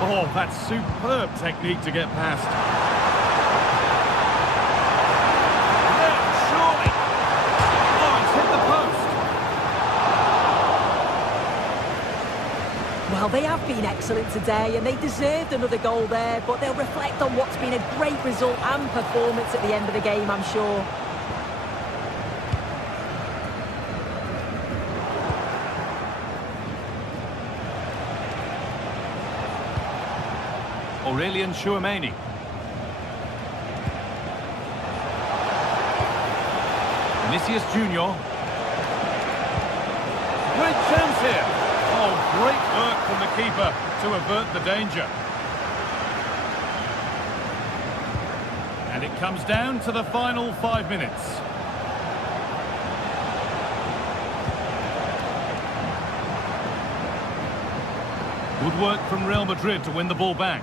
Oh, that's superb technique to get past. Well, they have been excellent today and they deserved another goal there, but they'll reflect on what's been a great result and performance at the end of the game, I'm sure. Aurelien Tchouameni. Vinicius Junior. Great chance here. Oh, great work from the keeper to avert the danger. And it comes down to the final 5 minutes. Good work from Real Madrid to win the ball back.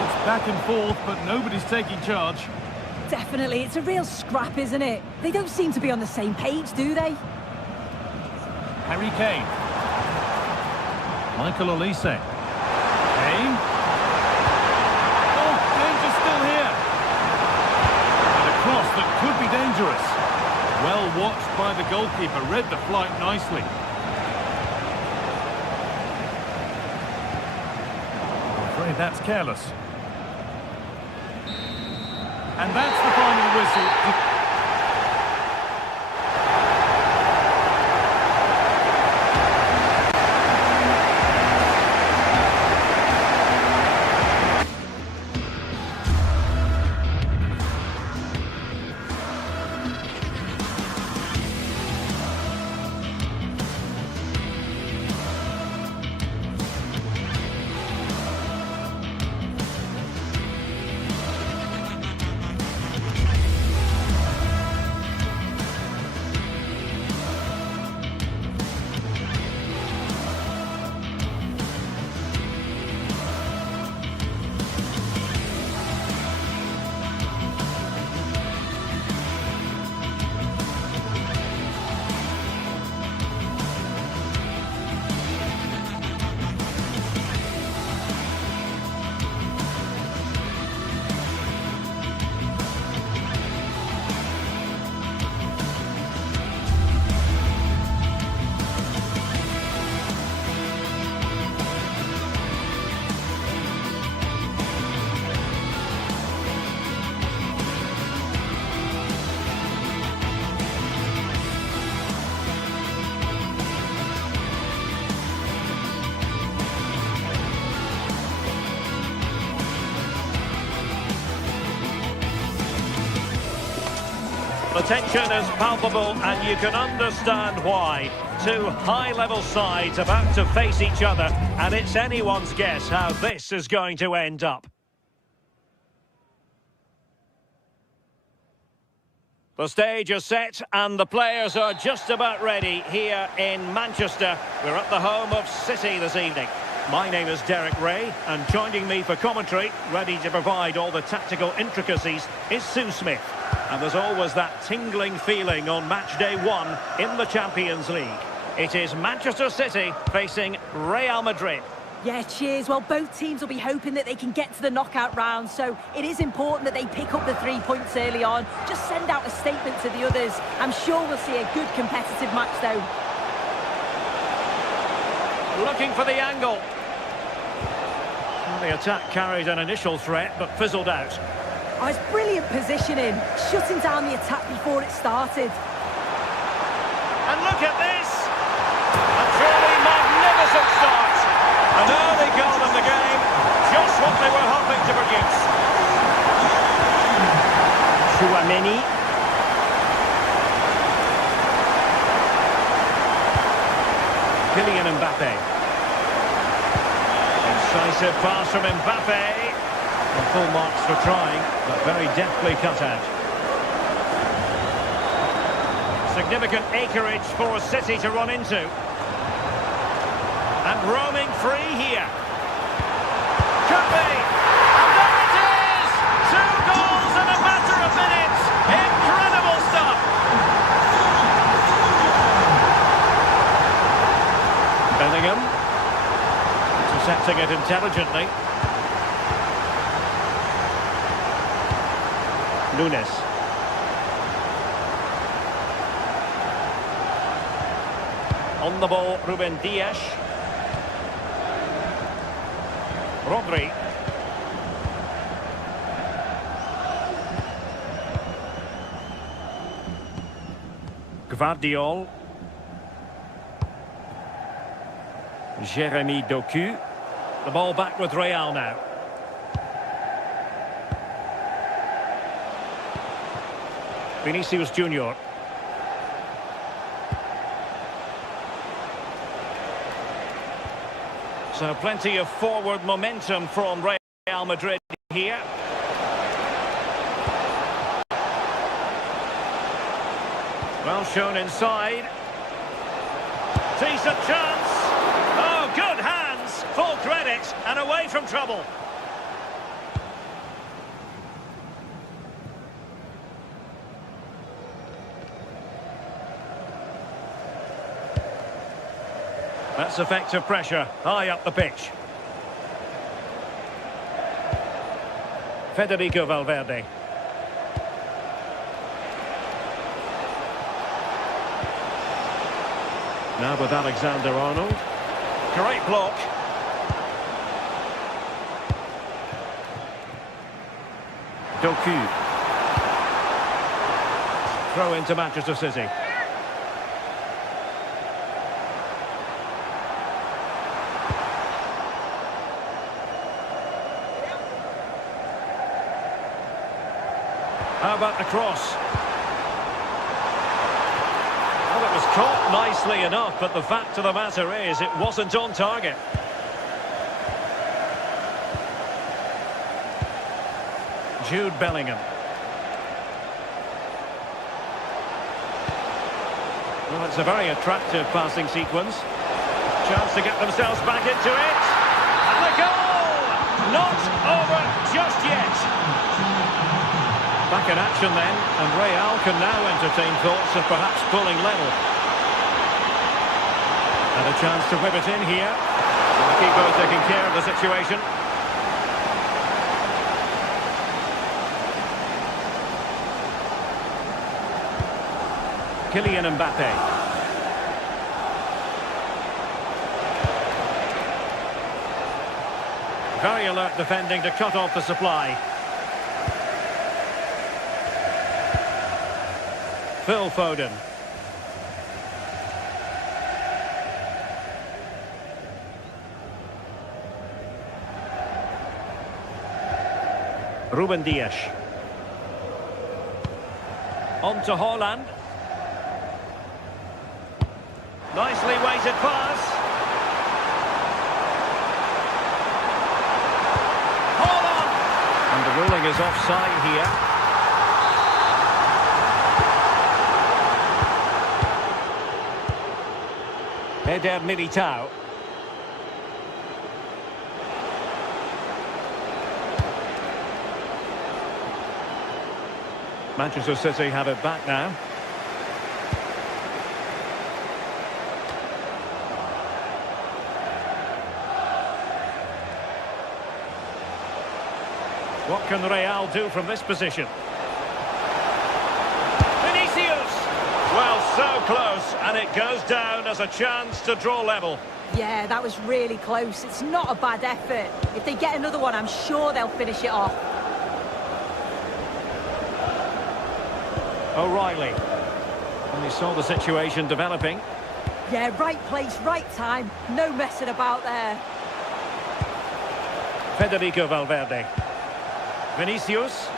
It's back and forth, but nobody's taking charge. Definitely, it's a real scrap, isn't it? They don't seem to be on the same page, do they? Harry Kane. Michael Olise. Kane. Oh, danger still here. And a cross that could be dangerous. Well watched by the goalkeeper, read the flight nicely. I'm afraid that's careless. And that's the final whistle. The tension is palpable and you can understand why. Two high-level sides about to face each other, and it's anyone's guess how this is going to end up. The stage is set and the players are just about ready here in Manchester. We're at the home of City this evening. My name is Derek Ray, and joining me for commentary, ready to provide all the tactical intricacies, is Sue Smith. And there's always that tingling feeling on match day 1 in the Champions League. It is Manchester City facing Real Madrid. Yeah, cheers. Well, both teams will be hoping that they can get to the knockout round, so it is important that they pick up the 3 points early on. Just send out a statement to the others. I'm sure we'll see a good competitive match, though. Looking for the angle. The attack carried an initial threat, but fizzled out. Oh, it's brilliant positioning, shutting down the attack before it started. And look at this! A truly magnificent start. An early goal in the game, just what they were hoping to produce. Chouameni. Kylian Mbappe. Incisive pass from Mbappe. And full marks for trying, but very deftly cut out. Significant acreage for City to run into. And roaming free here. Could be! And there it is! 2 goals in a matter of minutes! Incredible stuff! Bellingham. Intercepting it intelligently. Nunes. On the ball, Ruben Dias. Rodri. Gvardiol. Jeremy Doku. The ball back with Real now. Vinicius Junior. So plenty of forward momentum from Real Madrid here. Well shown inside. Decent chance. Oh, good hands. Full credit and away from trouble. That's effective pressure, high up the pitch. Federico Valverde. Now with Alexander-Arnold. Great block. Doku. Throw into Manchester City. How about the cross? Well, it was caught nicely enough, but the fact of the matter is it wasn't on target. Jude Bellingham. Well, it's a very attractive passing sequence. Chance to get themselves back into it. And the goal! Not over just yet. Back in action then, and Real can now entertain thoughts of perhaps pulling level. And a chance to whip it in here. And the keeper taking care of the situation. Kylian Mbappe. Very alert defending to cut off the supply. Phil Foden. Ruben Dias. On to Haaland. Nicely weighted pass. Haaland! And the ruling is offside here. Eder Militao. Manchester City have it back now. What can Real do from this position? Vinicius! Well, so close, and it goes down as a chance to draw level. Yeah, that was really close. It's not a bad effort. If they get another one, I'm sure they'll finish it off. O'Reilly. And we saw the situation developing. Yeah, right place, right time. No messing about there. Federico Valverde. Vinicius.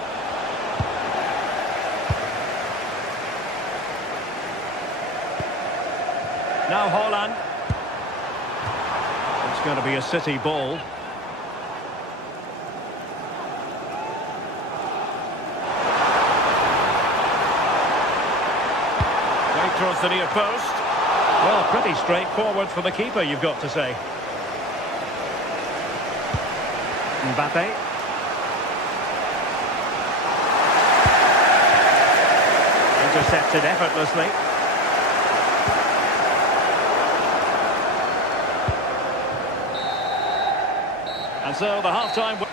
Now Haaland. It's going to be a City ball. Towards the near post. Well, pretty straightforward for the keeper, you've got to say. Mbappe. Intercepted effortlessly. And so the half-time...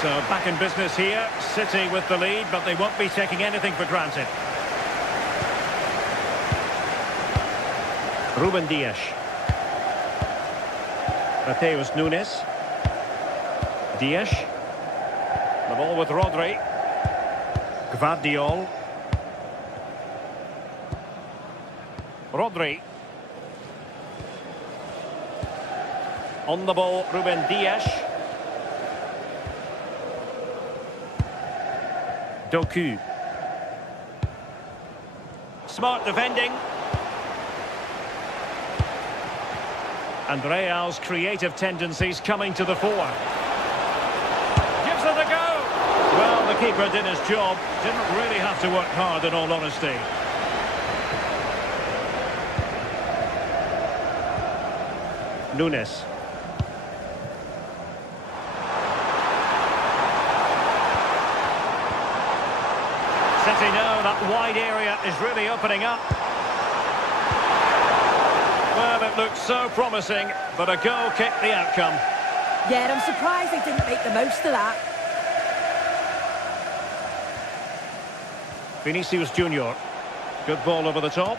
So back in business here, City with the lead, but they won't be taking anything for granted. Ruben Dias. Mateus Nunes. Dias. The ball with Rodri. Gvardiol. Rodri. On the ball, Ruben Dias. Doku. Smart defending. And Real's creative tendencies coming to the fore. Gives it a go. Well, the keeper did his job. Didn't really have to work hard, in all honesty. Nunes. City know that wide area is really opening up. Well, it looked so promising, but a goal kicked the outcome. Yeah, I'm surprised they didn't make the most of that. Vinicius Junior. Good ball over the top.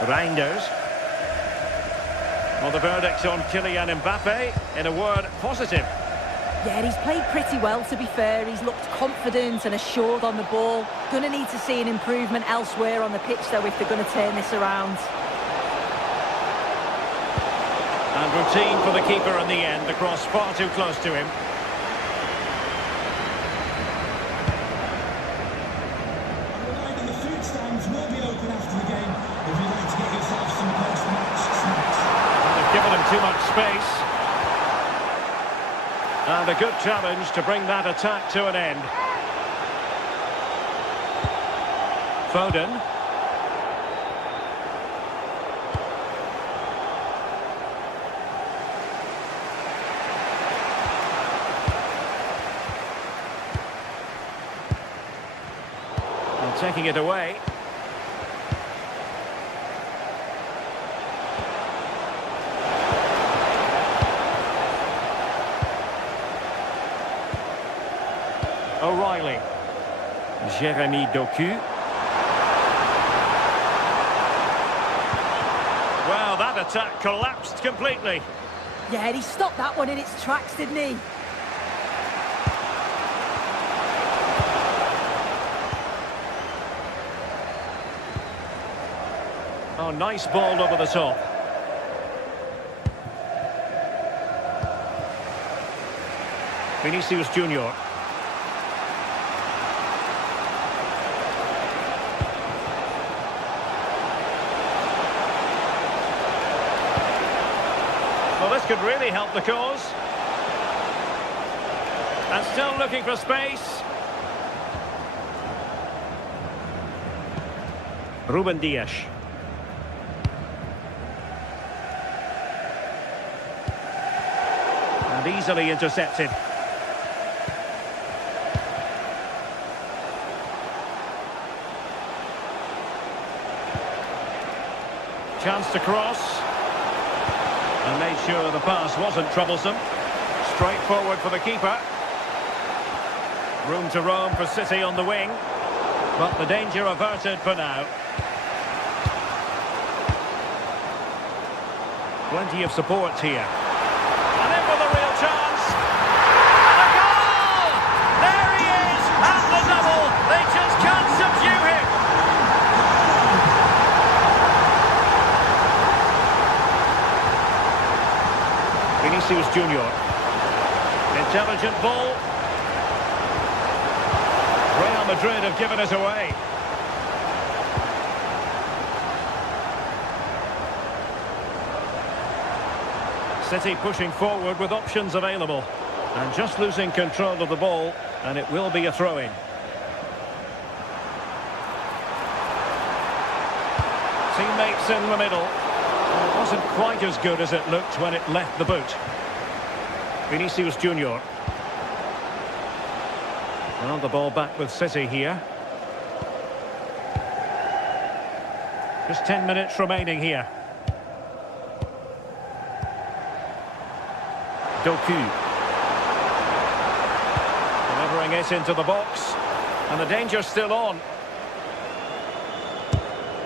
Reinders. Well, the verdict on Kylian Mbappe, in a word, positive. Yeah, he's played pretty well, to be fair. He's looked confident and assured on the ball. Going to need to see an improvement elsewhere on the pitch, though, if they're going to turn this around. And routine for the keeper in the end. The cross far too close to him. And the food stands will be open after the game if you'd like to get yourself some post-match snacks. They've given him too much space. And a good challenge to bring that attack to an end. Foden. And taking it away. O'Reilly. Jeremy Doku. Well, that attack collapsed completely. Yeah, and he stopped that one in its tracks, didn't he? Oh, nice ball over the top. Vinicius Junior. could really help the cause. And still looking for space. Ruben Dias. And easily intercepted. Chance to cross. And made sure the pass wasn't troublesome. Straight forward for the keeper. Room to roam for City on the wing. But the danger averted for now. Plenty of support here. And in with a real chance. And a goal! There he is! At the double! They just can't subdue him! Vinicius Junior. Intelligent ball. Real Madrid have given it away. City pushing forward with options available. And just losing control of the ball, and it will be a throw-in. Teammates in the middle. Well, it wasn't quite as good as it looked when it left the boot. Vinicius Junior. Well, the ball back with City here. Just 10 minutes remaining here. Doku. Delivering it into the box. And the danger's still on.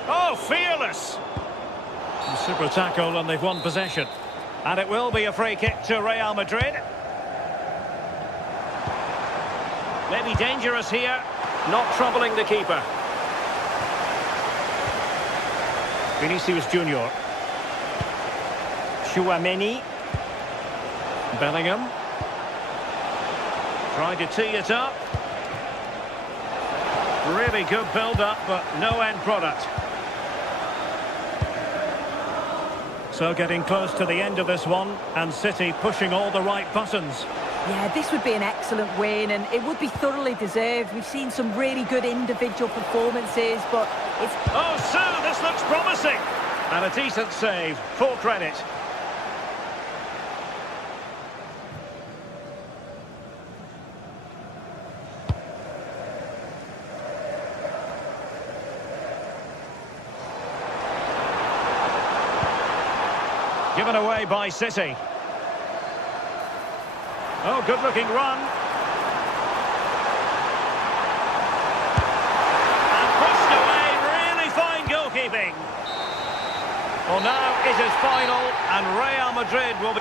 Oh, fearless! Super tackle, and they've won possession. And it will be a free kick to Real Madrid. Maybe dangerous here. Not troubling the keeper. Vinicius Junior. Chouameni. Bellingham. Trying to tee it up. Really good build-up, but no end product. So getting close to the end of this one, and City pushing all the right buttons. Yeah, this would be an excellent win, and it would be thoroughly deserved. We've seen some really good individual performances, but it's... Oh, so this looks promising. And a decent save, full credit. Given away by City. Oh, good-looking run. And pushed away, really fine goalkeeping. Well, now it is final, and Real Madrid will be...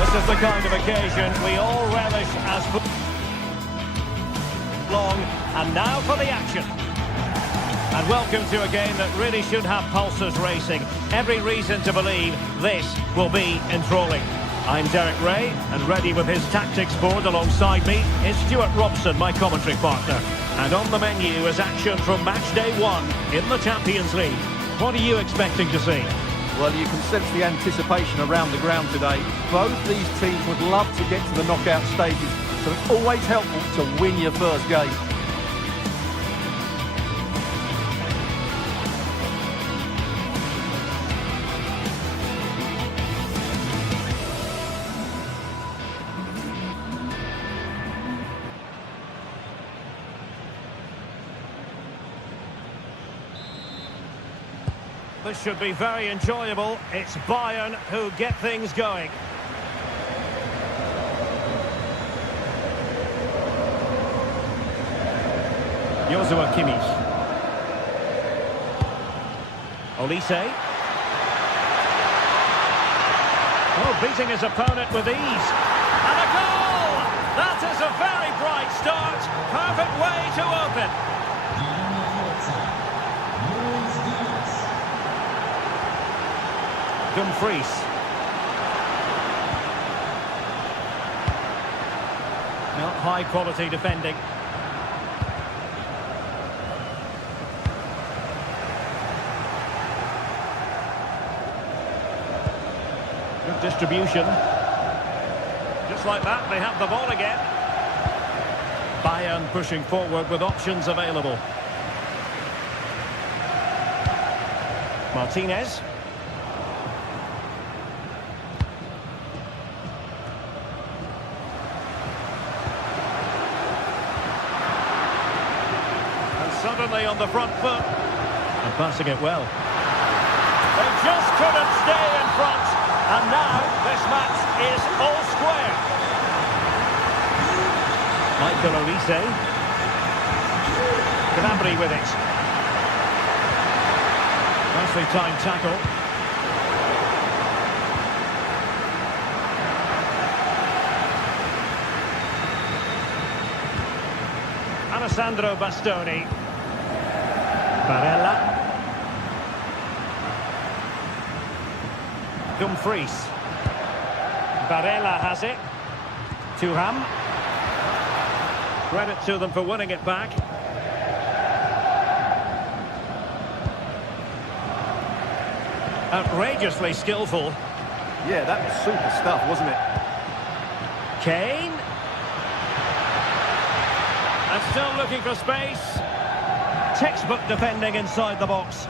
This is the kind of occasion we all relish as long. And now for the action. And welcome to a game that really should have pulses racing. Every reason to believe this will be enthralling. I'm Derek Ray, and ready with his tactics board alongside me is Stuart Robson, my commentary partner. And on the menu is action from match day 1 in the Champions League. What are you expecting to see? Well, you can sense the anticipation around the ground today. Both these teams would love to get to the knockout stages, so it's always helpful to win your first game. This should be very enjoyable. It's Bayern who get things going. Joshua Kimmich. Olise. Oh, beating his opponent with ease. And a goal! That is a very bright start. Perfect way to open. Dumfries. Well, high quality defending. Good distribution. Just like that, they have the ball again. Bayern pushing forward with options available. Martinez. And suddenly on the front foot. And passing it well. They just couldn't stay in front. And now this match is all square. Michael Olise. Gnabry with it. Nicely timed tackle. Alessandro Bastoni. Barella. Dumfries. Barella has it. Thuram. Credit to them for winning it back. Outrageously skillful. Yeah, that was super stuff, wasn't it? Kane. And still looking for space. Textbook defending inside the box.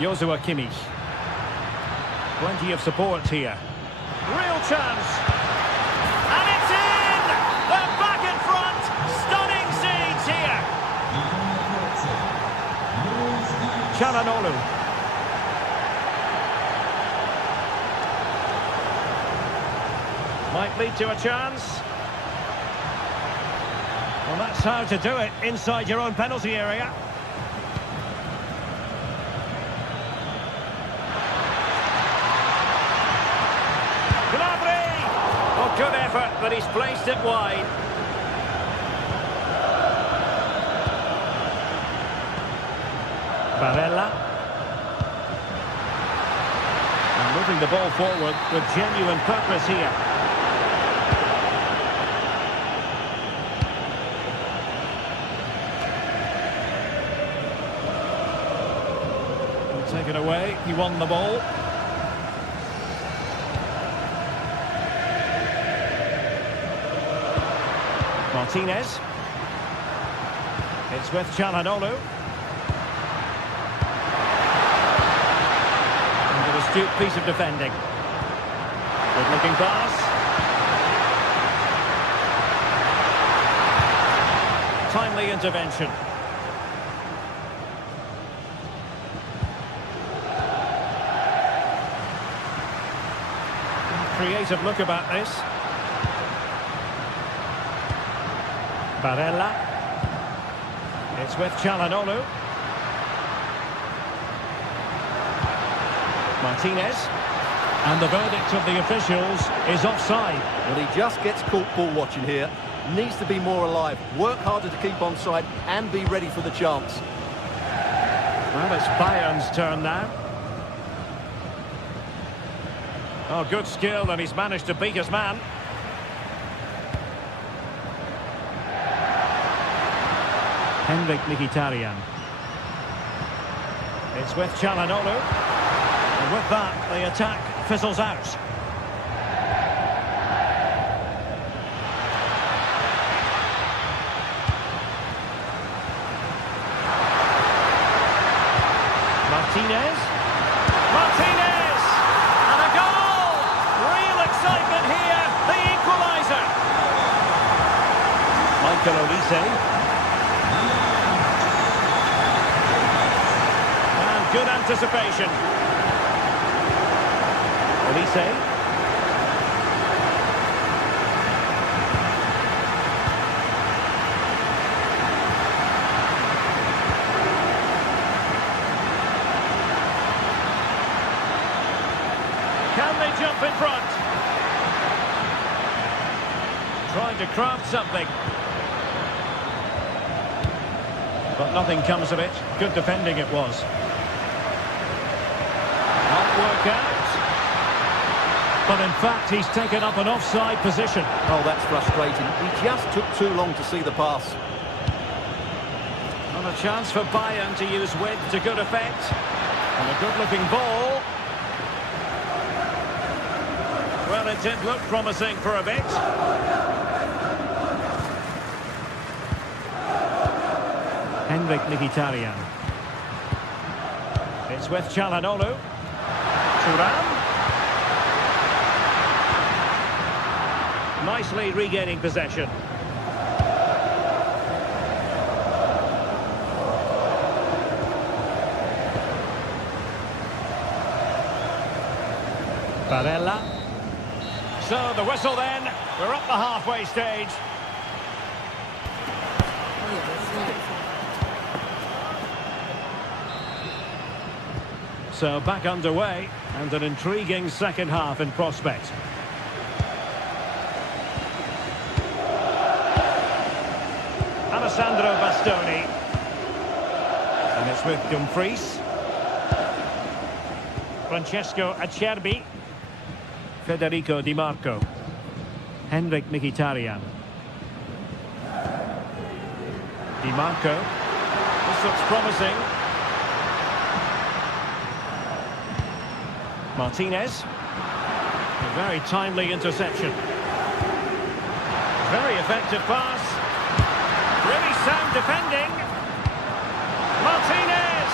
Joshua Kimmich. Plenty of support here. Real chance. And it's in! They're back in front. Stunning scenes here. Çalhanoğlu. Might lead to a chance. Well, that's how to do it inside your own penalty area. Good effort, but he's placed it wide. Barella. And moving the ball forward with genuine purpose here. Take it away, he won the ball. Martinez. It's with Çalhanoğlu. And an astute piece of defending. Good looking pass. Timely intervention. Creative look about this. Barella. It's with Çalhanoğlu. Martinez. And the verdict of the officials is offside. Well, he just gets caught ball watching here. Needs to be more alive. Work harder to keep onside and be ready for the chance. Well, it's Bayern's turn now. Oh, good skill, and he's managed to beat his man. Henrik Mkhitaryan. It's with Çalhanoğlu. And with that, the attack fizzles out. Martinez. Martinez! And a goal! Real excitement here, the equaliser. Michael Olise. And good anticipation. Olise. Can they jump in front? Trying to craft something. But nothing comes of it. Good defending it was. Not work out. But in fact, he's taken up an offside position. Oh, that's frustrating. He just took too long to see the pass. And a chance for Bayern to use width to good effect. And a good-looking ball. Well, it did look promising for a bit. Henrik Mkhitaryan. It's with Çalhanoğlu. Thuram. Nicely regaining possession. Barella. So the whistle then. We're up the halfway stage. So back underway, and an intriguing second half in prospect. Alessandro Bastoni. And it's with Dumfries. Francesco Acerbi. Federico Di Marco. Henrik Mkhitaryan. Di Marco. This looks promising. Martinez. A very timely interception. Very effective pass. Really sound defending. Martinez.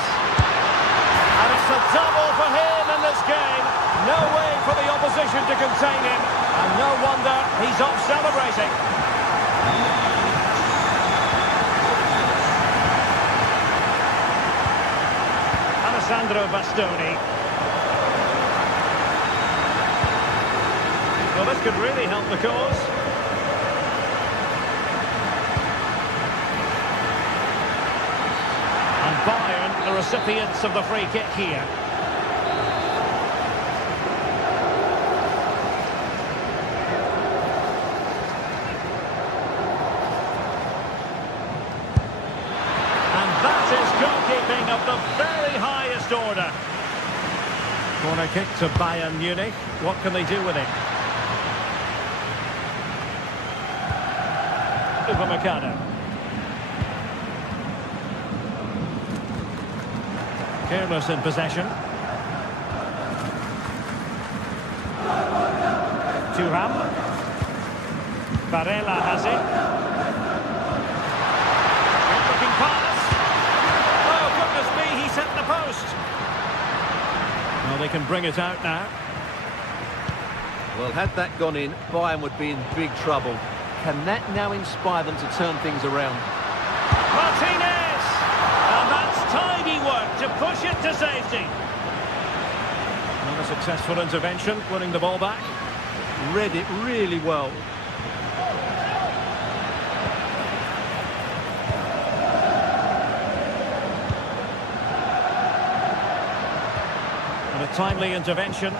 And it's a double for him in this game. No way for the opposition to contain him. And no wonder he's off celebrating. Alessandro Bastoni. Well, this could really help the cause. And Bayern, the recipients of the free kick here. And that is goalkeeping of the very highest order. Corner kick to Bayern Munich. What can they do with it? Upamecano. Careless in possession. Thuram. Barella has it. Good-looking pass. Oh, goodness me, he set the post. Well, they can bring it out now. Well, had that gone in, Bayern would be in big trouble. Can that now inspire them to turn things around? Martinez! And that's tidy work to push it to safety. Another successful intervention, winning the ball back. Read it really well. And a timely intervention.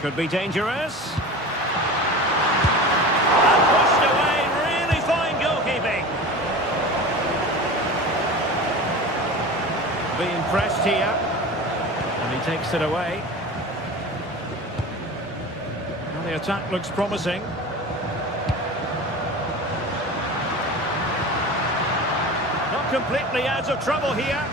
Could be dangerous. And pushed away, really fine goalkeeping. Being pressed here. And he takes it away. Well, the attack looks promising. Not completely out of trouble here.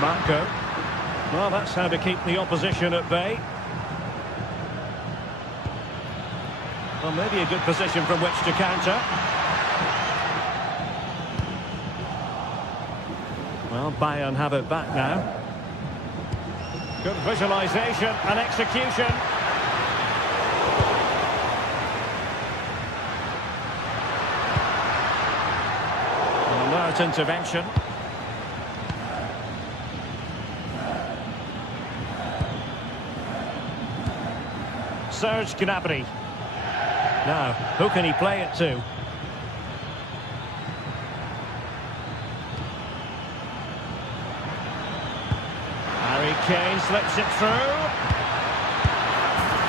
Marco. Well, that's how to keep the opposition at bay. Well, maybe a good position from which to counter. Well, Bayern have it back now. Good visualisation and execution. Smart intervention. Serge Gnabry. Now, who can he play it to? Harry Kane slips it through.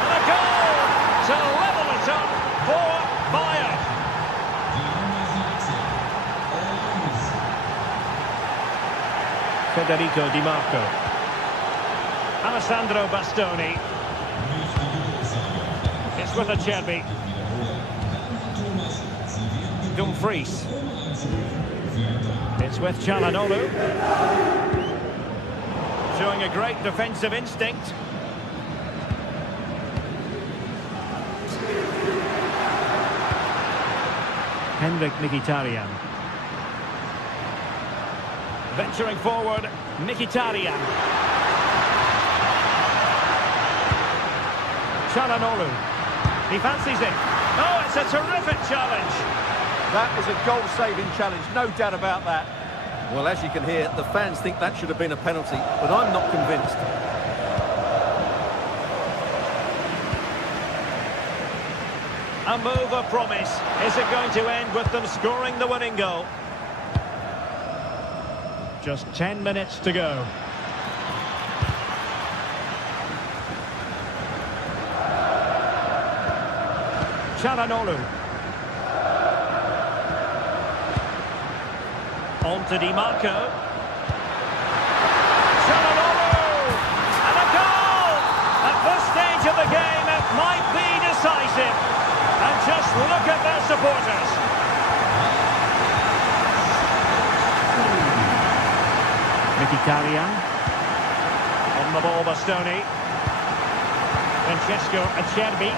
And a goal to level it up for Bayern. Federico Di Marco. Alessandro Bastoni. It's with Acerbi. Dumfries. It's with Çalhanoğlu. Showing a great defensive instinct. Henrik Mkhitaryan. Venturing forward, Mkhitaryan. Çalhanoğlu. He fancies it. Oh, it's a terrific challenge. That was a goal-saving challenge, no doubt about that. Well, as you can hear, the fans think that should have been a penalty, but I'm not convinced. A move of promise. Is it going to end with them scoring the winning goal? Just 10 minutes to go. Çalhanoğlu. On to Di Marco. Çalhanoğlu! And a goal! At this stage of the game, it might be decisive. And just look at their supporters. Mkhitaryan. On the ball, Bastoni. Francesco Acerbi.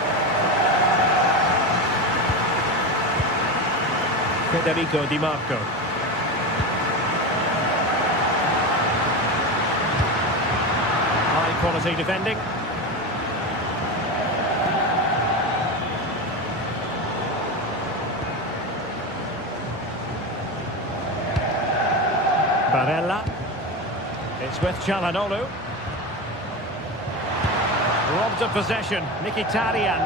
Federico Di Marco. High quality defending. Barella. It's with Çalhanoğlu. Robbed of possession. Mkhitaryan.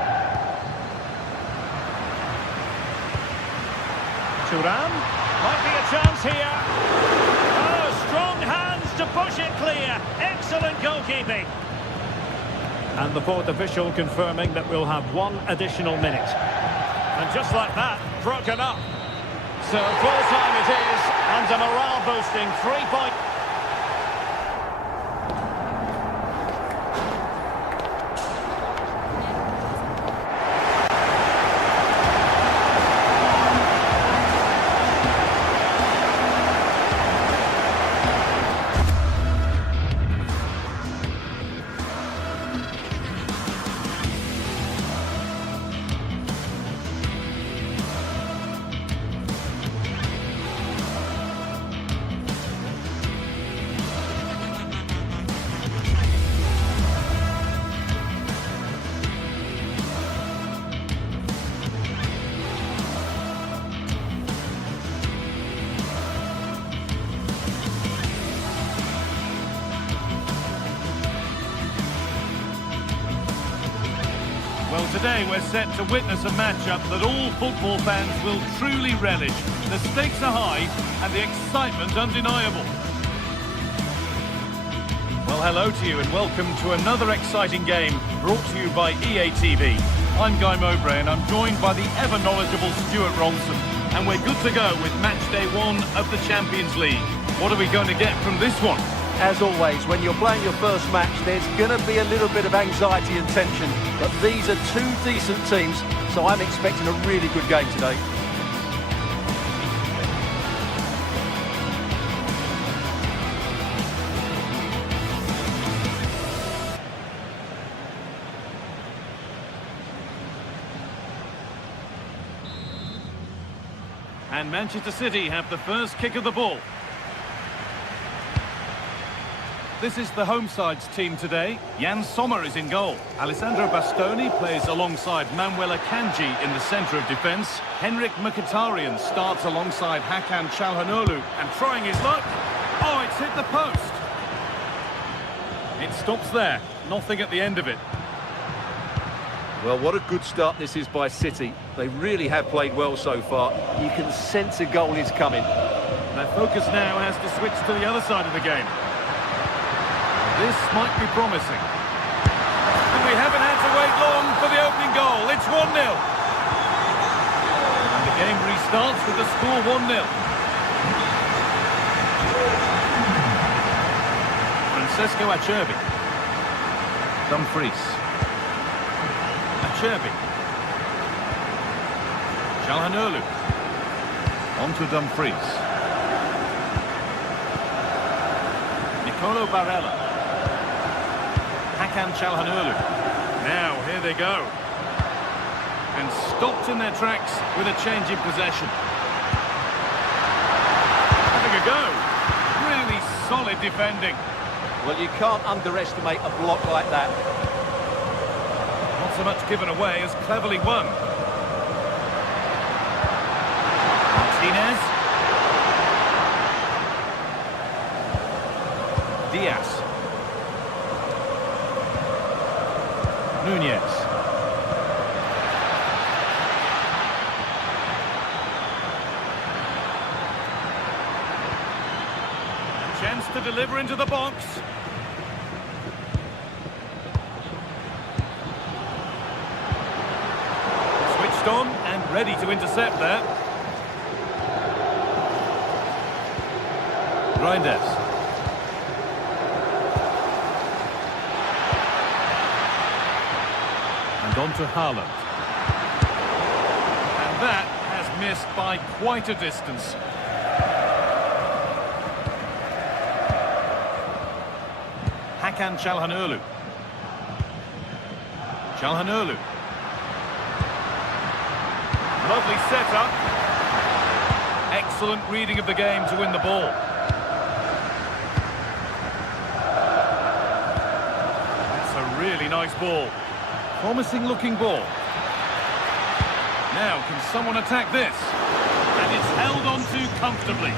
Thuram. Might be a chance here. Oh, strong hands to push it clear. Excellent goalkeeping. And the fourth official confirming that we'll have one additional minute. And just like that, broken up. So full time it is, and a morale-boosting 3-point. Well, today we're set to witness a matchup that all football fans will truly relish. The stakes are high and the excitement undeniable. Well, hello to you and welcome to another exciting game brought to you by EA TV. I'm Guy Mowbray and I'm joined by the ever-knowledgeable Stuart Ronson. And we're good to go with match day 1 of the Champions League. What are we going to get from this one? As always, when you're playing your first match, there's going to be a little bit of anxiety and tension. But these are two decent teams, so I'm expecting a really good game today. And Manchester City have the first kick of the ball. This is the home side's team today. Jan Sommer is in goal. Alessandro Bastoni plays alongside Manuel Akanji in the centre of defence. Henrik Mkhitaryan starts alongside Hakan Çalhanoğlu and trying his luck. Oh, it's hit the post. It stops there. Nothing at the end of it. Well, what a good start this is by City. They really have played well so far. You can sense a goal is coming. Their focus now has to switch to the other side of the game. This might be promising. And we haven't had to wait long for the opening goal. It's 1-0. And the game restarts with the score 1-0. Francesco Acerbi. Dumfries. Acerbi. Çalhanoğlu. On to Dumfries. Nicolo Barella. Hakan Çalhanoğlu. Now, here they go. And stopped in their tracks with a change in possession. Having a go. Really solid defending. Well, you can't underestimate a block like that. Not so much given away as cleverly won. Martinez. Diaz. Nunez. A chance to deliver into the box. Switched on and ready to intercept there. Reinders. And on to Haaland. And that has missed by quite a distance. Hakan Çalhanoğlu. Çalhanoğlu. Lovely setup. Excellent reading of the game to win the ball. That's a really nice ball. Promising looking ball. Now, can someone attack this? And it's held on to comfortably.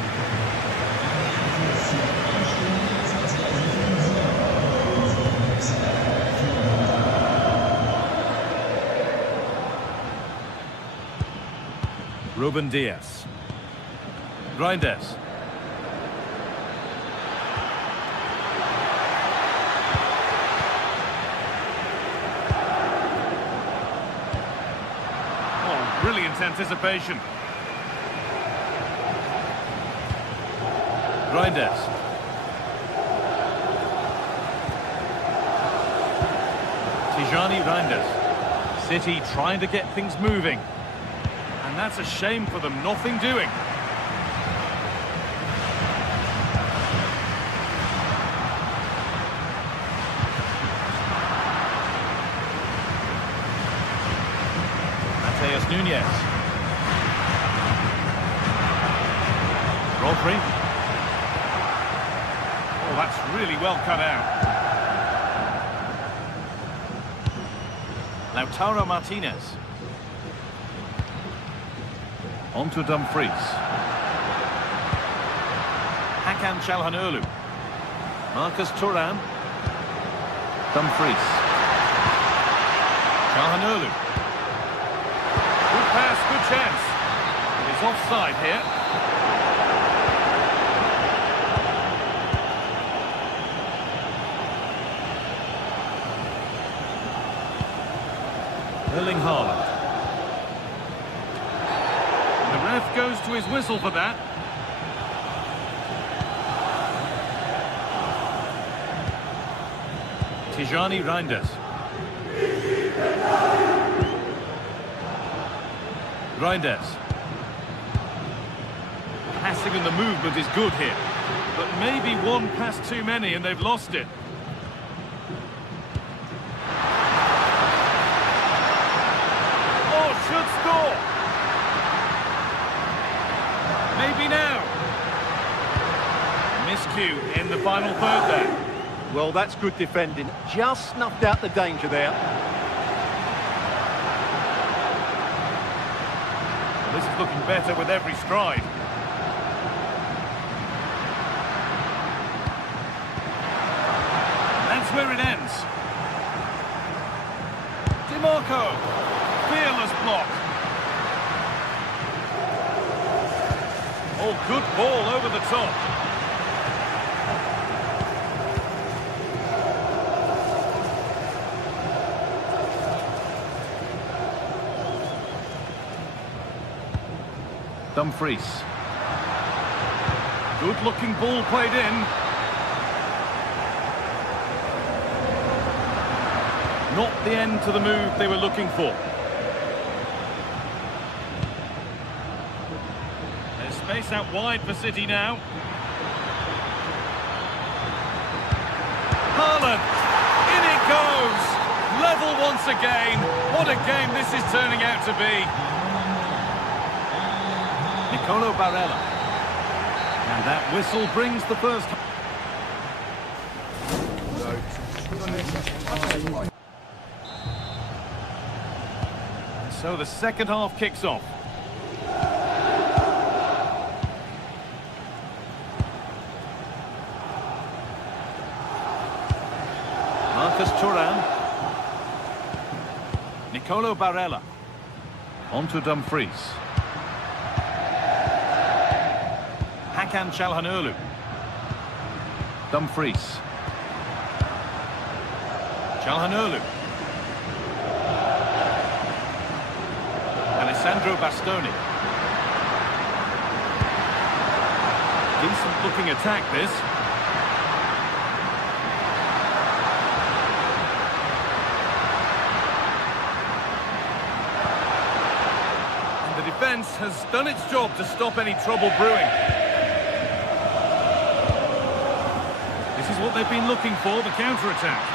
Ruben Diaz. Reinders. Brilliant anticipation. Reinders. Tijani Reinders. City trying to get things moving. And that's a shame for them, nothing doing. Nunez. Rodri. Oh, that's really well cut out. Lautaro Martinez. On to Dumfries. Hakan Çalhanoğlu. Marcus Thuram. Dumfries. Çalhanoğlu. Good pass, good chance. It is offside here. Erling Haaland. The ref goes to his whistle for that. Tijani Reinders. Reinders. Passing and the movement is good here. But maybe one pass too many and they've lost it. Oh, should score. Maybe now. Miscue in the final third there. Well, that's good defending. Just snuffed out the danger there. Well, this is looking better with every stride. And that's where it ends. DiMarco. Fearless block. Oh, good ball over the top. Dumfries. Good-looking ball played in. Not the end to the move they were looking for. There's space out wide for City now. Haaland. In it goes. Level once again. What a game this is turning out to be. Nicolo Barella. And that whistle brings the first. So the second half kicks off. Marcus Thuram. Nicolo Barella. On to Dumfries. Hakan Çalhanoğlu. Dumfries. Çalhanoğlu. Alessandro Bastoni. Decent looking attack this. And the defence has done its job to stop any trouble brewing. This is what they've been looking for, the counter-attack.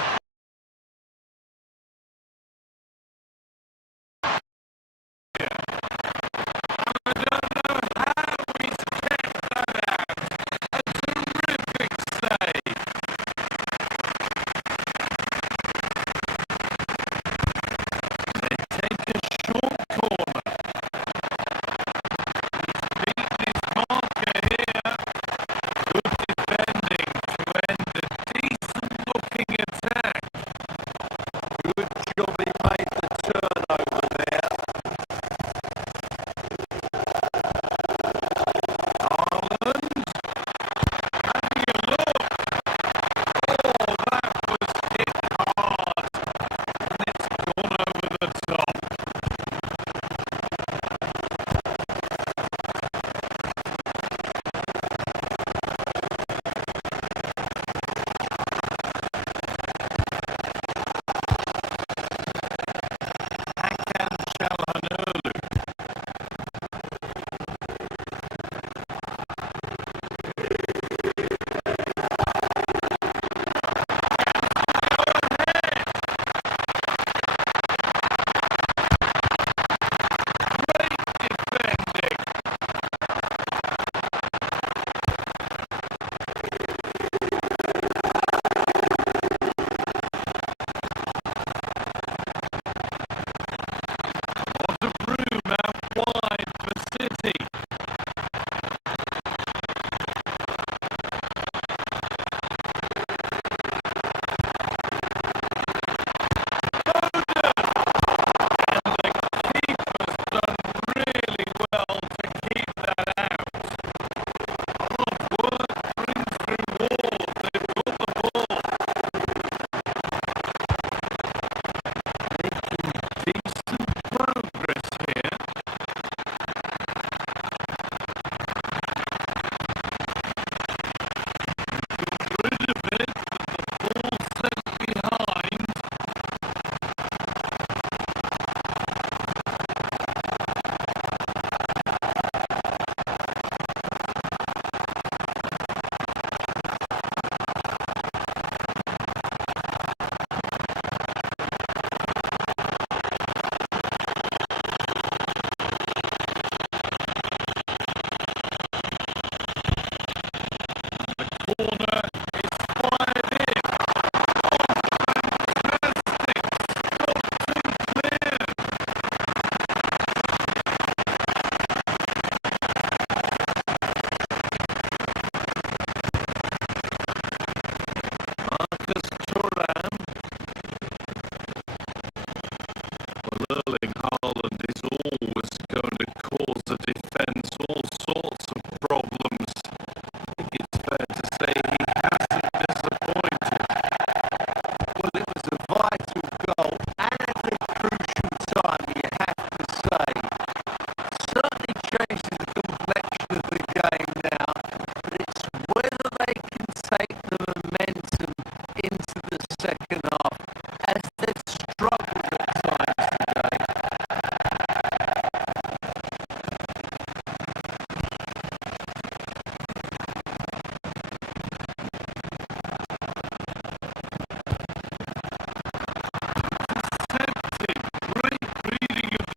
Corner is fired in.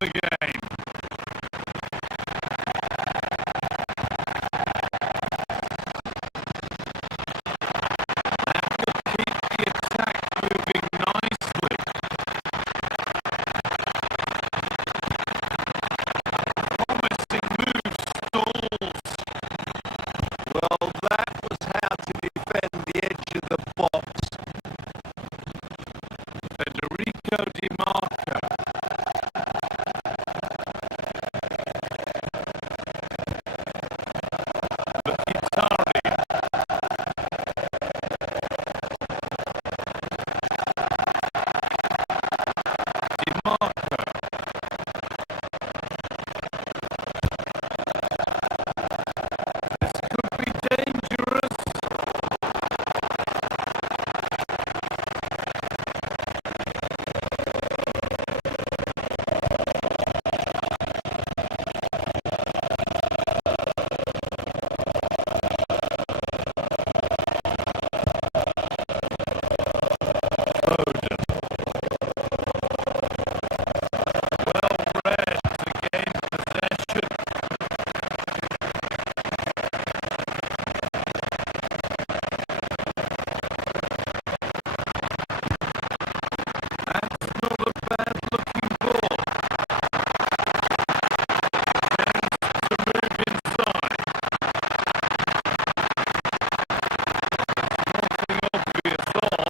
the game. That will keep the attack moving nicely. Promising move stalls. Well, that was how to defend the edge of the box. Federico Di Marco. Mkhitaryan. Di Marco. This could be dangerous. Foden. Well read to gain possession. That's not a bad looking ball. Tends to move inside. Nothing obvious on.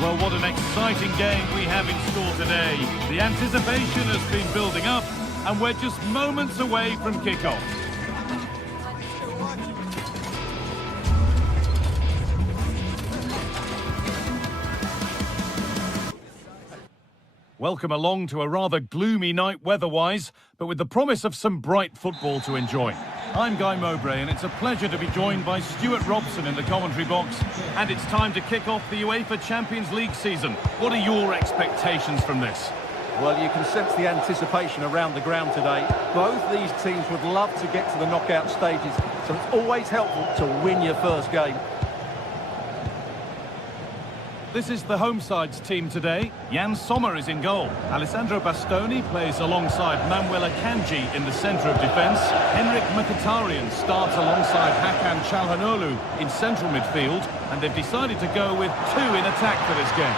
Well, what an exciting game we have in store today. The anticipation has been building up, and we're just moments away from kickoff. Welcome along to a rather gloomy night weather-wise, but with the promise of some bright football to enjoy. I'm Guy Mowbray, and it's a pleasure to be joined by Stuart Robson in the commentary box. And it's time to kick off the UEFA Champions League season. What are your expectations from this? Well, you can sense the anticipation around the ground today. Both these teams would love to get to the knockout stages, so it's always helpful to win your first game. This is the home side's team today. Jan Sommer is in goal. Alessandro Bastoni plays alongside Manuel Akanji in the centre of defence. Henrik Mkhitaryan starts alongside Hakan Çalhanoğlu in central midfield. And they've decided to go with two in attack for this game.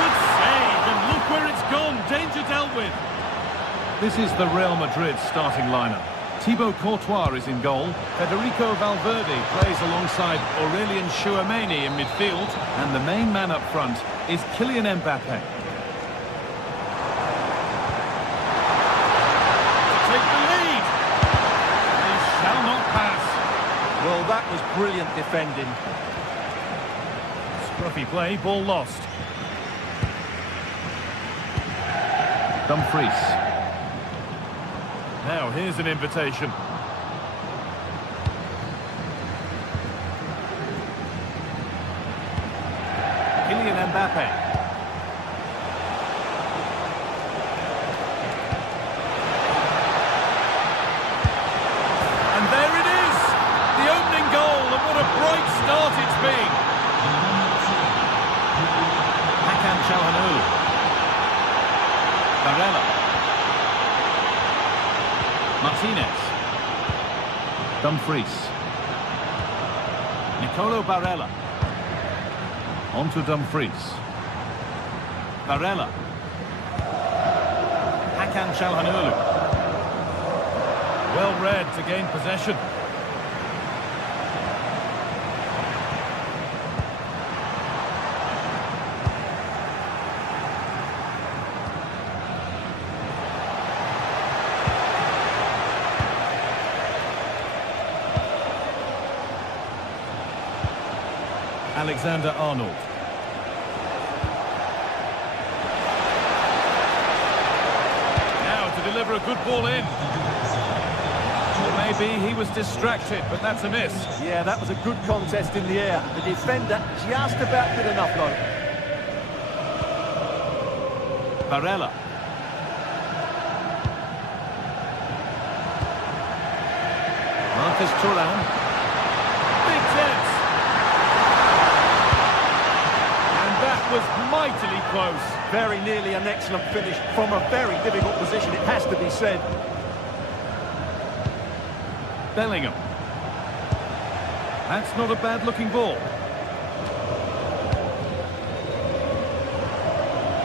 Good save, and look where it's gone. Danger dealt with. This is the Real Madrid starting lineup. Thibaut Courtois is in goal. Federico Valverde plays alongside Aurelien Tchouameni in midfield. And the main man up front is Kylian Mbappe. To take the lead. They shall not pass. Well, that was brilliant defending. Scruffy play, ball lost. Dumfries. Now here's an invitation. Kylian Mbappe. And there it is! The opening goal, and what a bright start it's been! Hakan Çalhanoğlu. Barella. Martinez. Dumfries. Nicolo Barella. On to Dumfries. Barella. Hakan Çalhanoğlu. Well read to gain possession. Alexander-Arnold. Now to deliver a good ball in. Or maybe he was distracted, but that's a miss. Yeah, that was a good contest in the air. The defender just about did enough, though. Barella. Marcus Thuram. Big chance. Was mightily close. Very nearly an excellent finish from a very difficult position, it has to be said. Bellingham. That's not a bad looking ball.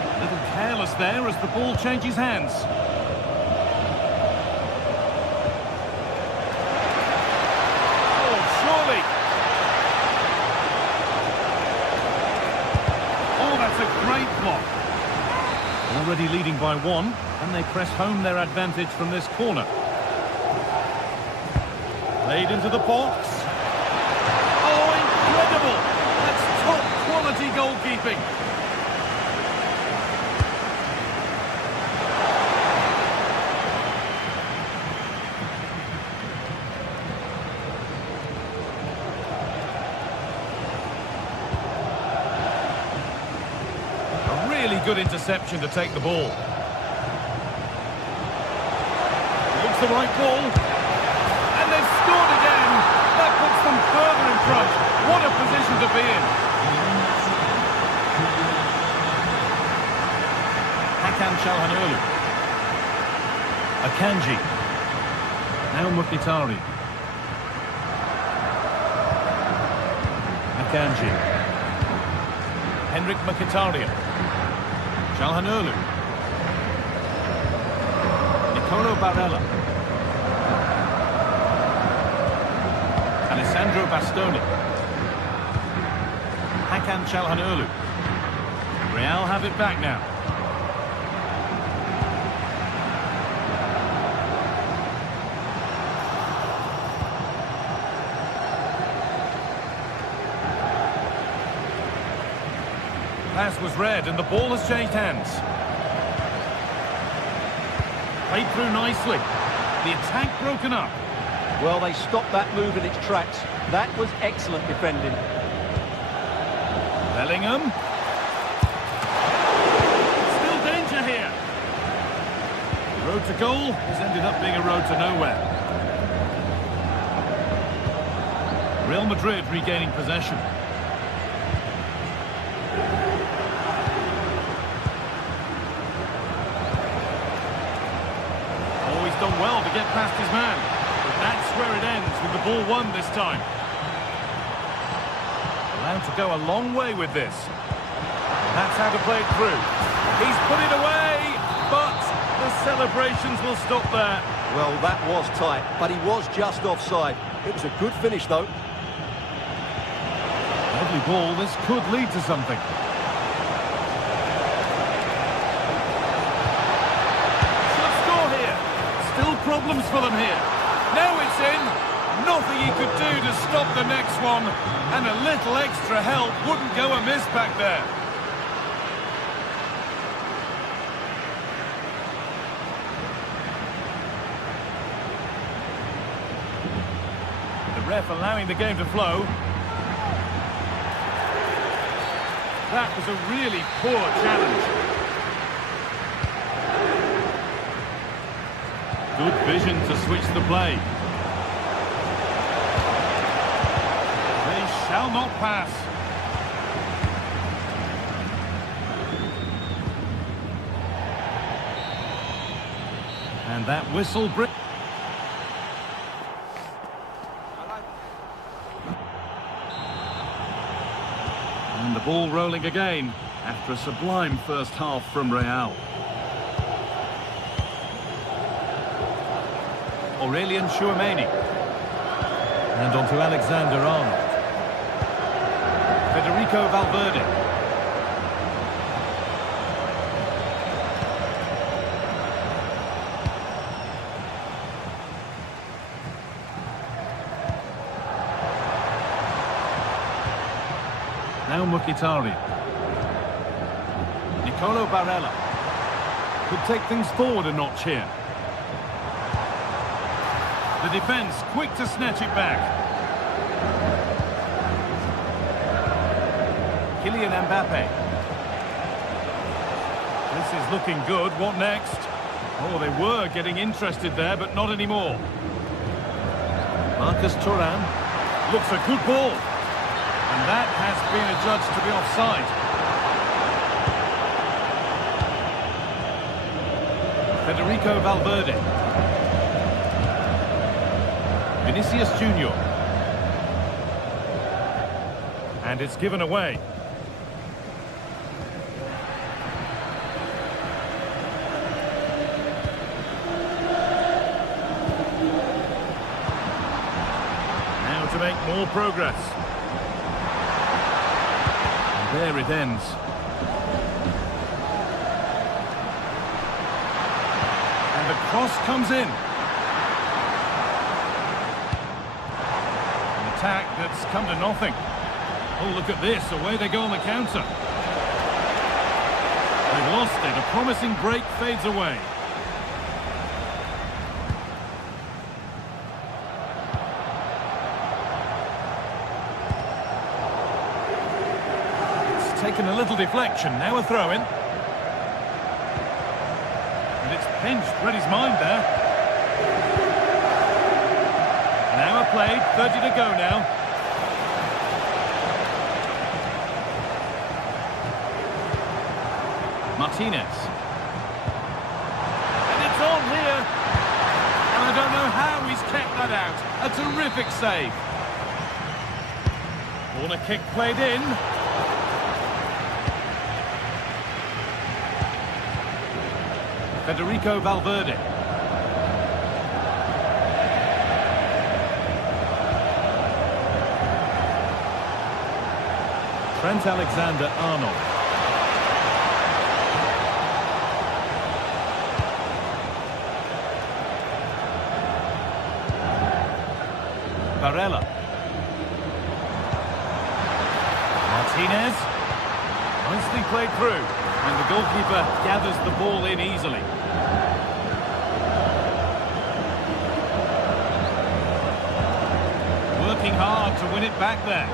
A little careless there as the ball changes hands. Oh, surely. That's a great block. Already leading by one, and they press home their advantage from this corner. Played into the box. Oh, incredible! That's top quality goalkeeping. Good interception to take the ball. Looks the right ball. And they've scored again. That puts them further in front. What a position to be in. Hakan Çalhanoğlu. Akanji. Now Mkhitaryan. Akanji. Henrik Mkhitaryan. Çalhanoğlu. Nicolo Barella. Alessandro Bastoni. Hakan Çalhanoğlu. Real have it back now. Pass was read and the ball has changed hands. Played through nicely. The attack broken up. Well, they stopped that move in its tracks. That was excellent defending. Bellingham. Still danger here. The road to goal has ended up being a road to nowhere. Real Madrid regaining possession. Done well to get past his man, but that's where it ends with the ball won this time. Allowed to go a long way with this. That's how to play it through. He's put it away, but the celebrations will stop there. Well, that was tight, but he was just offside. It was a good finish, though. Lovely ball. This could lead to something. Problems for them here. Now it's in. Nothing he could do to stop the next one. And a little extra help wouldn't go amiss back there. ref allowing the game to flow. That was a really poor challenge. Good vision to switch the play. They shall not pass. And that whistle brings... And the ball rolling again after a sublime first half from Real. Aurelian Chouameni. And on to Alexander-Arnold. Federico Valverde. Now Mkhitaryan. Nicolo Barella. Could take things forward a notch here. The defence quick to snatch it back. Kylian Mbappe. This is looking good. What next? Oh, they were getting interested there, but not anymore. Marcus Thuram. Looks a good ball. And that has been adjudged to be offside. Federico Valverde. Vinicius Junior. And it's given away. Now to make more progress. There it ends. And the cross comes in. An attack that's come to nothing. Oh, look at this. Away they go on the counter. They've lost it. A promising break fades away. Taken a little deflection, now a throw-in. And it's pinched, read his mind there. Now a play, 30 to go now. Martinez. And it's on here. And I don't know how he's kept that out. A terrific save. Corner kick played in. Federico Valverde. Trent Alexander-Arnold. Barella. Martinez. Nicely played through. And the goalkeeper gathers the ball in easily. Working hard to win it back there.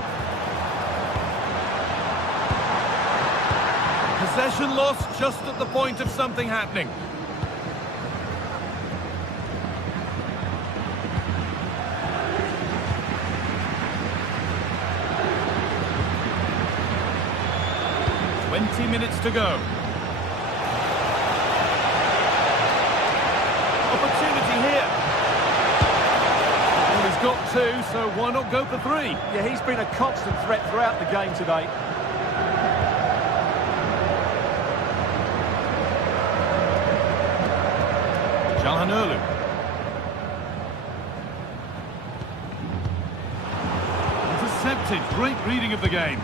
Possession lost just at the point of something happening. Minutes to go. Opportunity here. Well, he's got two, so why not go for three? Yeah, he's been a constant threat throughout the game today. Calhanoglu. Intercepted. Great reading of the game.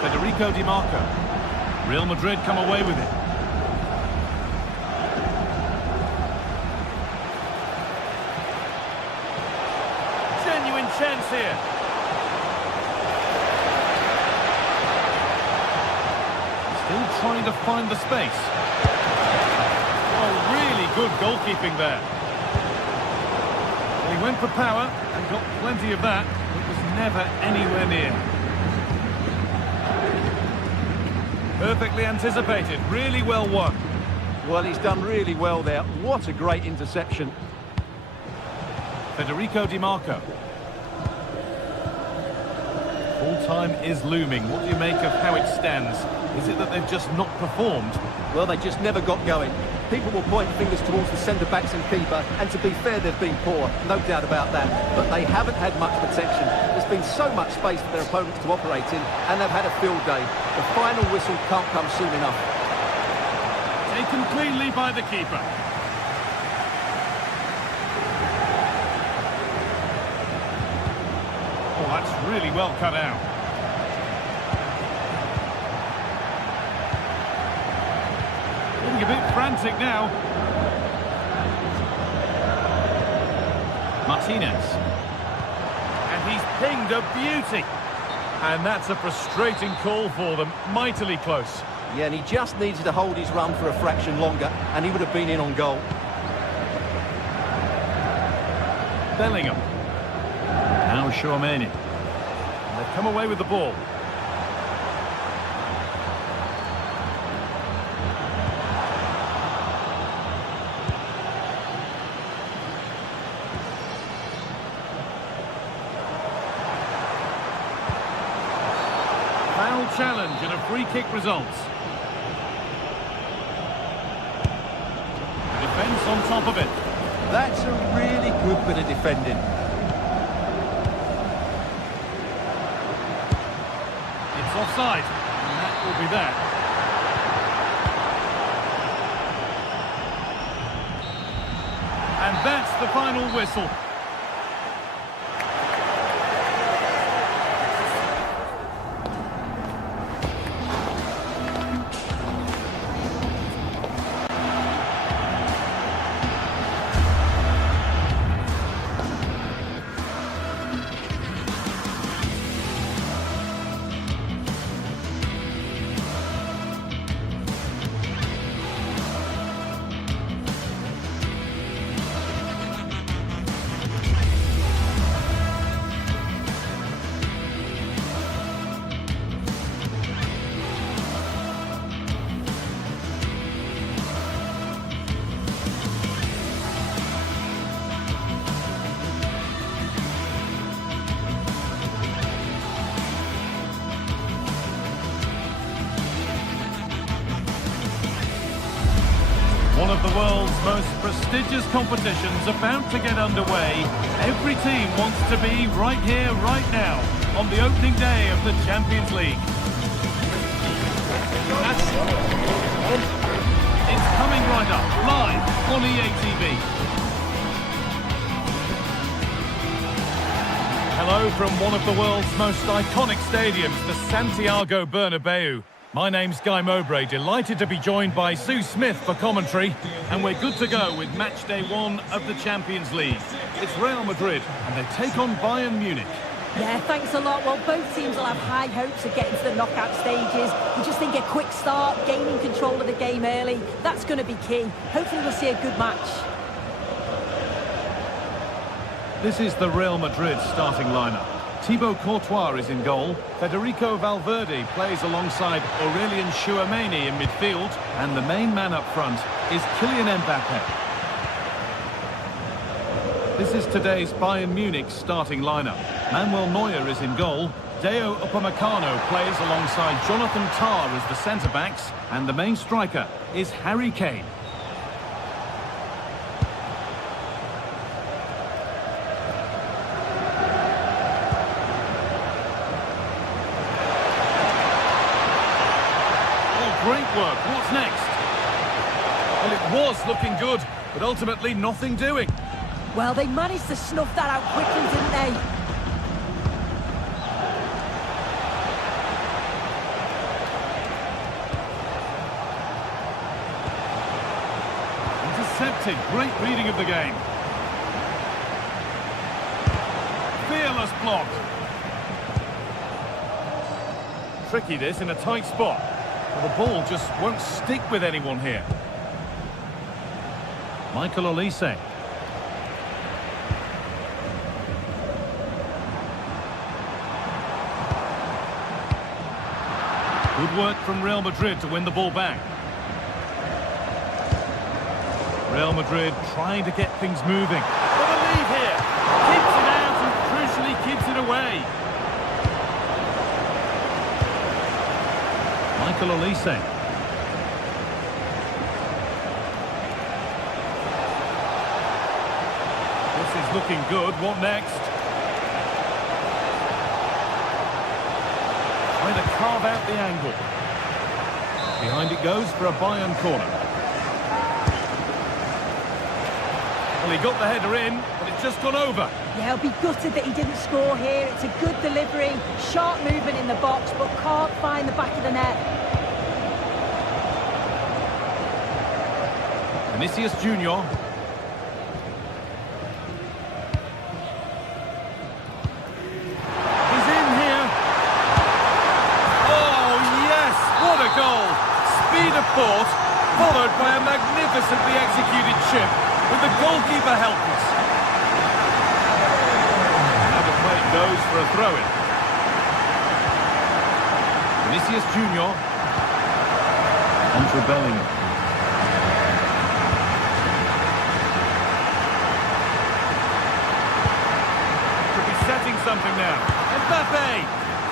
Federico Di Marco. Real Madrid come away with it. chance here. Still trying to find the space. Oh, really good goalkeeping there. He went for power and got plenty of that. It was never anywhere near. Perfectly anticipated, really well won. Well, he's done really well there. What a great interception. Federico Di Marco. Full time is looming. What do you make of how it stands? Is it that they've just not performed? Well, they just never got going. People will point fingers towards the centre-backs and keeper, and to be fair, they've been poor, no doubt about that. But they haven't had much protection. There's been so much space for their opponents to operate in, and they've had a field day. The final whistle can't come soon enough. Taken cleanly by the keeper. Oh, that's really well cut out. Getting a bit frantic now. Martinez. And he's pinged a beauty. And that's a frustrating call for them. Mightily close. Yeah, and he just needed to hold his run for a fraction longer, and he would have been in on goal. Bellingham. Now Chouameni. They've come away with the ball. Foul challenge and a free kick results. Defence on top of it. That's a really good bit of defending. It's offside, and that will be that. And that's the final whistle. One of the world's most prestigious competitions about to get underway. Every team wants to be right here, right now, on the opening day of the Champions League. It's coming right up, live on EA TV. Hello from one of the world's most iconic stadiums, the Santiago Bernabeu. My name's Guy Mowbray, delighted to be joined by Sue Smith for commentary, and we're good to go with match day 1 of the Champions League. It's Real Madrid, and they take on Bayern Munich. Yeah, thanks a lot. Well, both teams will have high hopes of getting to the knockout stages. We just think a quick start, gaining control of the game early, that's going to be key. Hopefully we'll see a good match. This is the Real Madrid starting lineup. Thibaut Courtois is in goal. Federico Valverde plays alongside Aurelien Chouameni in midfield. And the main man up front is Kylian Mbappe. This is today's Bayern Munich starting lineup. Manuel Neuer is in goal. Deo Upamecano plays alongside Jonathan Tah as the centre-backs. And the main striker is Harry Kane. Great work. What's next? Well, it was looking good, but ultimately nothing doing. Well, they managed to snuff that out quickly, didn't they? Intercepted. Great reading of the game. fearless block. Tricky this in a tight spot. Well, the ball just won't stick with anyone here. Michael Olise. Good work from Real Madrid to win the ball back. Real Madrid trying to get things moving. What a lead here. Keeps it out and crucially keeps it away. Michael Olise. This is looking good. What next? Trying to carve out the angle. Behind it goes for a Bayern corner. Well, he got the header in, but it's just gone over. Yeah, he'll be gutted that he didn't score here. It's a good delivery, sharp movement in the box, but can't find the back of the net. Vinicius Junior. He's in here. Oh, yes! What a goal! Speed of thought, followed by a magnificently executed chip, with the goalkeeper helpless. Now the play goes for a throw-in. Vinicius Junior. Onto Bellingham. Setting something now. Mbappe!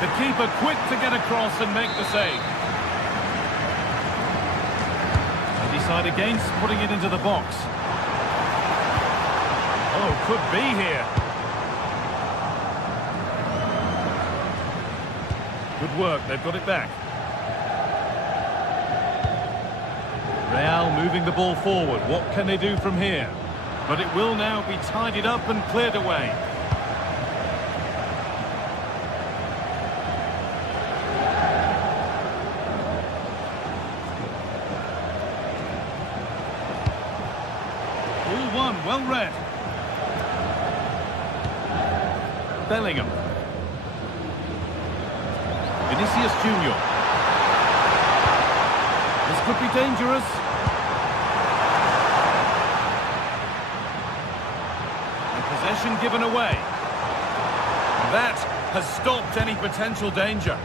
The keeper quick to get across and make the save. They decide against putting it into the box. Oh, could be here. Good work, they've got it back. Real moving the ball forward. What can they do from here? But it will now be tidied up and cleared away. Well read. Bellingham. Vinicius Junior. This could be dangerous. And possession given away. That has stopped any potential danger.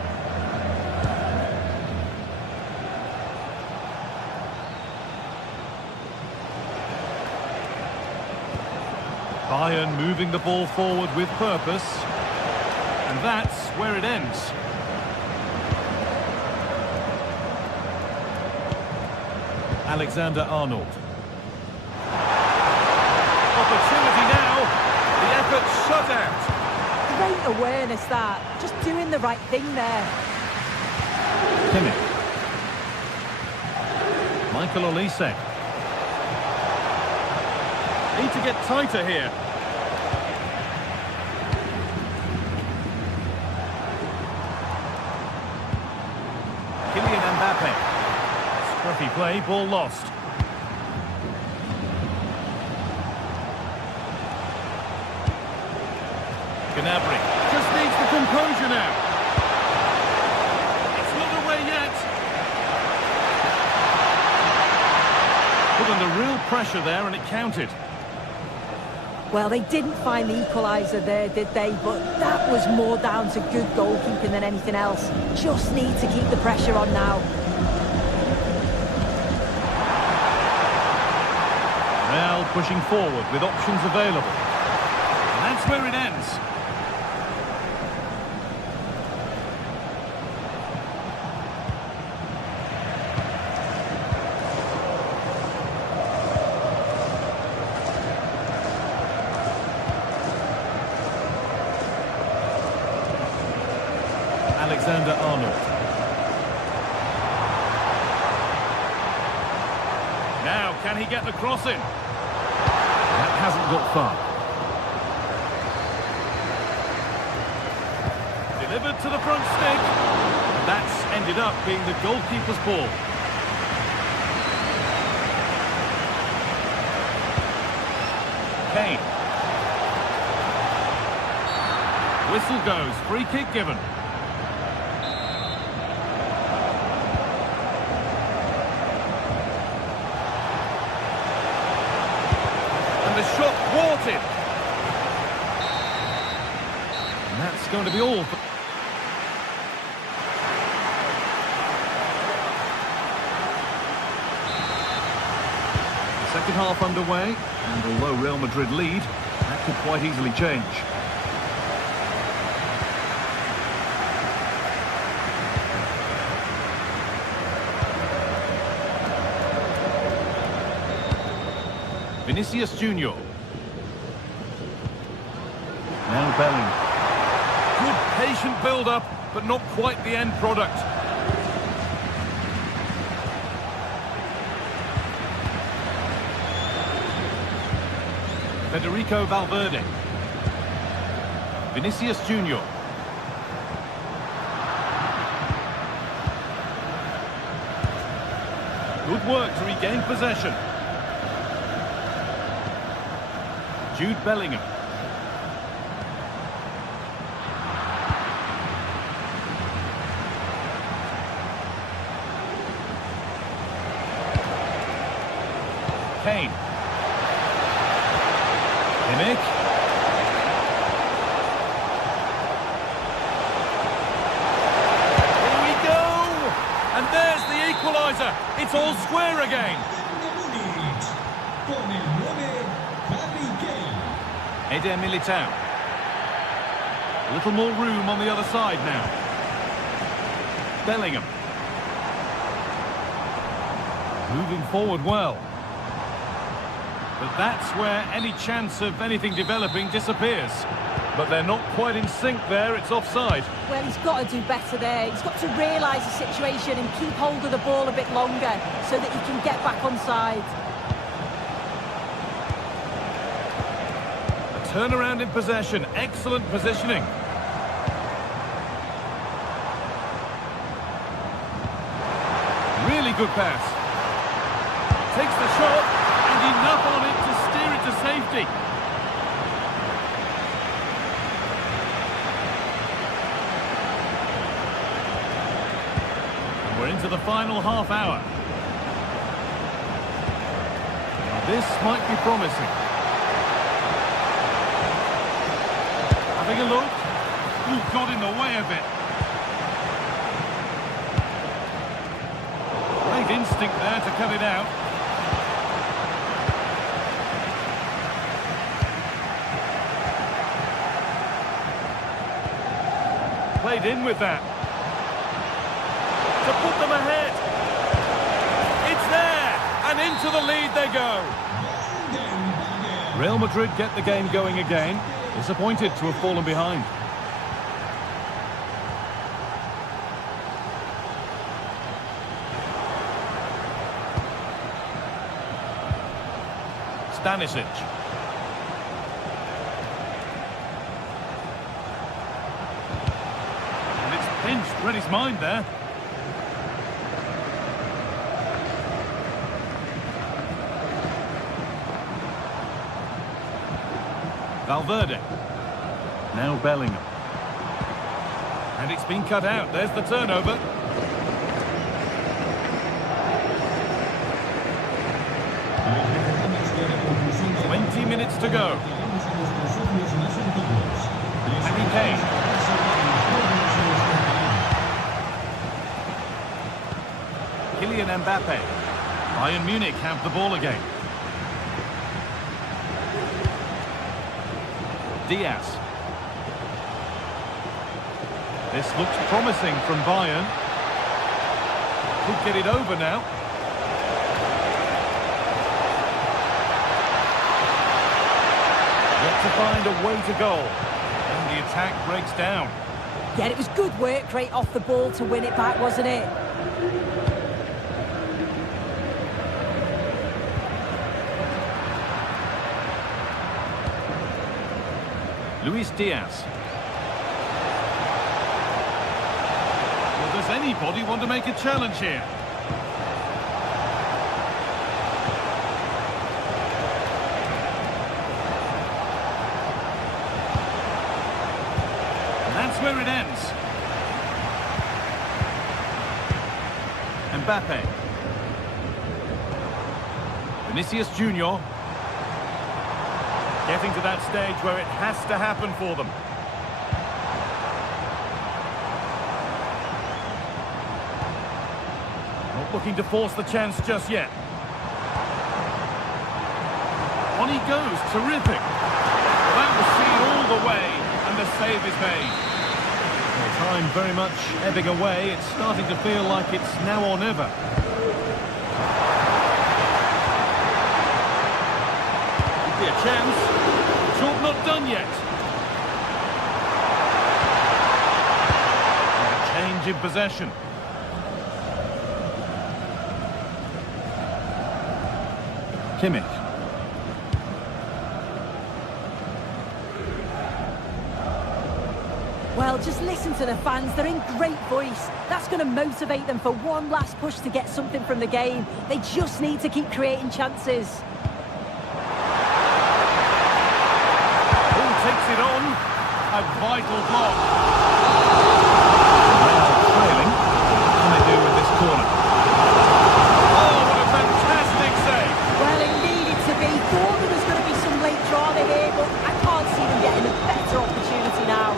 Bayern moving the ball forward with purpose, and that's where it ends. Alexander-Arnold. Opportunity now, the effort shut out. Great awareness that, just doing the right thing there. Kimmich. Michael Olise. Need to get tighter here. Kylian Mbappe. Scruffy play, ball lost. Gnabry just needs the composure now. It's not away yet. Put under real pressure there and it counted. Well, they didn't find the equaliser there, did they? But that was more down to good goalkeeping than anything else. Just need to keep the pressure on now. Real pushing forward with options available. And that's where it ends. Alexander-Arnold. Now, can he get the cross in? That hasn't got far. Delivered to the front stick. That's ended up being the goalkeeper's ball. Kane. Whistle goes, free kick given. And the shot thwarted. And that's going to be all. Second half underway, and although Real Madrid lead, that could quite easily change. Vinicius Junior. Now Bellingham. Good patient build-up, but not quite the end product. Federico Valverde. Vinicius Junior. Good work to regain possession. Jude Bellingham. Kane. Kimmich. Here we go! And there's the equaliser. It's all square again. Eder Militao. A little more room on the other side now. Bellingham. Moving forward well. But that's where any chance of anything developing disappears. But they're not quite in sync there, it's offside. Well, he's got to do better there. He's got to realise the situation and keep hold of the ball a bit longer so that he can get back on side. A turnaround in possession, excellent positioning. Really good pass. Takes the shot. Enough on it to steer it to safety. And we're into the final half hour. This might be promising. Having a look. Ooh, got in the way of it. Great instinct there to cut it out. Played in with that. To put them ahead. It's there. And into the lead they go. Real Madrid get the game going again. Disappointed to have fallen behind. Stanisic. Pinched, read his mind there. Valverde. Now Bellingham. And it's been cut out. There's the turnover. "20 minutes to go. Harry Kane. Kylian Mbappe. Bayern Munich have the ball again. Diaz. This looks promising from Bayern. Could get it over now. Yet to find a way to goal. And the attack breaks down. Yeah, it was good work, great off the ball to win it back, wasn't it? Luis Diaz. Well, does anybody want to make a challenge here? where it ends. Mbappe. Vinicius Junior. Getting to that stage where it has to happen for them. Not looking to force the chance just yet. On he goes, terrific. That was seen all the way, and the save is made. Well, time very much ebbing away. It's starting to feel like it's now or never. Could be a chance. Job not done yet. And a change in possession. Kimmich. Well, just listen to the fans. They're in great voice. That's going to motivate them for one last push to get something from the game. They just need to keep creating chances. Takes it on. A vital block. Now trailing. What can they do with this corner? Oh, what a fantastic save. Well, it needed to be. Thought there was going to be some late drama here, but I can't see them getting a better opportunity now.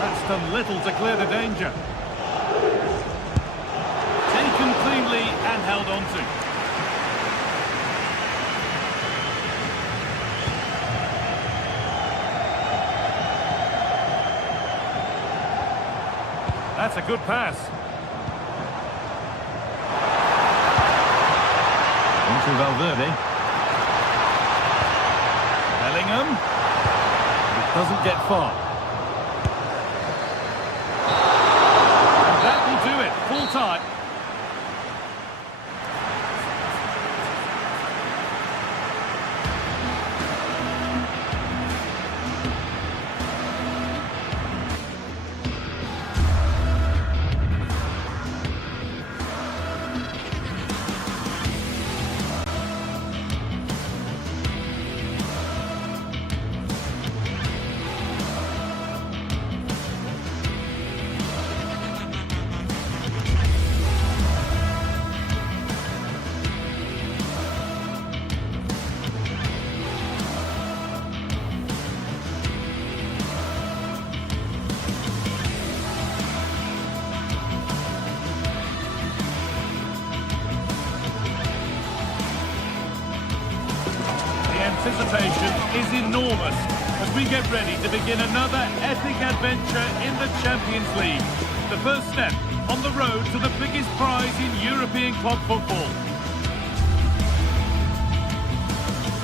That's done little to clear the danger. Taken cleanly and held on to. That's a good pass. Into Valverde. Bellingham. It doesn't get far. That will do it. Full time. Anticipation is enormous as we get ready to begin another epic adventure in the Champions League. The first step on the road to the biggest prize in European club football.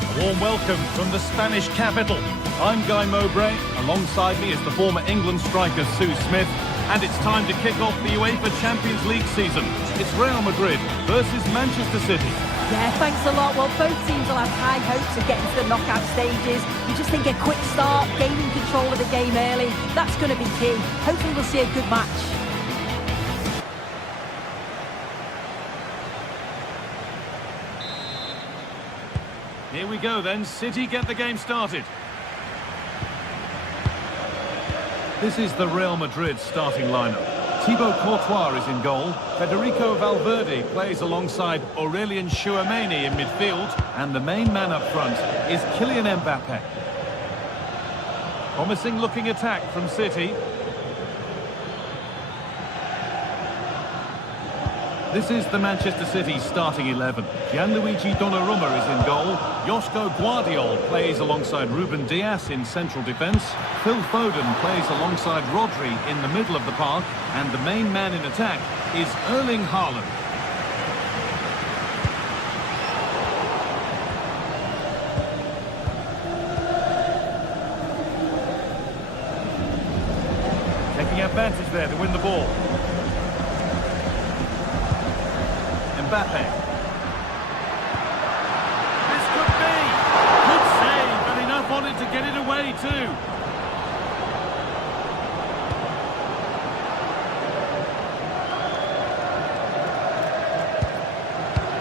A warm welcome from the Spanish capital. I'm Guy Mowbray. Alongside me is the former England striker Sue Smith. And it's time to kick off the UEFA Champions League season. It's Real Madrid versus Manchester City. Yeah, thanks a lot. Well, both teams will have high hopes of getting to the knockout stages. You just think a quick start, gaining control of the game early, that's going to be key. Hopefully we'll see a good match. Here we go then. City get the game started. This is the Real Madrid starting lineup. Thibaut Courtois is in goal. Federico Valverde plays alongside Aurelien Tchouameni in midfield. And the main man up front is Kylian Mbappe. Promising looking attack from City. This is the Manchester City starting 11. Gianluigi Donnarumma is in goal. Josko Guardiol plays alongside Ruben Dias in central defence. Phil Foden plays alongside Rodri in the middle of the park. And the main man in attack is Erling Haaland. Taking advantage there to win the ball. Mbappe. This could be. Good save, but enough on it to get it away too.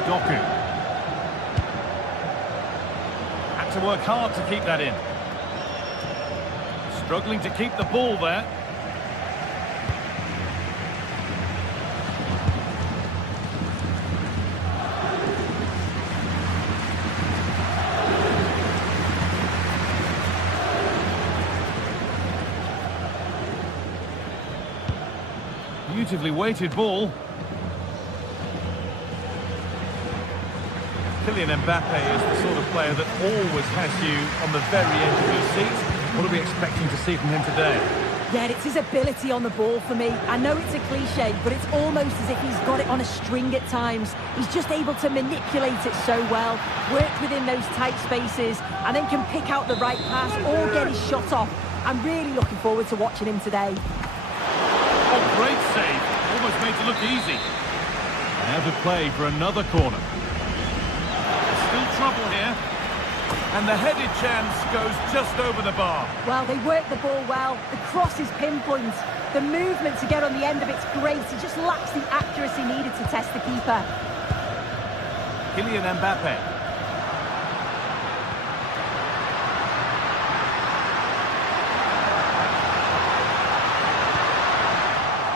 Doku. Had to work hard to keep that in. Struggling to keep the ball there. Beautifully weighted ball. Kylian Mbappe is the sort of player that always has you on the very edge of your seat. What are we expecting to see from him today? Yeah, it's his ability on the ball for me. I know it's a cliche, but it's almost as if he's got it on a string at times. He's just able to manipulate it so well, work within those tight spaces, and then can pick out the right pass or get his shot off. I'm really looking forward to watching him today. Oh, great save. Almost made it look easy. Out of play for another corner. Still trouble here. And the headed chance goes just over the bar. Well, they work the ball well. The cross is pinpoint. The movement to get on the end of it's great. He just lacks the accuracy needed to test the keeper. Kylian Mbappe.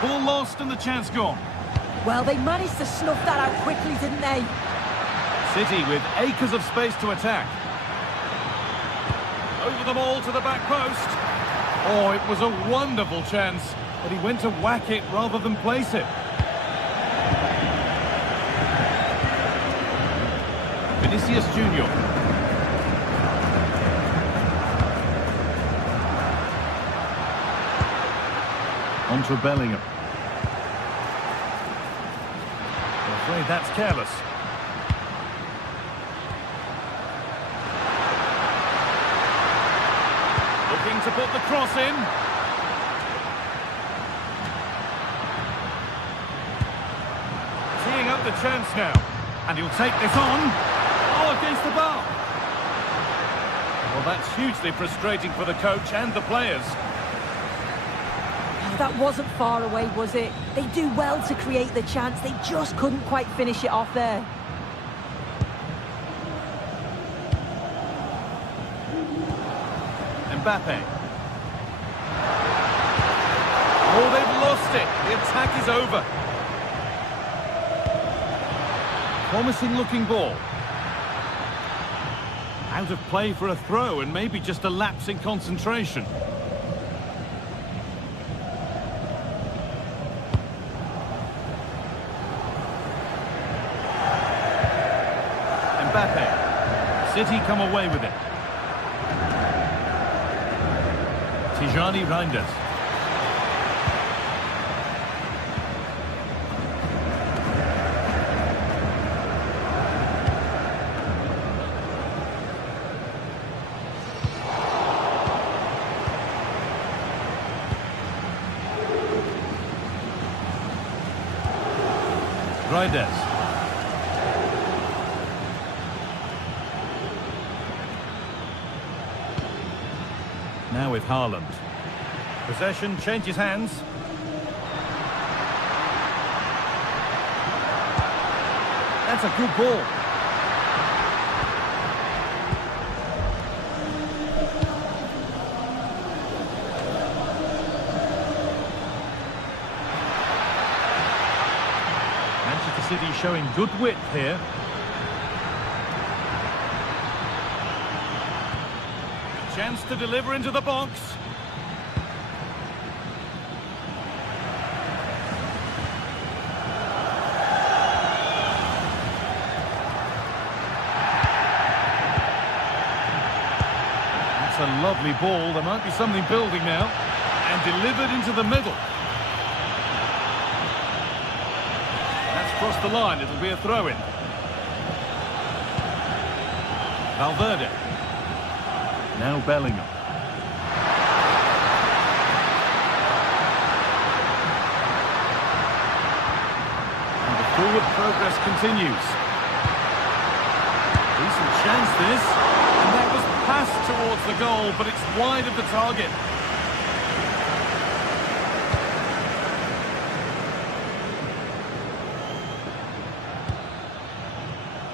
Ball lost and the chance gone. Well, they managed to snuff that out quickly, didn't they? City with acres of space to attack. Over the ball to the back post. Oh, it was a wonderful chance, but he went to whack it rather than place it. Vinicius Junior. On to Bellingham. I'm afraid that's careless. Looking to put the cross in. Teeing up the chance now. And he'll take this on. Oh, against the bar. Well, that's hugely frustrating for the coach and the players. That wasn't far away, was it? They do well to create the chance. They just couldn't quite finish it off there. Mbappe. Oh, they've lost it. The attack is over. Promising looking ball. Out of play for a throw and maybe just a lapse in concentration. Mbappe. City come away with it. Tijani Reinders. Reinders. Now with Haaland. Possession changes hands. That's a good ball. Manchester City showing good width here. Chance to deliver into the box. That's a lovely ball. There might be something building now. And delivered into the middle. That's crossed the line. It'll be a throw-in. Valverde. Now Bellingham. And the forward progress continues. Decent chance this. And that was passed towards the goal, but it's wide of the target.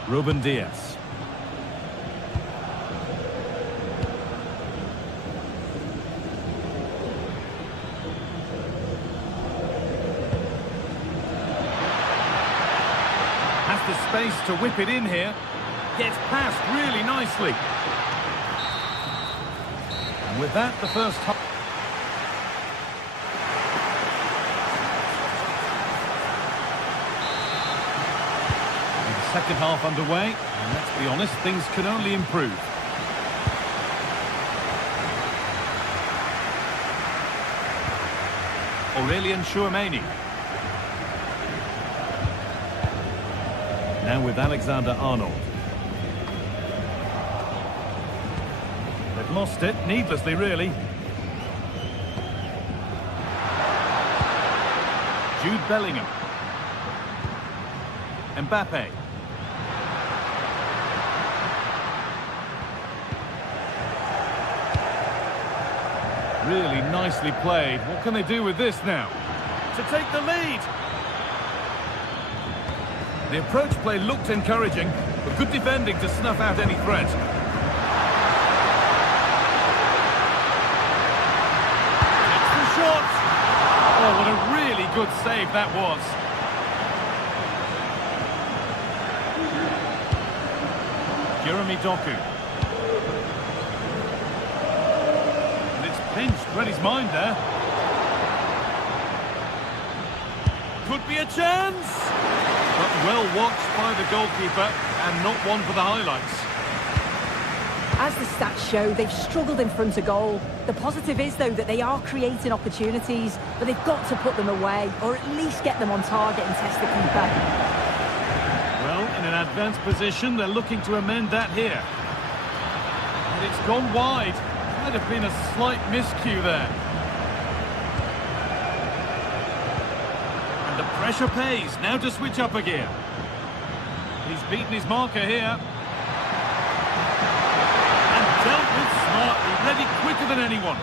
Ruben Diaz. space to whip it in here. Gets past really nicely. And with that, the first half. The second half underway, and let's be honest, things can only improve. Aurelian Chouameni. Now with Alexander-Arnold. They've lost it, needlessly really. Jude Bellingham. Mbappe. Really nicely played. What can they do with this now? To take the lead. The approach play looked encouraging, but good defending to snuff out any threat. It's the shot. Oh, what a really good save that was. Jeremy Doku. And it's pinched, read his mind there. Could be a chance. But well watched by the goalkeeper and not one for the highlights. As the stats show, they've struggled in front of goal. The positive is, though, that they are creating opportunities, but they've got to put them away, or at least get them on target and test the keeper. Well, in an advanced position, they're looking to amend that here. But it's gone wide. Might have been a slight miscue there. And the pressure pays. Now to switch up a gear. He's beaten his marker here. And dealt with smartly. Ready quicker than anyone.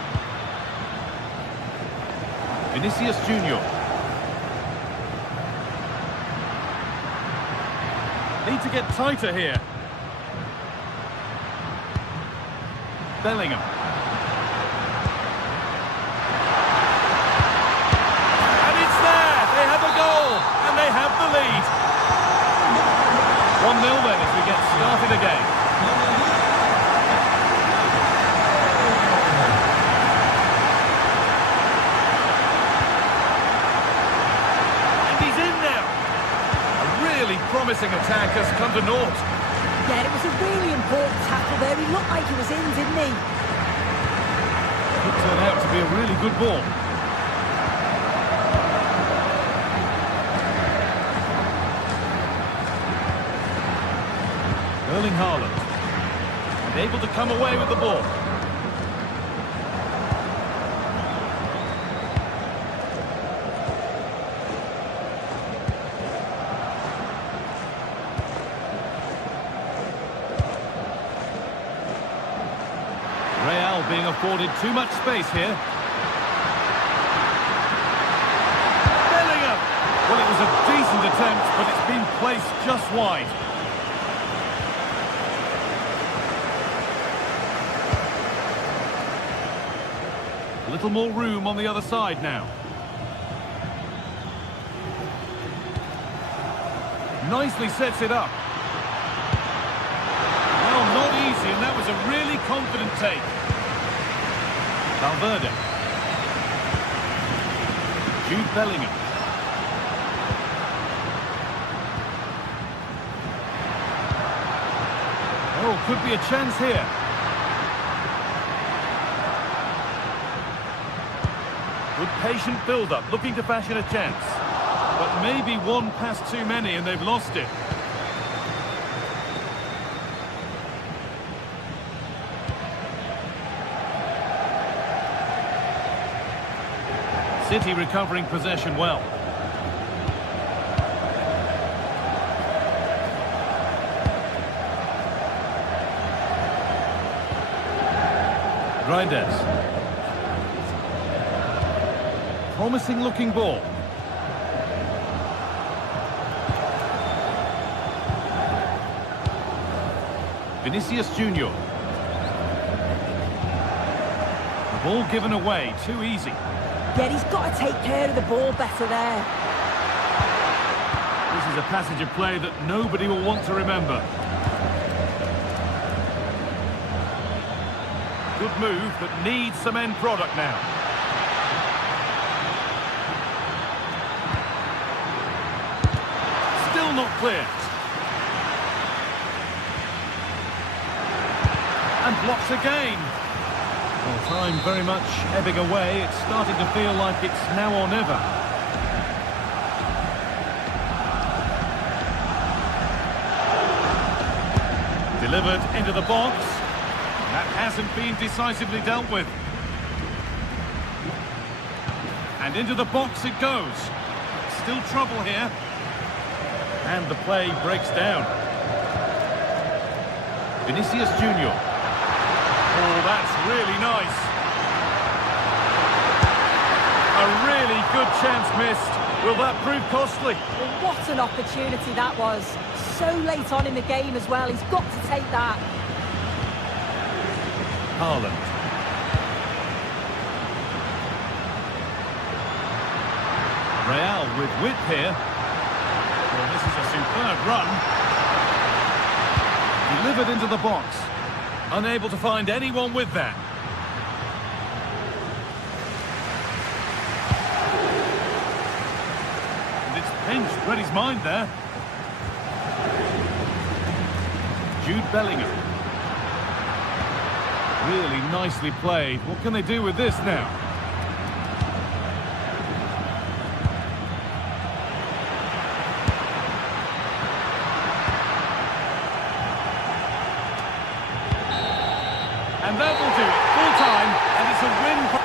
Vinicius Junior. Need to get tighter here. Bellingham. And it's there! They have a goal! And they have the lead. 1-0 then as we get started again. And he's in now. A really promising attack has come to naught. Yeah, it was a really important tackle there. He looked like he was in, didn't he? Could turn out to be a really good ball. Erling Haaland. And able to come away with the ball. Real being afforded too much space here. Bellingham! Well, it was a decent attempt, but it's been placed just wide. A little more room on the other side now. Nicely sets it up. Well, not easy, and that was a really confident take. Valverde. Jude Bellingham. Oh, could be a chance here. Good patient build-up, looking to fashion a chance. But maybe one pass too many and they've lost it. City recovering possession well. Grinders. Promising looking ball. Vinicius Junior. The ball given away, too easy. Yeah, he's got to take care of the ball better there. This is a passage of play that nobody will want to remember. Good move, but needs some end product now. Still not clear. And blocks again. Well, time very much ebbing away. It's starting to feel like it's now or never. Delivered into the box. That hasn't been decisively dealt with. And into the box it goes. Still trouble here. And the play breaks down. Vinicius Junior. Oh, that's really nice. A really good chance missed. Will that prove costly? Well, what an opportunity that was. So late on in the game as well. He's got to take that. Haaland. Real with width here. Well, this is a superb run. Delivered into the box. Unable to find anyone with that. And it's pinched Reddy's mind there. Jude Bellingham. Really nicely played. What can they do with this now? And that will do it. Full time, and it's a win for...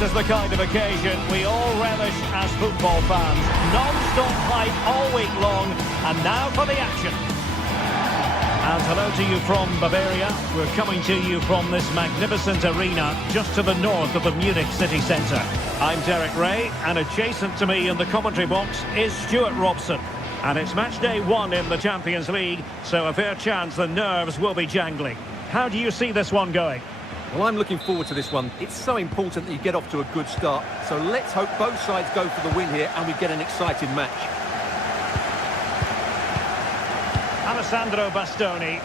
This is the kind of occasion we all relish as football fans. Non-stop hype all week long, and now for the action. And hello to you from Bavaria. We're coming to you from this magnificent arena just to the north of the Munich city centre. I'm Derek Ray, and adjacent to me in the commentary box is Stuart Robson. And it's match day 1 in the Champions League, so a fair chance the nerves will be jangling. How do you see this one going? Well, I'm looking forward to this one. It's so important that you get off to a good start. So let's hope both sides go for the win here and we get an exciting match. Alessandro Bastoni.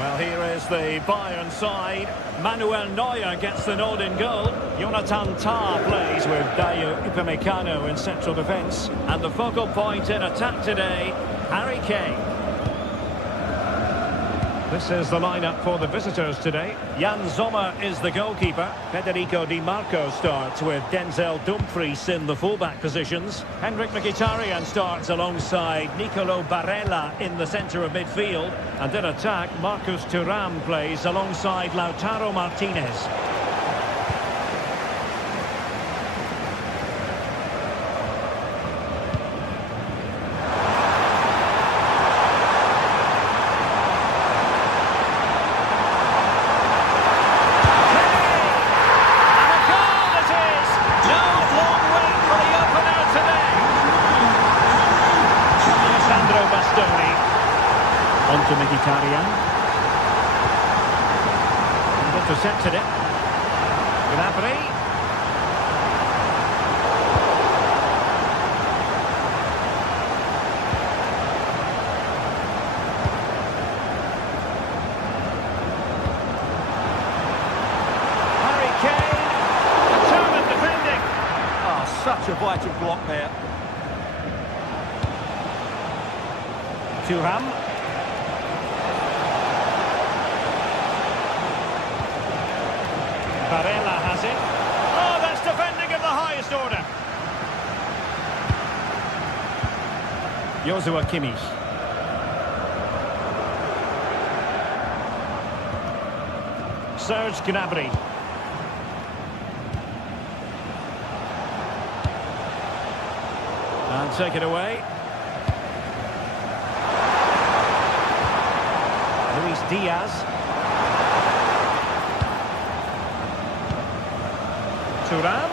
Well, here is the Bayern side. Manuel Neuer gets the nod in goal. Jonathan Tah plays with Dayo Upamecano in central defence. And the focal point in attack today, Harry Kane. This is the lineup for the visitors today. Jan Sommer is the goalkeeper. Federico Di Marco starts with Denzel Dumfries in the fullback positions. Henrik Mkhitaryan starts alongside Nicolo Barella in the centre of midfield. And in attack, Marcus Thuram plays alongside Lautaro Martinez. to Mkhitaryan. Intercepted it. Gnabry. a vital block there. Thuram. Barella has it. Oh, that's defending of the highest order. Joshua Kimmich. Serge Gnabry. And take it away. Luis Diaz. Thuram.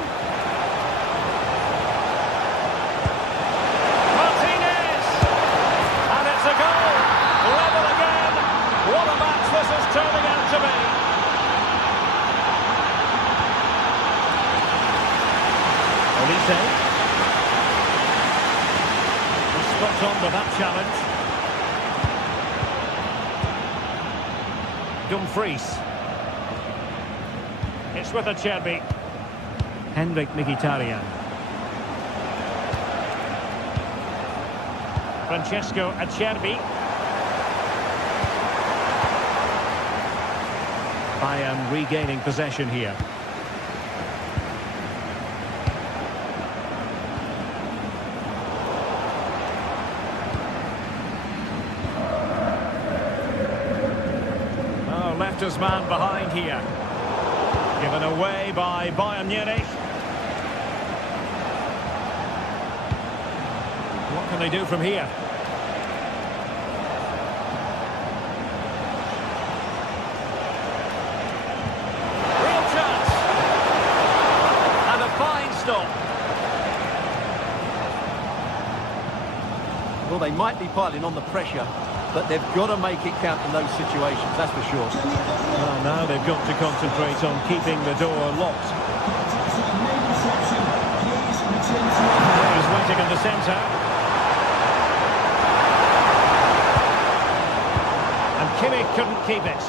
Martinez! And it's a goal! Level again! What a match this is turning out to be! Olise. Spot on with that challenge. Dumfries. It's with Acerbi. Henrik Mkhitaryan. Francesco Acerbi. Bayern regaining possession here. Oh, left his man behind here. Given away by Bayern Munich. What can they do from here? Real chance! And a fine stop. Well, they might be piling on the pressure, but they've got to make it count in those situations, that's for sure. Well, now they've got to concentrate on keeping the door locked. He's waiting in the centre. And Kimmich couldn't keep it.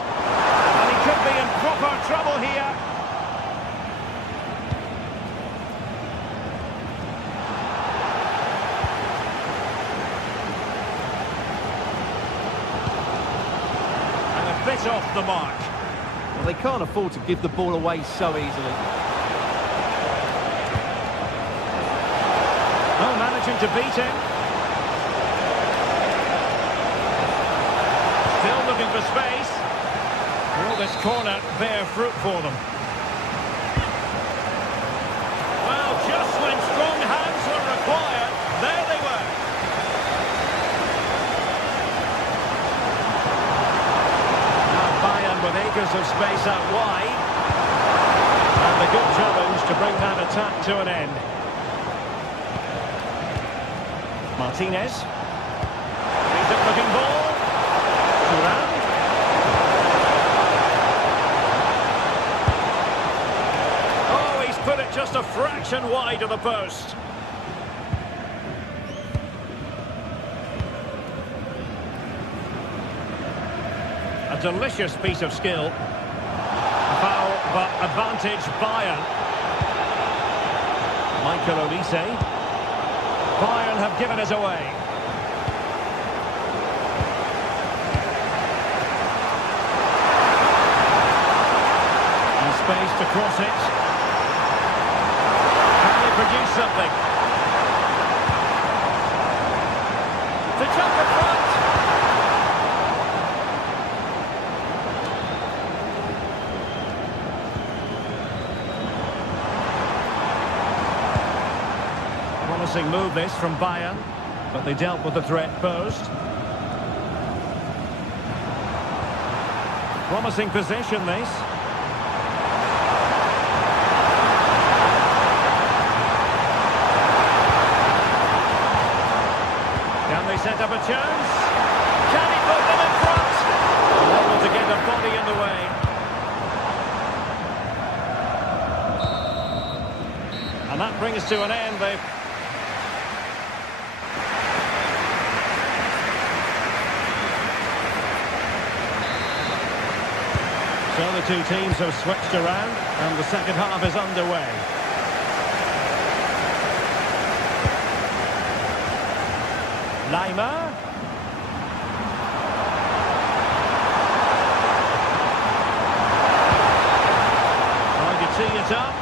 And he could be in proper trouble here. And a bit off the mark. Well, they can't afford to give the ball away so easily. Oh, managing to beat him. Still looking for space. Will this corner bear fruit for them? Well, just when strong hands were required, there they were. Now Bayern with acres of space out wide. And a good challenge to bring that attack to an end. Martinez. Decent looking ball. Thuram. Oh, he's put it just a fraction wide of the post. A delicious piece of skill. Foul, but advantage Bayern. Michael Olise. Bayern have given us away. And space to cross it. Can they produce something? To jump in front. Promising move this from Bayern, but they dealt with the threat posed. Promising possession this. Can they set up a chance? Can he put them in front? Unable to get a body in the way. And that brings to an end. So the two teams have switched around and the second half is underway. Neymar. Trying to tee it up.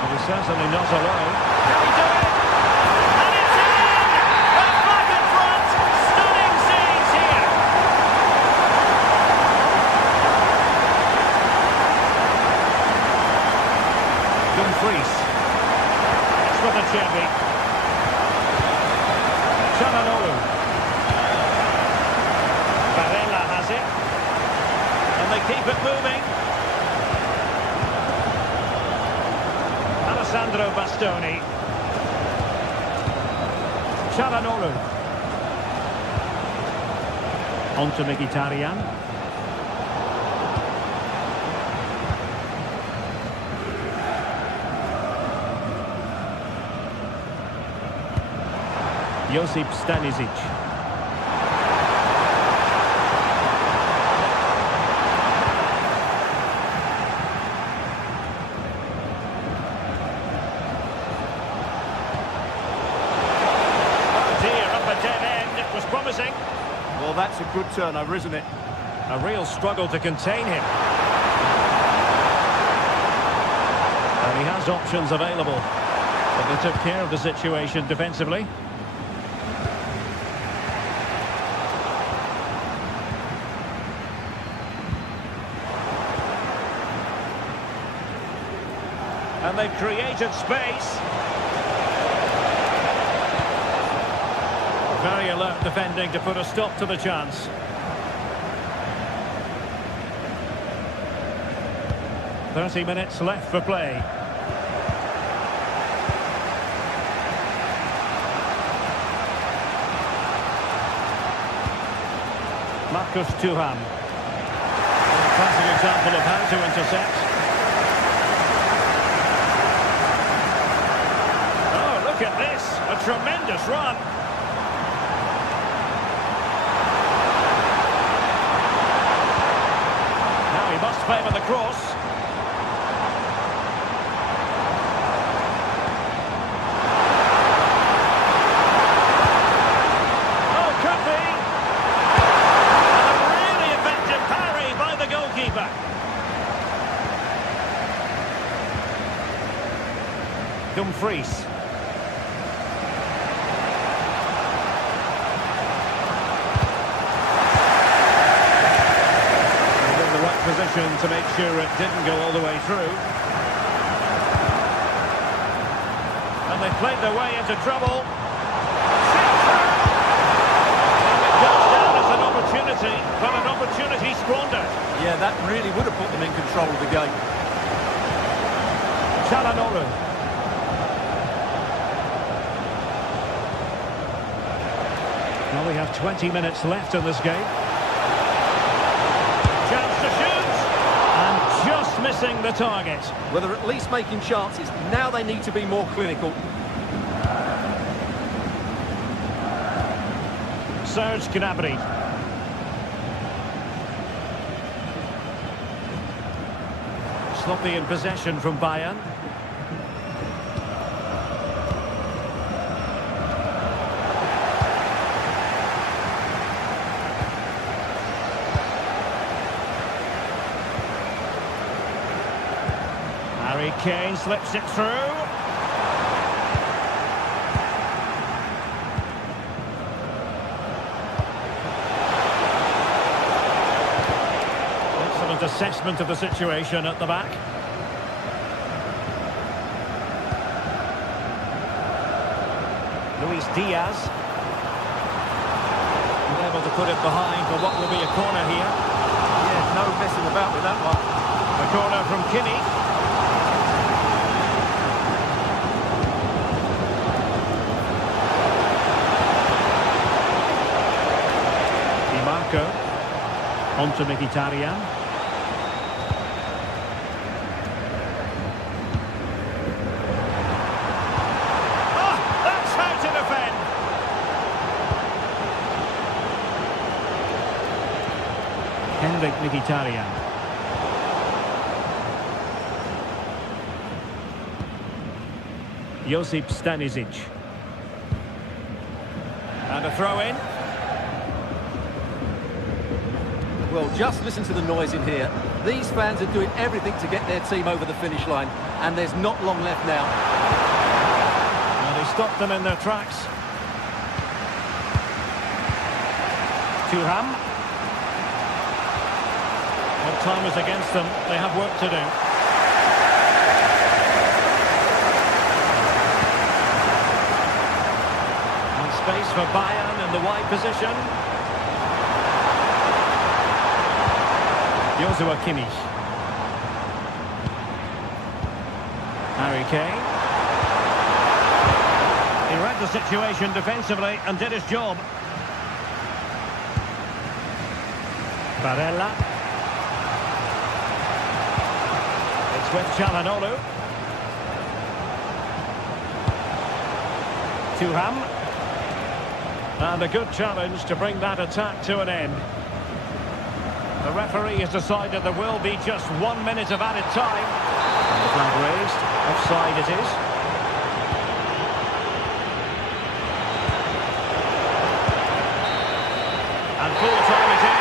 But he's certainly not alone. Can he do it? And it's in! They're back in front! Stunning scenes here! Dumfries. It's with a Chevy. Çalhanoğlu. Barella has it. And they keep it moving. Alessandro Bastoni. Çalhanoğlu. On to Mkhitaryan. Josip Stanisic. Oh dear, up a dead end. It was promising. Well, that's a good turnover, isn't it? A real struggle to contain him. And he has options available. But they took care of the situation defensively. And they've created space. Very alert defending to put a stop to the chance. "30 minutes left for play. Marcus Thuram. A classic example of how to intercept. Oh, look at this. A tremendous run. Now he must favour the cross. Oh, could be. And a really effective parry by the goalkeeper. Dumfries. In the right position to make sure it didn't go all the way through. And they played their way into trouble. It goes down as an opportunity, but an opportunity squandered. Yeah, that really would have put them in control of the game. Çalhanoğlu. Well, we have 20 minutes left in this game. Chance to shoot. And just missing the target. Well, they're at least making chances. Now they need to be more clinical. Serge Gnabry. Sloppy in possession from Bayern. Harry Kane slips it through. Excellent assessment of the situation at the back. Luis Diaz. Able to put it behind for what will be a corner here. Yeah, no messing about with that one. A corner from Kimmich. On to Mkhitaryan. Oh, that's how to defend. Henrik Mkhitaryan. Josip Stanisic. And a throw in. Well, just listen to the noise in here. These fans are doing everything to get their team over the finish line, and there's not long left now. And he stopped them in their tracks. Thuram. Well, time is against them. They have work to do. And space for Bayern in the wide position. Joshua Kimmich. Harry Kane. He read the situation defensively and did his job. Barella. It's with Çalhanoğlu. Thuram. And a good challenge to bring that attack to an end. The referee has decided there will be just 1 minute of added time. And the flag raised. Offside it is. And full time it is.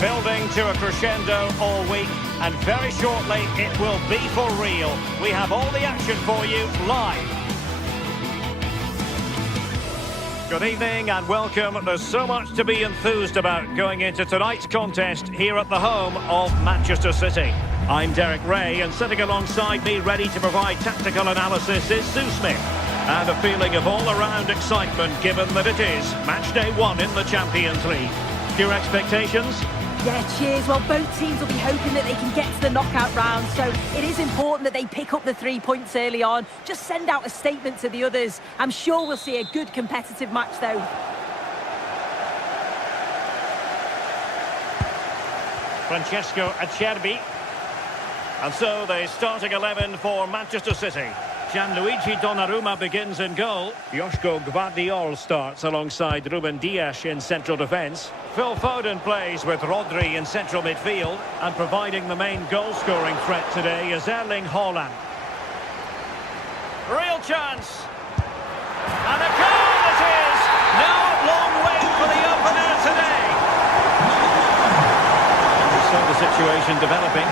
Building to a crescendo all week, and very shortly it will be for real. We have all the action for you live. Good evening and welcome. There's so much to be enthused about going into tonight's contest here at the home of Manchester City. I'm Derek Ray, and sitting alongside me ready to provide tactical analysis is Sue Smith. And a feeling of all-around excitement given that it is match day 1 in the Champions League. Your expectations? Yeah, cheers. Well, both teams will be hoping that they can get to the knockout round, so it is important that they pick up the 3 points early on. Just send out a statement to the others. I'm sure we'll see a good competitive match, though. Francesco Acerbi. And so the starting 11 for Manchester City. Gianluigi Donnarumma begins in goal. Joško Gvardiol starts alongside Ruben Dias in central defence. Phil Foden plays with Rodri in central midfield. And providing the main goal-scoring threat today is Erling Haaland. Real chance. And a goal it is! No long wait for the opener today. We saw the situation developing.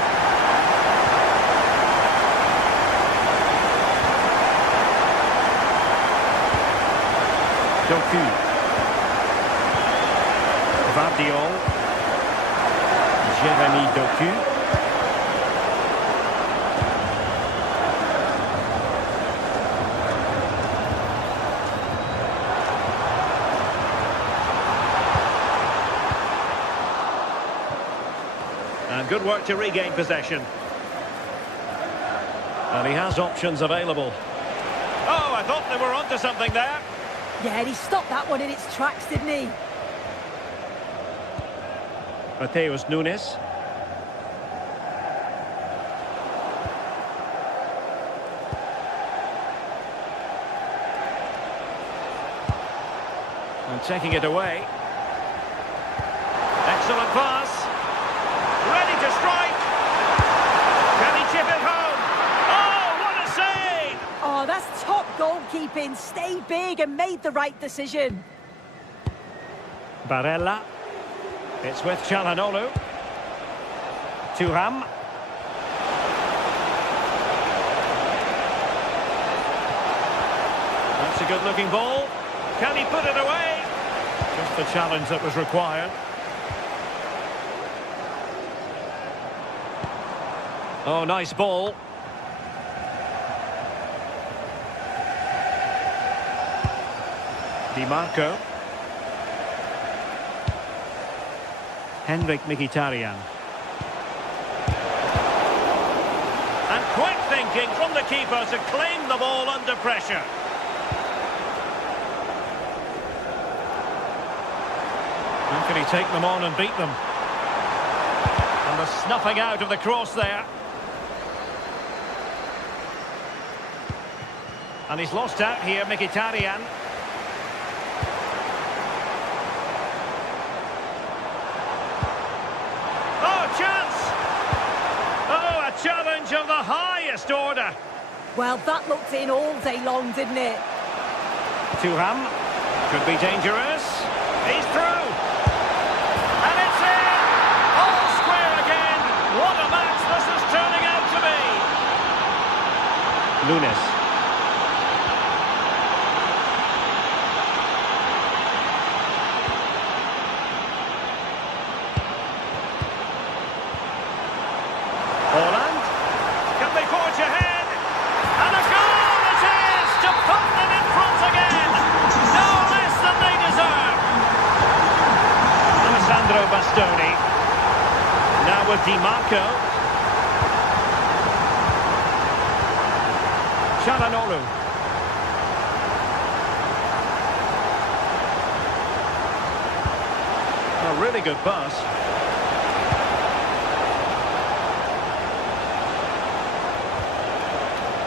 Doku. Gvardiol. Jeremy Doku. And good work to regain possession. And he has options available. Oh, I thought they were onto something there. Yeah, and he stopped that one in its tracks, didn't he? Mateus Nunes. And taking it away. Excellent pass. Ready to strike. keeping, stayed big and made the right decision. Barella. It's with Çalhanoğlu. Thuram. That's a good-looking ball. Can he put it away? Just the challenge that was required. Oh, nice ball. Di Marco. Henrik Mkhitaryan. And quick thinking from the keeper to claim the ball under pressure. How can he take them on and beat them? And the snuffing out of the cross there. And he's lost out here, Mkhitaryan. Oh, chance! Oh, a challenge of the highest order. Well, that looked in all day long, didn't it? Thuram could be dangerous. He's through. And it's in! All square again. What a match this is turning out to be. Nunes. Holland. Can they forge ahead? And a goal it is to put them in front again. No less than they deserve. Alessandro Bastoni. Now with Di Marco. Çalhanoğlu. A really good pass.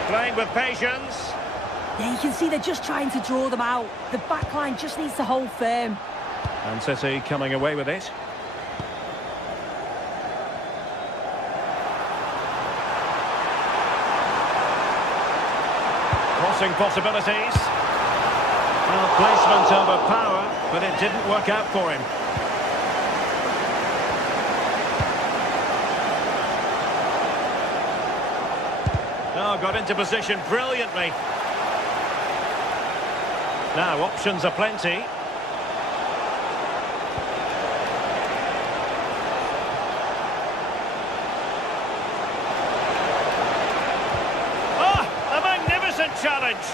Playing with patience. Yeah, you can see they're just trying to draw them out. The back line just needs to hold firm. And City coming away with it. Crossing possibilities. Well, placement over power, but it didn't work out for him. Oh, got into position brilliantly. Now, options are plenty. Oh, a magnificent challenge.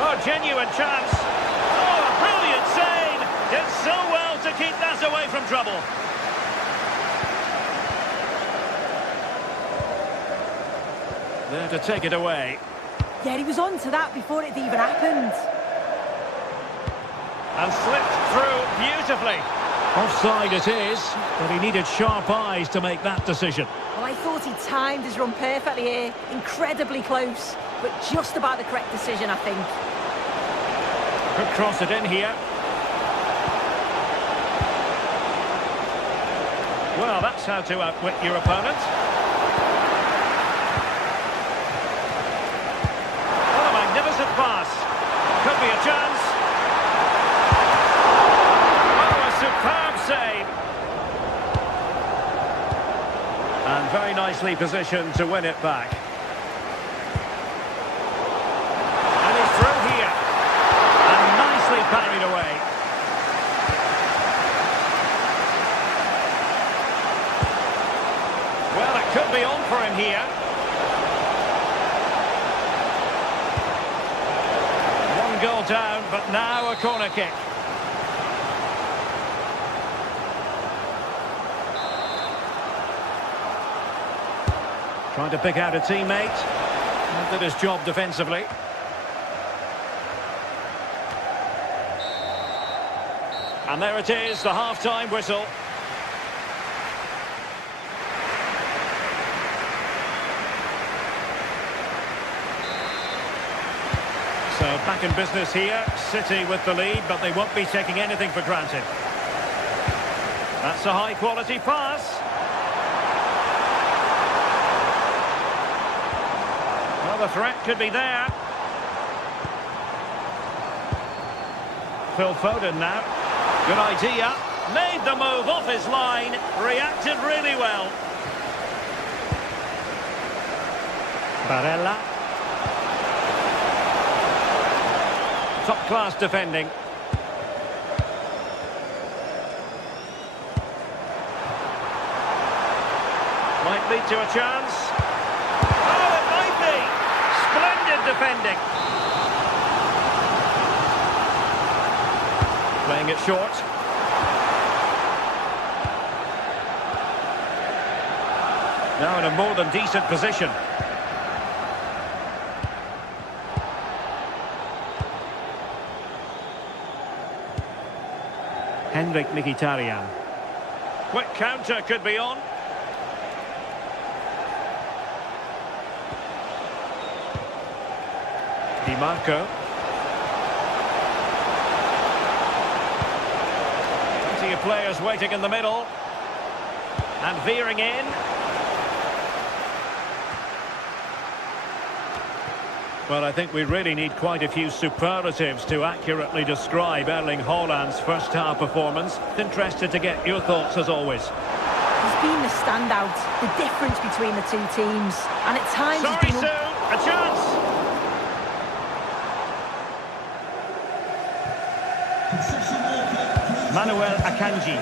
Oh, genuine chance. Oh, a brilliant save. Did so well to keep that away from trouble. There to take it away. Yeah, he was on to that before it even happened. And slipped through beautifully. Offside it is, but he needed sharp eyes to make that decision. Well, I thought he timed his run perfectly here. Incredibly close, but just about the correct decision, I think. Could cross it in here. Well, that's how to outwit your opponent. What a magnificent pass. Could be a chance. Oh, a superb save. And very nicely positioned to win it back. And he's through here. And nicely parried away. Well, it could be on for him here. One goal down, but now a corner kick. Trying to pick out a teammate. And did his job defensively. And there it is, the half-time whistle. So back in business here, City with the lead, but they won't be taking anything for granted. That's a high-quality pass. Well, the threat could be there. Phil Foden now. Good idea. Made the move off his line. Reacted really well. Barella. Top-class defending. Might lead to a chance. Oh, it might be. Splendid defending. Playing it short. Now in a more than decent position. Henrik Mkhitaryan. Quick counter could be on. Di Marco. Plenty of players waiting in the middle. And veering in. Well, I think we really need quite a few superlatives to accurately describe Erling Haaland's first-half performance. Interested to get your thoughts as always. He's been the standout, the difference between the two teams. And at times Sorry, he's been... Sue, a chance! Manuel Akanji.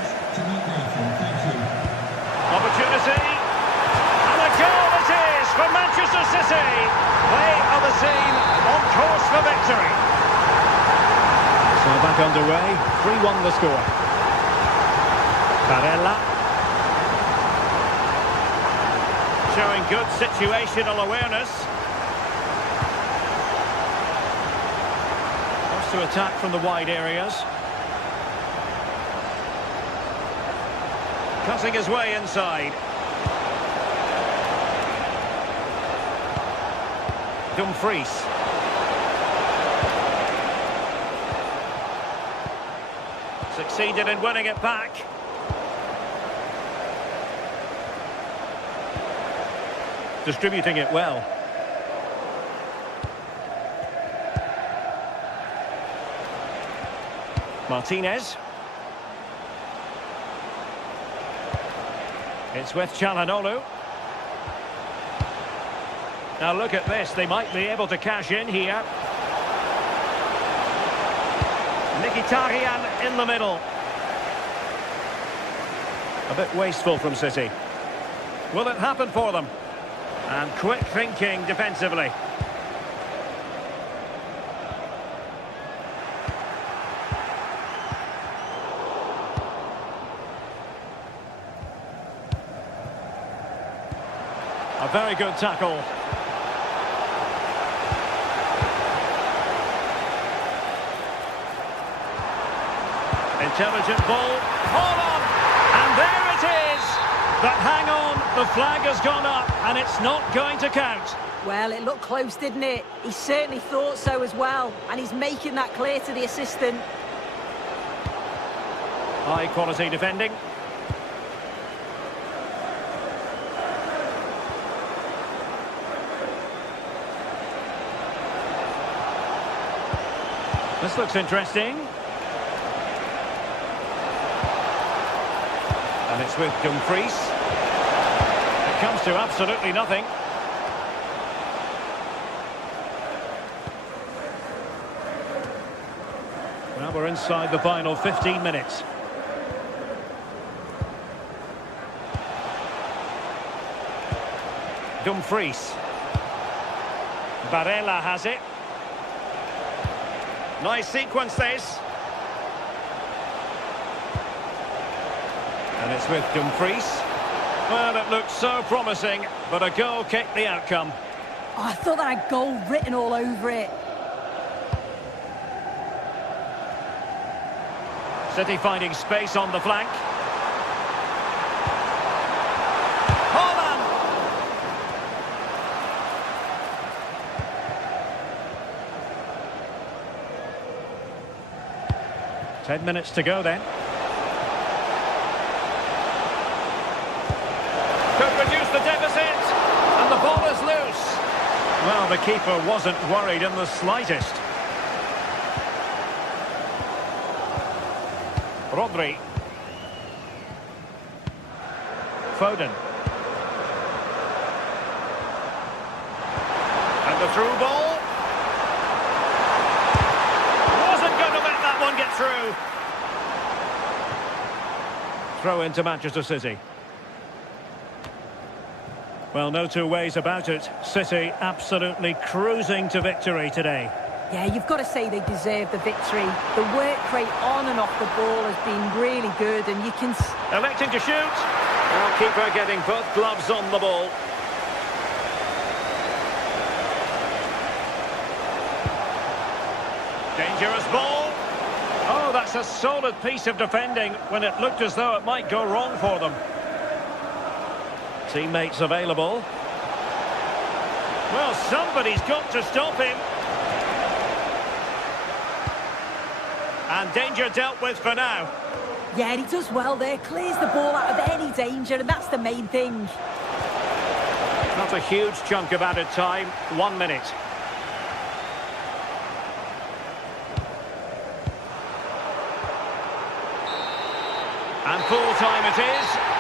Opportunity. And a goal it is for Manchester City. They are the team on course for victory. So back underway, 3-1 the score. Barella. Showing good situational awareness. Wants to attack from the wide areas. Cutting his way inside. Dumfries. Succeeded in winning it back. Distributing it well. Martinez. It's with Çalhanoğlu. Now look at this, they might be able to cash in here. Mkhitaryan in the middle. A bit wasteful from City. Will it happen for them? And quick thinking defensively. A very good tackle. Intelligent ball. Hold on! And there it is! But hang on, the flag has gone up and it's not going to count. Well, it looked close, didn't it? He certainly thought so as well. And he's making that clear to the assistant. High quality defending. This looks interesting. And it's with Dumfries. It comes to absolutely nothing. Well, we're inside the final 15 minutes. Dumfries. Barella has it. Nice sequence this. And it's with Dumfries. Well, it looked so promising, but a goal kicked the outcome. Oh, I thought that had goal written all over it. City finding space on the flank. Haaland! 10 minutes to go then. Well, the keeper wasn't worried in the slightest. Rodri. Foden. And the through ball. Wasn't going to let that one get through. Throw into Manchester City. Well, no two ways about it. City absolutely cruising to victory today. Yeah, you've got to say they deserve the victory. The work rate on and off the ball has been really good, and you can... Electing to shoot. Well, keeper getting both gloves on the ball. Dangerous ball. Oh, that's a solid piece of defending when it looked as though it might go wrong for them. Teammates available. Well, somebody's got to stop him. And danger dealt with for now. Yeah, he does well there. Clears the ball out of any danger, and that's the main thing. Not a huge chunk of added time. 1 minute. And full time it is.